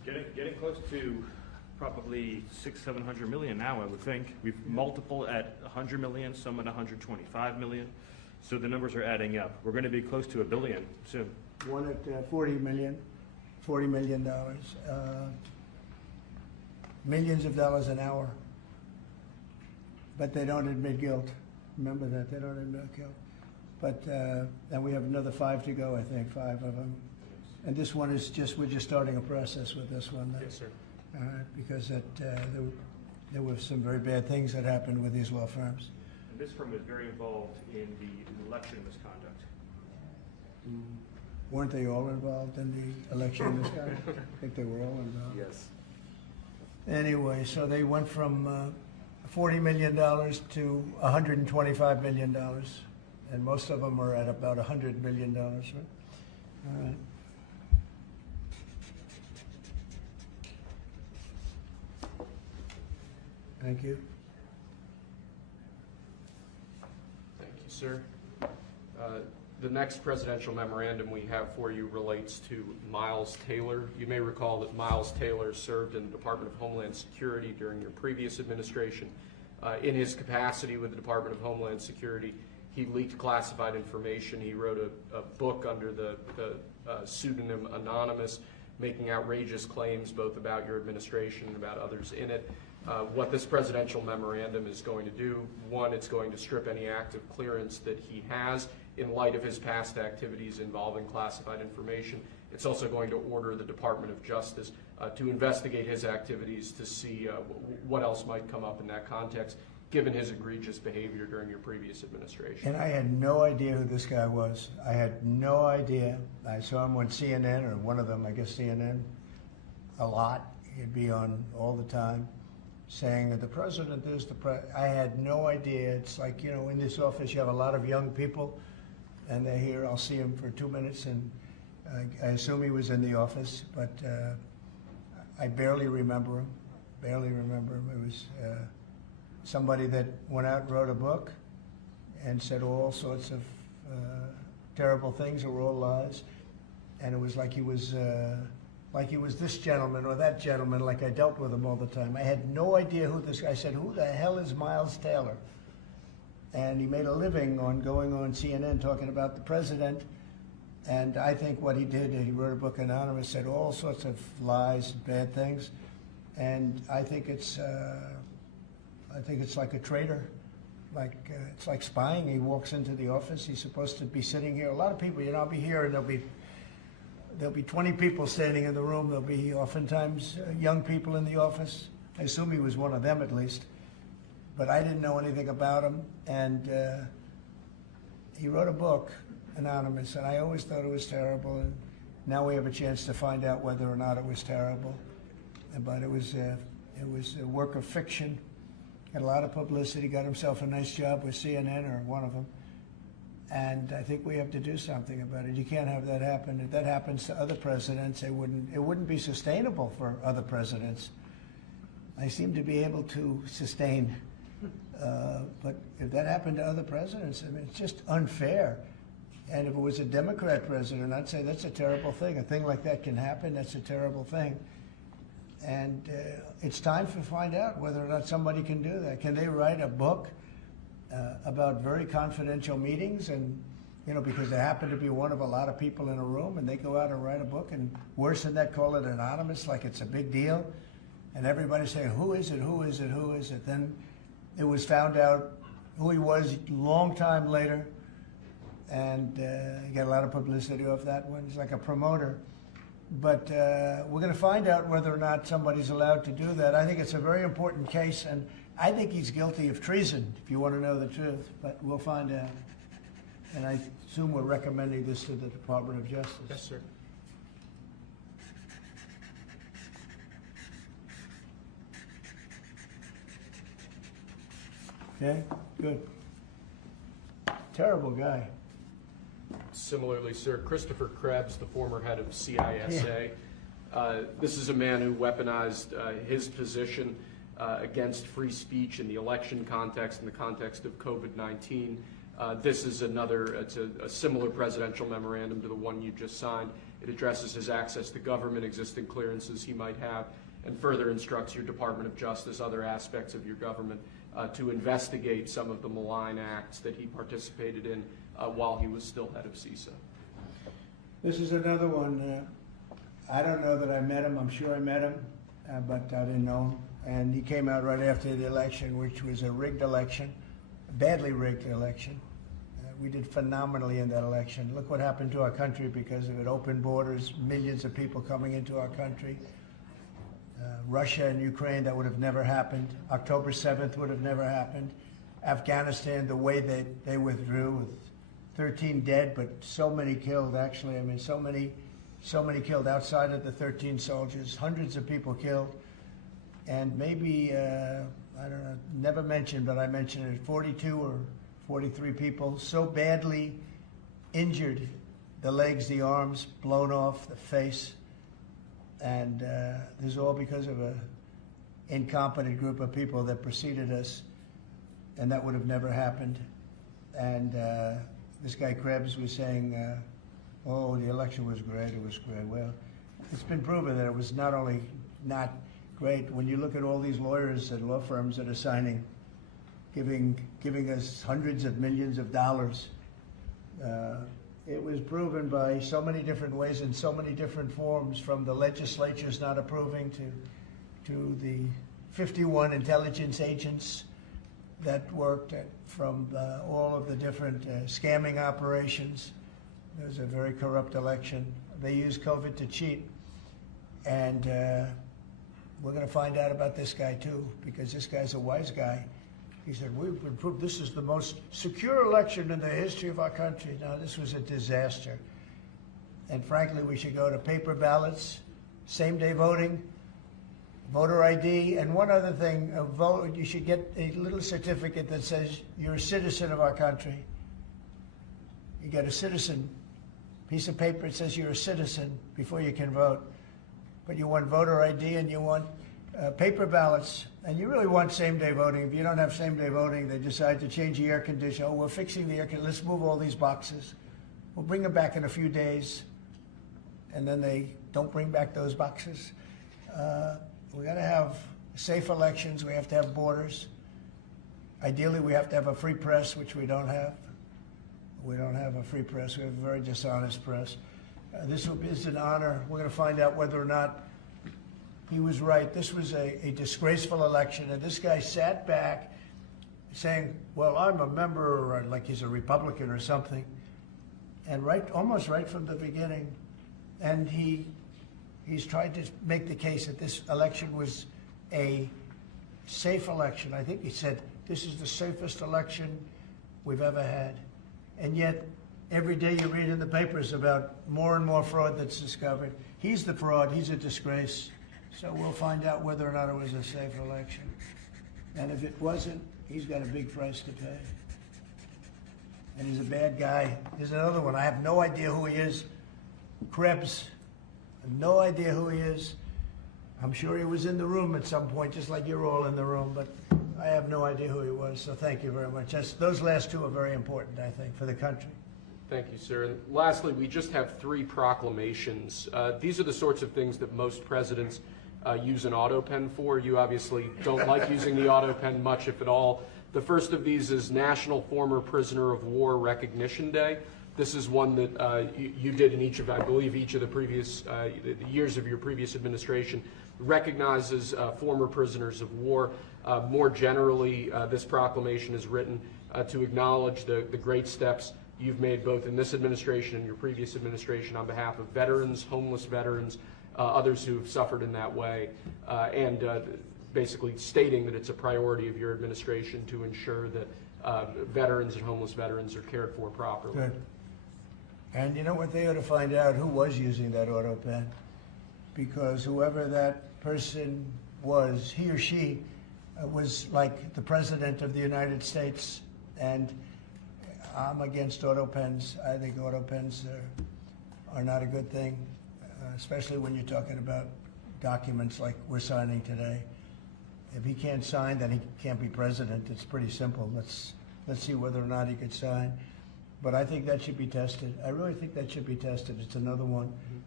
Getting close to probably 600-700 million now, I would think. We've multiple at 100 million, some at 125 million. So the numbers are adding up. We're going to be close to $1 billion soon. One at $40 million. Millions of dollars an hour. But they don't admit guilt. Remember that, they don't admit guilt. But, and we have another 5 to go, I think, 5 of them. And this one is we're just starting a process with this one. Yes, sir. Because there were some very bad things that happened with these law firms. And this firm is very involved in the election misconduct. Weren't they all involved in the election misconduct? I think they were all involved. Yes. Anyway, so they went from $40 million to $125 million. And most of them are at about $100 million, right? All right. Thank you. Thank you, sir. The next presidential memorandum we have for you relates to Miles Taylor. You may recall that Miles Taylor served in the Department of Homeland Security during your previous administration. In his capacity with the Department of Homeland Security, he leaked classified information. He wrote a book under the pseudonym Anonymous, making outrageous claims both about your administration and about others in it. What this presidential memorandum is going to do, one, it's going to strip any active clearance that he has in light of his past activities involving classified information. It's also going to order the Department of Justice to investigate his activities to see what else might come up in that context, given his egregious behavior during your previous administration. And I had no idea who this guy was. I had no idea. I saw him on CNN, or one of them, I guess CNN, a lot. He'd be on all the time saying that the president is the president. I had no idea. It's like, you know, in this office you have a lot of young people, and they're here. I'll see him for 2 minutes, and I assume he was in the office, but I barely remember him. Barely remember him. It was somebody that went out and wrote a book and said all sorts of terrible things that were all lies, and it was like he was this gentleman or that gentleman, like I dealt with him all the time. I had no idea who this guy. I said, who the hell is Miles Taylor? And he made a living on going on CNN talking about the president. And I think what he did, he wrote a book, Anonymous, said all sorts of lies and bad things. And I think it's like a traitor. It's like spying. He walks into the office. He's supposed to be sitting here. A lot of people, you know, I'll be here and there'll be 20 people standing in the room. There'll be oftentimes young people in the office. I assume he was one of them at least. But I didn't know anything about him. And he wrote a book, Anonymous, and I always thought it was terrible. And now we have a chance to find out whether or not it was terrible. But it was a work of fiction. Had a lot of publicity, got himself a nice job with CNN or one of them. And I think we have to do something about it. You can't have that happen. If that happens to other presidents, it wouldn't be sustainable for other presidents. I seem to be able to sustain, but if that happened to other presidents, I mean, it's just unfair. And if it was a Democrat president, I'd say that's a terrible thing. A thing like that can happen, that's a terrible thing. And it's time to find out whether or not somebody can do that. Can they write a book about very confidential meetings, and you know, because they happen to be one of a lot of people in a room, and they go out and write a book, and worse than that, call it anonymous, like it's a big deal, and everybody say, who is it, who is it, who is it? Then it was found out who he was a long time later, and he got a lot of publicity off that one. He's like a promoter. But we're going to find out whether or not somebody's allowed to do that. I think it's a very important case, and I think he's guilty of treason, if you want to know the truth. But we'll find out. And I assume we're recommending this to the Department of Justice. Yes, sir. Okay, good. Terrible guy. Similarly, sir, Christopher Krebs, the former head of CISA. This is a man who weaponized his position against free speech in the election context, in the context of COVID-19. This is it's a similar presidential memorandum to the one you just signed. It addresses his access to government, existing clearances he might have, and further instructs your Department of Justice, other aspects of your government, to investigate some of the malign acts that he participated in while he was still head of CISA. This is another one. I don't know that I met him. I'm sure I met him, but I didn't know him. And he came out right after the election, which was a rigged election, a badly rigged election. We did phenomenally in that election. Look what happened to our country because of it. Open borders, millions of people coming into our country. Russia and Ukraine, that would have never happened. October 7th would have never happened. Afghanistan, the way they withdrew with 13 dead, but so many killed, actually. I mean, so many killed outside of the 13 soldiers, hundreds of people killed. And maybe, I don't know, never mentioned, but I mentioned it, 42 or 43 people so badly injured, the legs, the arms, blown off, the face. And this is all because of an incompetent group of people that preceded us, and that would have never happened. And this guy Krebs was saying, oh, the election was great, it was great. Well, it's been proven that it was not only not great. When you look at all these lawyers and law firms that are signing, giving us hundreds of millions of dollars, it was proven by so many different ways in so many different forms, from the legislatures not approving to the 51 intelligence agents that worked from all of the different scamming operations. It was a very corrupt election. They used COVID to cheat. And we're going to find out about this guy too, because this guy's a wise guy. He said, we've been proved this is the most secure election in the history of our country. No, this was a disaster. And frankly, we should go to paper ballots, same-day voting, voter ID, and one other thing, you should get a little certificate that says you're a citizen of our country. You get a citizen piece of paper that says you're a citizen before you can vote. But you want voter ID and you want paper ballots, and you really want same-day voting. If you don't have same-day voting, they decide to change the air conditioner. Oh, we're fixing the air conditioner. Let's move all these boxes. We'll bring them back in a few days, and then they don't bring back those boxes. We got to have safe elections. We have to have borders. Ideally, we have to have a free press, which we don't have. We don't have a free press. We have a very dishonest press. This is an honor. We're going to find out whether or not he was right. This was a disgraceful election, and this guy sat back saying, well, I'm a member, or like he's a Republican or something, and almost right from the beginning. And he's tried to make the case that this election was a safe election. I think he said, this is the safest election we've ever had. And yet, every day you read in the papers about more and more fraud that's discovered. He's the fraud. He's a disgrace. So we'll find out whether or not it was a safe election. And if it wasn't, he's got a big price to pay. And he's a bad guy. Here's another one. I have no idea who he is. Krebs. I have no idea who he is. I'm sure he was in the room at some point, just like you're all in the room, but I have no idea who he was. So thank you very much. Those last two are very important, I think, for the country. Thank you, sir. And lastly, we just have 3 proclamations. These are the sorts of things that most presidents use an auto pen for. You obviously don't like using the auto pen much, if at all. The first of these is National Former Prisoner of War Recognition Day. This is one that you did in each of, I believe, each of the previous years of your previous administration. Recognizes former prisoners of war. More generally, this proclamation is written to acknowledge the great steps you've made both in this administration and your previous administration on behalf of veterans, homeless veterans, others who have suffered in that way, and basically stating that it's a priority of your administration to ensure that veterans and homeless veterans are cared for properly. Good. And you know what, they ought to find out who was using that auto pen, because whoever that person was, he or she was like the President of the United States, and I'm against auto pens. I think auto pens are not a good thing, especially when you're talking about documents like we're signing today. If he can't sign, then he can't be president. It's pretty simple. Let's see whether or not he could sign. But I think that should be tested. I really think that should be tested. It's another one.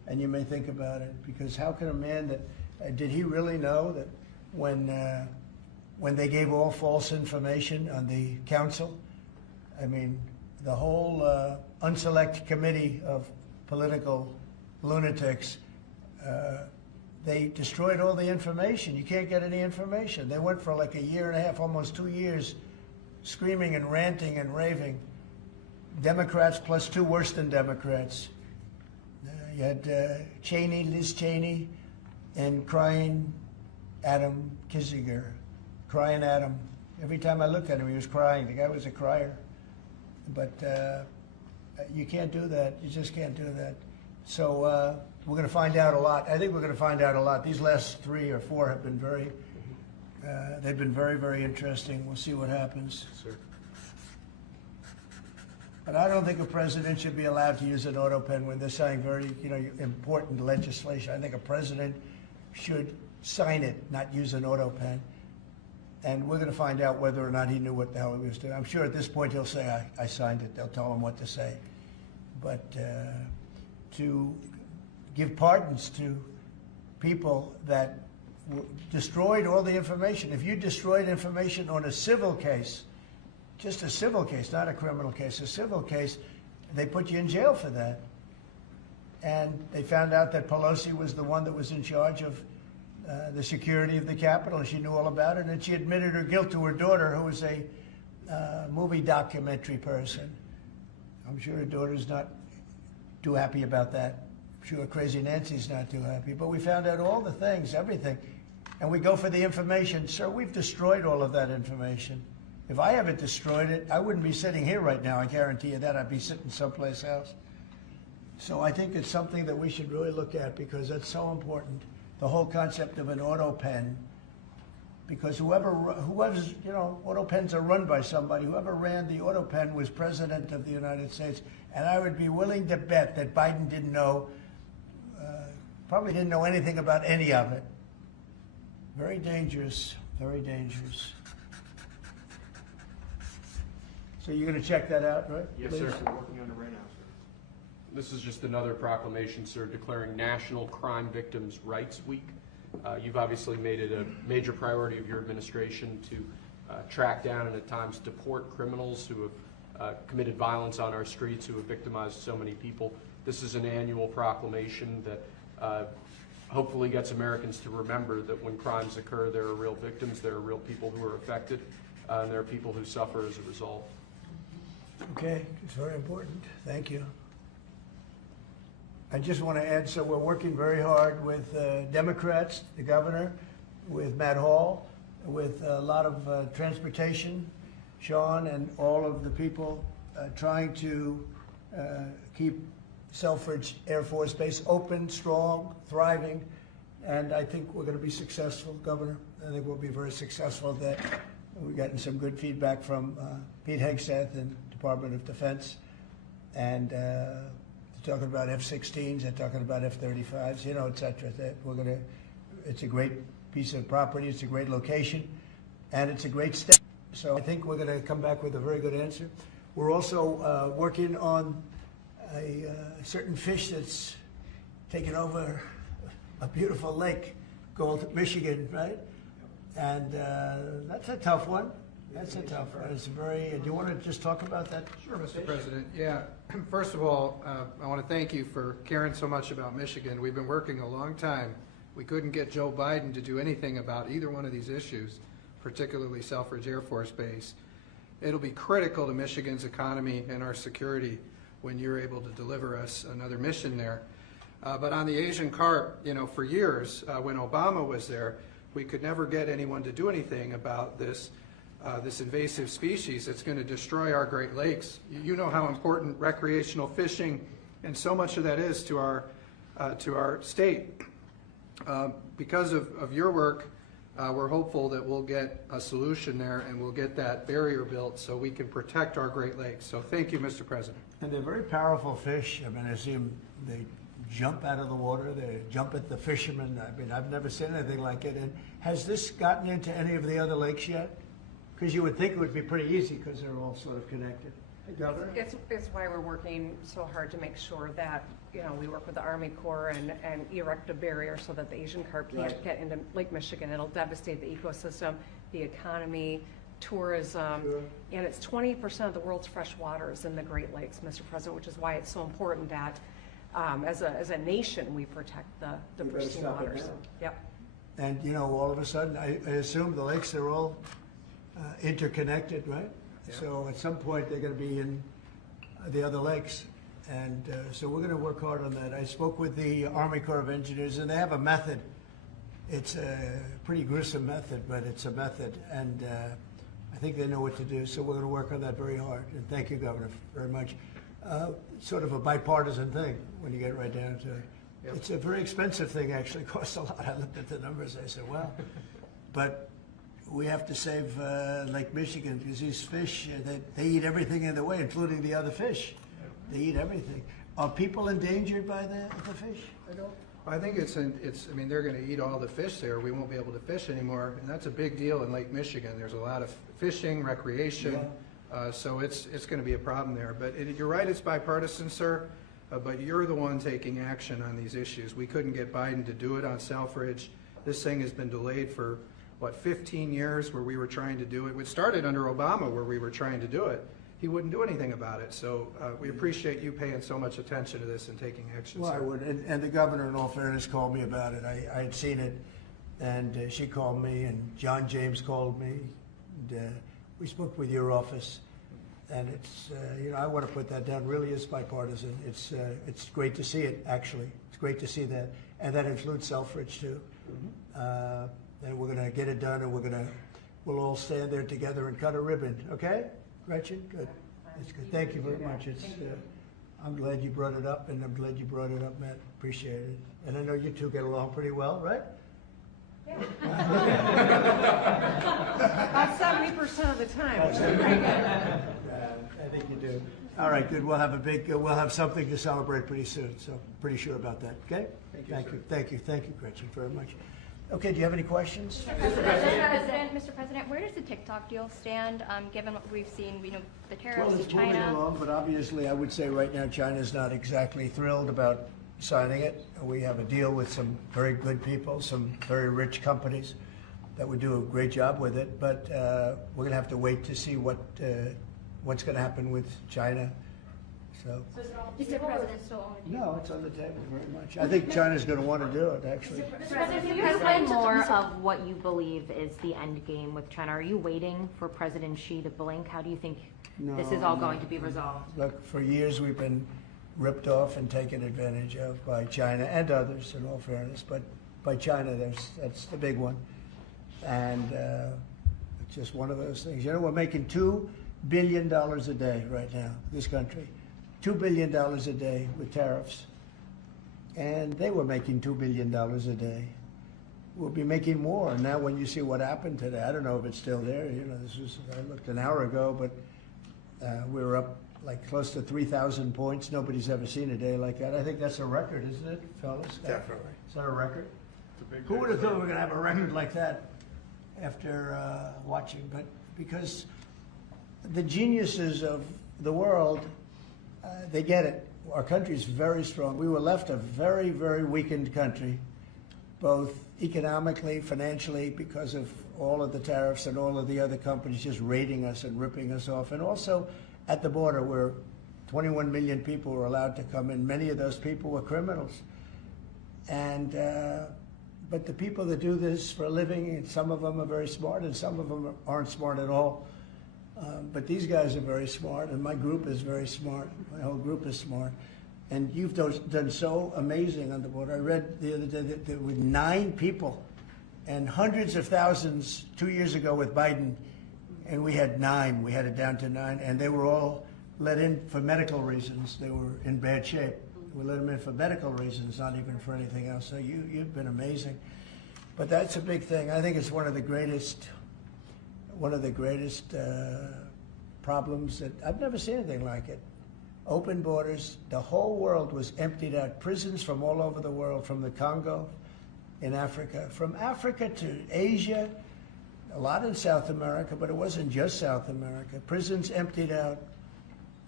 and you may think about it, because how can a man that, did he really know that when they gave all false information on the council, I mean, the whole unselect committee of political lunatics, they destroyed all the information. You can't get any information. They went for like a year and a half, almost 2 years, screaming and ranting and raving. Democrats plus two worse than Democrats. You had Liz Cheney, and crying Adam Kinzinger. Crying Adam. Every time I looked at him, he was crying. The guy was a crier. But you can't do that. You just can't do that. So we're going to find out a lot. I think we're going to find out a lot. These last 3 or 4 have been they've been very, very interesting. We'll see what happens. Sir. But I don't think a president should be allowed to use an auto pen when they're signing very, important legislation. I think a president should sign it, not use an auto pen. And we're going to find out whether or not he knew what the hell he was doing. I'm sure at this point he'll say, I signed it. They'll tell him what to say. But to give pardons to people that destroyed all the information. If you destroyed information on a civil case, just a civil case, not a criminal case, a civil case, they put you in jail for that. And they found out that Pelosi was the one that was in charge of the security of the Capitol, and she knew all about it, and she admitted her guilt to her daughter, who was a movie documentary person. I'm sure her daughter's not too happy about that. I'm sure Crazy Nancy's not too happy. But we found out all the things, everything. And we go for the information. Sir, we've destroyed all of that information. If I haven't destroyed it, I wouldn't be sitting here right now. I guarantee you that. I'd be sitting someplace else. So I think it's something that we should really look at, because that's so important. The whole concept of an auto pen, because whoever's, auto pens are run by somebody. Whoever ran the auto pen was president of the United States. And I would be willing to bet that Biden didn't know, probably didn't know anything about any of it. Very dangerous, very dangerous. So you're going to check that out, right? Yes, Please? sir. We're working on it right now, sir. This is just another proclamation, sir, declaring National Crime Victims' Rights Week. You've obviously made it a major priority of your administration to track down and at times deport criminals who have committed violence on our streets, who have victimized so many people. This is an annual proclamation that hopefully gets Americans to remember that when crimes occur, there are real victims, there are real people who are affected, and there are people who suffer as a result. Okay, it's very important. Thank you. I just want to add, so we're working very hard with Democrats, the governor, with Matt Hall, with a lot of transportation, Sean, and all of the people trying to keep Selfridge Air Force Base open, strong, thriving, and I think we're going to be successful, Governor. I think we'll be very successful at that. We've gotten some good feedback from Pete Hegseth and Department of Defense, and talking about F-16s, they're talking about F-35s, et cetera. That it's a great piece of property, it's a great location, and it's a great step. So I think we're going to come back with a very good answer. We're also working on a certain fish that's taken over a beautiful lake called Michigan, right? And that's a tough one. That's a tough one. It's very. Do you want to just talk about that? Sure, Mr. President. Yeah. First of all, I want to thank you for caring so much about Michigan. We've been working a long time. We couldn't get Joe Biden to do anything about either one of these issues, particularly Selfridge Air Force Base. It'll be critical to Michigan's economy and our security when you're able to deliver us another mission there. But on the Asian carp, for years, when Obama was there, we could never get anyone to do anything about this invasive species that's going to destroy our Great Lakes. You know how important recreational fishing and so much of that is to our state. Because of your work, we're hopeful that we'll get a solution there and we'll get that barrier built so we can protect our Great Lakes. So thank you, Mr. President. And they're very powerful fish. I mean, I see them, they jump out of the water, they jump at the fishermen. I mean, I've never seen anything like it. And has this gotten into any of the other lakes yet? Because you would think it would be pretty easy because they're all sort of connected. Governor? It's why we're working so hard to make sure that, we work with the Army Corps and erect a barrier so that the Asian carp can't get into Lake Michigan. It'll devastate the ecosystem, the economy, tourism, and it's 20% of the world's fresh waters in the Great Lakes, Mr. President, which is why it's so important that as a nation we protect the pristine stop it waters. now. Yep. And, all of a sudden, I assume the lakes are all interconnected, right? Yeah. So at some point, they're going to be in the other lakes. And so we're going to work hard on that. I spoke with the Army Corps of Engineers, and they have a method. It's a pretty gruesome method, but it's a method. And I think they know what to do. So we're going to work on that very hard. And thank you, Governor, very much. Sort of a bipartisan thing when you get right down to it. Yep. It's a very expensive thing, actually. It costs a lot. I looked at the numbers. I said, wow. But we have to save Lake Michigan because these fish, they eat everything in the way, including the other fish. They eat everything. Are people endangered by the fish? I don't. I think I mean, they're going to eat all the fish there. We won't be able to fish anymore, and that's a big deal in Lake Michigan. There's a lot of fishing, recreation, so it's going to be a problem there. But you're right, it's bipartisan, sir, but you're the one taking action on these issues. We couldn't get Biden to do it on Selfridge. This thing has been delayed for, 15 years where we were trying to do it. It started under Obama where we were trying to do it. He wouldn't do anything about it. So we appreciate you paying so much attention to this and taking action. Well, sir. I would. And the governor, in all fairness, called me about it. I had seen it, and she called me, and John James called me. And, we spoke with your office, and it's, I want to put that down. Really is bipartisan. It's great to see it, actually. It's great to see that. And that includes Selfridge, too. And we're going to get it done, and we'll all stand there together and cut a ribbon. Okay? Gretchen? Good. That's good. Thank you very much. I'm glad you brought it up, and I'm glad you brought it up, Matt. Appreciate it. And I know you two get along pretty well, right? Yeah. About 70% of the time. I think you do. All right, good. We'll have something to celebrate pretty soon, so pretty sure about that, okay? Thank you, Gretchen, very much. Okay, do you have any questions? Mr. President, where does the TikTok deal stand, given what we've seen, the tariffs Well, to it's moving China? along, but obviously I would say right now China's not exactly thrilled about signing it. We have a deal with some very good people, some very rich companies that would do a great job with it, but we're going to have to wait to see what's going to happen with China. So, Mr. President, no, it's on the table very much. I think China's going to want to do it, actually. Mr. President, can you explain more of what you believe is the end game with China? Are you waiting for President Xi to blink? How do you think this is all going to be resolved? Look, for years we've been ripped off and taken advantage of by China and others, in all fairness, but by China, that's the big one. And it's just one of those things. We're making $2 billion a day right now, this country. $2 billion a day with tariffs. And they were making $2 billion a day. We'll be making more. And now when you see what happened today, I don't know if it's still there. I looked an hour ago, but we were up like close to 3,000 points. Nobody's ever seen a day like that. I think that's a record, isn't it, fellas? Definitely. Is that a record? Who would have thought we were going to have a record like that after watching? But because the geniuses of the world, they get it. Our country is very strong. We were left a very, very weakened country, both economically, financially, because of all of the tariffs and all of the other companies just raiding us and ripping us off. And also at the border where 21 million people were allowed to come in. Many of those people were criminals. And but the people that do this for a living, and some of them are very smart and some of them aren't smart at all. But these guys are very smart, and my group is very smart. My whole group is smart. And you've done so amazing on the border. I read the other day that there were 9 people and hundreds of thousands 2 years ago with Biden, and we had 9. We had it down to 9, and they were all let in for medical reasons. They were in bad shape. We let them in for medical reasons, not even for anything else. So you've been amazing. But that's a big thing. I think it's one of the greatest problems that I've never seen anything like it. Open borders. The whole world was emptied out. Prisons from all over the world, from the Congo in Africa, from Africa to Asia, a lot in South America, but it wasn't just South America. Prisons emptied out.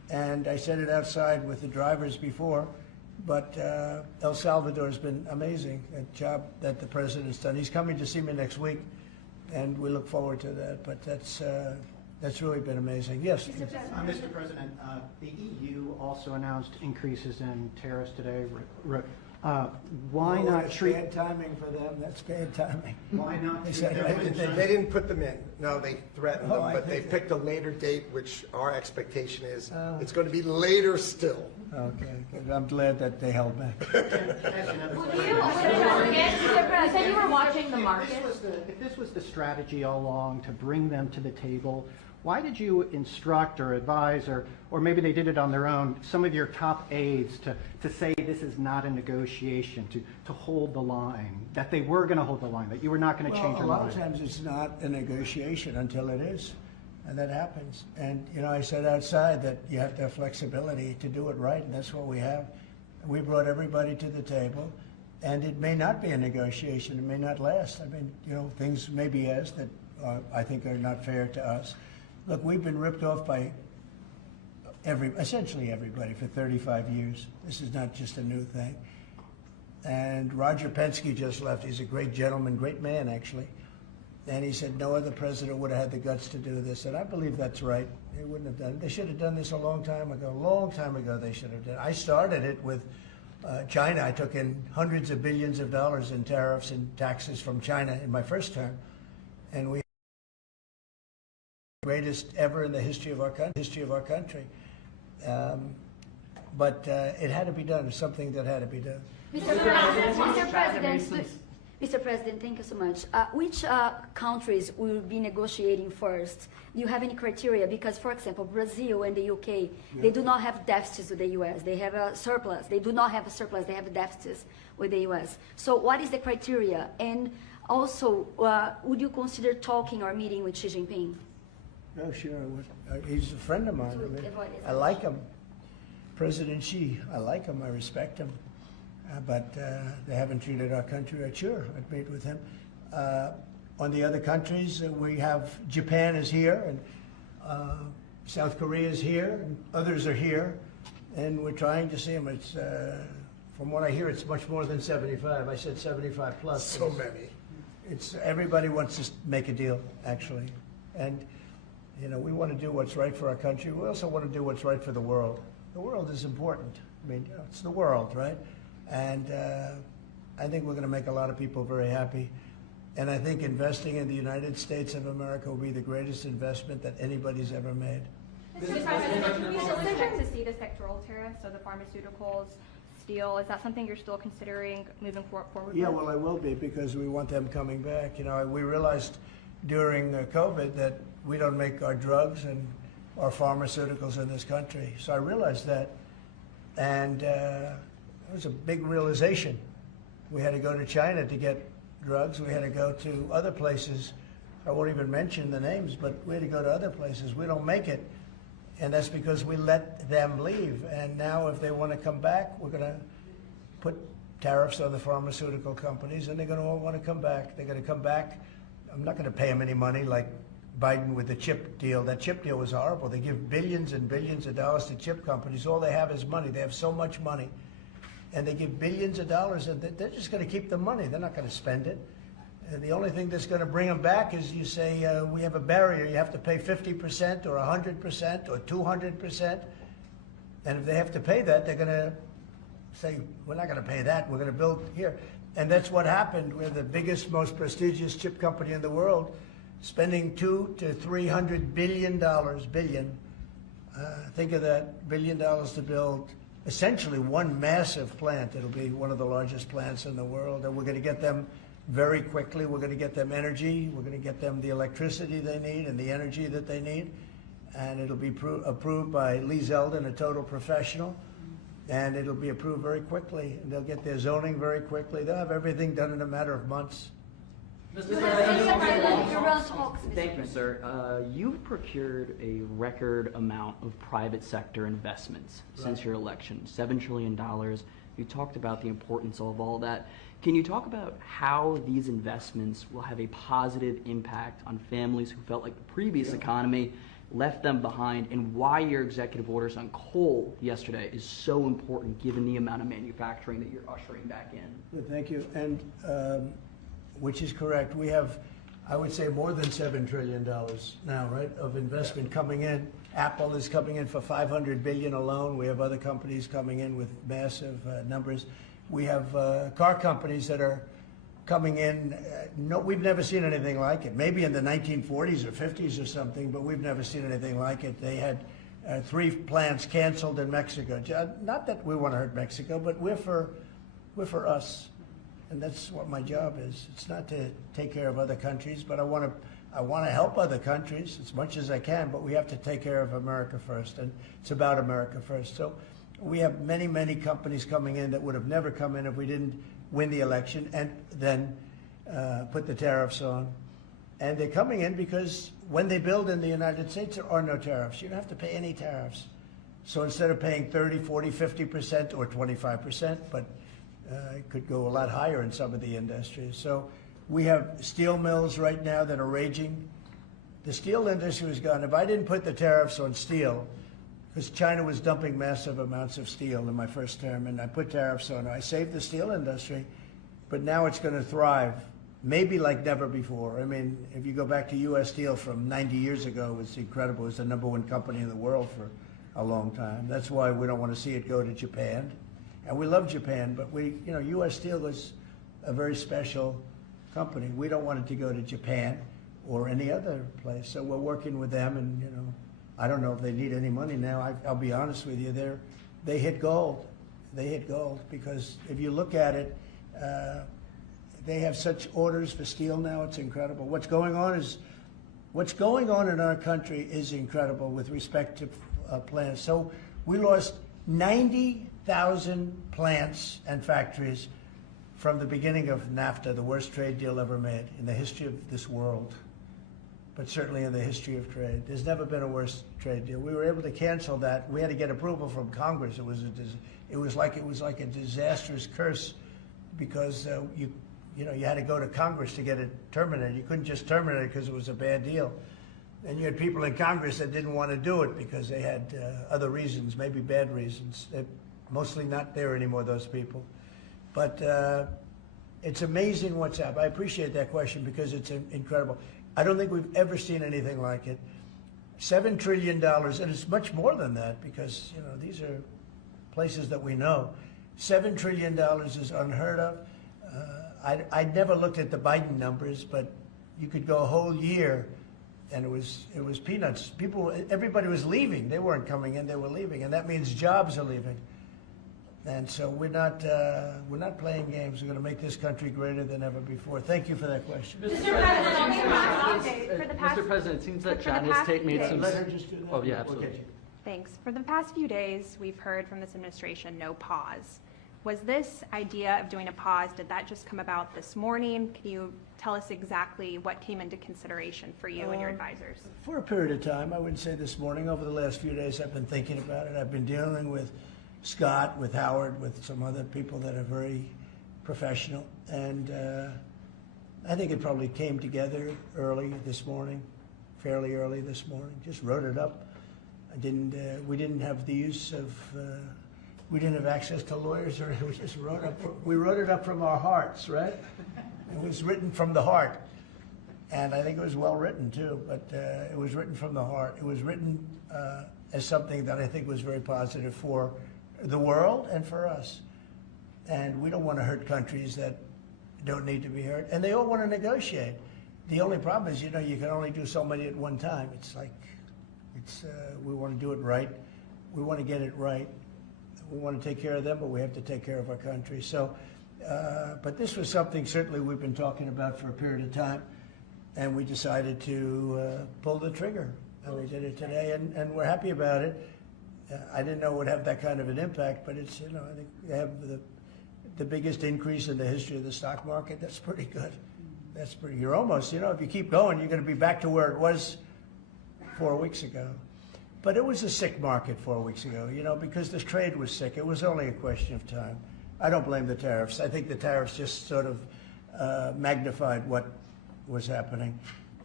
And I said it outside with the drivers before, but El Salvador's been amazing, a job that the president's done. He's coming to see me next week, and we look forward to that. But that's really been amazing. Yes? Mr. President, the EU also announced increases in tariffs today. Why not That's treat... bad timing for them. That's bad timing. Why not They treat said them it. in They didn't put them in. No, they threatened Oh, them, I but they think picked a later date, which our expectation is Oh. it's going to be later still. Okay, good. I'm glad that they held back. You said you were watching the market. If this was the strategy all along to bring them to the table, why did you instruct or advise, or maybe they did it on their own, some of your top aides to say this is not a negotiation, to hold the line, that they were going to hold the line, that you were not going to change your Well, a mind? lot of times it's not a negotiation until it is, and that happens. And, I said outside that you have to have flexibility to do it right, and that's what we have. We brought everybody to the table, and it may not be a negotiation. It may not last. I mean, things may be asked that I think are not fair to us. Look, we've been ripped off by essentially everybody for 35 years. This is not just a new thing. And Roger Penske just left. He's a great gentleman, great man, actually. And he said no other president would have had the guts to do this. And I believe that's right. They wouldn't have done it. They should have done this a long time ago. A long time ago they should have done it. I started it with China. I took in hundreds of billions of dollars in tariffs and taxes from China in my first term. And we greatest ever in the history of our country. But it had to be done. It's something that had to be done. Mr. President, thank you so much. Which countries will be negotiating first? Do you have any criteria? Because, for example, Brazil and the UK, they do not have deficits with the US. They have a surplus. They do not have a surplus. They have deficits with the US. So what is the criteria? And also, would you consider talking or meeting with Xi Jinping? Oh, sure. He's a friend of mine. I like him. President Xi, I like him. I respect him. But they haven't treated our country right. Sure, I'd meet with him. On the other countries, we have Japan is here, and South Korea is here, and others are here, and we're trying to see them. It's from what I hear, it's much more than 75. I said 75 plus. So many. It's everybody wants to make a deal, actually, and we want to do what's right for our country. We also want to do what's right for the world. The world is important. I mean, it's the world, right? And I think we're going to make a lot of people very happy. And I think investing in the United States of America will be the greatest investment that anybody's ever made. Mr. President, can we still expect to see the sectoral tariffs, so the pharmaceuticals, steel, is that something you're still considering moving forward Yeah, with? well, I will be, because we want them coming back. We realized during COVID that we don't make our drugs and our pharmaceuticals in this country. So I realized that, and it was a big realization. We had to go to China to get drugs. We had to go to other places. I won't even mention the names, but we had to go to other places. We don't make it, and that's because we let them leave. And now if they want to come back, we're going to put tariffs on the pharmaceutical companies, and they're going to all want to come back. They're going to come back. I'm not going to pay them any money like Biden with the chip deal. That chip deal was horrible. They give billions and billions of dollars to chip companies. All they have is money. They have so much money. And they give billions of dollars, and they're just going to keep the money. They're not going to spend it. And the only thing that's going to bring them back is you say, we have a barrier. You have to pay 50% or 100% or 200%. And if they have to pay that, they're going to say, we're not going to pay that. We're going to build here. And that's what happened. We're the biggest, most prestigious chip company in the world, spending $200 to $300 billion. Think of that, $1 billion to build essentially one massive plant. It'll be one of the largest plants in the world, and we're going to get them very quickly. We're going to get them energy. We're going to get them the electricity they need and the energy that they need, and it'll be approved by Lee Zeldin, a total professional, and it'll be approved very quickly, and they'll get their zoning very quickly. They'll have everything done in a matter of months. Thank you, sir. You've procured a record amount of private sector investments since your election, $7 trillion. You talked about the importance of all that. Can you talk about how these investments will have a positive impact on families who felt like the previous economy left them behind, and why your executive orders on coal yesterday is so important given the amount of manufacturing that you're ushering back in. Good, thank you. And which is correct. We have, I would say, more than $7 trillion now, right, of investment coming in. Apple is coming in for $500 billion alone. We have other companies coming in with massive numbers. We have car companies that are coming in. No, we've never seen anything like it. Maybe in the 1940s or 50s or something, but we've never seen anything like it. They had 3 plants canceled in Mexico. Not that we want to hurt Mexico, but we're for us, and that's what my job is. It's not to take care of other countries, but I want to help other countries as much as I can. But we have to take care of America first, and it's about America first. So we have many, many companies coming in that would have never come in if we didn't win the election and then put the tariffs on. And they're coming in because when they build in the United States, there are no tariffs. You don't have to pay any tariffs. So instead of paying 30, 40, 50% or 25%, but it could go a lot higher in some of the industries. So we have steel mills right now that are raging. The steel industry was gone. If I didn't put the tariffs on steel, because China was dumping massive amounts of steel in my first term, and I put tariffs on it, I saved the steel industry, but now it's going to thrive. Maybe like never before. I mean, if you go back to U.S. Steel from 90 years ago, it's incredible. It was the #1 company in the world for a long time. That's why we don't want to see it go to Japan. And we love Japan, but U.S. Steel was a very special company. We don't want it to go to Japan or any other place. So we're working with them, and I don't know if they need any money now. I'll be honest with you, they hit gold. They hit gold because if you look at it, they have such orders for steel now. It's incredible. What's going on in our country is incredible with respect to plants. So we lost 90,000 plants and factories from the beginning of NAFTA, the worst trade deal ever made in the history of this world, but certainly in the history of trade. There's never been a worse trade deal. We were able to cancel that. We had to get approval from Congress. It was like a disastrous curse because you had to go to Congress to get it terminated. You couldn't just terminate it because it was a bad deal. And you had people in Congress that didn't want to do it because they had other reasons, maybe bad reasons. They're mostly not there anymore, those people. But it's amazing what's happened. I appreciate that question because it's incredible. I don't think we've ever seen anything like it. $7 trillion, and it's much more than that because these are places that we know. $7 trillion is unheard of. I never looked at the Biden numbers, but you could go a whole year, and it was peanuts. Everybody was leaving. They weren't coming in; they were leaving, and that means jobs are leaving. And so we're not playing games. We're going to make this country greater than ever before. Thank you for that question. Mr. President, it seems that China's made some. Let her just do that. Oh, yeah, absolutely. Okay. Thanks. For the past few days, we've heard from this administration no pause. Was this idea of doing a pause, did that just come about this morning? Can you tell us exactly what came into consideration for you and your advisors? For a period of time, I wouldn't say this morning. Over the last few days, I've been thinking about it. I've been dealing with Scott, with Howard, with some other people that are very professional. And I think it probably came together early this morning, fairly early this morning. Just wrote it up. We didn't have the use of, we didn't have access to lawyers, or we just wrote up. We wrote it up from our hearts, right? It was written from the heart, and I think it was well written too. But it was written from the heart. It was written as something that I think was very positive for the world and for us. And we don't want to hurt countries that don't need to be hurt, and they all want to negotiate. The only problem is, you can only do so many at one time. We want to do it right. We want to get it right. We want to take care of them, but we have to take care of our country. So, but this was something certainly we've been talking about for a period of time, and we decided to pull the trigger. And we did it today, and we're happy about it. I didn't know it would have that kind of an impact, but it's, I think they have the biggest increase in the history of the stock market. That's pretty good. You're almost, if you keep going, you're going to be back to where it was 4 weeks ago. But it was a sick market 4 weeks ago, because the trade was sick. It was only a question of time. I don't blame the tariffs. I think the tariffs just sort of magnified what was happening.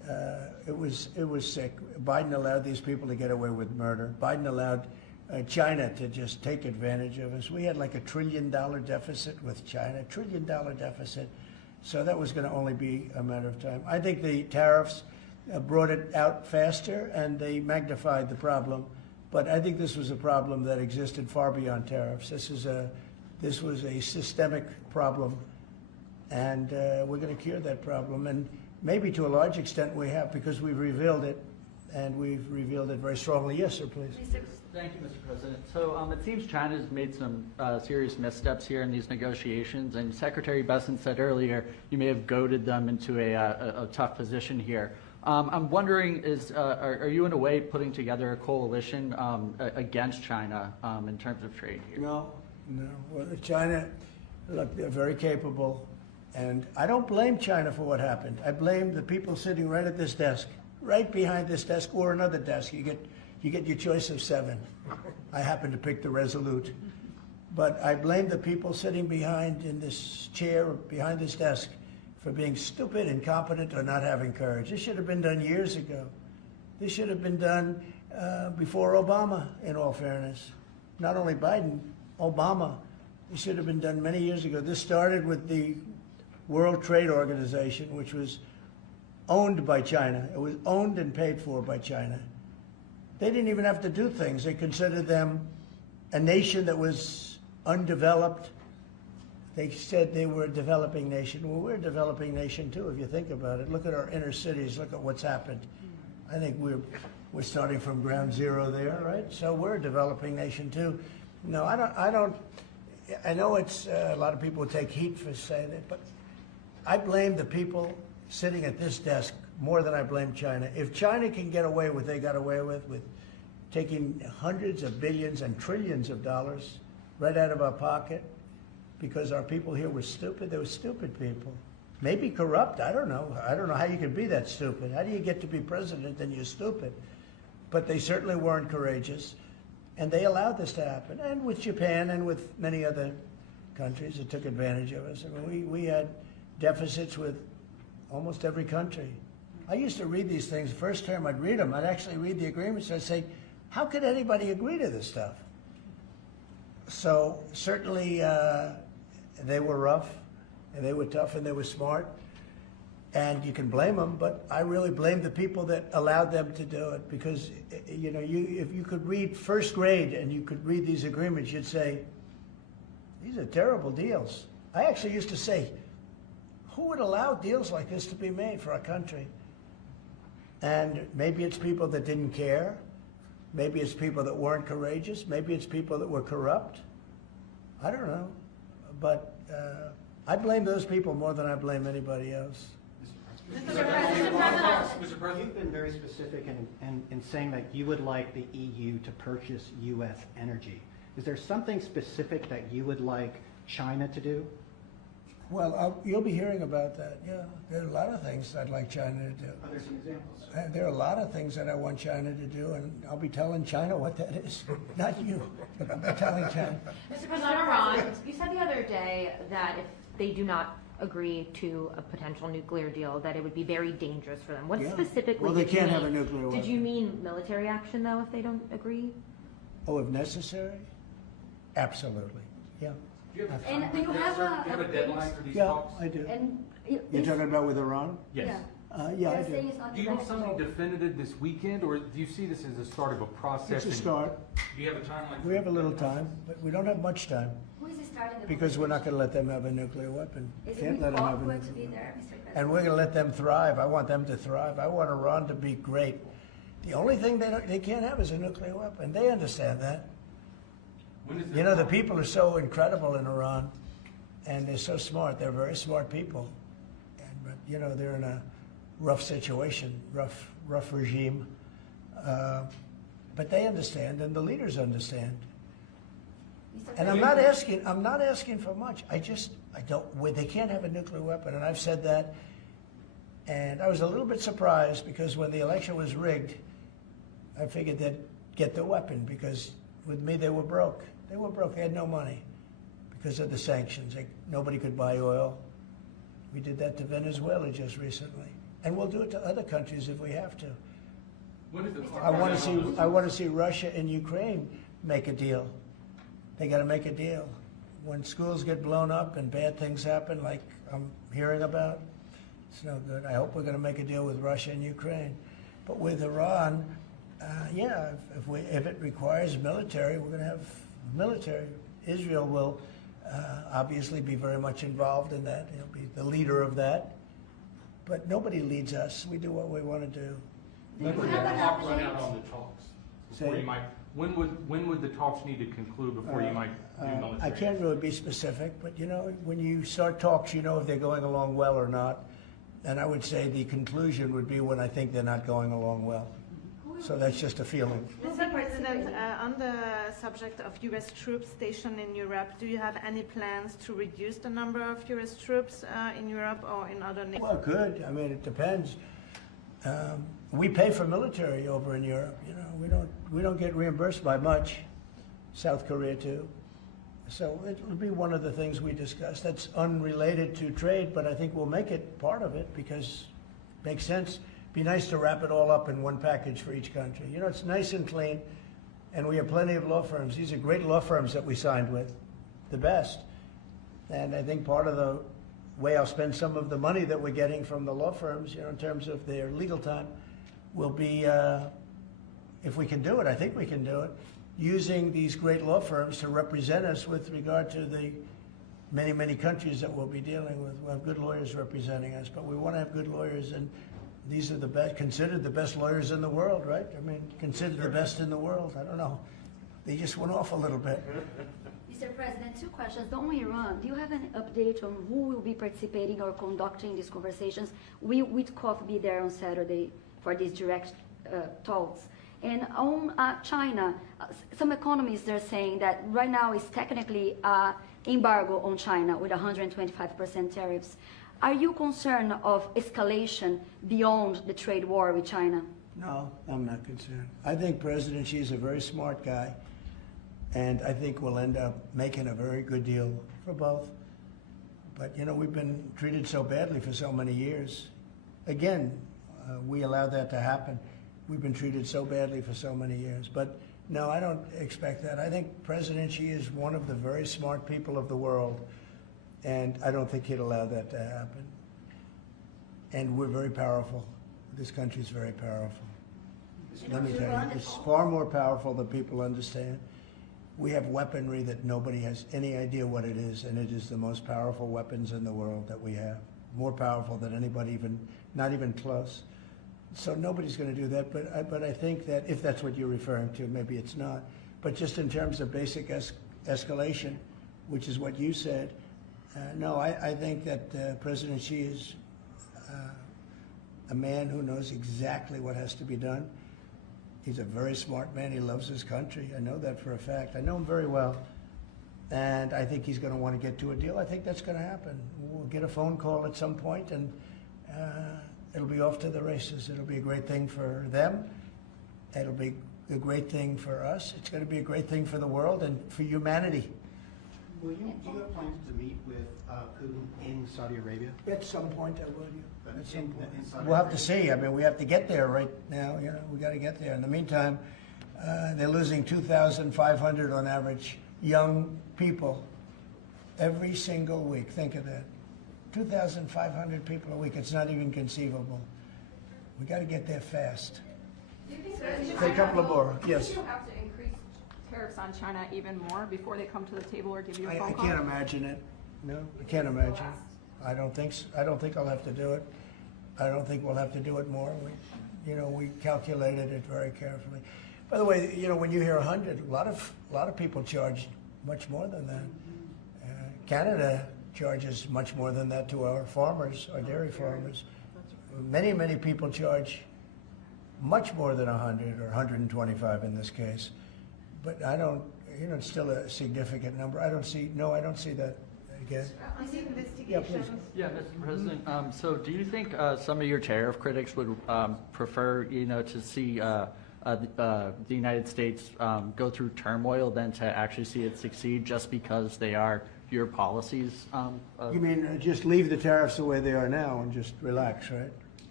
it was sick. Biden allowed these people to get away with murder. Biden allowed China to just take advantage of us. We had like $1 trillion deficit with China, $1 trillion deficit. So that was going to only be a matter of time. I think the tariffs brought it out faster and they magnified the problem. But I think this was a problem that existed far beyond tariffs. This was a systemic problem, and we're going to cure that problem. And maybe to a large extent we have, because we've revealed it, and we've revealed it very strongly. Yes, sir, please. Thank you, Mr. President. So it seems China's made some serious missteps here in these negotiations, and Secretary Besson said earlier you may have goaded them into a tough position here. I'm wondering, are you in a way putting together a coalition against China in terms of trade here? No. Well, China, look, they're very capable, and I don't blame China for what happened. I blame the people sitting right at this desk, right behind this desk, or another desk. You get your choice of 7. I happen to pick the Resolute. But I blame the people sitting behind in this chair, behind this desk, for being stupid, incompetent, or not having courage. This should have been done years ago. This should have been done before Obama, in all fairness. Not only Biden, Obama. It should have been done many years ago. This started with the World Trade Organization, which was owned by China. It was owned and paid for by China. They didn't even have to do things. They considered them a nation that was undeveloped. They said they were a developing nation. Well, we're a developing nation too, if you think about it. Look at our inner cities. Look at what's happened. I think we're starting from ground zero there, right? So we're a developing nation too. No, I don't. I know it's a lot of people take heat for saying that, but I blame the people sitting at this desk more than I blame China. If China can get away with what they got away with taking hundreds of billions and trillions of dollars right out of our pocket because our people here were stupid, they were stupid people. Maybe corrupt, I don't know. I don't know how you can be that stupid. How do you get to be president and you're stupid? But they certainly weren't courageous, and they allowed this to happen. And with Japan and with many other countries that took advantage of us. I mean, we had deficits with almost every country. I used to read these things. The first term I'd read them. I'd actually read the agreements. I'd say, how could anybody agree to this stuff? So certainly they were rough, and they were tough, and they were smart. And you can blame them, but I really blame the people that allowed them to do it, because you know, if you could read first grade and you could read these agreements, you'd say, these are terrible deals. I actually used to say, who would allow deals like this to be made for our country? And maybe it's people that didn't care. Maybe it's people that weren't courageous. Maybe it's people that were corrupt. I don't know. But I blame those people more than I blame anybody else. Mr. President, you've been very specific in saying that you would like the EU to purchase U.S. energy. Is there something specific that you would like China to do? Well, you'll be hearing about that. Yeah, there are a lot of things I'd like China to do. Are there some examples? There are a lot of things that I want China to do, and I'll be telling China what that is. Not you, but I'll be telling China. Mr. President, Iran, you said the other day that if they do not agree to a potential nuclear deal, that it would be very dangerous for them. What specifically Well, they did you can't mean? have a nuclear weapon. Did you mean military action, though, if they don't agree? Oh, if necessary? Absolutely, yeah. And do you have a deadline for these Yeah, talks? I do. And You're talking about with Iran? Yes. Yeah, I they're do. saying it's not Do you have something negotiable. definitive this weekend, or do you see this as the start of a process? It's a start. Do you have a timeline? We have a little time, but we don't have much time, Who is starting the because we're not going to let them have a nuclear weapon. Is Can't it let them have a awkward to nuclear be weapon. there, Mr. President? And we're going to let them thrive. I want them to thrive. I want Iran to be great. The only thing they can't have is a nuclear weapon. They understand that. You know, the people are so incredible in Iran, and they're so smart. They're very smart people. But, you know, they're in a rough situation, rough regime. But they understand, and the leaders understand. And I'm not asking for much. I don't, they can't have a nuclear weapon, and I've said that. And I was a little bit surprised, because when the election was rigged, I figured they'd get the weapon, because with me they were broke. They were broke. They had no money because of the sanctions. Nobody could buy oil. We did that to Venezuela just recently. And we'll do it to other countries if we have to. What is the I want to see Russia and Ukraine make a deal. They got to make a deal. When schools get blown up and bad things happen, like I'm hearing about, it's no good. I hope we're going to make a deal with Russia and Ukraine. But with Iran, yeah, if it requires military, we're going to have military. Israel will obviously be very much involved in that. He'll be the leader of that. But nobody leads us. We do what we want to do. When would the clock run out on the talks? Before Say- you might, when would the talks need to conclude before you might do military? I can't really be specific, but you know, when you start talks, you know if they're going along well or not. And I would say the conclusion would be when I think they're not going along well. So that's just a feeling. Mr. President, on the subject of U.S. troops stationed in Europe, do you have any plans to reduce the number of U.S. troops in Europe or in other nations? Well, good. I mean, it depends. We pay for military over in Europe. You know, we don't get reimbursed by much. South Korea too. So it'll be one of the things we discuss. That's unrelated to trade, but I think we'll make it part of it because it makes sense. Be nice to wrap it all up in one package for each country. You know, it's nice and clean, and we have plenty of law firms. These are great law firms that we signed with, the best. And I think part of the way I'll spend some of the money that we're getting from the law firms, you know, in terms of their legal time, will be, if we can do it, I think we can do it, using these great law firms to represent us with regard to the many, many countries that we'll be dealing with. We'll have good lawyers representing us, but we want to have good lawyers, and these are the best, considered the best lawyers in the world, right? I mean, considered the best in the world. I don't know. They just went off a little bit. Mr. President, two questions. On Iran, do you have an update on who will be participating or conducting these conversations? Will Witkoff be there on Saturday for these direct talks? And on China, some economists are saying that right now is technically embargo on China with 125% tariffs. Are you concerned of escalation beyond the trade war with China? No, I'm not concerned. I think President Xi is a very smart guy, and I think we'll end up making a very good deal for both. But, you know, we've been treated so badly for so many years. Again, we allowed that to happen. We've been treated so badly for so many years. But, no, I don't expect that. I think President Xi is one of the very smart people of the world, and I don't think he'd allow that to happen. And we're very powerful. This country's very powerful. Let me tell you, it's far more powerful than people understand. We have weaponry that nobody has any idea what it is, and it is the most powerful weapons in the world that we have. More powerful than anybody, not even close. So nobody's going to do that, but I think that if that's what you're referring to, maybe it's not. But just in terms of basic escalation, which is what you said, no, I think that President Xi is a man who knows exactly what has to be done. He's a very smart man. He loves his country. I know that for a fact. I know him very well. And I think he's going to want to get to a deal. I think that's going to happen. We'll get a phone call at some point, and it'll be off to the races. It'll be a great thing for them. It'll be a great thing for us. It's going to be a great thing for the world and for humanity. Do you have plans to meet with Putin in Saudi Arabia? At some point, I will. At some point. In Saudi We'll have to Arabia? see. I mean, we have to get there right now. You know, we got to get there. In the meantime, they're losing 2,500 on average young people every single week. Think of that. 2,500 people a week. It's not even conceivable. We got to get there fast. Do you think Say a couple of more. Yes. Do you have to increase tariffs on China even more before they come to the table or give you a I phone call? can't imagine it. No, I can't imagine. I don't think I'll have to do it. I don't think we'll have to do it more. We calculated it very carefully. By the way, you know, when you hear 100, a lot of people charge much more than that. Canada charges much more than that to our farmers, our dairy farmers. Many, many people charge much more than 100 or 125 in this case. But I don't, you know, it's still a significant number. I don't see that again. On the Yeah, investigations. please. Yeah, Mr. President. So do you think some of your tariff critics would prefer, you know, to see the United States go through turmoil than to actually see it succeed just because they are your policies? You mean just leave the tariffs the way they are now and just relax, right?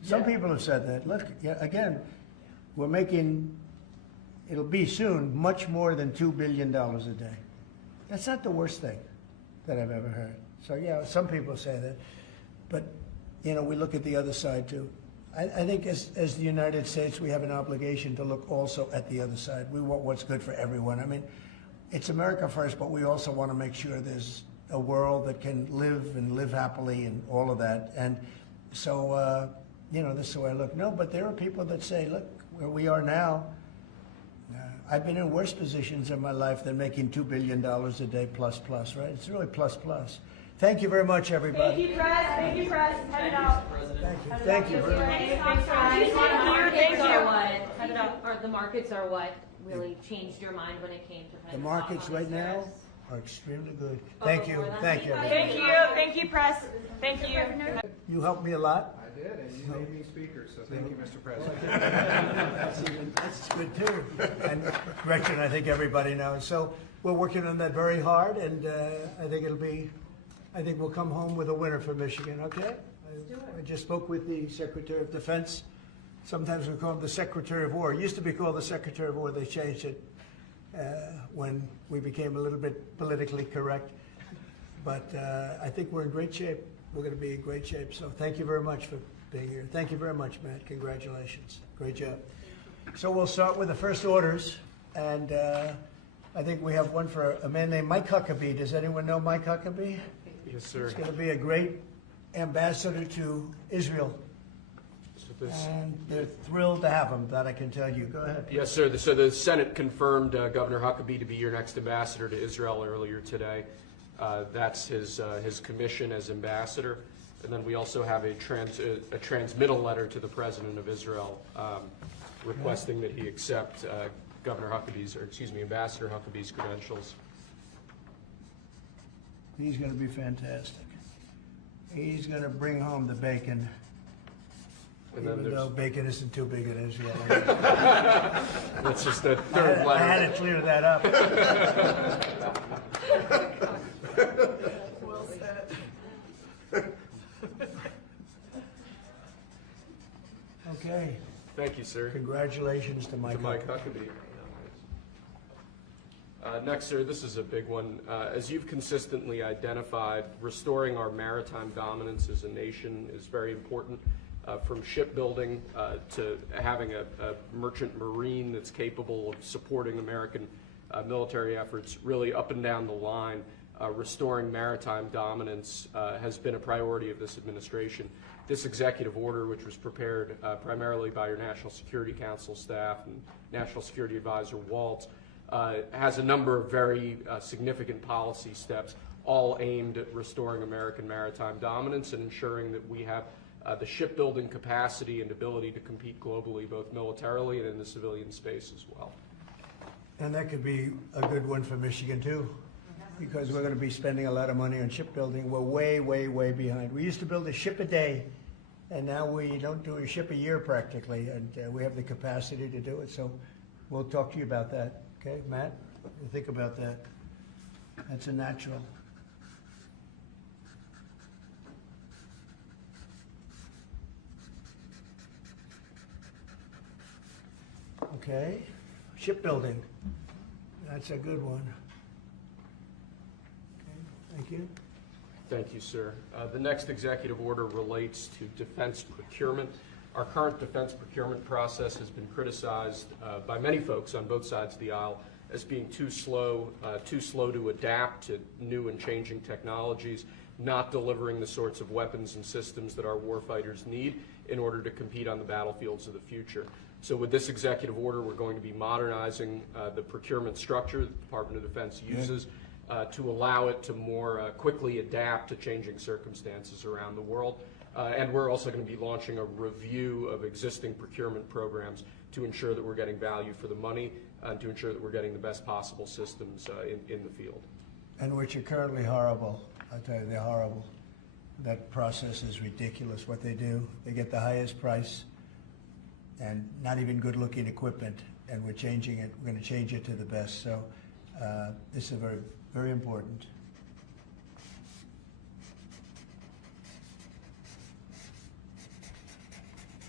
Some people have said that. Look, yeah, again, we're making, it'll be soon, much more than $2 billion a day. That's not the worst thing that I've ever heard. So, yeah, some people say that. But, you know, we look at the other side, too. I think as the United States, we have an obligation to look also at the other side. We want what's good for everyone. I mean, it's America first, but we also want to make sure there's a world that can live and live happily and all of that. And so, you know, this is the way I look. No, but there are people that say, look, where we are now, I've been in worse positions in my life than making $2 billion a day plus, right? It's really plus. Thank you very much, everybody. Thank you, Press. Thank you, Press. Head it out. Thank you. The markets are what really changed your mind when it came to The markets right now are extremely good. Thank you. Thank you. Thank you. Thank you, Press. Thank you. You helped me a lot. I did, and you made me speaker, so thank you, Mr. President. That's good too. And Gretchen, I think everybody knows. So we're working on that very hard, and I think we'll come home with a winner for Michigan, okay? I just spoke with the Secretary of Defense. Sometimes we call him the Secretary of War. It used to be called the Secretary of War. They changed it when we became a little bit politically correct. But I think we're in great shape. We're going to be in great shape. So thank you very much for being here. Thank you very much, Matt. Congratulations. Great job. So we'll start with the first orders. And I think we have one for a man named Mike Huckabee. Does anyone know Mike Huckabee? Yes, sir. He's going to be a great ambassador to Israel. And they're thrilled to have him, that I can tell you. Go ahead. Yes, sir. So the Senate confirmed Governor Huckabee to be your next ambassador to Israel earlier today. That's his commission as ambassador. And then we also have a transmittal letter to the President of Israel requesting that he accept Ambassador Huckabee's credentials. He's going to be fantastic. He's going to bring home the bacon. And then even though bacon isn't too big in Israel. That's just the third letter. I had to clear that up. Well said. Okay. Thank you, sir. Congratulations to Mike Huckabee. Next, sir, this is a big one. As you've consistently identified, restoring our maritime dominance as a nation is very important. From shipbuilding to having a merchant marine that's capable of supporting American military efforts, really up and down the line, restoring maritime dominance has been a priority of this administration. This executive order, which was prepared primarily by your National Security Council staff and National Security Advisor Waltz, has a number of very significant policy steps, all aimed at restoring American maritime dominance and ensuring that we have the shipbuilding capacity and ability to compete globally, both militarily and in the civilian space as well. And that could be a good one for Michigan too, because we're going to be spending a lot of money on shipbuilding. We're way behind. We used to build a ship a day, and now we don't do a ship a year practically, and we have the capacity to do it. So we'll talk to you about that. Okay, Matt? Think about that. That's a natural. Okay, shipbuilding. That's a good one. Okay, thank you. Thank you, sir. The next executive order relates to defense procurement. Our current defense procurement process has been criticized by many folks on both sides of the aisle as being too slow to adapt to new and changing technologies, not delivering the sorts of weapons and systems that our warfighters need in order to compete on the battlefields of the future. So with this executive order, we're going to be modernizing the procurement structure that the Department of Defense uses to allow it to more quickly adapt to changing circumstances around the world. And we're also going to be launching a review of existing procurement programs to ensure that we're getting value for the money and to ensure that we're getting the best possible systems in the field. And which are currently horrible. I'll tell you, they're horrible. That process is ridiculous what they do. They get the highest price and not even good-looking equipment, and we're changing it. We're going to change it to the best. So this is very, very important.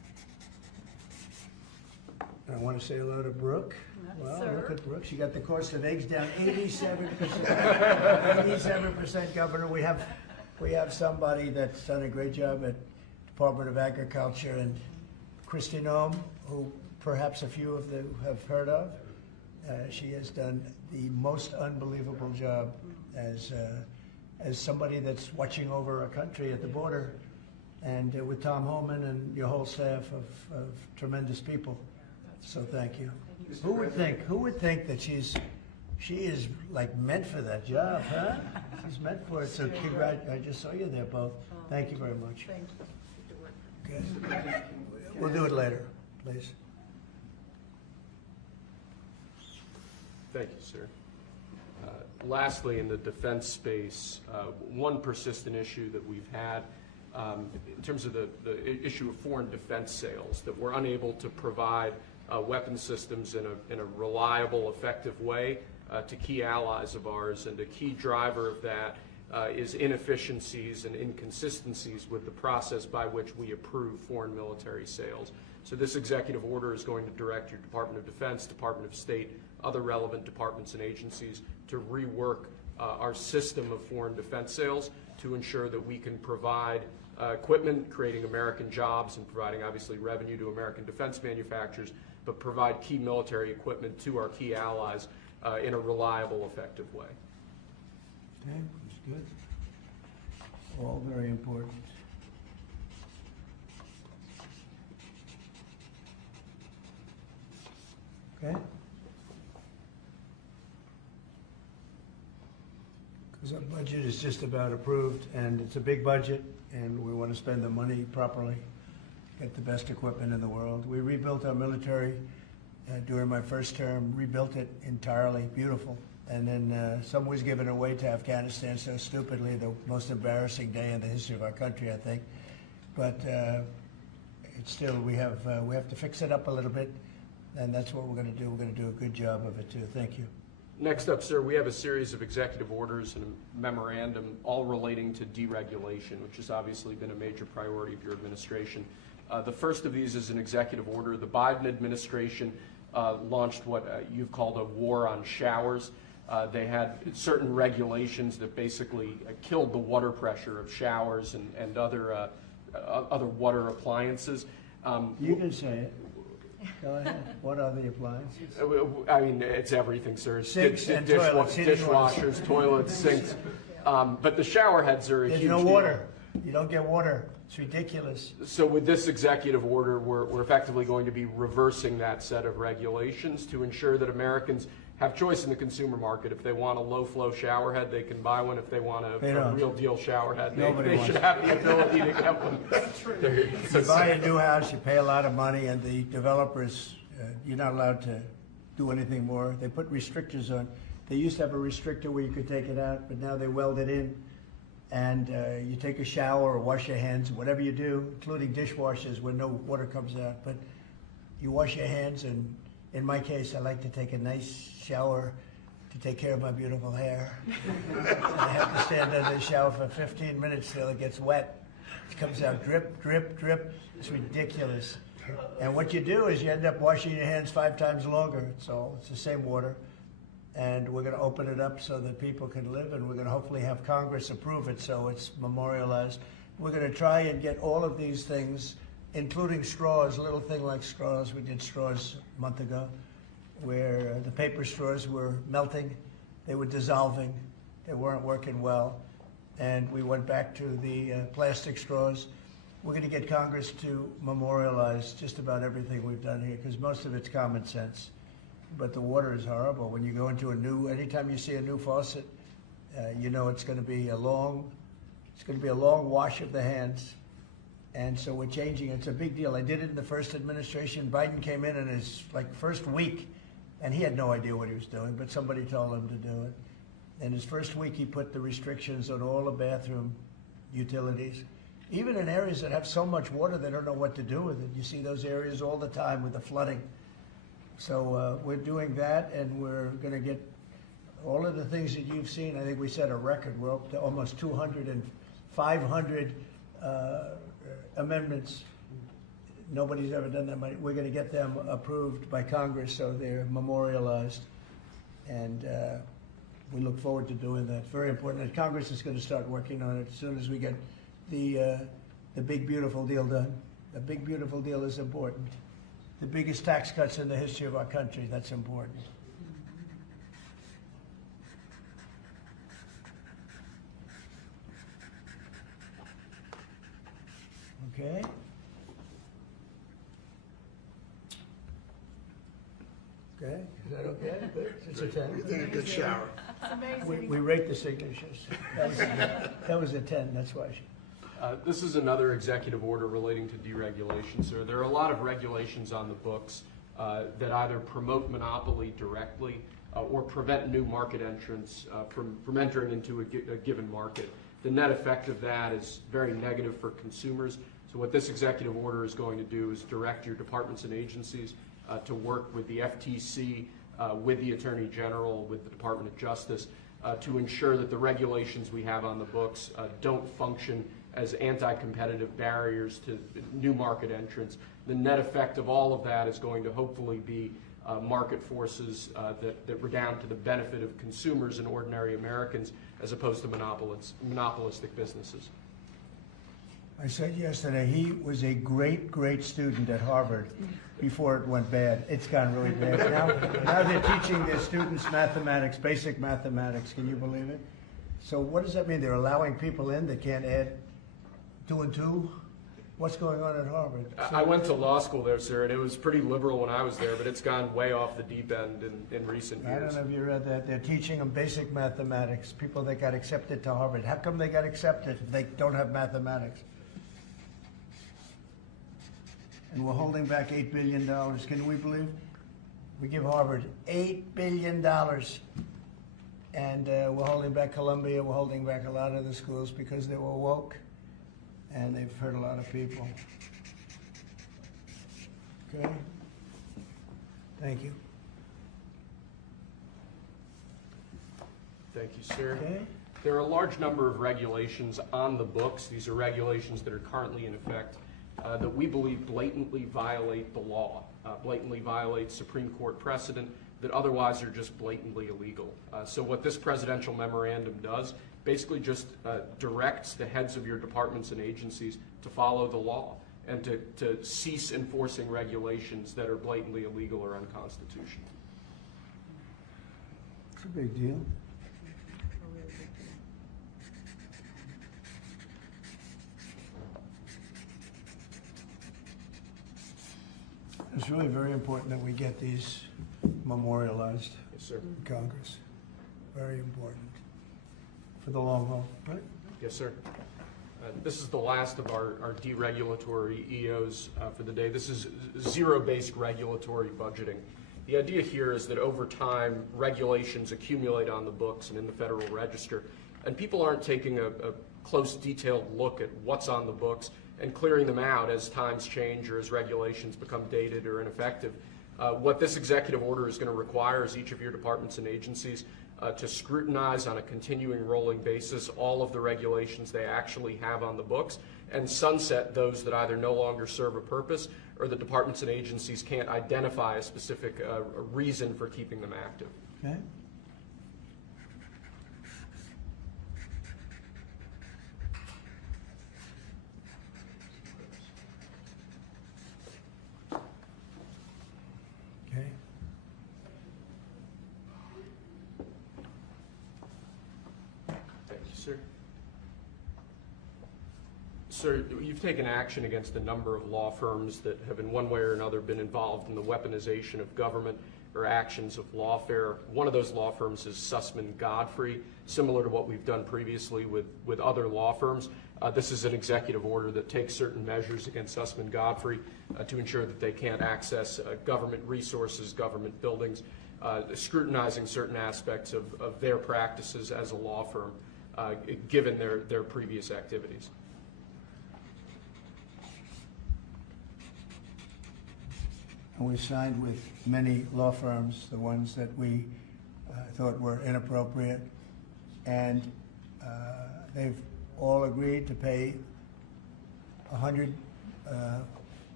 want to say hello to Brooke. Well, Sir. look at Brooke. She got the cost of eggs down 87%. 87%, Governor. We have somebody that's done a great job at Department of Agriculture, and Christy Nome, who perhaps a few of you have heard of. She has done the most unbelievable job as somebody that's watching over a country at the border, and with Tom Holman and your whole staff of tremendous people. So thank you. Who would think that she is like meant for that job, huh? She's meant for it. So I just saw you there both. Thank you very much. Thank you. Okay. We'll do it later, please. Thank you, sir. Lastly, in the defense space, one persistent issue that we've had in terms of the issue of foreign defense sales, that we're unable to provide weapon systems in a reliable, effective way to key allies of ours, and a key driver of that is inefficiencies and inconsistencies with the process by which we approve foreign military sales. So this executive order is going to direct your Department of Defense, Department of State, other relevant departments and agencies to rework our system of foreign defense sales to ensure that we can provide equipment, creating American jobs and providing obviously revenue to American defense manufacturers, but provide key military equipment to our key allies in a reliable, effective way. Okay, that's good. All very important. Okay? Because our budget is just about approved, and it's a big budget, and we want to spend the money properly, get the best equipment in the world. We rebuilt our military during my first term, rebuilt it entirely, beautiful. And then some was given away to Afghanistan so stupidly, the most embarrassing day in the history of our country, I think. But it's still, we have to fix it up a little bit, and that's what we're going to do. We're going to do a good job of it too. Thank you. Next up, sir, we have a series of executive orders and a memorandum all relating to deregulation, which has obviously been a major priority of your administration. The first of these is an executive order. The Biden administration launched what you've called a war on showers. They had certain regulations that basically killed the water pressure of showers and other water appliances. You can say it. Go ahead. What are the appliances? I mean, it's everything, sir. Sinks and toilets, dishwashers, toilets, sinks. But the shower heads are a huge There's no deal. water. You don't get water. It's ridiculous. So with this executive order, we're effectively going to be reversing that set of regulations to ensure that Americans have choice in the consumer market. If they want a low-flow shower head, they can buy one. If they want a real deal shower head, they should have the ability to get one. You buy a new house, you pay a lot of money, and the developers, you're not allowed to do anything more. They put restrictors on. They used to have a restrictor where you could take it out, but now they weld it in. And you take a shower or wash your hands, whatever you do, including dishwashers where no water comes out. But you wash your hands, and in my case, I like to take a nice shower to take care of my beautiful hair. I have to stand under the shower for 15 minutes till it gets wet. It comes out drip, drip, drip. It's ridiculous. And what you do is you end up washing your hands 5 times longer. So it's the same water. And we're going to open it up so that people can live, and we're going to hopefully have Congress approve it so it's memorialized. We're going to try and get all of these things, including straws, a little thing like straws. We did straws a month ago, where the paper straws were melting, they were dissolving, they weren't working well, and we went back to the plastic straws. We're going to get Congress to memorialize just about everything we've done here, because most of it's common sense. But the water is horrible. When you go into anytime you see a new faucet, you know it's going to be a long wash of the hands. And so we're changing. It's a big deal. I did it in the first administration. Biden came in his first week, and he had no idea what he was doing, but somebody told him to do it. In his first week, he put the restrictions on all the bathroom utilities, even in areas that have so much water they don't know what to do with it. You see those areas all the time with the flooding. So we're doing that, and we're going to get all of the things that you've seen. I think we set a record. We're up to almost 200 and 500 amendments Nobody's ever done that money. We're going to get them approved by Congress, so they're memorialized. And we look forward to doing that. Very important. And Congress is going to start working on it as soon as we get the big, beautiful deal done. The big, beautiful deal is important. The biggest tax cuts in the history of our country, that's important. Okay. Okay, is that okay? Good. It's a 10. You take a good shower. We rate the signatures. That was a 10, that's why. This is another executive order relating to deregulation, sir. There are a lot of regulations on the books that either promote monopoly directly or prevent new market entrants from entering into a given market. The net effect of that is very negative for consumers. So what this executive order is going to do is direct your departments and agencies to work with the FTC, with the Attorney General, with the Department of Justice, to ensure that the regulations we have on the books don't function as anti-competitive barriers to new market entrants. The net effect of all of that is going to hopefully be market forces that redound to the benefit of consumers and ordinary Americans as opposed to monopolistic businesses. I said yesterday, he was a great, great student at Harvard before it went bad. It's gone really bad. Now they're teaching their students mathematics, basic mathematics. Can you believe it? So what does that mean? They're allowing people in that can't add 2 and 2? What's going on at Harvard? I went to law school there, sir, and it was pretty liberal when I was there, but it's gone way off the deep end in recent years. I don't know if you read that. They're teaching them basic mathematics, people that got accepted to Harvard. How come they got accepted if they don't have mathematics? And we're holding back $8 billion. Can we believe? We give Harvard $8 billion. And we're holding back Columbia. We're holding back a lot of the schools because they were woke. And they've hurt a lot of people. Okay? Thank you. Thank you, sir. Okay. There are a large number of regulations on the books. These are regulations that are currently in effect that we believe blatantly violate the law, blatantly violate Supreme Court precedent that otherwise are just blatantly illegal. So what this presidential memorandum does basically just directs the heads of your departments and agencies to follow the law and to cease enforcing regulations that are blatantly illegal or unconstitutional. It's a big deal. It's really very important that we get these memorialized Yes, sir. in Congress. Very important for the long haul, right? Yes, sir. This is the last of our deregulatory EOs for the day. This is zero-based regulatory budgeting. The idea here is that over time, regulations accumulate on the books and in the Federal Register, and people aren't taking a close, detailed look at what's on the books and clearing them out as times change or as regulations become dated or ineffective. What this executive order is going to require is each of your departments and agencies to scrutinize on a continuing rolling basis all of the regulations they actually have on the books and sunset those that either no longer serve a purpose or the departments and agencies can't identify a specific reason for keeping them active. Okay. Okay. Thank you, sir. Sir, you've taken action against a number of law firms that have in one way or another been involved in the weaponization of government or actions of lawfare. One of those law firms is Sussman Godfrey, similar to what we've done previously with other law firms. This is an executive order that takes certain measures against Sussman Godfrey to ensure that they can't access government resources, government buildings, scrutinizing certain aspects of their practices as a law firm, given their previous activities. And we signed with many law firms, the ones that we thought were inappropriate, and they've all agreed to pay $100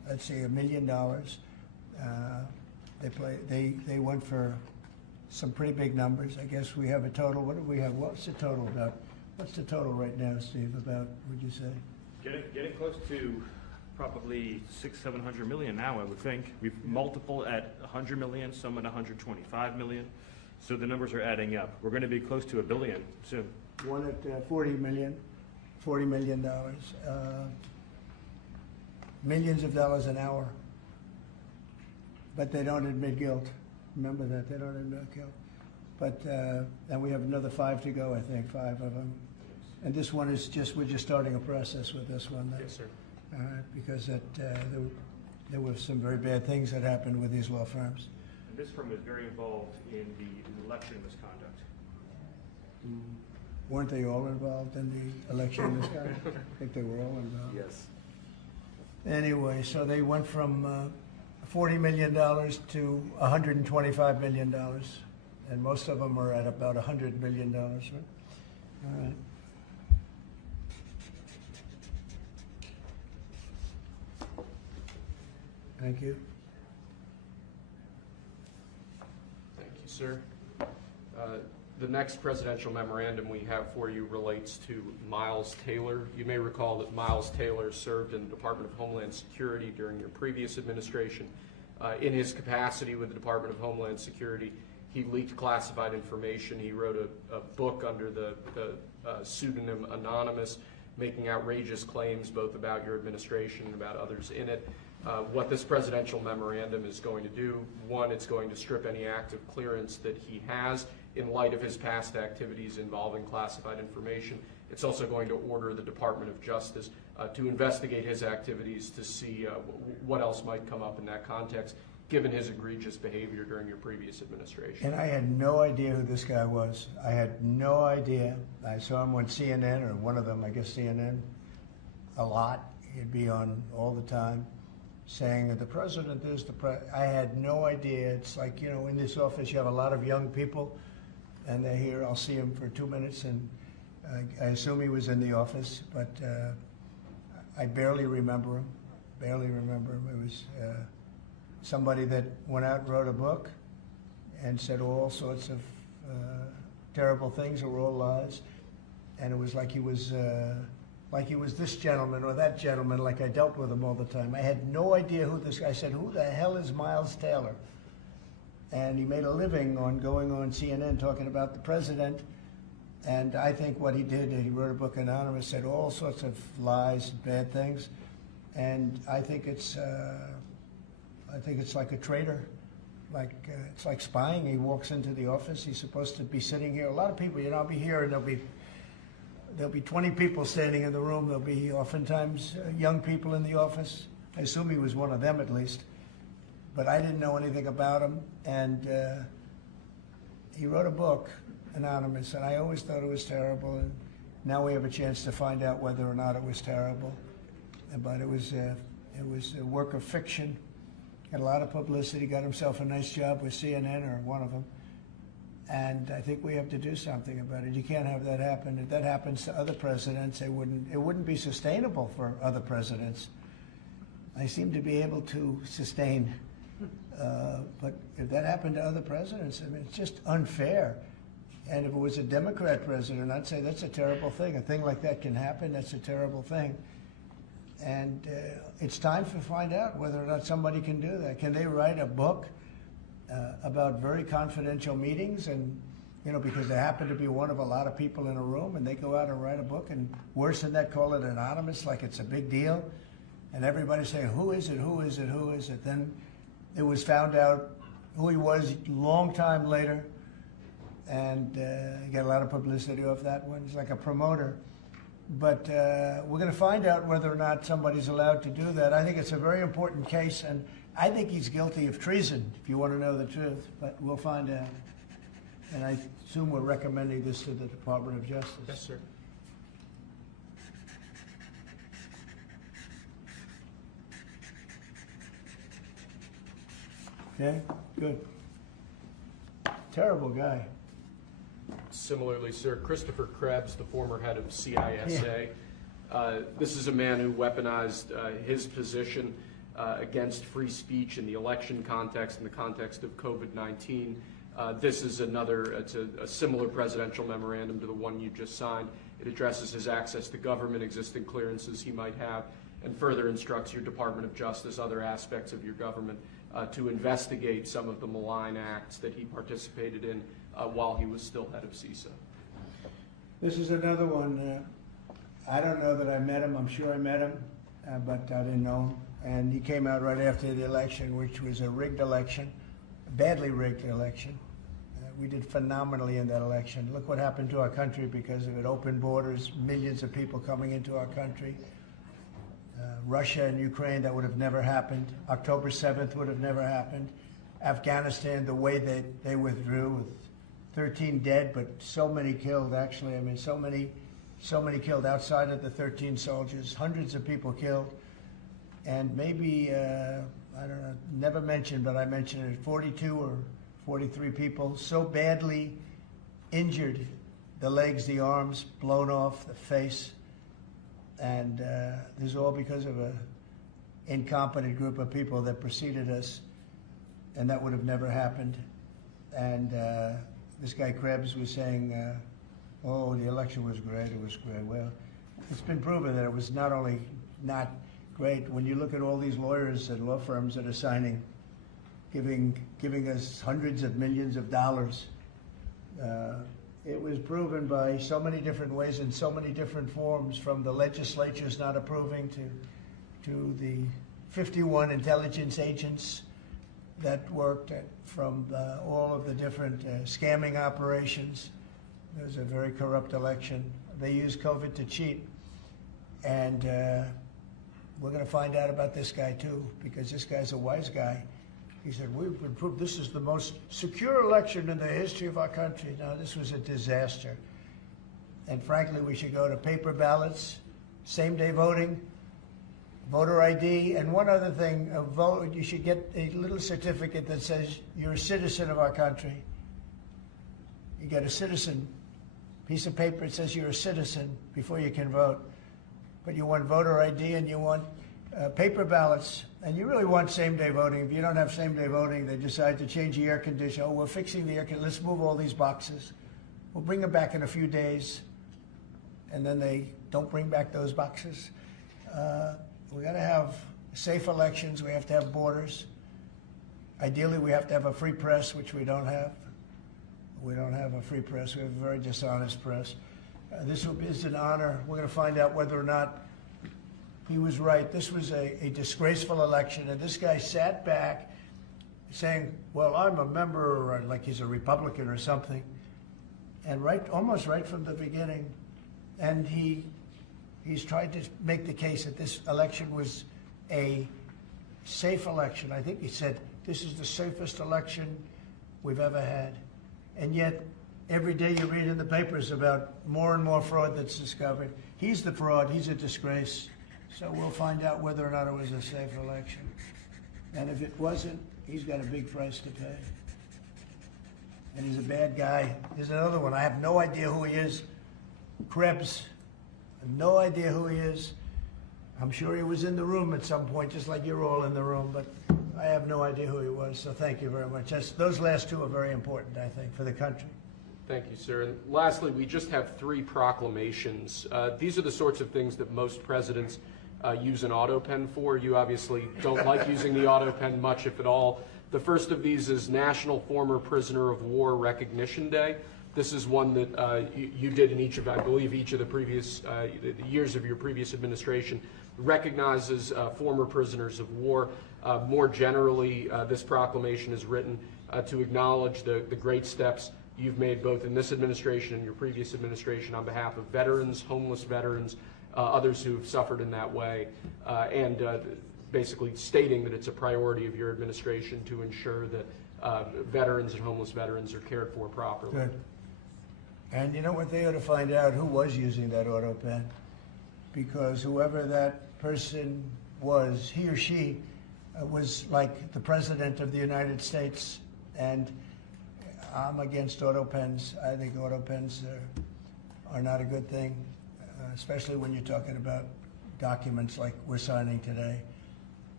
let's say $1 million. They went for some pretty big numbers. I guess we have a total. What do we have? What's the total about? What's the total right now, Steve? About, would you say? Getting close to probably 600-700 million now, I would think. We've multiple at 100 million, some at 125 million. So the numbers are adding up. We're going to be close to $1 billion soon. One at $40 million. Millions of dollars an hour. But they don't admit guilt. Remember that, they don't admit guilt. But, and we have another 5 to go, I think, 5 of them. And this one is we're just starting a process with this one. Yes, sir. Because there were some very bad things that happened with these law firms. And this firm is very involved in the election misconduct. Weren't they all involved in the election misconduct? I think they were all involved. Yes. Anyway, so they went from $40 million to $125 million. And most of them are at about $100 million, right? All right. Thank you. Thank you, sir. The next presidential memorandum we have for you relates to Miles Taylor. You may recall that Miles Taylor served in the Department of Homeland Security during your previous administration. In his capacity with the Department of Homeland Security, he leaked classified information. He wrote a book under the pseudonym Anonymous, making outrageous claims both about your administration and about others in it. What this presidential memorandum is going to do, one, it's going to strip any active clearance that he has in light of his past activities involving classified information. It's also going to order the Department of Justice to investigate his activities to see what else might come up in that context, given his egregious behavior during your previous administration. And I had no idea who this guy was. I had no idea. I saw him on CNN, or one of them, I guess CNN, a lot. He'd be on all the time saying that the president is the president. I had no idea. It's like, you know, in this office you have a lot of young people, and they're here. I'll see him for 2 minutes, and I assume he was in the office, but I barely remember him. Barely remember him. It was somebody that went out and wrote a book and said all sorts of terrible things that were all lies, and it was like he was this gentleman or that gentleman, like I dealt with him all the time. I had no idea who this guy. I said, who the hell is Miles Taylor? And he made a living on going on CNN talking about the president. And I think what he did, he wrote a book, Anonymous, said all sorts of lies and bad things. And I think it's like a traitor. It's like spying. He walks into the office. He's supposed to be sitting here. A lot of people, you know, I'll be here and there'll be 20 people standing in the room. There'll be oftentimes young people in the office. I assume he was one of them at least. But I didn't know anything about him. And he wrote a book, Anonymous, and I always thought it was terrible. And now we have a chance to find out whether or not it was terrible. But it was a work of fiction. Got a lot of publicity, got himself a nice job with CNN, or one of them. And I think we have to do something about it. You can't have that happen. If that happens to other presidents, it wouldn't be sustainable for other presidents. I seem to be able to sustain. But if that happened to other presidents, I mean, it's just unfair. And if it was a Democrat president, I'd say that's a terrible thing. A thing like that can happen. That's a terrible thing. And it's time to find out whether or not somebody can do that. Can they write a book about very confidential meetings, and, you know, because they happen to be one of a lot of people in a room, and they go out and write a book, and worse than that, call it anonymous, like it's a big deal, and everybody saying, who is it, who is it, who is it? Then it was found out who he was a long time later, and he got a lot of publicity off that one. He's like a promoter. But we're going to find out whether or not somebody's allowed to do that. I think it's a very important case, and I think he's guilty of treason, if you want to know the truth. But we'll find out. And I assume we're recommending this to the Department of Justice. Yes, sir. Okay, good. Terrible guy. Similarly, sir, Christopher Krebs, the former head of CISA. This is a man who weaponized his position against free speech in the election context, in the context of COVID-19. This is it's a similar presidential memorandum to the one you just signed. It addresses his access to government, existing clearances he might have, and further instructs your Department of Justice, other aspects of your government, to investigate some of the malign acts that he participated in while he was still head of CISA. This is another one. I don't know that I met him. I'm sure I met him, but I didn't know him. And he came out right after the election, which was a rigged election, a badly rigged election. We did phenomenally in that election. Look what happened to our country because of it. Open borders, millions of people coming into our country. Russia and Ukraine, that would have never happened. October 7th would have never happened. Afghanistan, the way they withdrew with 13 dead, but so many killed, actually. I mean, so many killed outside of the 13 soldiers, hundreds of people killed. And maybe, I don't know, never mentioned, but I mentioned it, 42 or 43 people so badly injured, the legs, the arms, blown off, the face. And this is all because of an incompetent group of people that preceded us, and that would have never happened. And this guy Krebs was saying, oh, the election was great, it was great. Well, it's been proven that it was not only not great. When you look at all these lawyers and law firms that are signing, giving us hundreds of millions of dollars, it was proven by so many different ways in so many different forms, from the legislatures not approving to the 51 intelligence agents that worked, from all of the different scamming operations. It was a very corrupt election. They used COVID to cheat. And we're going to find out about this guy too, because this guy's a wise guy. He said, we've been proved this is the most secure election in the history of our country. No, this was a disaster. And frankly, we should go to paper ballots, same-day voting, voter ID, and one other thing, you should get a little certificate that says you're a citizen of our country. You get a citizen piece of paper that says you're a citizen before you can vote. But you want voter ID and you want paper ballots, and you really want same-day voting. If you don't have same-day voting, they decide to change the air conditioner. Oh, we're fixing the air conditioner. Let's move all these boxes. We'll bring them back in a few days, and then they don't bring back those boxes. We got to have safe elections. We have to have borders. Ideally, we have to have a free press, which we don't have. We don't have a free press. We have a very dishonest press. This is an honor. We're going to find out whether or not he was right. This was a disgraceful election, and this guy sat back saying, well, I'm a member, or like he's a Republican or something, and almost right from the beginning. And he's tried to make the case that this election was a safe election. I think he said, this is the safest election we've ever had. And yet, every day you read in the papers about more and more fraud that's discovered. He's the fraud. He's a disgrace. So we'll find out whether or not it was a safe election. And if it wasn't, he's got a big price to pay. And he's a bad guy. There's another one. I have no idea who he is. Krebs. I have no idea who he is. I'm sure he was in the room at some point, just like you're all in the room, but I have no idea who he was. So thank you very much. Those last two are very important, I think, for the country. Thank you, sir. And lastly, we just have 3 proclamations. These are the sorts of things that most presidents use an auto pen for. You obviously don't like using the auto pen much, if at all. The first of these is National Former Prisoner of War Recognition Day. This is one that you did in each of, I believe, each of the previous years of your previous administration, recognizes former prisoners of war. More generally, this proclamation is written to acknowledge the great steps you've made both in this administration and your previous administration on behalf of veterans, homeless veterans, others who've suffered in that way, and basically stating that it's a priority of your administration to ensure that veterans and homeless veterans are cared for properly. Good. And you know what? They ought to find out who was using that auto pen, because whoever that person was, he or she was like the President of the United States, and I'm against auto pens. I think auto pens are not a good thing, especially when you're talking about documents like we're signing today.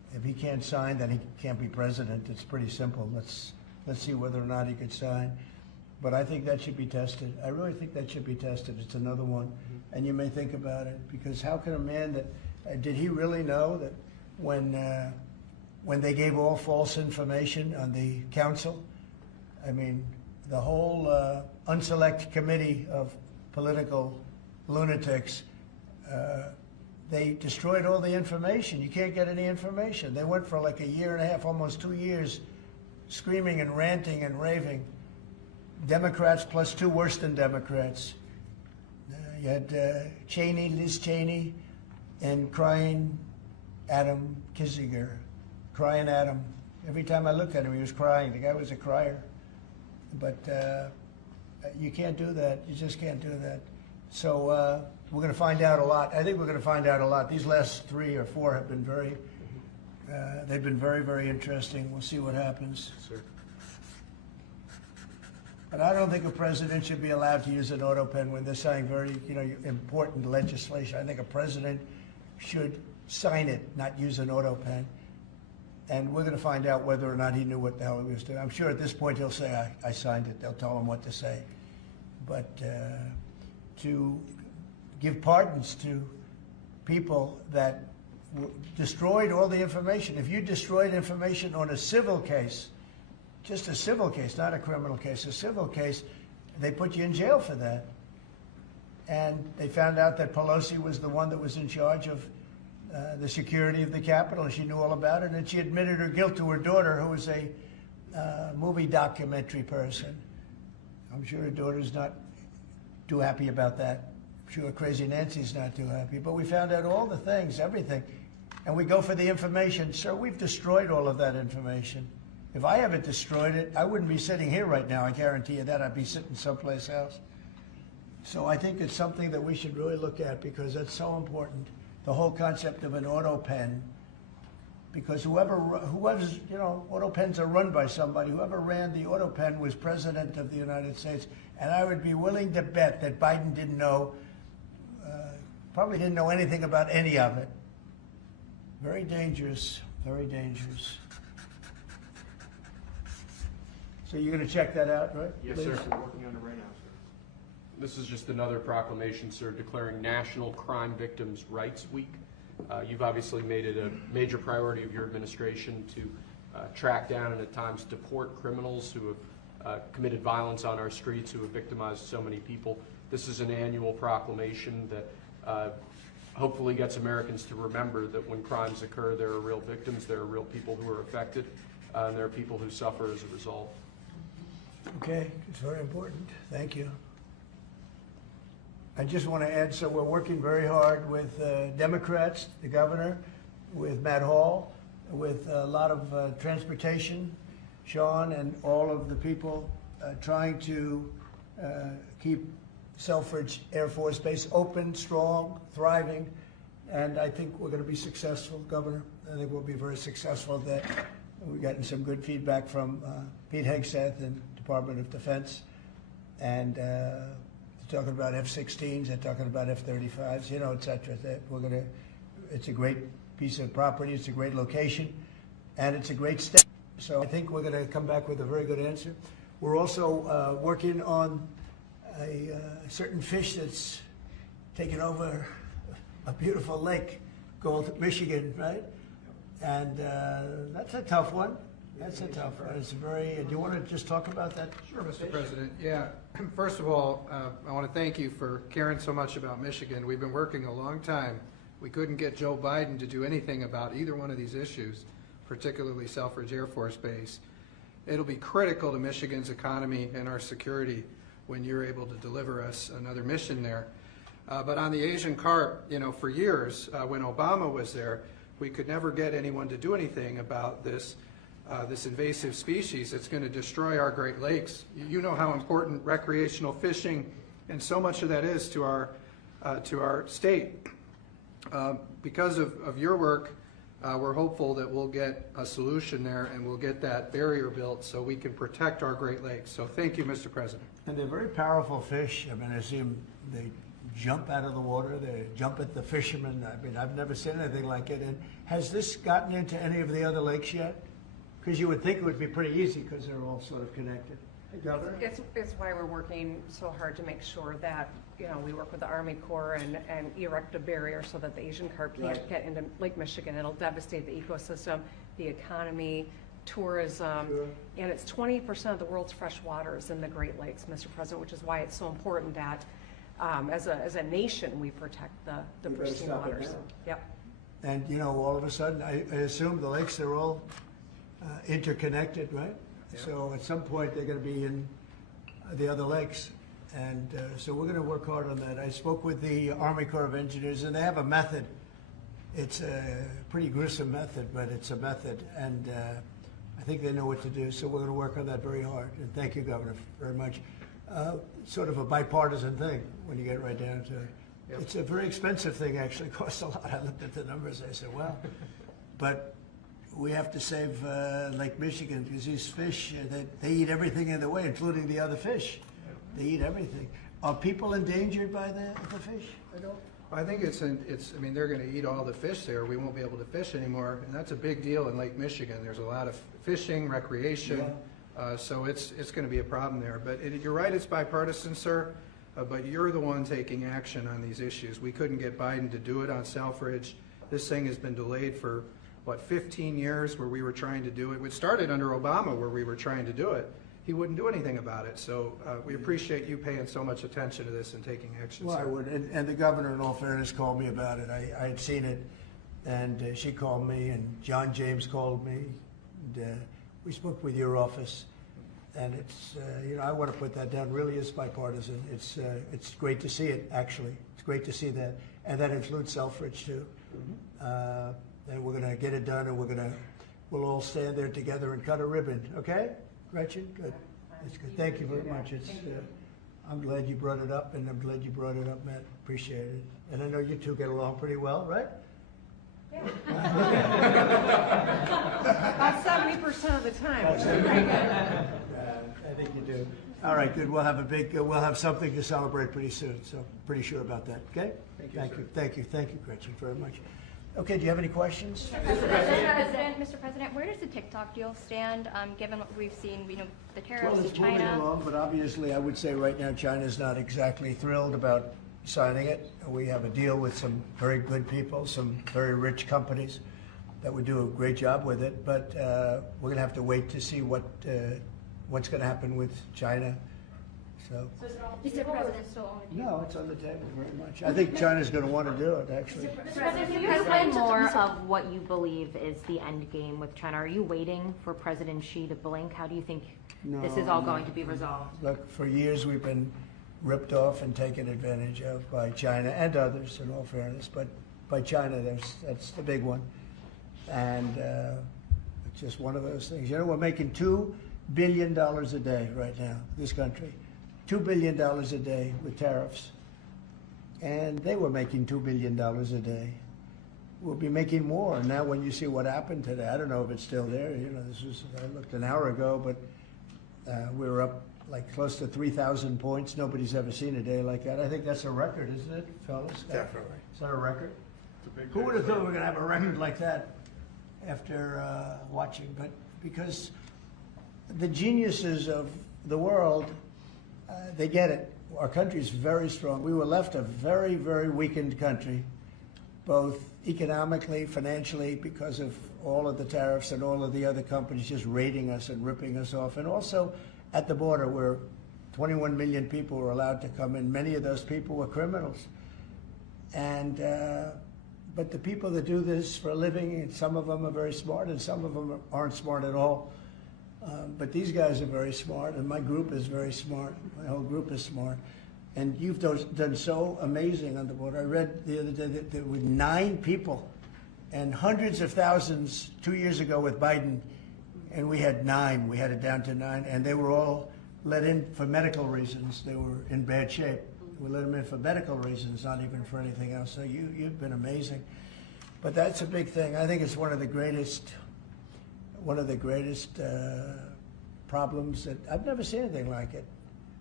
If he can't sign, then he can't be president. It's pretty simple. Let's see whether or not he could sign. But I think that should be tested. I really think that should be tested. It's another one. And you may think about it, because how can a man that, did he really know that when they gave all false information on the council, I mean, the whole unselect committee of political lunatics, they destroyed all the information. You can't get any information. They went for like a year and a half, almost 2 years, screaming and ranting and raving. Democrats plus two worse than Democrats. You had Liz Cheney, and crying Adam Kinzinger. Crying Adam. Every time I looked at him, he was crying. The guy was a crier. But you can't do that. You just can't do that. So we're going to find out a lot. I think we're going to find out a lot. These last 3 or 4 have been they've been very, very interesting. We'll see what happens. Sir. But I don't think a president should be allowed to use an auto pen when they're signing very, important legislation. I think a president should sign it, not use an auto pen. And we're going to find out whether or not he knew what the hell he was doing. I'm sure at this point he'll say, I signed it. They'll tell him what to say. But to give pardons to people that destroyed all the information. If you destroyed information on a civil case, just a civil case, not a criminal case, a civil case, they put you in jail for that. And they found out that Pelosi was the one that was in charge of the security of the Capitol, and she knew all about it, and she admitted her guilt to her daughter, who was a movie documentary person. I'm sure her daughter's not too happy about that. I'm sure Crazy Nancy's not too happy. But we found out all the things, everything. And we go for the information. Sir, we've destroyed all of that information. If I haven't destroyed it, I wouldn't be sitting here right now. I guarantee you that. I'd be sitting someplace else. So I think it's something that we should really look at, because that's so important. The whole concept of an auto pen, because whoever's, auto pens are run by somebody. Whoever ran the auto pen was president of the United States. And I would be willing to bet that Biden didn't know, probably didn't know anything about any of it. Very dangerous, very dangerous. So you're going to check that out, right? Yes, please? sir. We're working on it right now, sir. This is just another proclamation, sir, declaring National Crime Victims' Rights Week. You've obviously made it a major priority of your administration to track down and at times deport criminals who have committed violence on our streets, who have victimized so many people. This is an annual proclamation that hopefully gets Americans to remember that when crimes occur, there are real victims, there are real people who are affected, and there are people who suffer as a result. Okay, it's very important. Thank you. I just want to add, so we're working very hard with Democrats, the governor, with Matt Hall, with a lot of transportation, Sean, and all of the people trying to keep Selfridge Air Force Base open, strong, thriving, and I think we're going to be successful, Governor. I think we'll be very successful at that. We've gotten some good feedback from Pete Hegseth and Department of Defense, and they're talking about F-16s, they're talking about F-35s, et cetera. That it's a great piece of property, it's a great location, and it's a great state. So I think we're going to come back with a very good answer. We're also working on a certain fish that's taken over a beautiful lake called Michigan, right? And that's a tough one. That's a tough one. It's very. Do you want to just talk about that? Sure, Mr. President. Yeah. First of all, I want to thank you for caring so much about Michigan. We've been working a long time. We couldn't get Joe Biden to do anything about either one of these issues, particularly Selfridge Air Force Base. It'll be critical to Michigan's economy and our security when you're able to deliver us another mission there. But on the Asian carp, for years, when Obama was there, we could never get anyone to do anything about this invasive species that's going to destroy our Great Lakes. You know how important recreational fishing and so much of that is to our state. Because of your work, we're hopeful that we'll get a solution there and we'll get that barrier built so we can protect our Great Lakes. So thank you, Mr. President. And they're very powerful fish. I mean, I see them, they jump out of the water. They jump at the fishermen. I mean, I've never seen anything like it. And has this gotten into any of the other lakes yet? Because you would think it would be pretty easy because they're all sort of connected. Hey, Governor? It's why we're working so hard to make sure that, we work with the Army Corps and erect a barrier so that the Asian carp can't get into Lake Michigan. It'll devastate the ecosystem, the economy, tourism, and it's 20% of the world's fresh water is in the Great Lakes, Mr. President, which is why it's so important that as a nation we protect the pristine waters. Yep. And, all of a sudden, I assume the lakes are all interconnected, right? Yeah. So at some point, they're going to be in the other lakes. And so we're going to work hard on that. I spoke with the Army Corps of Engineers, and they have a method. It's a pretty gruesome method, but it's a method. And I think they know what to do. So we're going to work on that very hard. And thank you, Governor, very much. Sort of a bipartisan thing when you get right down to it. Yep. It's a very expensive thing, actually. It costs a lot. I looked at the numbers. I said, wow. But we have to save Lake Michigan because these fish, they eat everything in the way, including the other fish. They eat everything. Are people endangered by the fish at all? I think I mean, they're going to eat all the fish there. We won't be able to fish anymore, and that's a big deal in Lake Michigan. There's a lot of fishing, recreation, so it's going to be a problem there. But you're right, it's bipartisan, sir, but you're the one taking action on these issues. We couldn't get Biden to do it on Selfridge. This thing has been delayed for, 15 years where we were trying to do it. It started under Obama where we were trying to do it. He wouldn't do anything about it. So we appreciate you paying so much attention to this and taking action. Well, sir. I would. And the governor, in all fairness, called me about it. I had seen it, and she called me, and John James called me. And, we spoke with your office, and it's, I want to put that down. Really is bipartisan. It's great to see it, actually. It's great to see that. And that includes Selfridge, too. And we're going to get it done, and we'll all stand there together and cut a ribbon, okay? Gretchen, good. That's good. Thank you very much. I'm glad you brought it up, and I'm glad you brought it up, Matt. Appreciate it. And I know you two get along pretty well, right? Yeah. About 70% of the time. I think you do. All right, good. We'll have something to celebrate pretty soon. So pretty sure about that. Okay. Thank you, Gretchen, very much. Okay, do you have any questions? Mr. President, where does the TikTok deal stand, given what we've seen, the tariffs Well, to it's moving China? along, but obviously I would say right now China's not exactly thrilled about signing it. We have a deal with some very good people, some very rich companies that would do a great job with it, but we're going to have to wait to see what's going to happen with China. So, Mr. President, still on the table? no, it's on the table very much. I think China's going to want to do it, actually. Mr. President, can you explain more of what you believe is the end game with China? Are you waiting for President Xi to blink? How do you think this is all going to be resolved? Look, for years we've been ripped off and taken advantage of by China and others, in all fairness, but by China, that's the big one. And it's just one of those things. We're making $2 billion a day right now, this country. $2 billion a day with tariffs. And they were making $2 billion a day. We'll be making more. Now when you see what happened today, I don't know if it's still there. I looked an hour ago, but we were up like close to 3,000 points. Nobody's ever seen a day like that. I think that's a record, isn't it, fellas? Definitely. Is that a record? Who would have thought we were going to have a record like that after watching? But because the geniuses of the world, they get it. Our country's very strong. We were left a very, very weakened country, both economically, financially, because of all of the tariffs and all of the other companies just raiding us and ripping us off, and also at the border where 21 million people were allowed to come in. Many of those people were criminals. And but the people that do this for a living, and some of them are very smart and some of them aren't smart at all. But these guys are very smart, and my group is very smart. My whole group is smart. And you've done so amazing on the border. I read the other day that there were 9 people and hundreds of thousands 2 years ago with Biden, and we had 9. We had it down to 9, and they were all let in for medical reasons. They were in bad shape. We let them in for medical reasons, not even for anything else. So you've been amazing. But that's a big thing. I think it's one of the greatest problems that I've never seen anything like it.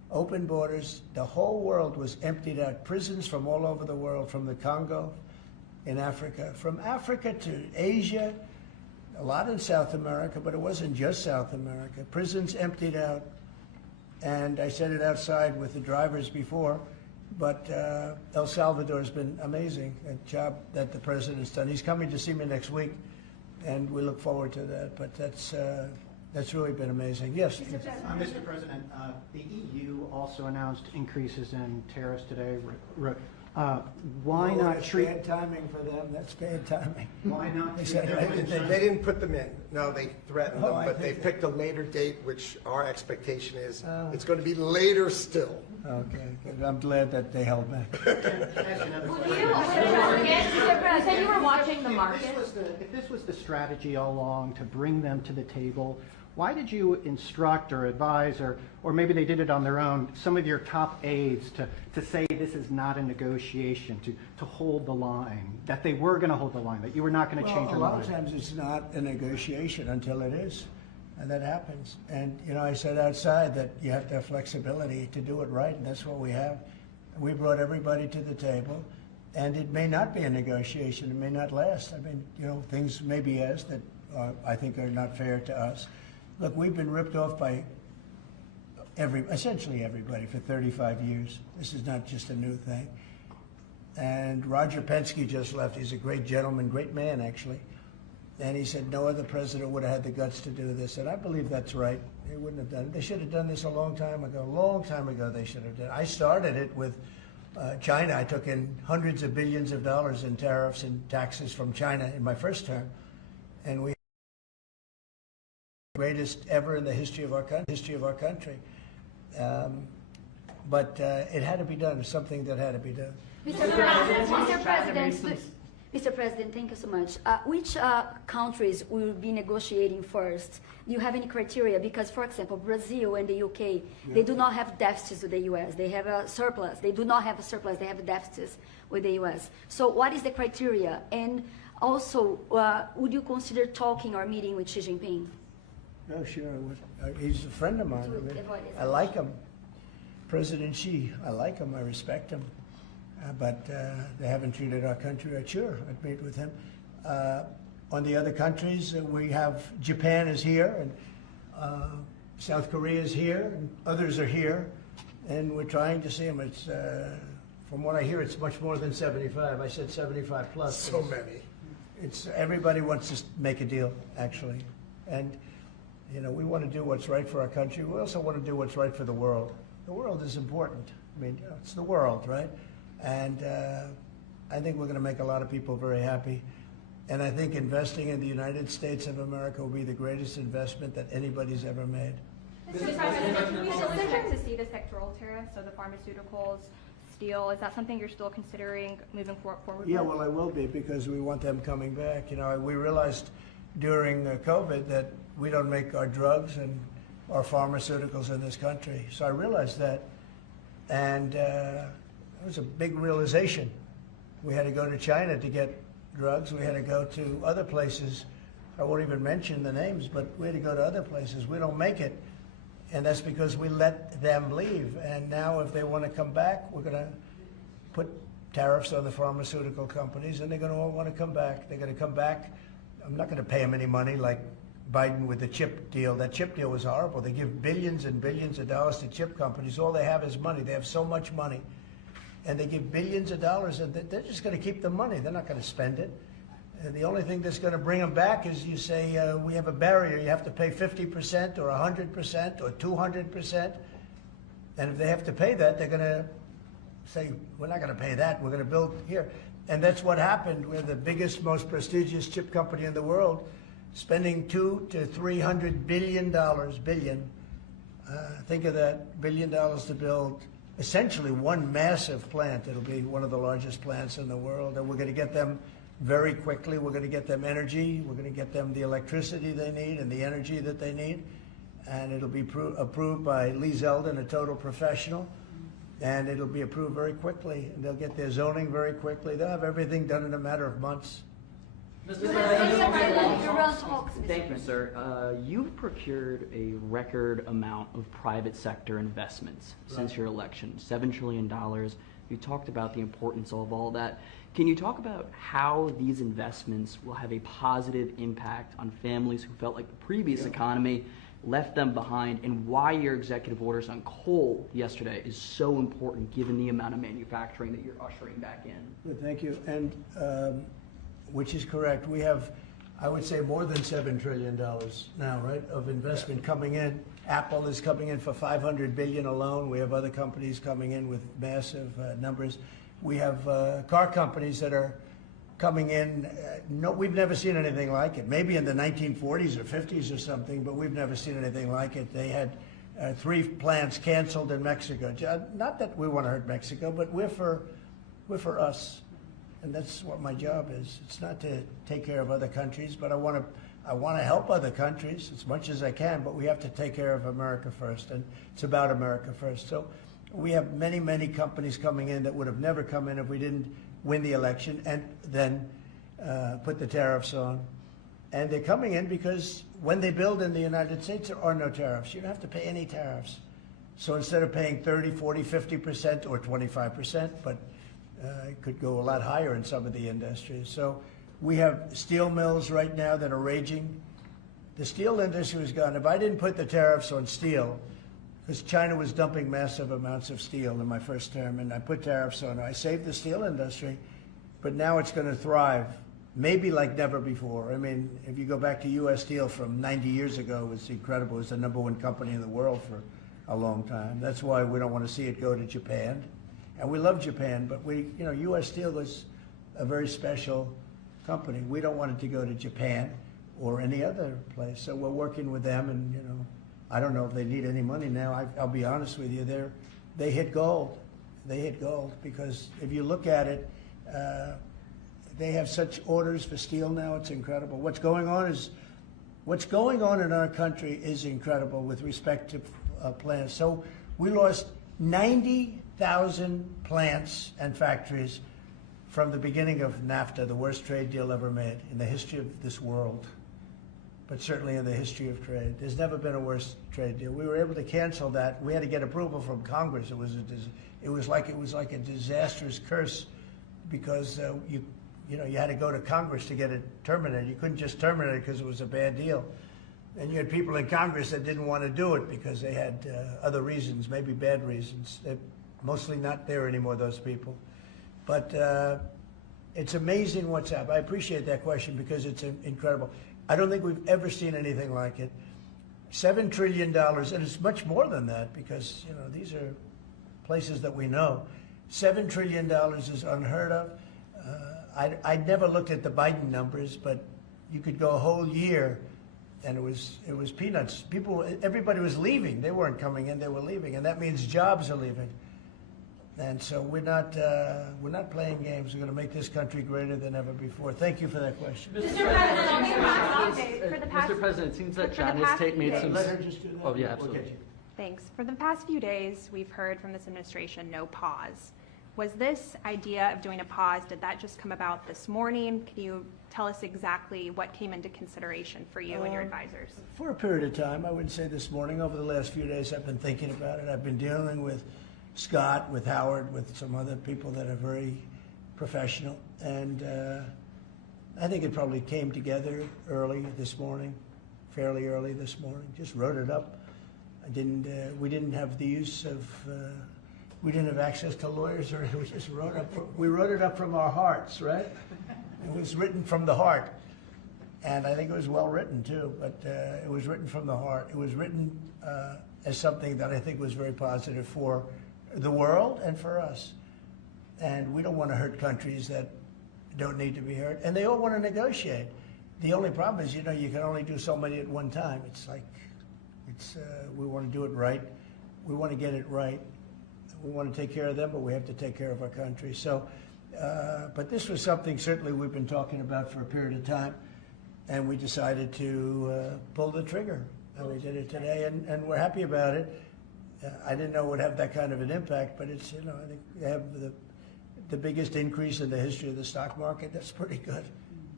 open borders. The whole world was emptied out. Prisons from all over the world, from the Congo in Africa, from Africa to Asia, a lot in South America, but it wasn't just South America. Prisons emptied out. And I said it outside with the drivers before, but El Salvador has been amazing, a job that the president's done. He's coming to see me next week, and we look forward to that. But that's really been amazing. Yes? Mr. President, the EU also announced increases in tariffs today. Why not that's treat... bad timing for them. That's bad timing. Why not They treat said their everything. They didn't put them in. No, they threatened Oh, them, I but they think- picked a later date, which our expectation is Oh. it's going to be later still. Okay, good. I'm glad that they held back. You said you were watching the market. If this was the strategy all along to bring them to the table, why did you instruct or advise, or maybe they did it on their own, some of your top aides to say this is not a negotiation, to hold the line, that they were going to hold the line, that you were not going to change A your lot mind? of times it's not a negotiation until it is, and that happens. And, you know, I said outside that you have to have flexibility to do it right, and that's what we have. We brought everybody to the table, and it may not be a negotiation. It may not last. I mean, you know, things may be asked that I think are not fair to us. Look, we've been ripped off by essentially everybody for 35 years. This is not just a new thing. And Roger Penske just left. He's a great gentleman, great man, actually. And he said no other president would have had the guts to do this. And I believe that's right. They wouldn't have done it. They should have done this a long time ago. A long time ago they should have done it. I started it with China. I took in hundreds of billions of dollars in tariffs and taxes from China in my first term. And we greatest ever in the history of our country. But it had to be done. It's something that had to be done. Mr. President, thank you so much. Which countries will be negotiating first? Do you have any criteria? Because, for example, Brazil and the UK, they do not have deficits with the US. They have a surplus. They do not have a surplus. They have deficits with the US. So what is the criteria? And also, would you consider talking or meeting with Xi Jinping? Oh, sure. He's a friend of mine. I like him. President Xi, I like him. I respect him. But they haven't treated our country right. Sure, I'd meet with him. On the other countries, we have Japan is here, and South Korea is here, and others are here, and we're trying to see them. It's, from what I hear, it's much more than 75. I said 75 plus. So many. It's everybody wants to make a deal, actually, and you know we want to do what's right for our country. We also want to do what's right for the world. The world is important. I mean, you know, it's the world, right? And I think we're going to make a lot of people very happy. And I think investing in the United States of America will be the greatest investment that anybody's ever made. Mr. President, you still expect to see the sectoral tariffs, so the pharmaceuticals, steel, is that something you're still considering moving forward Yeah, with? well, I will be because we want them coming back. You know, we realized during COVID that we don't make our drugs and our pharmaceuticals in this country. So I realized that, and it was a big realization. We had to go to China to get drugs. We had to go to other places. I won't even mention the names, but we had to go to other places. We don't make it, and that's because we let them leave. And now if they want to come back, we're going to put tariffs on the pharmaceutical companies, and they're going to all want to come back. They're going to come back. I'm not going to pay them any money like Biden with the chip deal. That chip deal was horrible. They give billions and billions of dollars to chip companies. All they have is money. They have so much money. And they give billions of dollars, and they're just going to keep the money. They're not going to spend it. And the only thing that's going to bring them back is you say, we have a barrier. You have to pay 50% or 100% or 200%. And if they have to pay that, they're going to say, we're not going to pay that. We're going to build here. And that's what happened. We're the biggest, most prestigious chip company in the world, spending $200 to $300 billion. Think of that, $1 billion to build essentially one massive plant. It'll be one of the largest plants in the world, and we're going to get them very quickly. We're going to get them energy. We're going to get them the electricity they need and the energy that they need, and it'll be approved by Lee Zeldin, a total professional, and it'll be approved very quickly, and they'll get their zoning very quickly. They'll have everything done in a matter of months. Thank you, sir. You've procured a record amount of private sector investments since your election, $7 trillion. You talked about the importance of all that. Can you talk about how these investments will have a positive impact on families who felt like the previous economy left them behind, and why your executive orders on coal yesterday is so important given the amount of manufacturing that you're ushering back in? Good, thank you. And which is correct. We have, I would say, more than $7 trillion now, right, of investment coming in. Apple is coming in for $500 billion alone. We have other companies coming in with massive numbers. We have car companies that are coming in. No, we've never seen anything like it. Maybe in the 1940s or 50s or something, but we've never seen anything like it. They had 3 plants canceled in Mexico. Not that we want to hurt Mexico, but we're for us. And that's what my job is. It's not to take care of other countries, but I want to help other countries as much as I can, but we have to take care of America first, and it's about America first. So we have many, many companies coming in that would have never come in if we didn't win the election and then put the tariffs on. And they're coming in because when they build in the United States, there are no tariffs. You don't have to pay any tariffs. So instead of paying 30, 40, 50% or 25%, but it could go a lot higher in some of the industries. So we have steel mills right now that are raging. The steel industry was gone. If I didn't put the tariffs on steel, because China was dumping massive amounts of steel in my first term, and I put tariffs on it, I saved the steel industry, but now it's going to thrive, maybe like never before. I mean, if you go back to U.S. Steel from 90 years ago, it was incredible. It was the #1 company in the world for a long time. That's why we don't want to see it go to Japan. And we love Japan, but U.S. Steel was a very special company. We don't want it to go to Japan or any other place. So we're working with them, and I don't know if they need any money now. I'll be honest with you, they hit gold. They hit gold because if you look at it, they have such orders for steel now. It's incredible. What's going on in our country is incredible with respect to plants. So we lost 90,000 plants and factories from the beginning of NAFTA, the worst trade deal ever made in the history of this world, but certainly in the history of trade. There's never been a worse trade deal. We were able to cancel that. We had to get approval from Congress. It was like a disastrous curse because you had to go to Congress to get it terminated. You couldn't just terminate it because it was a bad deal. And you had people in Congress that didn't want to do it because they had other reasons, maybe bad reasons. They're mostly not there anymore, those people. But it's amazing what's happened. I appreciate that question because it's incredible. I don't think we've ever seen anything like it. $7 trillion, and it's much more than that because these are places that we know. $7 trillion is unheard of. I never looked at the Biden numbers, but you could go a whole year and it was peanuts. Everybody was leaving. They weren't coming in, they were leaving, and that means jobs are leaving. And so we're not playing games. We're going to make this country greater than ever before. Thank you for that question. Mr. President, it seems that John has made some. Let her just do that. Oh, yeah, absolutely. Okay. Thanks. For the past few days, we've heard from this administration no pause. Was this idea of doing a pause, did that just come about this morning? Can you tell us exactly what came into consideration for you and your advisors? For a period of time, I wouldn't say this morning. Over the last few days, I've been thinking about it. I've been dealing with Scott, with Howard, with some other people that are very professional. And I think it probably came together early this morning, fairly early this morning. Just wrote it up. We didn't have the use of, we didn't have access to lawyers, or we just we wrote it up from our hearts, right? It was written from the heart. And I think it was well written too, but it was written from the heart. It was written as something that I think was very positive for the world and for us. And we don't want to hurt countries that don't need to be hurt. And they all want to negotiate. The only problem is, you can only do so many at one time. It's like, we want to do it right. We want to get it right. We want to take care of them, but we have to take care of our country. So, but this was something certainly we've been talking about for a period of time, and we decided to pull the trigger. And we did it today, and we're happy about it. I didn't know it would have that kind of an impact, but it's, I think we have the biggest increase in the history of the stock market. That's pretty good.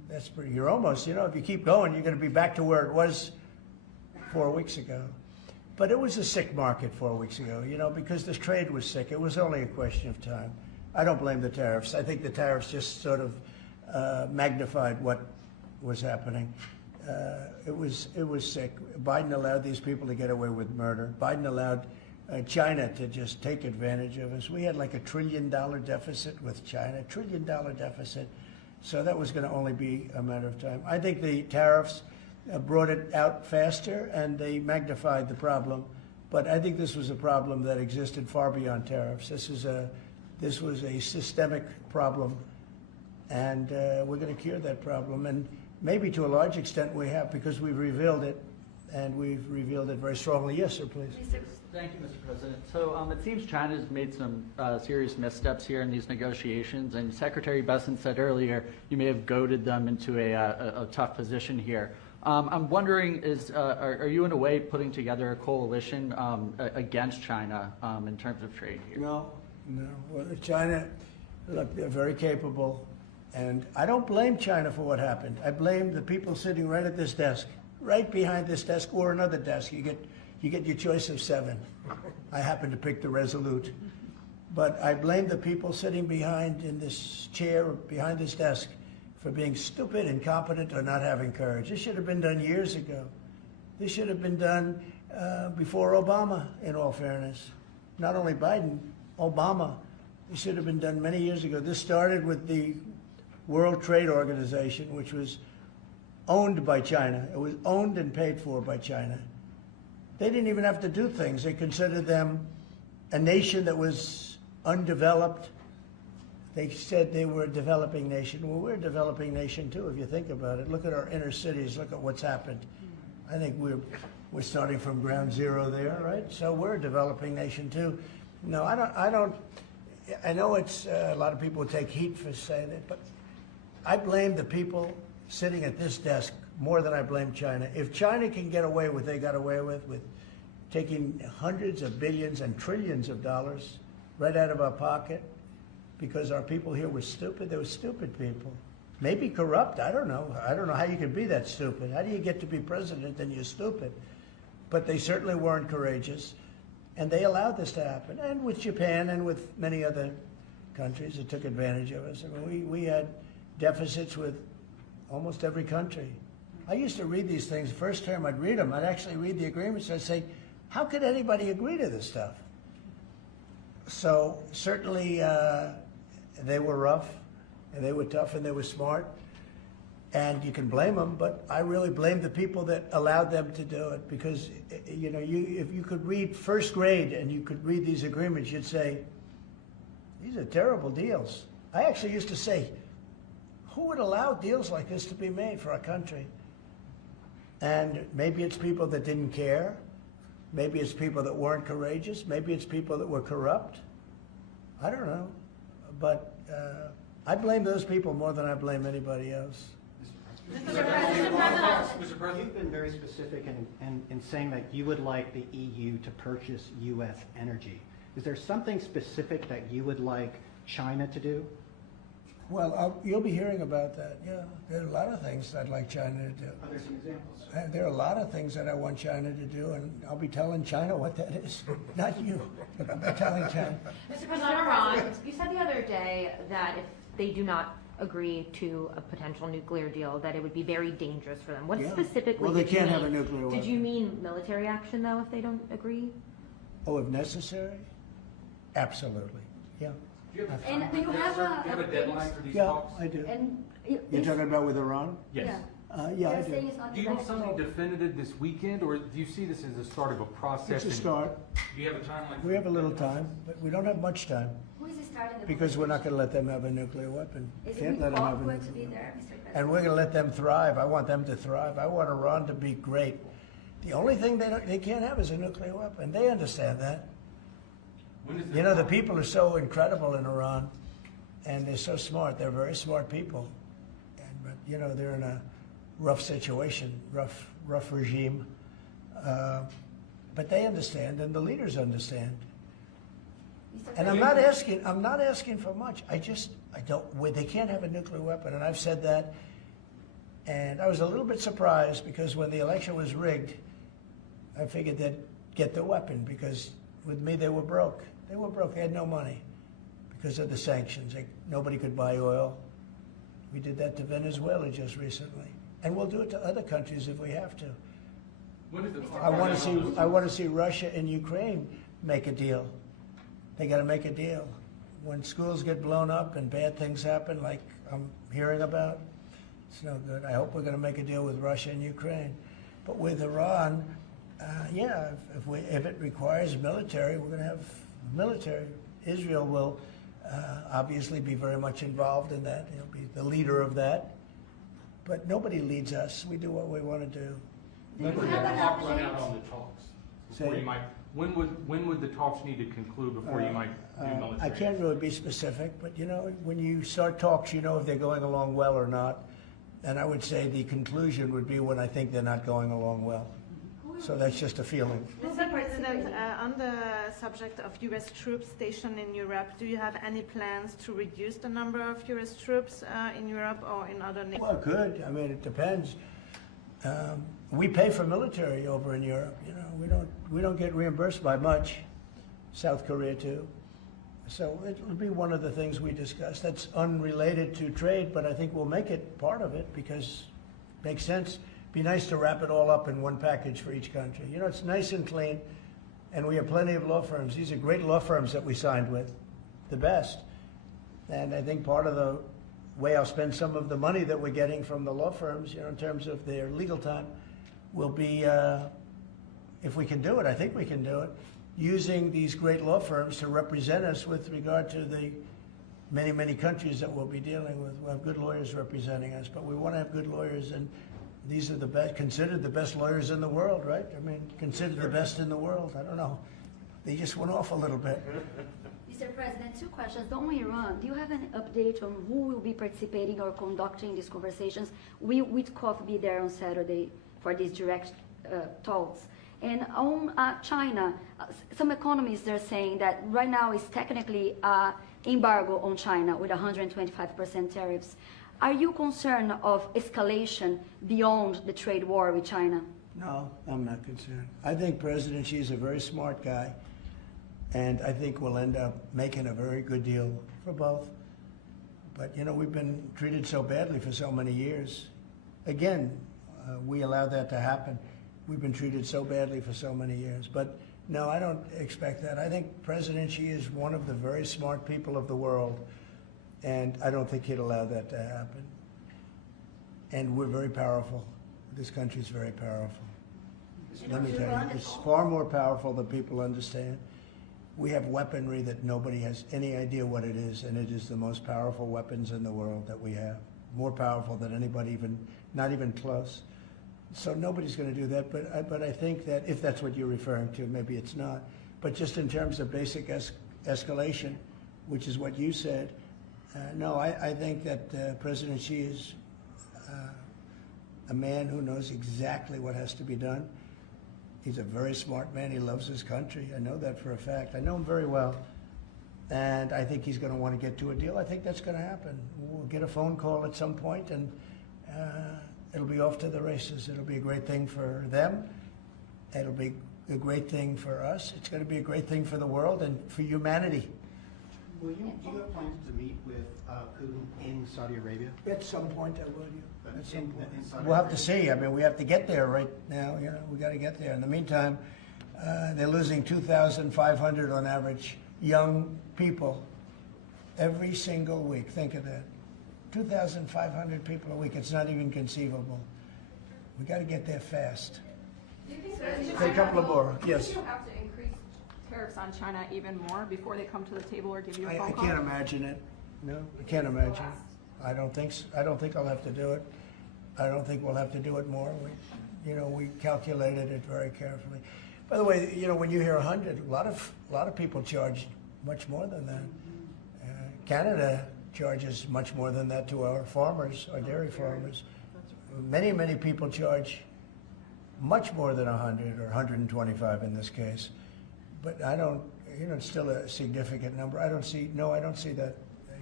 That's pretty, you're almost, if you keep going, you're going to be back to where it was 4 weeks ago. But it was a sick market 4 weeks ago, because this trade was sick. It was only a question of time. I don't blame the tariffs. I think the tariffs just sort of magnified what was happening. It was sick. Biden allowed these people to get away with murder. Biden allowed China to just take advantage of us. We had like $1 trillion deficit with China, $1 trillion deficit. So that was going to only be a matter of time. I think the tariffs brought it out faster and they magnified the problem. But I think this was a problem that existed far beyond tariffs. This was a systemic problem, and we're going to cure that problem. And maybe to a large extent we have, because we've revealed it, and we've revealed it very strongly. Yes, sir, please. Thank you, Mr. President. So it seems China's made some serious missteps here in these negotiations, and Secretary Bessent said earlier you may have goaded them into a tough position here. I'm wondering, are you in a way putting together a coalition against China in terms of trade here? No. Well, China, look, they're very capable, and I don't blame China for what happened. I blame the people sitting right at this desk, right behind this desk, or another desk. You get your choice of 7. I happen to pick the Resolute. But I blame the people sitting behind in this chair, behind this desk, for being stupid, incompetent, or not having courage. This should have been done years ago. This should have been done before Obama, in all fairness. Not only Biden, Obama. It should have been done many years ago. This started with the World Trade Organization, which was owned by China. It was owned and paid for by China. They didn't even have to do things. They considered them a nation that was undeveloped. They said they were a developing nation. Well, we're a developing nation too, if you think about it. Look at our inner cities. Look at what's happened. I think we're starting from ground zero there, right? So we're a developing nation too. No, I don't. I know it's a lot of people take heat for saying it, but I blame the people sitting at this desk more than I blame China. If China can get away with what they got away with taking hundreds of billions and trillions of dollars right out of our pocket because our people here were stupid, they were stupid people. Maybe corrupt, I don't know. I don't know how you can be that stupid. How do you get to be president and you're stupid? But they certainly weren't courageous, and they allowed this to happen. And with Japan and with many other countries that took advantage of us. I mean, we had deficits with almost every country. I used to read these things. The first term I'd read them. I'd actually read the agreements. I'd say, how could anybody agree to this stuff? So certainly they were rough, and they were tough, and they were smart. And you can blame them, but I really blame the people that allowed them to do it, because if you could read first grade and you could read these agreements, you'd say, these are terrible deals. I actually used to say, who would allow deals like this to be made for our country? And maybe it's people that didn't care. Maybe it's people that weren't courageous. Maybe it's people that were corrupt. I don't know. But I blame those people more than I blame anybody else. Mr. President, you've been very specific in saying that you would like the EU to purchase U.S. energy. Is there something specific that you would like China to do? Well, you'll be hearing about that. Yeah, there are a lot of things I'd like China to do. Are there some examples? There are a lot of things that I want China to do, and I'll be telling China what that is. Not you, but I'll be telling China. Mr. President, Iran, you said the other day that if they do not agree to a potential nuclear deal, that it would be very dangerous for them. What specifically well, they did you can't mean? have a nuclear weapon. Did you mean military action, though, if they don't agree? Oh, if necessary? Absolutely, yeah. And do you have a deadline for these Yeah, talks? I do. And You're talking about with Iran? Yes. Yeah, I do. Do you want something definitive this weekend, or do you see this as the start of a process? It's a start. Do you have a timeline? We have a little time, but we don't have much time. Who is starting the Because we're not going to let them have a nuclear weapon. Is Can't it let them have a going to be nuclear there, weapon. Mr. President? And we're going to let them thrive. I want them to thrive. I want Iran to be great. The only thing they can't have is a nuclear weapon. They understand that. The people are so incredible in Iran, and they're so smart. They're very smart people. But they're in a rough situation, rough regime. But they understand, and the leaders understand. And I'm not asking for much. I don't. They can't have a nuclear weapon, and I've said that. And I was a little bit surprised because when the election was rigged, I figured they'd get the weapon because with me they were broke. They were broke. They had no money because of the sanctions. Nobody could buy oil. We did that to Venezuela just recently, and we'll do it to other countries if we have to. I want to see Russia and Ukraine make a deal. They got to make a deal. When schools get blown up and bad things happen, like I'm hearing about, it's no good. I hope we're going to make a deal with Russia and Ukraine. But with Iran, yeah, if it requires military, we're going to have military. Israel will obviously be very much involved in that. He'll be the leader of that. But nobody leads us. We do what we want to do. When would the clock run out on the talks? Before Say- you might, when would the talks need to conclude before you might do military? I can't really be specific, but you know, when you start talks, you know if they're going along well or not. And I would say the conclusion would be when I think they're not going along well. So that's just a feeling. Mr. President, on the subject of U.S. troops stationed in Europe, do you have any plans to reduce the number of U.S. troops in Europe or in other nations? Well, it could. I mean, it depends. We pay for military over in Europe. You know, we don't get reimbursed by much. South Korea too. So it'll be one of the things we discuss. That's unrelated to trade, but I think we'll make it part of it because it makes sense. Be nice to wrap it all up in one package for each country. You know, it's nice and clean, and we have plenty of law firms. These are great law firms that we signed with, the best. And I think part of the way I'll spend some of the money that we're getting from the law firms, you know, in terms of their legal time, will be, if we can do it, I think we can do it, using these great law firms to represent us with regard to the many, many countries that we'll be dealing with. We'll have good lawyers representing us, but we want to have good lawyers, and these are the best, considered the best lawyers in the world, right? I mean, considered the best in the world. I don't know. They just went off a little bit. Mr. President, two questions. On Iran, do you have an update on who will be participating or conducting these conversations? Will Witkoff be there on Saturday for these direct talks? And on China, some economists are saying that right now is technically embargo on China with 125% tariffs. Are you concerned of escalation beyond the trade war with China? No, I'm not concerned. I think President Xi is a very smart guy, and I think we'll end up making a very good deal for both. But, you know, we've been treated so badly for so many years. Again, we allowed that to happen. We've been treated so badly for so many years. But, no, I don't expect that. I think President Xi is one of the very smart people of the world, and I don't think he'd allow that to happen. And we're very powerful. This country's very powerful. Let me tell you, it's far more powerful than people understand. We have weaponry that nobody has any idea what it is, and it is the most powerful weapons in the world that we have. More powerful than anybody, not even close. So nobody's going to do that, but I think that if that's what you're referring to, maybe it's not. But just in terms of basic escalation, which is what you said, no, I think that President Xi is a man who knows exactly what has to be done. He's a very smart man. He loves his country. I know that for a fact. I know him very well. And I think he's going to want to get to a deal. I think that's going to happen. We'll get a phone call at some point, and it'll be off to the races. It'll be a great thing for them. It'll be a great thing for us. It's going to be a great thing for the world and for humanity. Do you have plans to meet with Putin in Saudi Arabia? At some point, I will. At some point. In Saudi We'll have to Arabia? see. I mean, we have to get there right now. You know, we got to get there. In the meantime, they're losing 2,500 on average young people every single week. Think of that. 2,500 people a week. It's not even conceivable. We got to get there fast. Do you think Say a couple of more. Yes. you have to increase tariffs on China even more before they come to the table or give you a phone I call? can't imagine it. No, I can't imagine. I don't think I'll have to do it. I don't think we'll have to do it more. We calculated it very carefully. By the way, you know, when you hear 100, a lot of people charge much more than that. Canada charges much more than that to our farmers, our dairy farmers. Many, many people charge much more than 100 or 125 in this case. But I don't, you know, it's still a significant number. I don't see that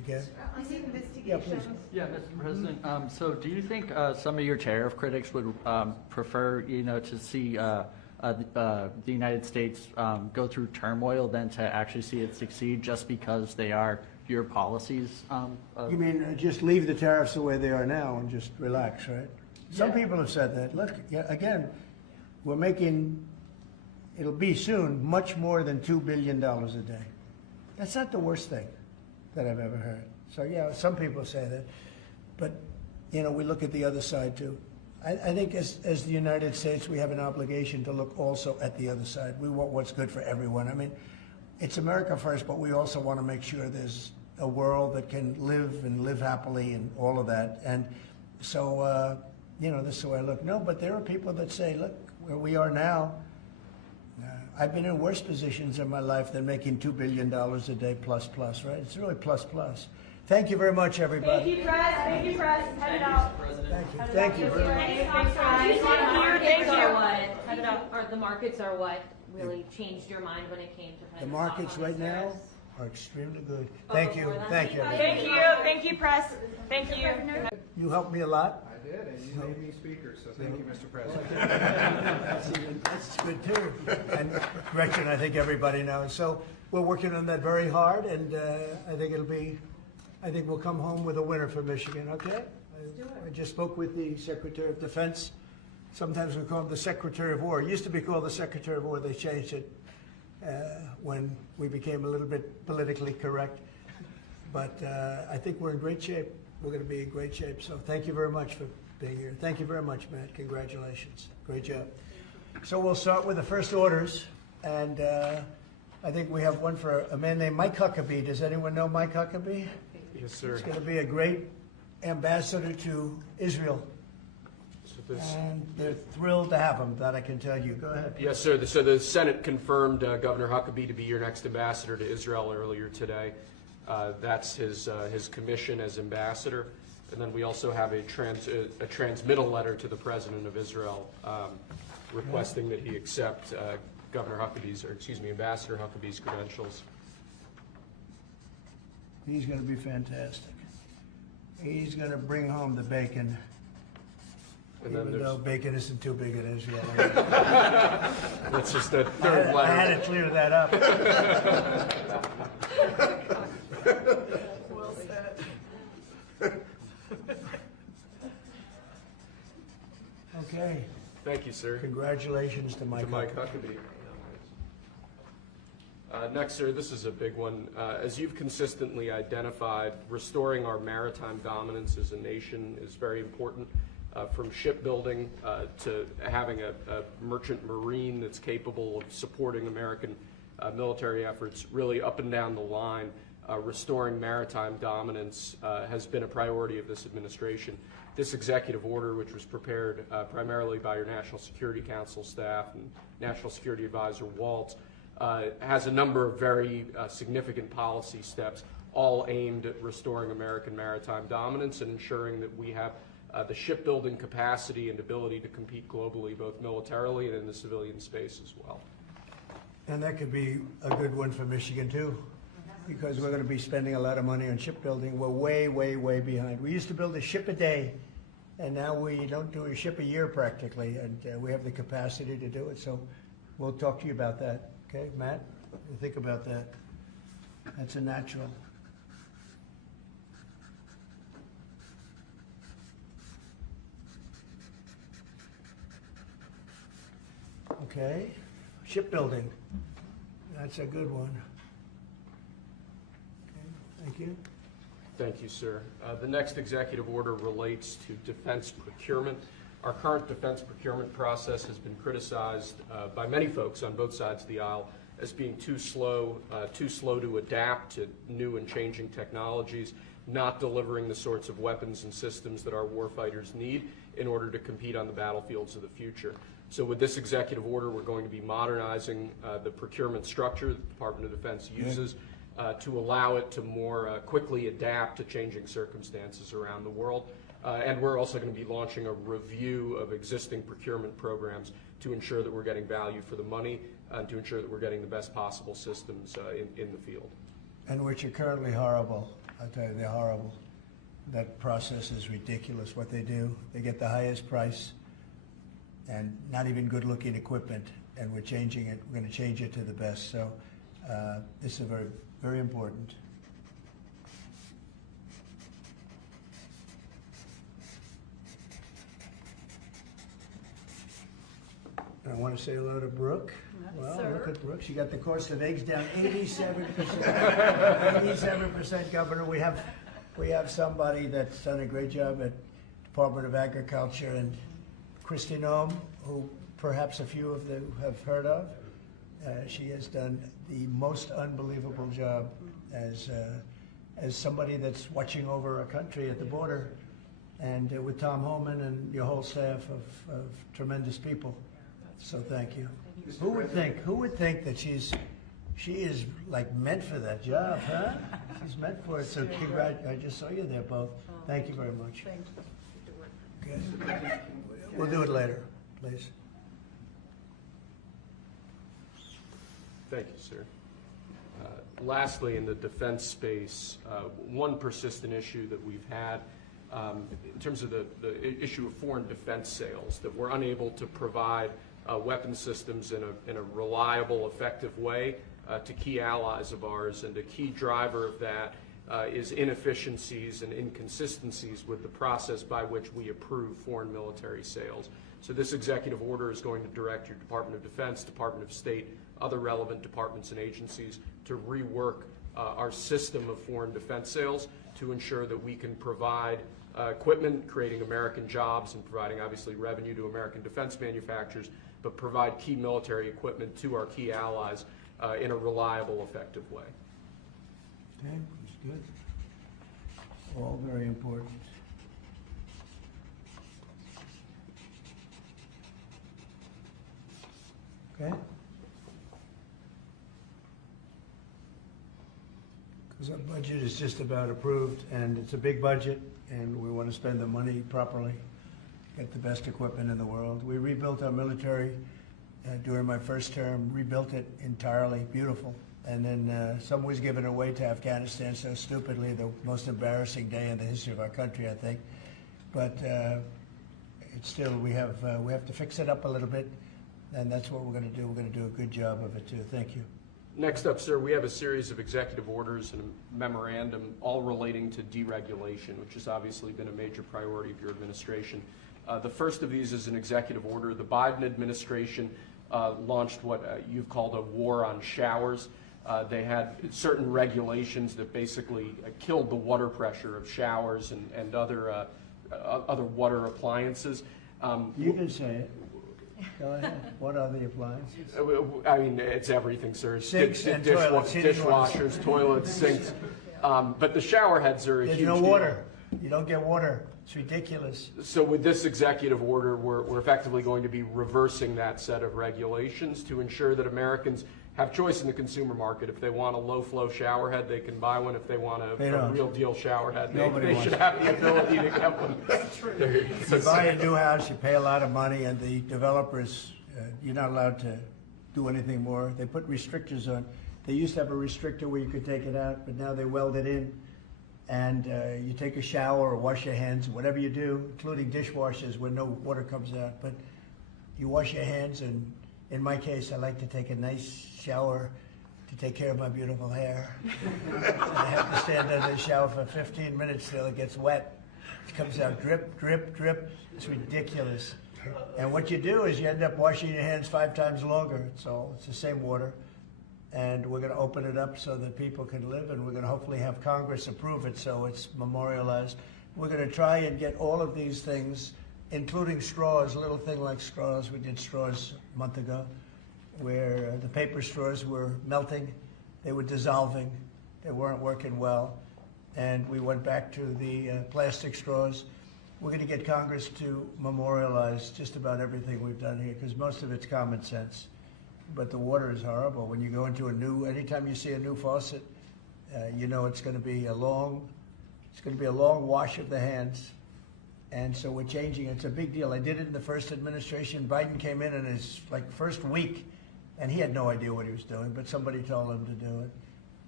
again. On the Yeah, please. investigations. Yeah, Mr. President. So do you think some of your tariff critics would prefer, to see the United States go through turmoil than to actually see it succeed just because they are your policies? You mean just leave the tariffs the way they are now and just relax, right? Some Yeah. people have said that. Look, again, we're making, it'll be soon, much more than $2 billion a day. That's not the worst thing that I've ever heard. So, yeah, some people say that. But, we look at the other side, too. I think as the United States, we have an obligation to look also at the other side. We want what's good for everyone. I mean, it's America first, but we also want to make sure there's a world that can live happily and all of that. And so, this is the way I look. No, but there are people that say, look, where we are now, I've been in worse positions in my life than making $2 billion a day plus, right? It's really plus. Thank you very much, everybody. Thank you, Press. Thank you, Press. Head it out. Thank you. The markets are what really changed your mind when it came to The markets right now are extremely good. Thank you. Thank you. Thank you. Thank you, Press. Thank you. You helped me a lot. I did, and you made me speaker, so thank you, Mr. President. That's good too. And Gretchen, I think everybody knows. So we're working on that very hard, and I think we'll come home with a winner for Michigan. Okay? I just spoke with the Secretary of Defense. Sometimes we call him the Secretary of War. It used to be called the Secretary of War. They changed it when we became a little bit politically correct. But I think we're in great shape. We're going to be in great shape. So thank you very much for being here. Thank you very much, Matt. Congratulations. Great job. So we'll start with the first orders. And I think we have one for a man named Mike Huckabee. Does anyone know Mike Huckabee? Yes, sir. He's going to be a great ambassador to Israel. And they're thrilled to have him, that I can tell you. Go ahead. Yes, sir. So the Senate confirmed Governor Huckabee to be your next ambassador to Israel earlier today. That's his commission as ambassador. And then we also have a transmittal letter to the President of Israel requesting that he accept Ambassador Huckabee's credentials. He's going to be fantastic. He's going to bring home the bacon. And then Even though bacon isn't too big in Israel. That's just a third letter. I had to clear that up. Well said. Okay. Thank you, sir. Congratulations to Mike Huckabee. Next, sir, this is a big one. As you've consistently identified, restoring our maritime dominance as a nation is very important. From shipbuilding to having a merchant marine that's capable of supporting American military efforts, really up and down the line, restoring maritime dominance has been a priority of this administration. This executive order, which was prepared primarily by your National Security Council staff and National Security Advisor Waltz, has a number of very significant policy steps, all aimed at restoring American maritime dominance and ensuring that we have the shipbuilding capacity and ability to compete globally, both militarily and in the civilian space as well. And that could be a good one for Michigan, too, because we're going to be spending a lot of money on shipbuilding. We're way, way, way behind. We used to build a ship a day, and now we don't do a ship a year practically, and we have the capacity to do it. So we'll talk to you about that. Okay, Matt? What do you think about that? That's a natural. Okay, shipbuilding. That's a good one. Okay, thank you. Thank you, sir. The next executive order relates to defense procurement. Our current defense procurement process has been criticized by many folks on both sides of the aisle as being too slow to adapt to new and changing technologies, not delivering the sorts of weapons and systems that our warfighters need in order to compete on the battlefields of the future. So with this executive order, we're going to be modernizing the procurement structure that the Department of Defense uses to allow it to more quickly adapt to changing circumstances around the world. And we're also going to be launching a review of existing procurement programs to ensure that we're getting value for the money and to ensure that we're getting the best possible systems in the field. And which are currently horrible. I'll tell you, they're horrible. That process is ridiculous, what they do. They get the highest price and not even good-looking equipment, and we're changing it. We're going to change it to the best. So this is very, very important. I want to say hello to Brooke. Well, look at Brooke. She got the cost of eggs down 87%. 87%, Governor. We have somebody that's done a great job at Department of Agriculture, and Christy Noem, who perhaps a few of you have heard of. She has done the most unbelievable job as somebody that's watching over our country at the border, and with Tom Holman and your whole staff of tremendous people. So thank you. Who would think that she is like meant for that job, huh? She's meant for it. So I just saw you there both. Thank you very much. Thank you. Okay. We'll do it later, please. Thank you, sir. Lastly, in the defense space, one persistent issue that we've had in terms of the issue of foreign defense sales, that we're unable to provide weapon systems in a reliable, effective way to key allies of ours, and a key driver of that is inefficiencies and inconsistencies with the process by which we approve foreign military sales. So this executive order is going to direct your Department of Defense, Department of State, other relevant departments and agencies to rework our system of foreign defense sales to ensure that we can provide equipment, creating American jobs and providing obviously revenue to American defense manufacturers, but provide key military equipment to our key allies in a reliable, effective way. Okay, that's good. All very important. Okay? Because our budget is just about approved, and it's a big budget, and we want to spend the money properly, get the best equipment in the world. We rebuilt our military during my first term, rebuilt it entirely, beautiful. And then some was given away to Afghanistan so stupidly, the most embarrassing day in the history of our country, I think. But it's still, we have to fix it up a little bit, and that's what we're going to do. We're going to do a good job of it too. Thank you. Next up, sir, we have a series of executive orders and a memorandum all relating to deregulation, which has obviously been a major priority of your administration. The first of these is an executive order. The Biden administration launched what you've called a war on showers. They had certain regulations that basically killed the water pressure of showers and other water appliances. You can say it. Go ahead. What are the appliances? I mean, it's everything, sir. Sinks and toilets. Dishwashers, toilets, sinks. But the shower heads are a huge deal. There's no water. You don't get water. It's ridiculous. So with this executive order, we're effectively going to be reversing that set of regulations to ensure that Americans have choice in the consumer market. If they want a low-flow shower head, they can buy one. If they want a real deal shower head, they should have the ability to get one. If you buy a new house, you pay a lot of money, and the developers, you're not allowed to do anything more. They put restrictors on. They used to have a restrictor where you could take it out, but now they weld it in. And you take a shower or wash your hands, whatever you do, including dishwashers where no water comes out. But you wash your hands, and in my case, I like to take a nice shower to take care of my beautiful hair. I have to stand under the shower for 15 minutes till it gets wet. It comes out drip, drip, drip. It's ridiculous. And what you do is you end up washing your hands 5 times longer. So it's the same water. And we're going to open it up so that people can live, and we're going to hopefully have Congress approve it so it's memorialized. We're going to try and get all of these things, including straws, a little thing like straws. We did straws a month ago, where the paper straws were melting, they were dissolving, they weren't working well, and we went back to the plastic straws. We're going to get Congress to memorialize just about everything we've done here, because most of it's common sense. But the water is horrible. When you go into anytime you see a new faucet, you know it's going to be a long wash of the hands. And so we're changing. It's a big deal. I did it in the first administration. Biden came in his first week, and he had no idea what he was doing, but somebody told him to do it.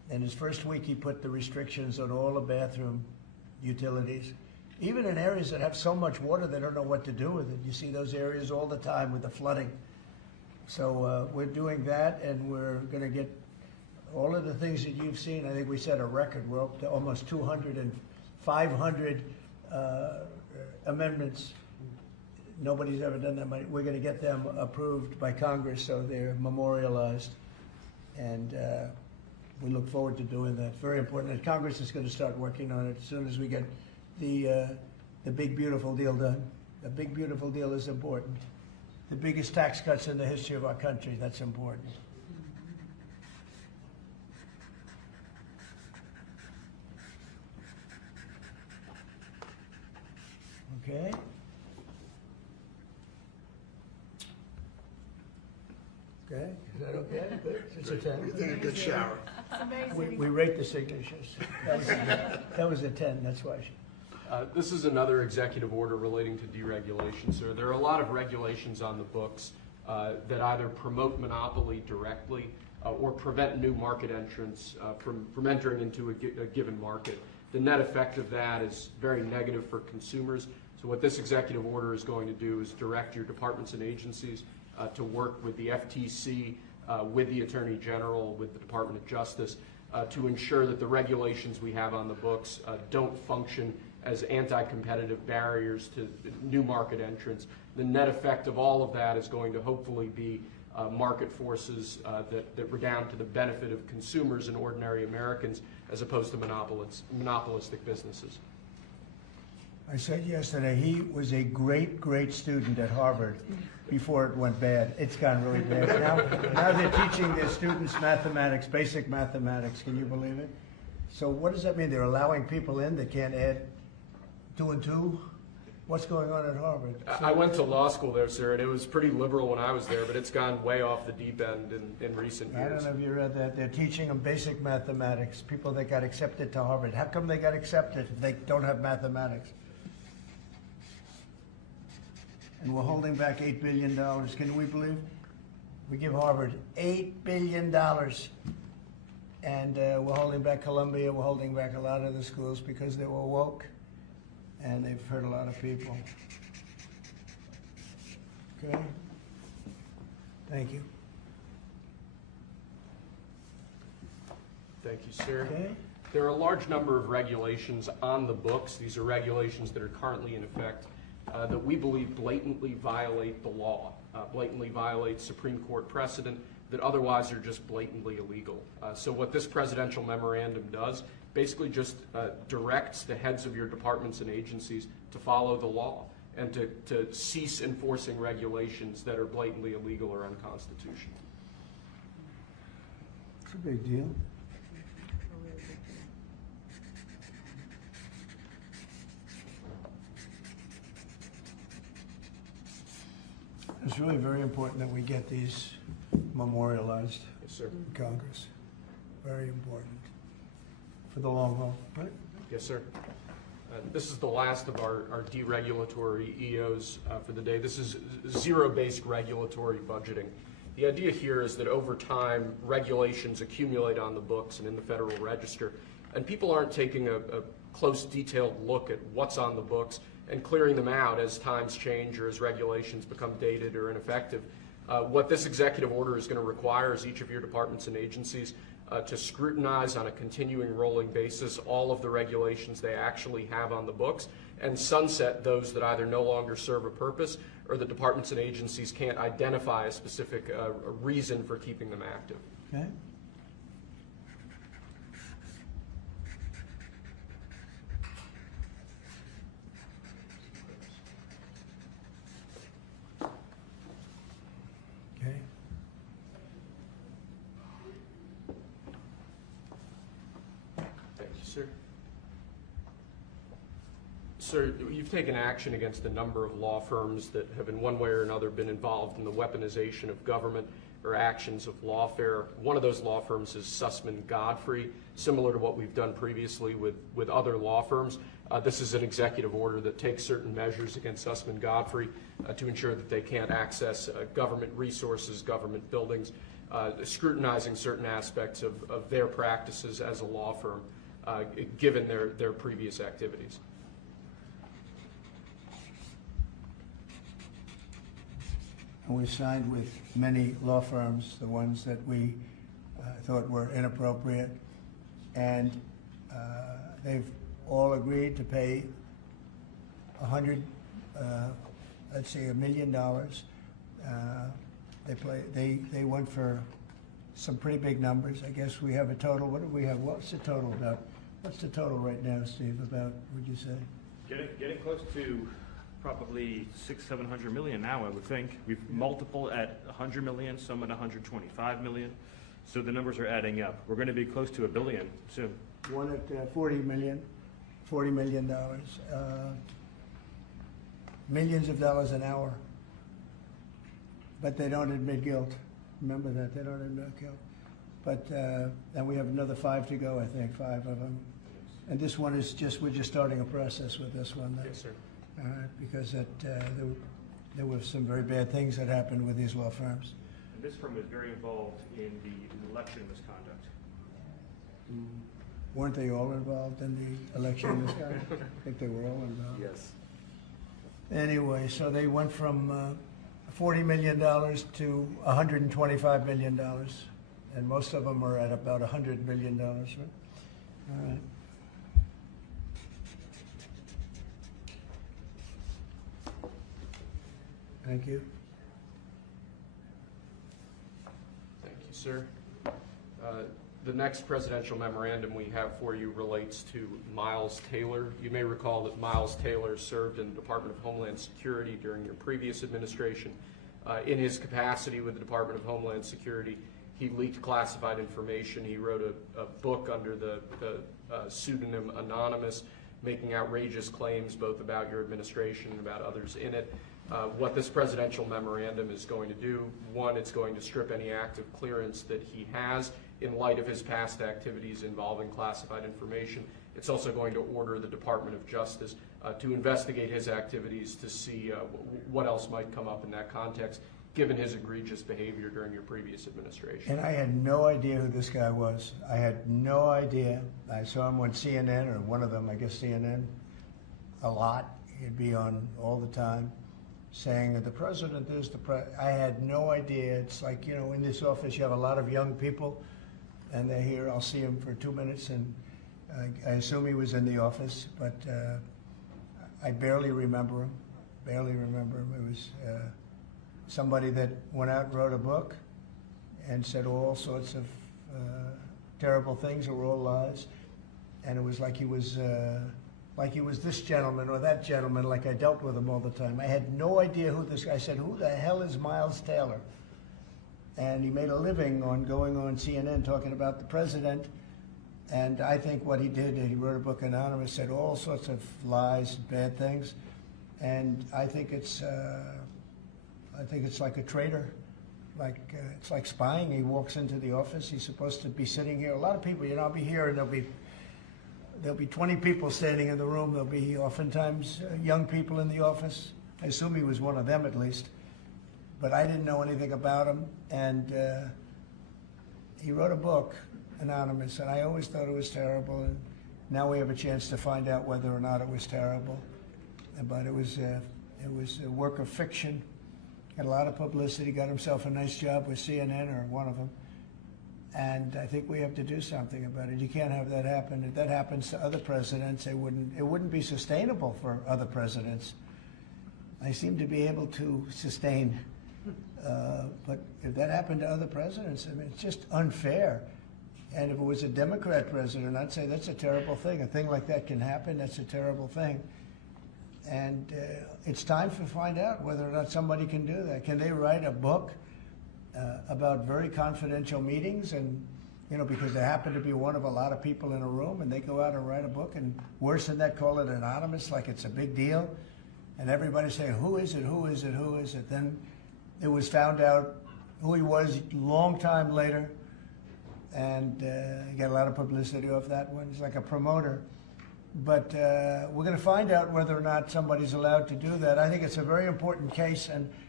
In his first week, he put the restrictions on all the bathroom utilities, even in areas that have so much water they don't know what to do with it. You see those areas all the time with the flooding. So we're doing that, and we're going to get all of the things that you've seen. I think we set a record. We're up to almost 200 and 500 amendments. Nobody's ever done that. We're going to get them approved by Congress, so they're memorialized. And we look forward to doing that. Very important. And Congress is going to start working on it as soon as we get the big, beautiful deal done. The big, beautiful deal is important. The biggest tax cuts in the history of our country, that's important. Okay. Okay, is that okay? Good. It's a 10. You did a good shower. We rate the signatures. That was a 10, that's why. This is another executive order relating to deregulation, sir. There are a lot of regulations on the books that either promote monopoly directly or prevent new market entrants from entering into a given market. The net effect of that is very negative for consumers. So what this executive order is going to do is direct your departments and agencies to work with the FTC, with the Attorney General, with the Department of Justice, to ensure that the regulations we have on the books don't function as anti-competitive barriers to new market entrants. The net effect of all of that is going to hopefully be market forces that redound to the benefit of consumers and ordinary Americans as opposed to monopolistic businesses. I said yesterday, he was a great, great student at Harvard before it went bad. It's gone really bad. Now they're teaching their students mathematics, basic mathematics. Can you believe it? So what does that mean? They're allowing people in that can't add 2 and 2? What's going on at Harvard? I went to law school there, sir, and it was pretty liberal when I was there, but it's gone way off the deep end in recent years. I don't know if you read that. They're teaching them basic mathematics, people that got accepted to Harvard. How come they got accepted if they don't have mathematics? And we're holding back $8 billion. Can we believe? We give Harvard $8 billion. And we're holding back Columbia. We're holding back a lot of the schools because they were woke. And they've hurt a lot of people. Okay? Thank you. Thank you, sir. Okay. There are a large number of regulations on the books. These are regulations that are currently in effect that we believe blatantly violate the law, blatantly violate Supreme Court precedent that otherwise are just blatantly illegal. So what this presidential memorandum does basically just directs the heads of your departments and agencies to follow the law and to cease enforcing regulations that are blatantly illegal or unconstitutional. It's a big deal. It's really very important that we get these memorialized Yes, sir. in Congress. Very important for the long haul, right? Yes, sir. This is the last of our deregulatory EOs for the day. This is zero-based regulatory budgeting. The idea here is that over time, regulations accumulate on the books and in the Federal Register, and people aren't taking a close, detailed look at what's on the books and clearing them out as times change or as regulations become dated or ineffective. What this executive order is going to require is each of your departments and agencies to scrutinize on a continuing rolling basis all of the regulations they actually have on the books and sunset those that either no longer serve a purpose or the departments and agencies can't identify a specific reason for keeping them active. Okay. Okay. Thank you, sir. Sir, you've taken action against a number of law firms that have in one way or another been involved in the weaponization of government or actions of lawfare. One of those law firms is Sussman Godfrey, similar to what we've done previously with other law firms. This is an executive order that takes certain measures against Sussman Godfrey to ensure that they can't access government resources, government buildings, scrutinizing certain aspects of their practices as a law firm, given their previous activities. And we signed with many law firms, the ones that we thought were inappropriate, and they've all agreed to pay $100 million. They went for some pretty big numbers. I guess we have a total. What do we have? What's the total about? What's the total right now, Steve? About, would you say? Getting close to probably 600-700 million now, I would think. We've multiple at 100 million, some at 125 million. So the numbers are adding up. We're going to be close to $1 billion soon. One at $40 million. Millions of dollars an hour. But they don't admit guilt. Remember that, they don't admit guilt. But, and we have another 5 to go, I think, 5 of them. And this one is just, we're just starting a process with this one. Yes, sir. All right, because there were some very bad things that happened with these law firms. And this firm was very involved in the election misconduct. Weren't they all involved in the election misconduct? I think they were all involved. Yes. Anyway, so they went from $40 million to $125 million, and most of them are at about $100 million, right? All right. Thank you. Thank you, sir. The next presidential memorandum we have for you relates to Miles Taylor. You may recall that Miles Taylor served in the Department of Homeland Security during your previous administration. In his capacity with the Department of Homeland Security, he leaked classified information. He wrote a book under the pseudonym Anonymous, making outrageous claims both about your administration and about others in it. What this presidential memorandum is going to do, one, it's going to strip any active clearance that he has in light of his past activities involving classified information. It's also going to order the Department of Justice to investigate his activities to see what else might come up in that context, given his egregious behavior during your previous administration. And I had no idea who this guy was. I had no idea. I saw him on CNN, or one of them, I guess CNN, a lot. He'd be on all the time, saying that the president is the president. I had no idea. It's like, you know, in this office you have a lot of young people, and they're here. I'll see him for 2 minutes, and I assume he was in the office, but I barely remember him. It was somebody that went out and wrote a book and said all sorts of terrible things that were all lies, and it was like he was this gentleman or that gentleman, like I dealt with him all the time. I had no idea who this guy. I said, who the hell is Miles Taylor? And he made a living on going on CNN talking about the president. And I think what he did, he wrote a book, Anonymous, said all sorts of lies, bad things. And I think it's like a traitor. It's like spying. He walks into the office. He's supposed to be sitting here. A lot of people, you know, I'll be here and there'll be 20 people standing in the room. There'll be oftentimes young people in the office. I assume he was one of them at least. But I didn't know anything about him. And he wrote a book, Anonymous, and I always thought it was terrible. And now we have a chance to find out whether or not it was terrible. But it was a work of fiction. Got a lot of publicity. Got himself a nice job with CNN, or one of them. And I think we have to do something about it. You can't have that happen. If that happens to other presidents, it wouldn't be sustainable for other presidents. I seem to be able to sustain, but if that happened to other presidents, I mean, it's just unfair. And if it was a Democrat president, I'd say that's a terrible thing. A thing like that can happen. That's a terrible thing. And it's time to find out whether or not somebody can do that. Can they write a book about very confidential meetings, and because there happen to be one of a lot of people in a room, and they go out and write a book, and worse than that, call it anonymous, like it's a big deal, and everybody's saying, who is it? Then it was found out who he was a long time later, and he got a lot of publicity off that one. He's like a promoter. But we're going to find out whether or not somebody's allowed to do that. I think it's a very important case, and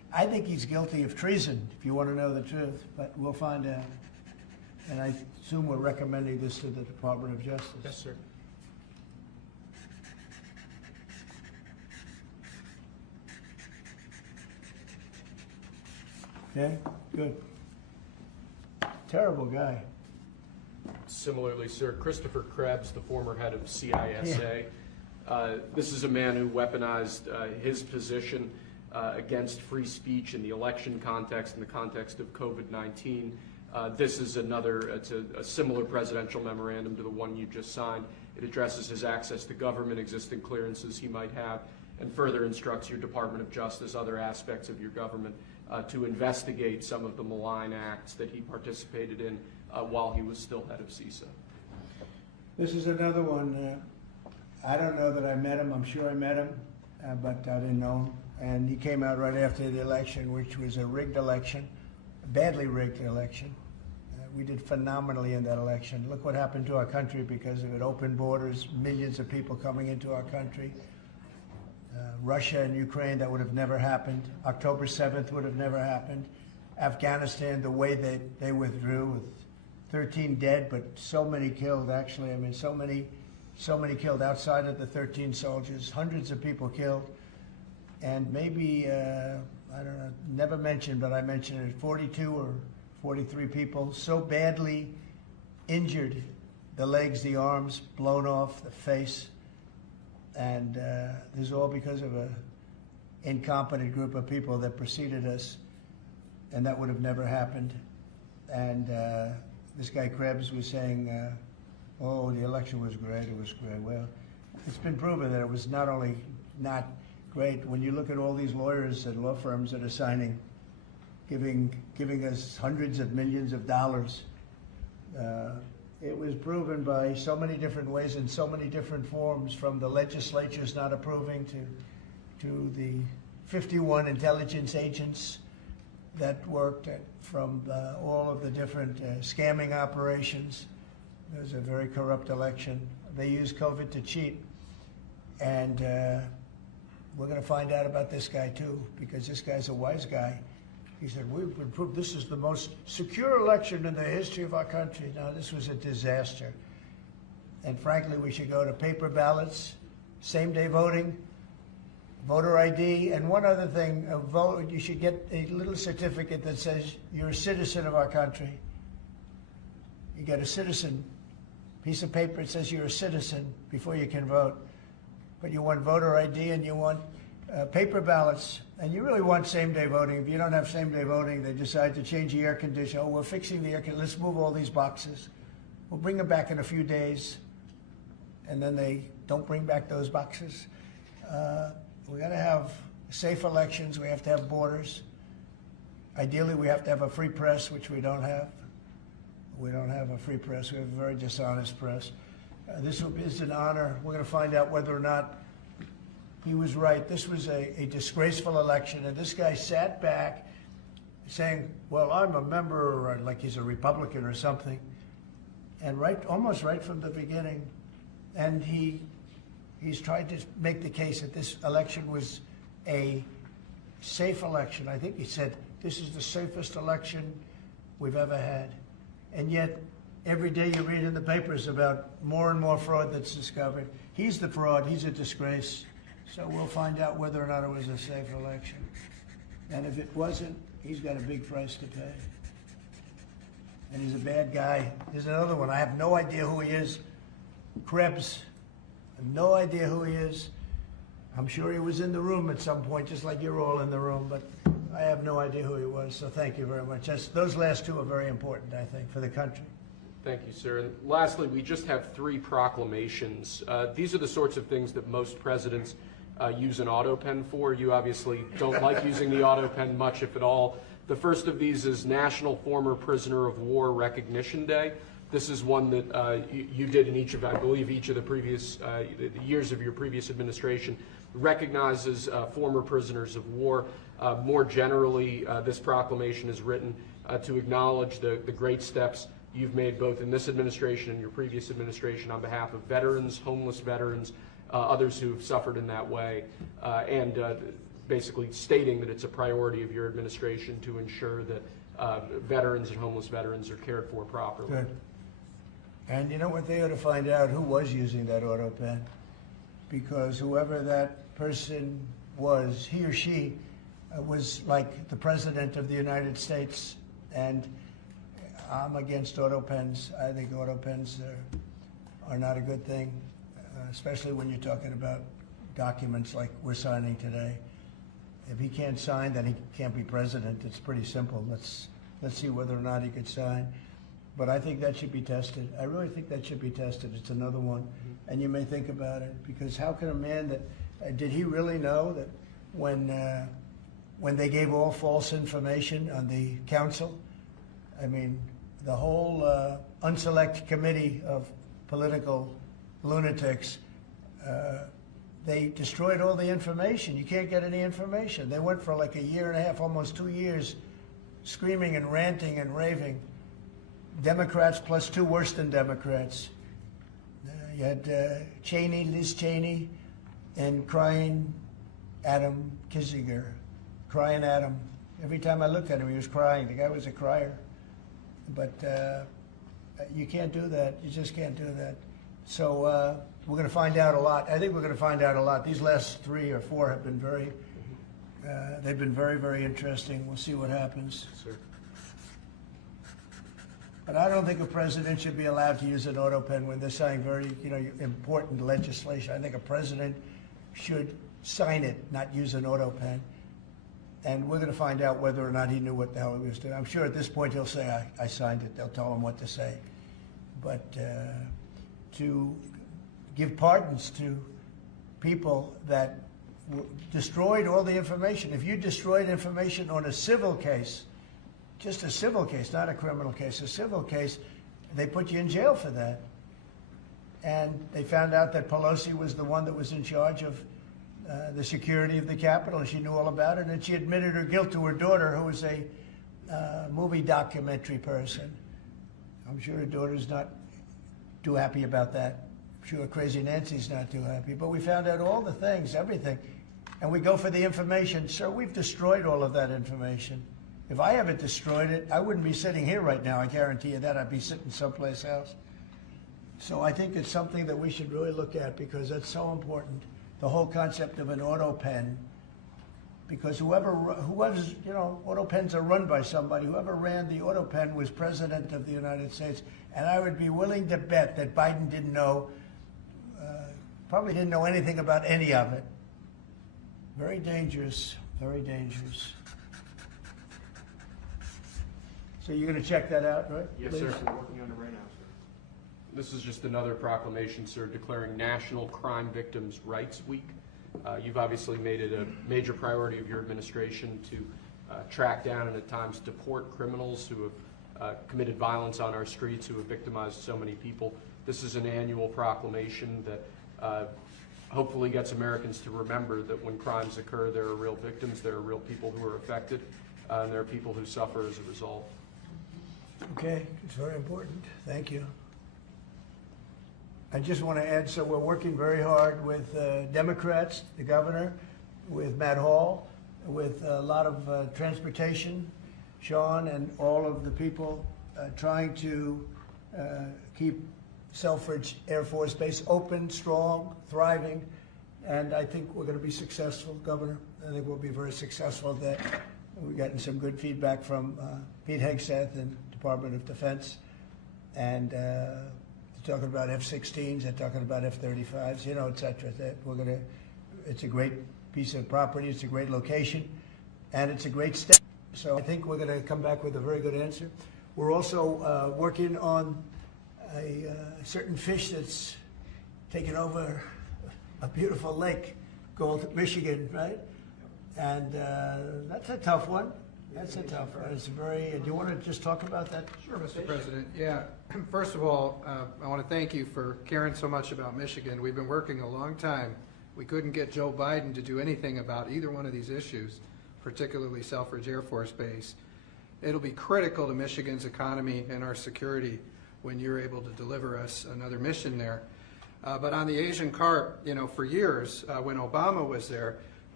I think he's guilty of treason, if you want to know the truth, but we'll find out. And I assume we're recommending this to the Department of Justice. Yes, sir. Okay, good. Terrible guy. Similarly, sir, Christopher Krebs, the former head of CISA. This is a man who weaponized his position against free speech in the election context, in the context of COVID-19. This is it's a similar presidential memorandum to the one you just signed. It addresses his access to government, existing clearances he might have, and further instructs your Department of Justice, other aspects of your government, to investigate some of the malign acts that he participated in while he was still head of CISA. This is another one. I don't know that I met him. I'm sure I met him, but I didn't know him. And he came out right after the election, which was a rigged election, a badly rigged election. We did phenomenally in that election. Look what happened to our country because of it. Open borders, millions of people coming into our country. Russia and Ukraine, that would have never happened. October 7th would have never happened. Afghanistan, the way they withdrew with 13 dead, but so many killed, actually. I mean, so many killed outside of the 13 soldiers, hundreds of people killed. And maybe, I don't know, never mentioned, but I mentioned it, 42 or 43 people so badly injured, the legs, the arms, blown off, the face. And this is all because of an incompetent group of people that preceded us, and that would have never happened. And this guy Krebs was saying, oh, the election was great, it was great. Well, it's been proven that it was not only not great. When you look at all these lawyers and law firms that are signing, giving us hundreds of millions of dollars, it was proven by so many different ways in so many different forms, from the legislatures not approving to the 51 intelligence agents that worked from all of the different scamming operations. It was a very corrupt election. They used COVID to cheat. And we're going to find out about this guy too, because this guy's a wise guy. He said, we've been proved this is the most secure election in the history of our country. Now, this was a disaster. And frankly, we should go to paper ballots, same-day voting, voter ID, and one other thing, you should get a little certificate that says you're a citizen of our country. You get a citizen piece of paper that says you're a citizen before you can vote. But you want voter ID and you want paper ballots, and you really want same-day voting. If you don't have same-day voting, they decide to change the air conditioner. Oh, we're fixing the air conditioner. Let's move all these boxes. We'll bring them back in a few days, and then they don't bring back those boxes. We got to have safe elections. We have to have borders. Ideally, we have to have a free press, which we don't have. We don't have a free press. We have a very dishonest press. This is an honor. We're going to find out whether or not he was right. This was a disgraceful election, and this guy sat back saying, well, I'm a member, or like he's a Republican or something, and almost right from the beginning. And he's tried to make the case that this election was a safe election. I think he said, this is the safest election we've ever had. And yet, every day you read in the papers about more and more fraud that's discovered. He's the fraud. He's a disgrace. So we'll find out whether or not it was a safe election. And if it wasn't, he's got a big price to pay. And he's a bad guy. There's another one. I have no idea who he is. Krebs. I have no idea who he is. I'm sure he was in the room at some point, just like you're all in the room, but I have no idea who he was. So thank you very much. Those last two are very important, I think, for the country. Thank you, sir. And lastly, we just have 3 proclamations. These are the sorts of things that most presidents use an auto pen for. You obviously don't like using the auto pen much, if at all. The first of these is National Former Prisoner of War Recognition Day. This is one that you did in each of, I believe, each of the previous the years of your previous administration. Recognizes former prisoners of war. More generally, this proclamation is written to acknowledge the great steps you've made both in this administration and your previous administration on behalf of veterans, homeless veterans, others who've suffered in that way. And basically stating that it's a priority of your administration to ensure that veterans and homeless veterans are cared for properly. Good. And you know what, they ought to find out who was using that auto pen, because whoever that person was, he or she was like the President of the United States, and I'm against auto pens. I think auto pens are not a good thing, especially when you're talking about documents like we're signing today. If he can't sign, then he can't be president. It's pretty simple. Let's see whether or not he could sign. But I think that should be tested. I really think that should be tested. It's another one. And you may think about it, because how can a man that, did he really know that when they gave all false information on the council, I mean, the whole unselect committee of political lunatics, they destroyed all the information. You can't get any information. They went for like a year and a half, almost 2 years, screaming and ranting and raving. Democrats plus two worse than Democrats. You had Cheney, Liz Cheney, and crying Adam Kinzinger. Crying Adam. Every time I looked at him, he was crying. The guy was a crier. But you can't do that. You just can't do that. So we're going to find out a lot. I think we're going to find out a lot. These last 3 or 4 have been they've been very, very interesting. We'll see what happens. Sir. But I don't think a president should be allowed to use an auto pen when they're signing very, important legislation. I think a president should sign it, not use an auto pen. And we're going to find out whether or not he knew what the hell he was doing. I'm sure at this point he'll say, I signed it. They'll tell him what to say. But to give pardons to people that destroyed all the information. If you destroyed information on a civil case, just a civil case, not a criminal case, a civil case, they put you in jail for that. And they found out that Pelosi was the one that was in charge of the security of the Capitol, and she knew all about it, and she admitted her guilt to her daughter, who was a movie documentary person. I'm sure her daughter's not too happy about that. I'm sure Crazy Nancy's not too happy. But we found out all the things, everything. And we go for the information. Sir, we've destroyed all of that information. If I haven't destroyed it, I wouldn't be sitting here right now. I guarantee you that. I'd be sitting someplace else. So I think it's something that we should really look at, because that's so important. The whole concept of an auto pen, because whoever's, auto pens are run by somebody. Whoever ran the auto pen was President of the United States. And I would be willing to bet that Biden didn't know, probably didn't know anything about any of it. Very dangerous, very dangerous. So you're going to check that out, right? Yes, sir. We're working on it right now, sir. This is just another proclamation, sir, declaring National Crime Victims' Rights Week. You've obviously made it a major priority of your administration to track down and at times deport criminals who have committed violence on our streets, who have victimized so many people. This is an annual proclamation that hopefully gets Americans to remember that when crimes occur, there are real victims, there are real people who are affected, and there are people who suffer as a result. Okay, it's very important. Thank you. I just want to add, so we're working very hard with Democrats, the governor, with Matt Hall, with a lot of transportation, Sean, and all of the people trying to keep Selfridge Air Force Base open, strong, thriving, and I think we're going to be successful, Governor. I think we'll be very successful at that. We've gotten some good feedback from Pete Hegseth and Department of Defense, and they're talking about F-16s, they're talking about F-35s, et cetera. That it's a great piece of property, it's a great location, and it's a great step. So I think we're going to come back with a very good answer. We're also working on a certain fish that's taken over a beautiful lake called Michigan, right? And that's a tough one. That's a tough one. It's very. Do you want to just talk about that? Sure, Mr. President. Yeah. First of all, I want to thank you for caring so much about Michigan. We've been working a long time. We couldn't get Joe Biden to do anything about either one of these issues, particularly Selfridge Air Force Base. It'll be critical to Michigan's economy and our security when you're able to deliver us another mission there. But on the Asian carp, for years, when Obama was there,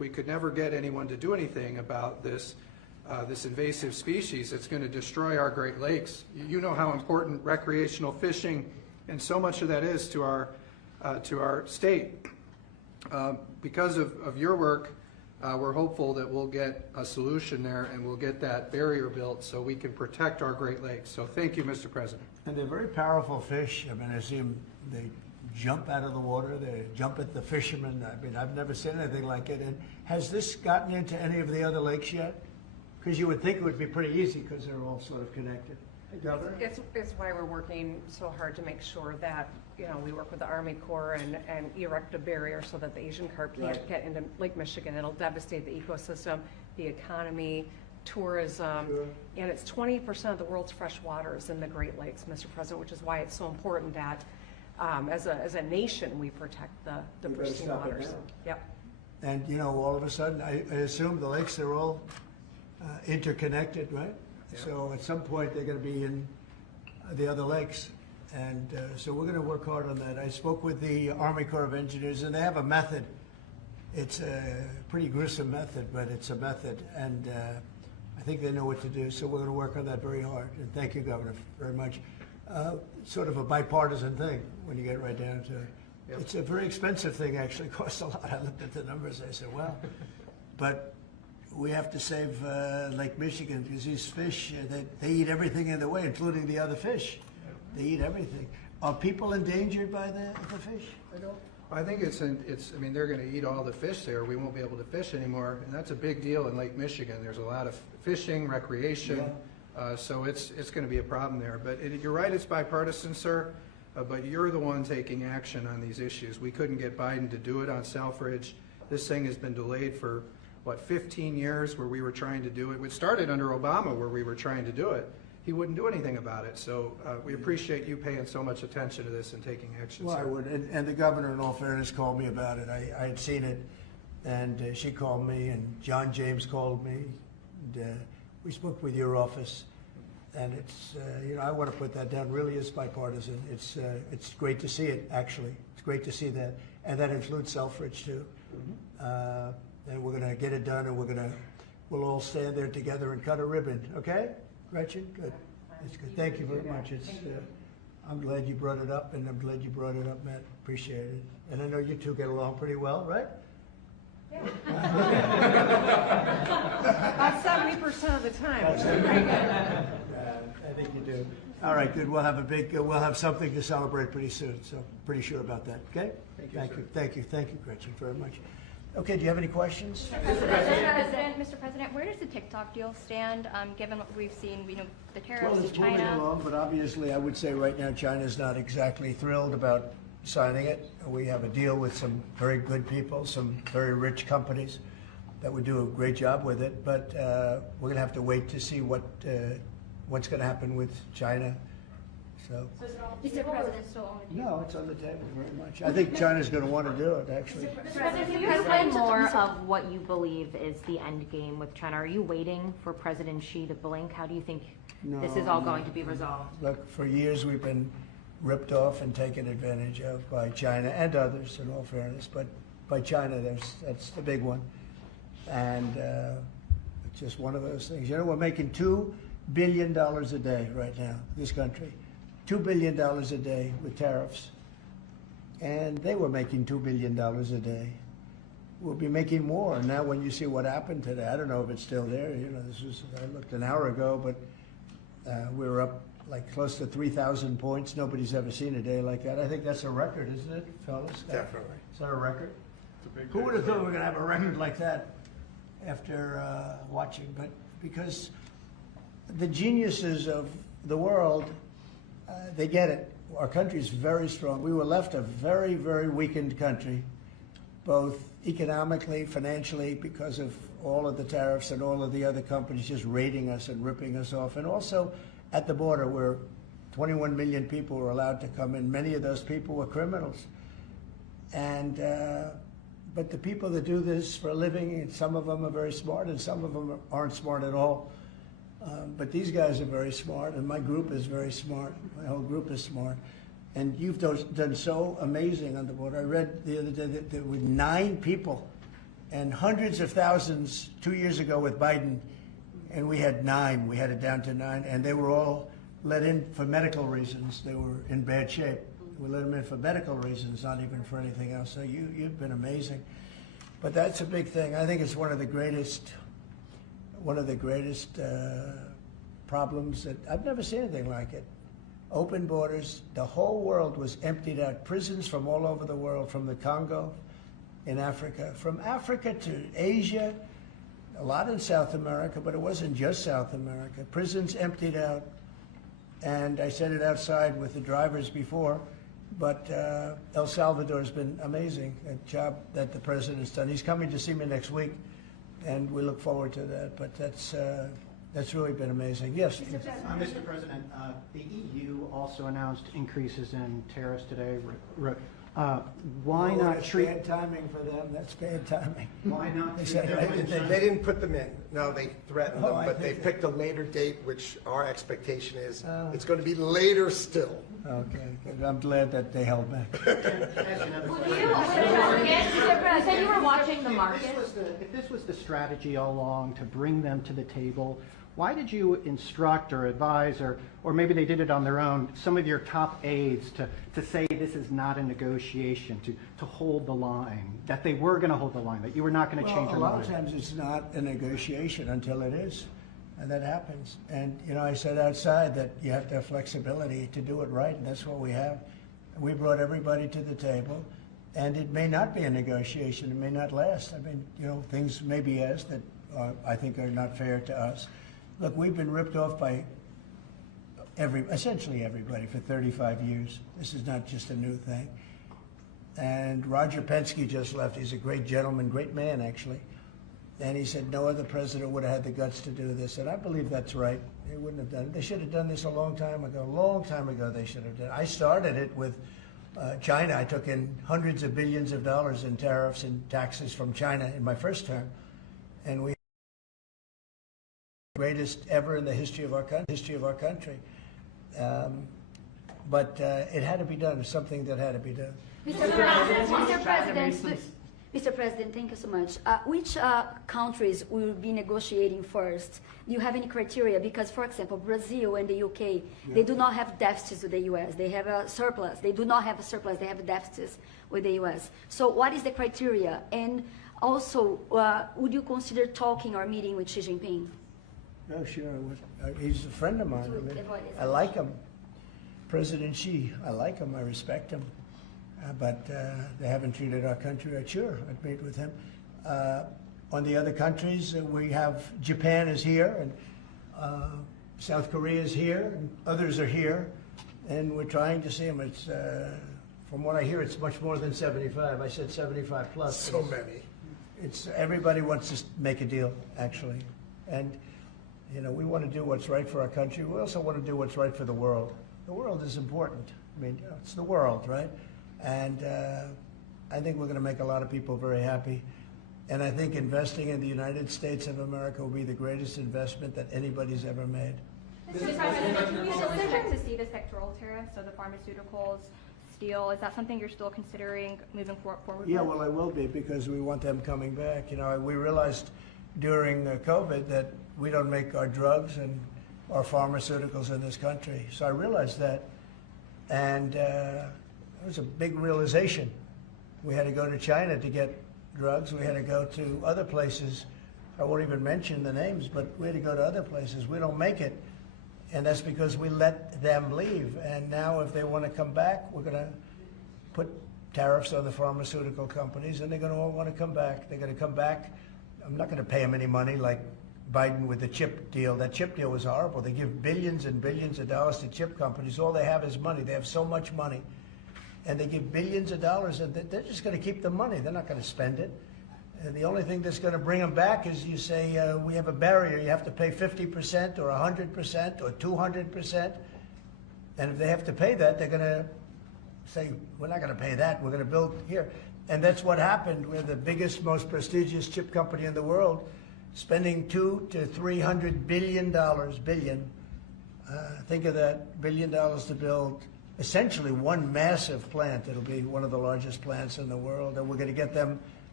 we could never get anyone to do anything about this invasive species that's going to destroy our Great Lakes. You know how important recreational fishing and so much of that is to our state. Because of your work, we're hopeful that we'll get a solution there and we'll get that barrier built so we can protect our Great Lakes. So thank you, Mr. President. And they're very powerful fish. I mean, I see them, they jump out of the water, they jump at the fishermen. I mean, I've never seen anything like it. And has this gotten into any of the other lakes yet? Because you would think it would be pretty easy because they're all sort of connected. Hey, Governor? It's why we're working so hard to make sure that, we work with the Army Corps and erect a barrier so that the Asian carp can't get into Lake Michigan. It'll devastate the ecosystem, the economy, tourism, and it's 20% of the world's fresh water is in the Great Lakes, Mr. President, which is why it's so important that as a nation we protect the pristine waters. Yep. And, all of a sudden, I assume the lakes are all interconnected, right? Yeah. So at some point, they're going to be in the other lakes. And so we're going to work hard on that. I spoke with the Army Corps of Engineers, and they have a method. It's a pretty gruesome method, but it's a method. And I think they know what to do. So we're going to work on that very hard. And thank you, Governor, very much. Sort of a bipartisan thing when you get right down to it. Yep. It's a very expensive thing, actually. It costs a lot. I looked at the numbers. I said, well, but we have to save Lake Michigan because these fish, they eat everything in the way, including the other fish. They eat everything. Are people endangered by the fish? I think I mean, they're going to eat all the fish there. We won't be able to fish anymore, and that's a big deal in Lake Michigan. There's a lot of fishing, recreation, so it's going to be a problem there. But you're right, it's bipartisan, sir, but you're the one taking action on these issues. We couldn't get Biden to do it on Selfridge. This thing has been delayed for, 15 years where we were trying to do it. It started under Obama where we were trying to do it. He wouldn't do anything about it. So we appreciate you paying so much attention to this and taking action. Well, sir. I would. And the governor, in all fairness, called me about it. I had seen it, and she called me, and John James called me. And, we spoke with your office, and it's, I want to put that down. Really is bipartisan. It's great to see it, actually. It's great to see that. And that includes Selfridge, too. And we're going to get it done, and we'll all stand there together and cut a ribbon, okay? Gretchen, good. That's good. Thank you very much. It's, I'm glad you brought it up, and I'm glad you brought it up, Matt. Appreciate it. And I know you two get along pretty well, right? Yeah. About 70% of the time. Which is pretty good. I think you do. All right, good. We'll have something to celebrate pretty soon. So pretty sure about that. Okay. Thank you, Gretchen, very much. Okay, do you have any questions? Mr. President, where does the TikTok deal stand, given what we've seen, the tariffs Well, to it's moving China? along, but obviously I would say right now China's not exactly thrilled about signing it. We have a deal with some very good people, some very rich companies that would do a great job with it, but we're going to have to wait to see what's going to happen with China. So, Mr. President, no, it's on the table very much. I think China's going to want to do it, actually. Mr. President, can you explain more of what you believe is the end game with China? Are you waiting for President Xi to blink? How do you think this is all going to be resolved? Look, for years we've been ripped off and taken advantage of by China and others, in all fairness, but by China, that's the big one. And it's just one of those things. We're making $2 billion a day right now, this country. $2 billion a day with tariffs. And they were making $2 billion a day. We'll be making more. Now when you see what happened today, I don't know if it's still there. I looked an hour ago, but we were up like close to 3,000 points. Nobody's ever seen a day like that. I think that's a record, isn't it, fellas? Definitely. Is that a record? Who would have thought we were going to have a record like that after watching? But because the geniuses of the world, they get it. Our country is very strong. We were left a very, very weakened country, both economically, financially, because of all of the tariffs and all of the other companies just raiding us and ripping us off. And also at the border where 21 million people were allowed to come in. Many of those people were criminals. And but the people that do this for a living, and some of them are very smart and some of them aren't smart at all. But these guys are very smart, and my group is very smart. My whole group is smart. And you've done so amazing on the border. I read the other day that there were 9 people and hundreds of thousands 2 years ago with Biden, and we had 9. We had it down to 9, and they were all let in for medical reasons. They were in bad shape. We let them in for medical reasons, not even for anything else. So you've been amazing. But that's a big thing. I think it's one of the greatest problems that I've never seen anything like it. Open borders. The whole world was emptied out. Prisons from all over the world, from the Congo in Africa, from Africa to Asia, a lot in South America, but it wasn't just South America. Prisons emptied out. And I said it outside with the drivers before, but El Salvador has been amazing, a job that the president's done. He's coming to see me next week, and we look forward to that. But that's really been amazing. Yes? Mr. President, the EU also announced increases in tariffs today. Why not that's treat... bad timing for them. That's bad timing. Why not They treat said them- They didn't put them in. No, they threatened Oh, them, I but they think picked a later date, which our expectation is it's going to be later still. Okay. I'm glad that they held back. You said you were watching the market. If this was the strategy all along to bring them to the table, why did you instruct or advise, or maybe they did it on their own, some of your top aides to say this is not a negotiation, to hold the line, that they were going to hold the line, that you were not going to change your A lot mind? of times it's not a negotiation until it is, and that happens. And, I said outside that you have to have flexibility to do it right, and that's what we have. We brought everybody to the table, and it may not be a negotiation. It may not last. I mean, things may be asked that I think are not fair to us. Look, we've been ripped off by essentially everybody for 35 years. This is not just a new thing. And Roger Penske just left. He's a great gentleman, great man, actually. And he said no other president would have had the guts to do this. And I believe that's right. They wouldn't have done it. They should have done this a long time ago. A long time ago they should have done it. I started it with China. I took in hundreds of billions of dollars in tariffs and taxes from China in my first term. And we greatest ever in the history of our country. But it had to be done. It's something that had to be done. Mr. President, thank you so much. Which countries will be negotiating first? Do you have any criteria? Because, for example, Brazil and the UK, they do not have deficits with the US. They have a surplus. They do not have a surplus. They have deficits with the US. So what is the criteria? And also, would you consider talking or meeting with Xi Jinping? Oh, sure. He's a friend of mine. I like him. President Xi, I like him. I respect him. But they haven't treated our country right. Sure, I'd meet with him. On the other countries, we have Japan is here, and South Korea is here, and others are here, and we're trying to see them. It's from what I hear, it's much more than 75. I said 75 plus. So many. It's everybody wants to make a deal, actually, and we want to do what's right for our country. We also want to do what's right for the world. The world is important. I mean, it's the world, right? And I think we're going to make a lot of people very happy. And I think investing in the United States of America will be the greatest investment that anybody's ever made. Mr. President, can we still expect to see the sectoral tariffs, so the pharmaceuticals, steel? Is that something you're still considering moving forward Yeah, with? well, I will be, because we want them coming back. We realized during COVID that we don't make our drugs and our pharmaceuticals in this country. So I realized that, and it was a big realization. We had to go to China to get drugs. We had to go to other places. I won't even mention the names, but we had to go to other places. We don't make it, and that's because we let them leave. And now if they want to come back, we're going to put tariffs on the pharmaceutical companies, and they're going to all want to come back. They're going to come back. I'm not going to pay them any money like Biden with the chip deal. That chip deal was horrible. They give billions and billions of dollars to chip companies. All they have is money. They have so much money. And they give billions of dollars, and they're just going to keep the money. They're not going to spend it. And the only thing that's going to bring them back is you say, we have a barrier. You have to pay 50% or 100% or 200%. And if they have to pay that, they're going to say, we're not going to pay that. We're going to build here. And that's what happened. We're the biggest, most prestigious chip company in the world, spending $200 to $300 billion. Think of that, $1 billion to build essentially one massive plant. It'll be one of the largest plants in the world, and we're going to get them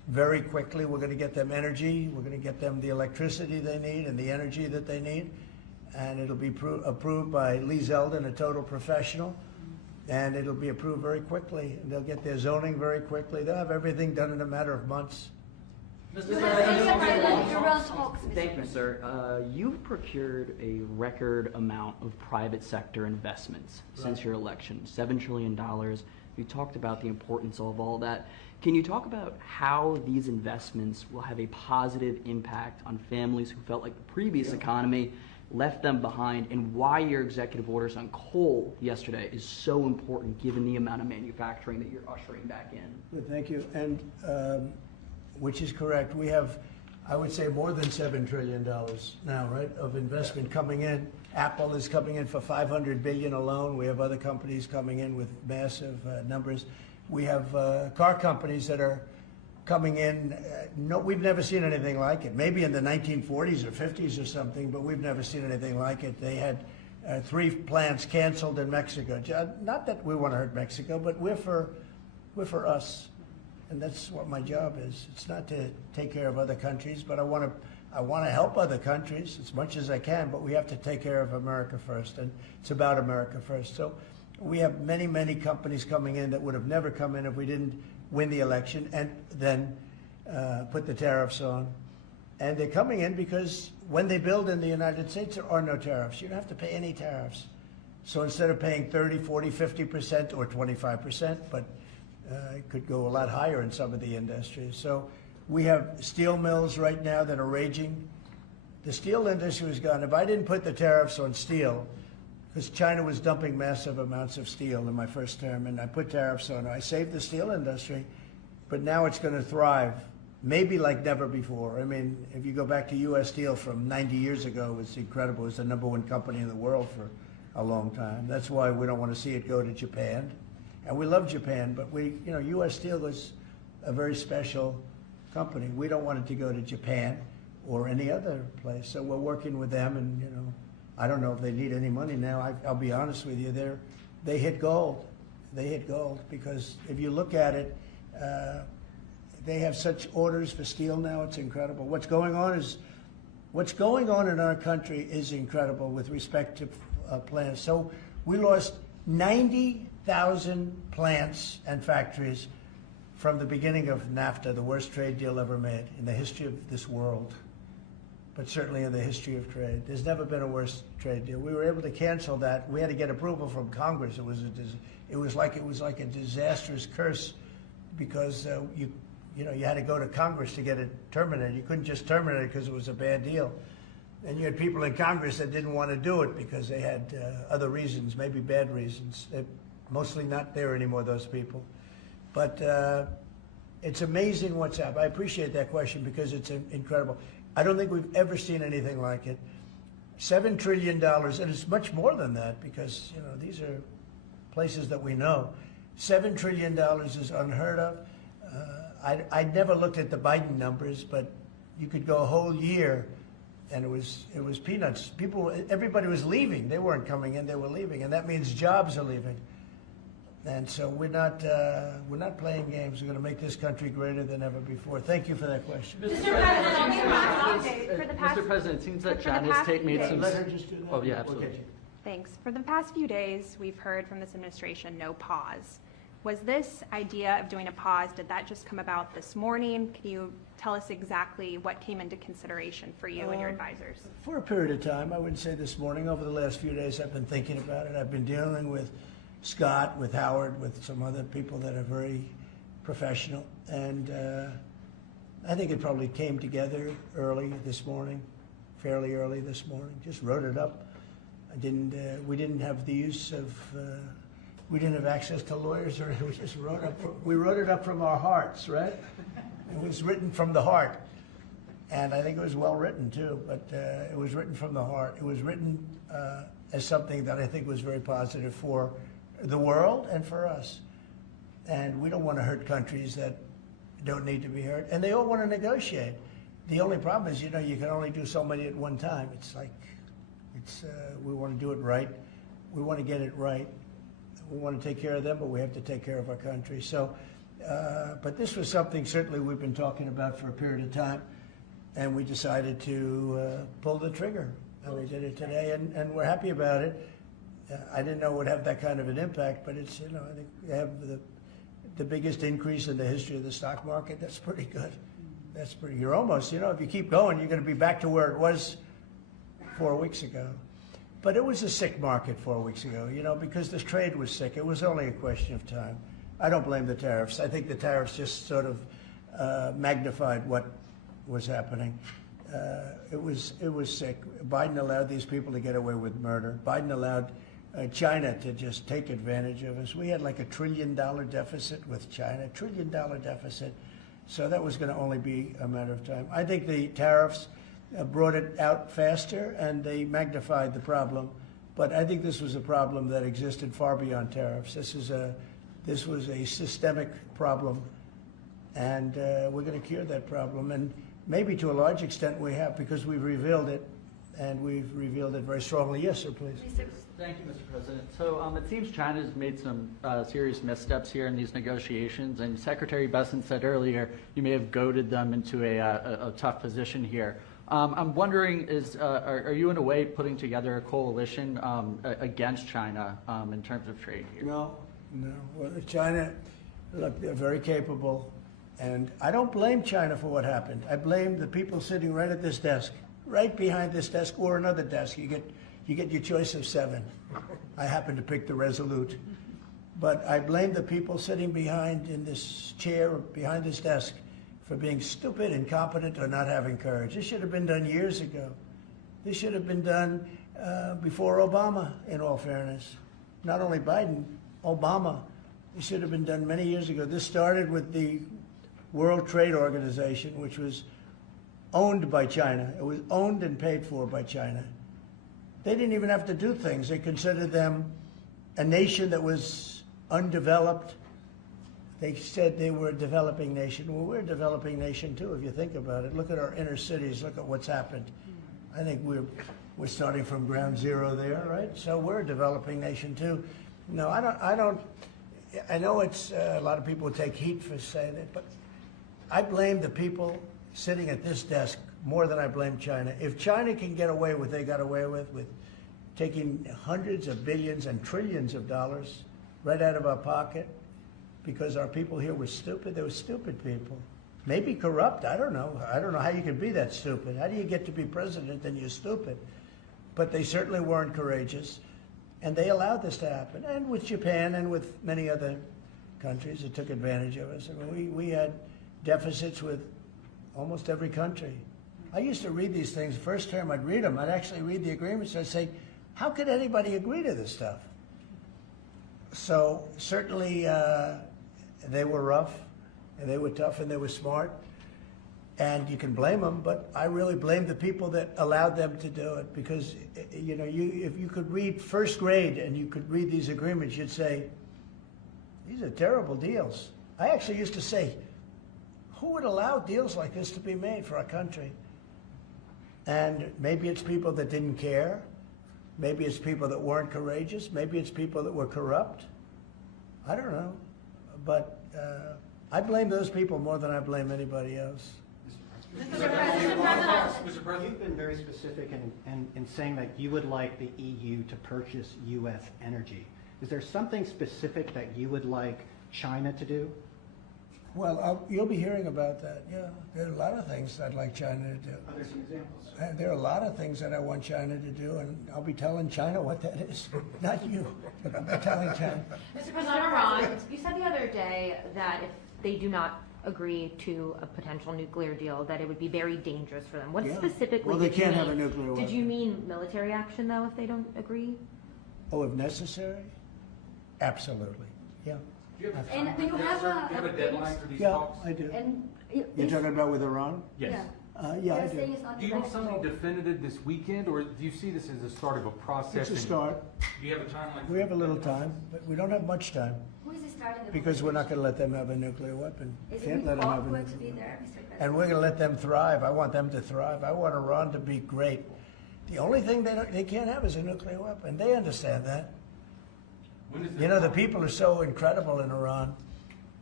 very quickly. We're going to get them energy. We're going to get them the electricity they need and the energy that they need. And it'll be approved by Lee Zeldin, a total professional. And it'll be approved very quickly. And they'll get their zoning very quickly. They'll have everything done in a matter of months. Thank you, sir. You've procured a record amount of private sector investments since your election, $7 trillion. You talked about the importance of all that. Can you talk about how these investments will have a positive impact on families who felt like the previous economy left them behind, and why your executive orders on coal yesterday is so important given the amount of manufacturing that you're ushering back in? Good, thank you. And which is correct. We have, I would say, more than $7 trillion now, right, of investment coming in. Apple is coming in for $500 billion alone. We have other companies coming in with massive numbers. We have car companies that are coming in. No, we've never seen anything like it. Maybe in the 1940s or 50s or something, but we've never seen anything like it. They had 3 plants canceled in Mexico. Not that we want to hurt Mexico, but we're for us. And that's what my job is. It's not to take care of other countries, but I want to help other countries as much as I can, but we have to take care of America first, and it's about America first. So we have many, many companies coming in that would have never come in if we didn't win the election and then put the tariffs on. And they're coming in because when they build in the United States, there are no tariffs. You don't have to pay any tariffs. So instead of paying 30, 40, 50% or 25%, but it could go a lot higher in some of the industries. So we have steel mills right now that are raging. The steel industry was gone. If I didn't put the tariffs on steel, because China was dumping massive amounts of steel in my first term, and I put tariffs on it, I saved the steel industry, but now it's going to thrive, maybe like never before. I mean, if you go back to U.S. Steel from 90 years ago, it's incredible. It's the #1 company in the world for a long time. That's why we don't want to see it go to Japan. And we love Japan, but U.S. Steel is a very special company. We don't want it to go to Japan or any other place. So we're working with them, and I don't know if they need any money now. I'll be honest with you, they hit gold. They hit gold because if you look at it, they have such orders for steel now. It's incredible. What's going on in our country is incredible with respect to plants. So we lost 90,000 plants and factories from the beginning of NAFTA, the worst trade deal ever made in the history of this world, but certainly in the history of trade. There's never been a worse trade deal. We were able to cancel that. We had to get approval from Congress. It was like a disastrous curse because you had to go to Congress to get it terminated. You couldn't just terminate it because it was a bad deal. And you had people in Congress that didn't want to do it because they had other reasons, maybe bad reasons. They're mostly not there anymore, those people. But it's amazing what's happened. I appreciate that question because it's incredible. I don't think we've ever seen anything like it. $7 trillion, and it's much more than that because these are places that we know. $7 trillion is unheard of. I never looked at the Biden numbers, but you could go a whole year and it was peanuts. Everybody was leaving. They weren't coming in, they were leaving, and that means jobs are leaving. And so we're not playing games. We're going to make this country greater than ever before. Thank you for that question. Mr. President, it seems that China's made some... Let her just do that. Oh, yeah, absolutely. Thanks. For the past few days, we've heard from this administration no pause. Was this idea of doing a pause, did that just come about this morning? Can you tell us exactly what came into consideration for you and your advisors? For a period of time, I wouldn't say this morning. Over the last few days, I've been thinking about it. I've been dealing with Scott, with Howard, with some other people that are very professional. And I think it probably came together early this morning, fairly early this morning. Just wrote it up. We didn't have the use of... we didn't have access to lawyers, or we just we wrote it up from our hearts, right? It was written from the heart. And I think it was well written too, but it was written from the heart. It was written as something that I think was very positive for the world and for us. And we don't want to hurt countries that don't need to be hurt. And they all want to negotiate. The only problem is, you can only do so many at one time. We want to do it right. We want to get it right. We want to take care of them, but we have to take care of our country. So But this was something certainly we've been talking about for a period of time, and we decided to pull the trigger. And we did it today, and we're happy about it. I didn't know it would have that kind of an impact, but it's, I think we have the biggest increase in the history of the stock market. That's pretty good. That's pretty, you're almost, if you keep going, you're going to be back to where it was 4 weeks ago. But it was a sick market 4 weeks ago, because this trade was sick. It was only a question of time. I don't blame the tariffs. I think the tariffs just sort of magnified what was happening. It was sick. Biden allowed these people to get away with murder. Biden allowed China to just take advantage of us. We had like $1 trillion deficit with China, $1 trillion deficit. So that was going to only be a matter of time. I think the tariffs brought it out faster and they magnified the problem. But I think this was a problem that existed far beyond tariffs. This was a systemic problem, and we're going to cure that problem. And maybe to a large extent we have, because we've revealed it, and we've revealed it very strongly. Yes, sir, please. Thank you, Mr. President. So it seems China's made some serious missteps here in these negotiations, and Secretary Bessent said earlier you may have goaded them into a tough position here. I'm wondering, are you in a way putting together a coalition against China in terms of trade here? No. Well, China, look, they're very capable, and I don't blame China for what happened. I blame the people sitting right at this desk, right behind this desk, or another desk. You get your choice of 7. I happen to pick the Resolute. But I blame the people sitting behind in this chair, behind this desk, for being stupid, incompetent, or not having courage. This should have been done years ago. This should have been done before Obama, in all fairness. Not only Biden, Obama. It should have been done many years ago. This started with the World Trade Organization, which was owned by China. It was owned and paid for by China. They didn't even have to do things. They considered them a nation that was undeveloped. They said they were a developing nation. Well, we're a developing nation too, if you think about it. Look at our inner cities. Look at what's happened. I think we're starting from ground zero there, right? So we're a developing nation too. No, I don't. I know it's a lot of people would take heat for saying it, but I blame the people sitting at this desk more than I blame China. If China can get away with what they got away with taking hundreds of billions and trillions of dollars right out of our pocket because our people here were stupid, they were stupid people. Maybe corrupt, I don't know. I don't know how you can be that stupid. How do you get to be president and you're stupid? But they certainly weren't courageous, and they allowed this to happen. And with Japan and with many other countries that took advantage of us. I mean, we had deficits with almost every country. I used to read these things. The first term I'd read them. I'd actually read the agreements. I'd say, how could anybody agree to this stuff? So certainly they were rough, and they were tough, and they were smart. And you can blame them, but I really blame the people that allowed them to do it, because if you could read first grade and you could read these agreements, you'd say, these are terrible deals. I actually used to say, who would allow deals like this to be made for our country? And maybe it's people that didn't care. Maybe it's people that weren't courageous. Maybe it's people that were corrupt. I don't know. But I blame those people more than I blame anybody else. Mr. President, you've been very specific in saying that you would like the EU to purchase U.S. energy. Is there something specific that you would like China to do? Well, you'll be hearing about that, yeah. There are a lot of things I'd like China to do. Are there some examples? There are a lot of things that I want China to do, and I'll be telling China what that is. Not you, but I'll be telling China. Mr. President, Iran, you said the other day that if they do not agree to a potential nuclear deal, that it would be very dangerous for them. What specifically they did you can't mean? have a nuclear weapon. Did you mean military action, though, if they don't agree? Oh, if necessary? Absolutely, yeah. And do you have a deadline for these Yeah, talks? I do. And You're talking about with Iran? Yes. Yeah, I do. Do you want something definitive this weekend, or do you see this as the start of a process? It's a start. Do you have a timeline? We have a little time, but we don't have much time, Who is starting the because we're not going to let them have a nuclear weapon. Is Can't it let them have a awkward nuclear to be weapon. there, Mr. President? And we're going to let them thrive. I want them to thrive. I want Iran to be great. The only thing they can't have is a nuclear weapon. They understand that. The people are so incredible in Iran.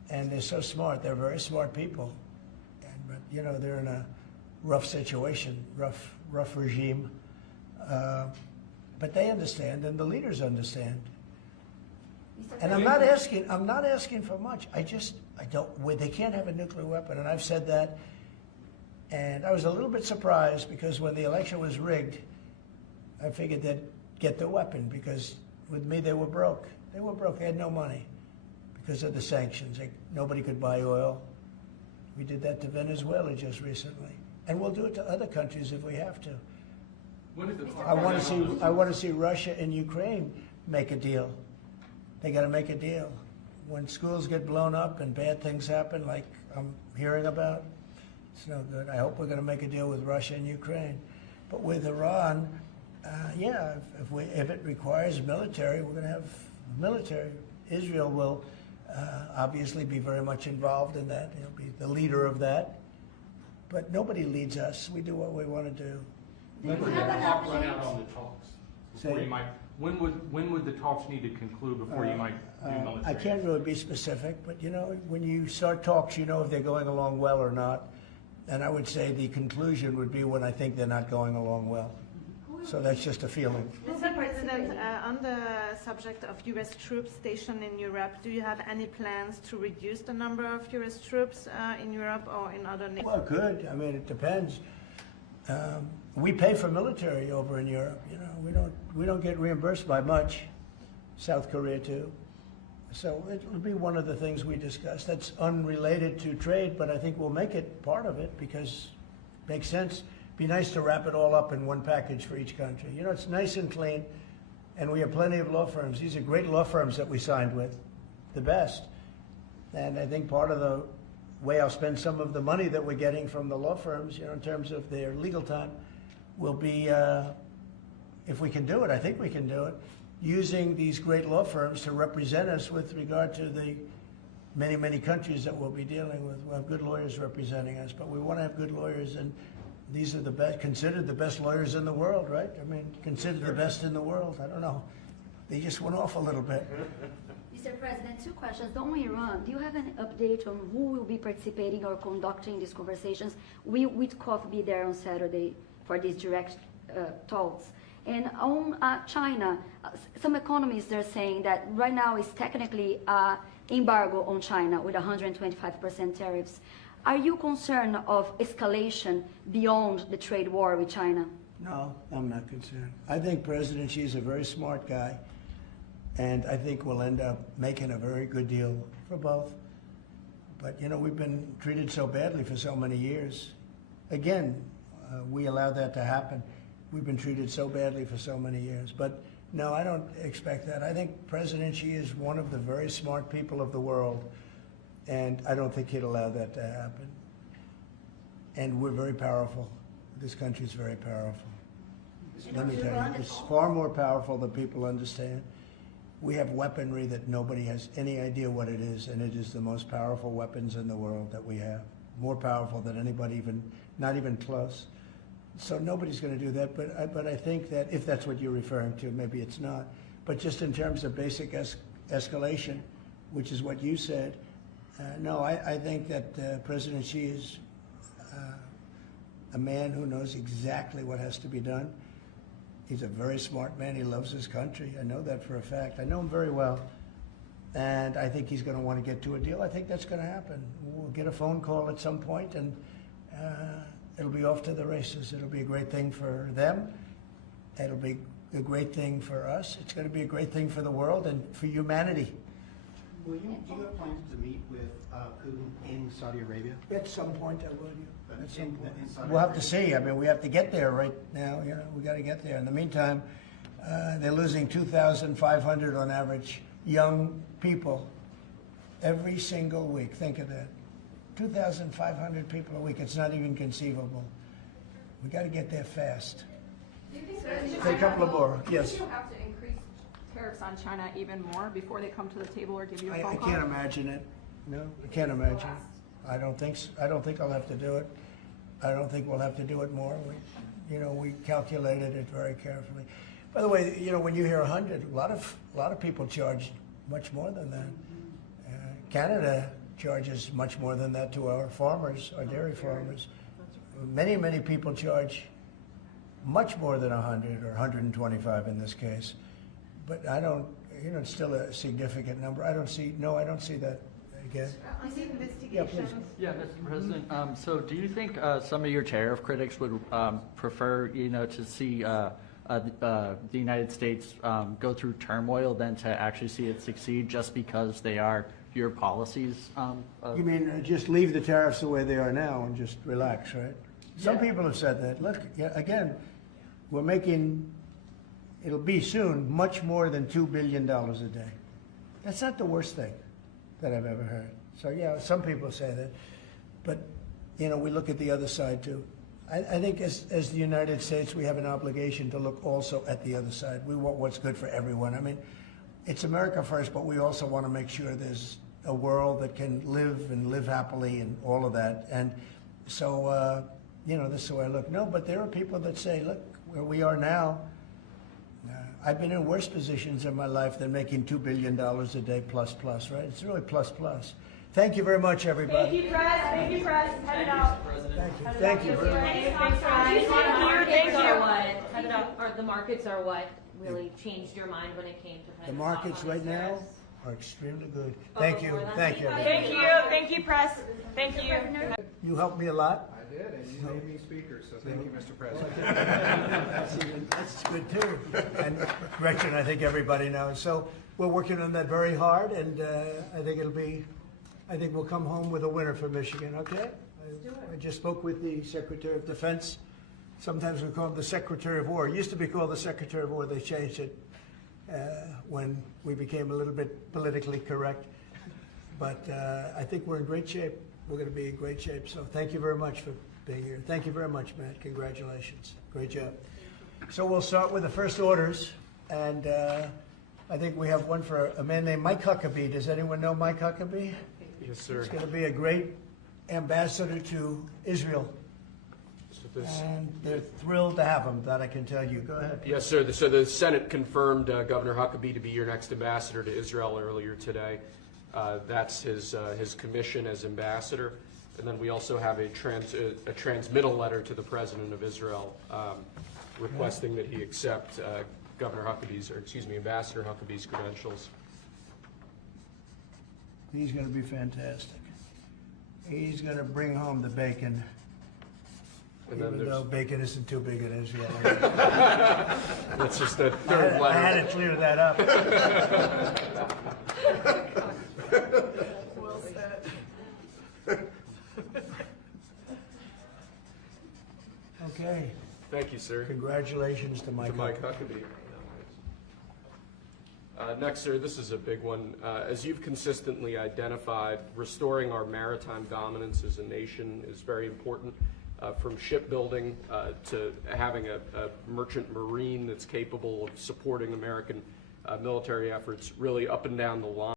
and they're so smart. They're very smart people, but you know they're in a rough situation, rough regime. But they understand, and the leaders understand. And I'm not asking for much. I don't. They can't have a nuclear weapon, and I've said that. And I was a little bit surprised because when the election was rigged, I figured they'd get the weapon because with me they were broke. They were broke. They had no money because of the sanctions. Nobody could buy oil. We did that to Venezuela just recently, and we'll do it to other countries if we have to. I want to see Russia and Ukraine make a deal. They got to make a deal. When schools get blown up and bad things happen, like I'm hearing about, it's no good. I hope we're going to make a deal with Russia and Ukraine. But with Iran, yeah, if it requires military, we're going to have military. Israel will obviously be very much involved in that. He'll be the leader of that. But nobody leads us. We do what we want to do. When would the talk run out on the talks? Say- When would the talks need to conclude before you might do military? I can't really be specific, but you know, when you start talks, you know if they're going along well or not. And I would say the conclusion would be when I think they're not going along well. So that's just a feeling. Mr. President, on the subject of U.S. troops stationed in Europe, do you have any plans to reduce the number of U.S. troops in Europe or in other nations? Well, good. I mean, it depends. We pay for military over in Europe. You know, we don't get reimbursed by much. South Korea too. So it'll be one of the things we discuss. That's unrelated to trade, but I think we'll make it part of it because it makes sense. Be nice to wrap it all up in one package for each country. You know, it's nice and clean, and we have plenty of law firms. These are great law firms that we signed with, the best. And I think part of the way I'll spend some of the money that we're getting from the law firms, you know, in terms of their legal time, will be, if we can do it, I think we can do it, using these great law firms to represent us with regard to the many, many countries that we'll be dealing with. We'll have good lawyers representing us, but we want to have good lawyers, and these are the best, considered the best lawyers in the world, right? I mean, considered the best in the world. I don't know. They just went off a little bit. Mr. President, two questions. On Iran, do you have an update on who will be participating or conducting these conversations? Will Witkoff be there on Saturday for these direct talks? And on China, some economists are saying that right now is technically embargo on China with 125% tariffs. Are you concerned of escalation beyond the trade war with China? No, I'm not concerned. I think President Xi is a very smart guy, and I think we'll end up making a very good deal for both. But, you know, we've been treated so badly for so many years. Again, we allowed that to happen. We've been treated so badly for so many years. But no, I don't expect that. I think President Xi is one of the very smart people of the world, and I don't think he'd allow that to happen. And we're very powerful. This country is very powerful. Let me tell you, it's far more powerful than people understand. We have weaponry that nobody has any idea what it is, and it is the most powerful weapons in the world that we have. More powerful than anybody even, not even close. So nobody's going to do that, but I think that if that's what you're referring to, maybe it's not. But just in terms of basic escalation, which is what you said, no, I think that President Xi is a man who knows exactly what has to be done. He's a very smart man. He loves his country. I know that for a fact. I know him very well. And I think he's going to want to get to a deal. I think that's going to happen. We'll get a phone call at some point, and it'll be off to the races. It'll be a great thing for them. It'll be a great thing for us. It's going to be a great thing for the world and for humanity. Do you have plans to meet with Putin in Saudi Arabia? At some point, I will. At some point. We'll have to see. I mean, we have to get there right now. You know, we got to get there. In the meantime, they're losing 2,500 on average young people every single week. Think of that. 2,500 people a week. It's not even conceivable. We got to get there fast. Do you think Say a couple of more. Yes. Do you have to increase tariffs on China even more before they come to the table or give you a phone I call? can't imagine it. No, I can't imagine. I don't think I'll have to do it. I don't think we'll have to do it more. We calculated it very carefully. By the way, you know, when you hear 100, a lot of people charge much more than that. Canada charges much more than that to our farmers, our dairy farmers. Many people charge much more than 100 or 125 in this case. But I don't, it's still a significant number. I don't see that again. On the Yeah, investigations. please. Yeah, Mr. President. So do you think some of your tariff critics would prefer, to see the United States go through turmoil than to actually see it succeed just because they are your policies? You mean just leave the tariffs the way they are now and just relax, right? Some Yeah. people have said that. Look, again, we're making, it'll be soon, much more than $2 billion a day. That's not the worst thing that I've ever heard. So, yeah, some people say that. But, we look at the other side, too. I think as the United States, we have an obligation to look also at the other side. We want what's good for everyone. I mean, it's America first, but we also want to make sure there's a world that can live happily and all of that. And so, this is the way I look. No, but there are people that say, look, where we are now, I've been in worse positions in my life than making $2 billion a day plus, right? It's really plus. Thank you very much, everybody. Thank you, Press. Thank you, Press. Head it out. Thank you very much. Thanks, guys. Thank you. The markets are what really changed your mind when it came to kind The of markets talk on right these now tariffs? are extremely good. Thank you. Thank you. Thank you. Thank you, Press. Thank you. You helped me a lot. I did, and you made me speaker, so thank you, Mr. President. That's good too. And Gretchen, I think everybody knows. So we're working on that very hard, and I think we'll come home with a winner for Michigan. Okay? I just spoke with the Secretary of Defense. Sometimes we call him the Secretary of War. It used to be called the Secretary of War. They changed it when we became a little bit politically correct. But I think we're in great shape. We're going to be in great shape. So thank you very much for being here. Thank you very much, Matt. Congratulations. Great job. So we'll start with the first orders. And I think we have one for a man named Mike Huckabee. Does anyone know Mike Huckabee? Yes, sir. He's going to be a great ambassador to Israel. And they're thrilled to have him, that I can tell you. Go ahead. Yes, sir. So the Senate confirmed Governor Huckabee to be your next ambassador to Israel earlier today. That's his commission as ambassador. And then we also have a transmittal letter to the President of Israel requesting that he accept Ambassador Huckabee's credentials. He's going to be fantastic. He's going to bring home the bacon. And then Even though bacon isn't too big in Israel. That's just the third letter. I had to clear that up. Well said. Okay. Thank you, sir. Congratulations to Mike. Huckabee. Next, sir, this is a big one. As you've consistently identified, restoring our maritime dominance as a nation is very important. From shipbuilding to having a merchant marine that's capable of supporting American military efforts, really up and down the line.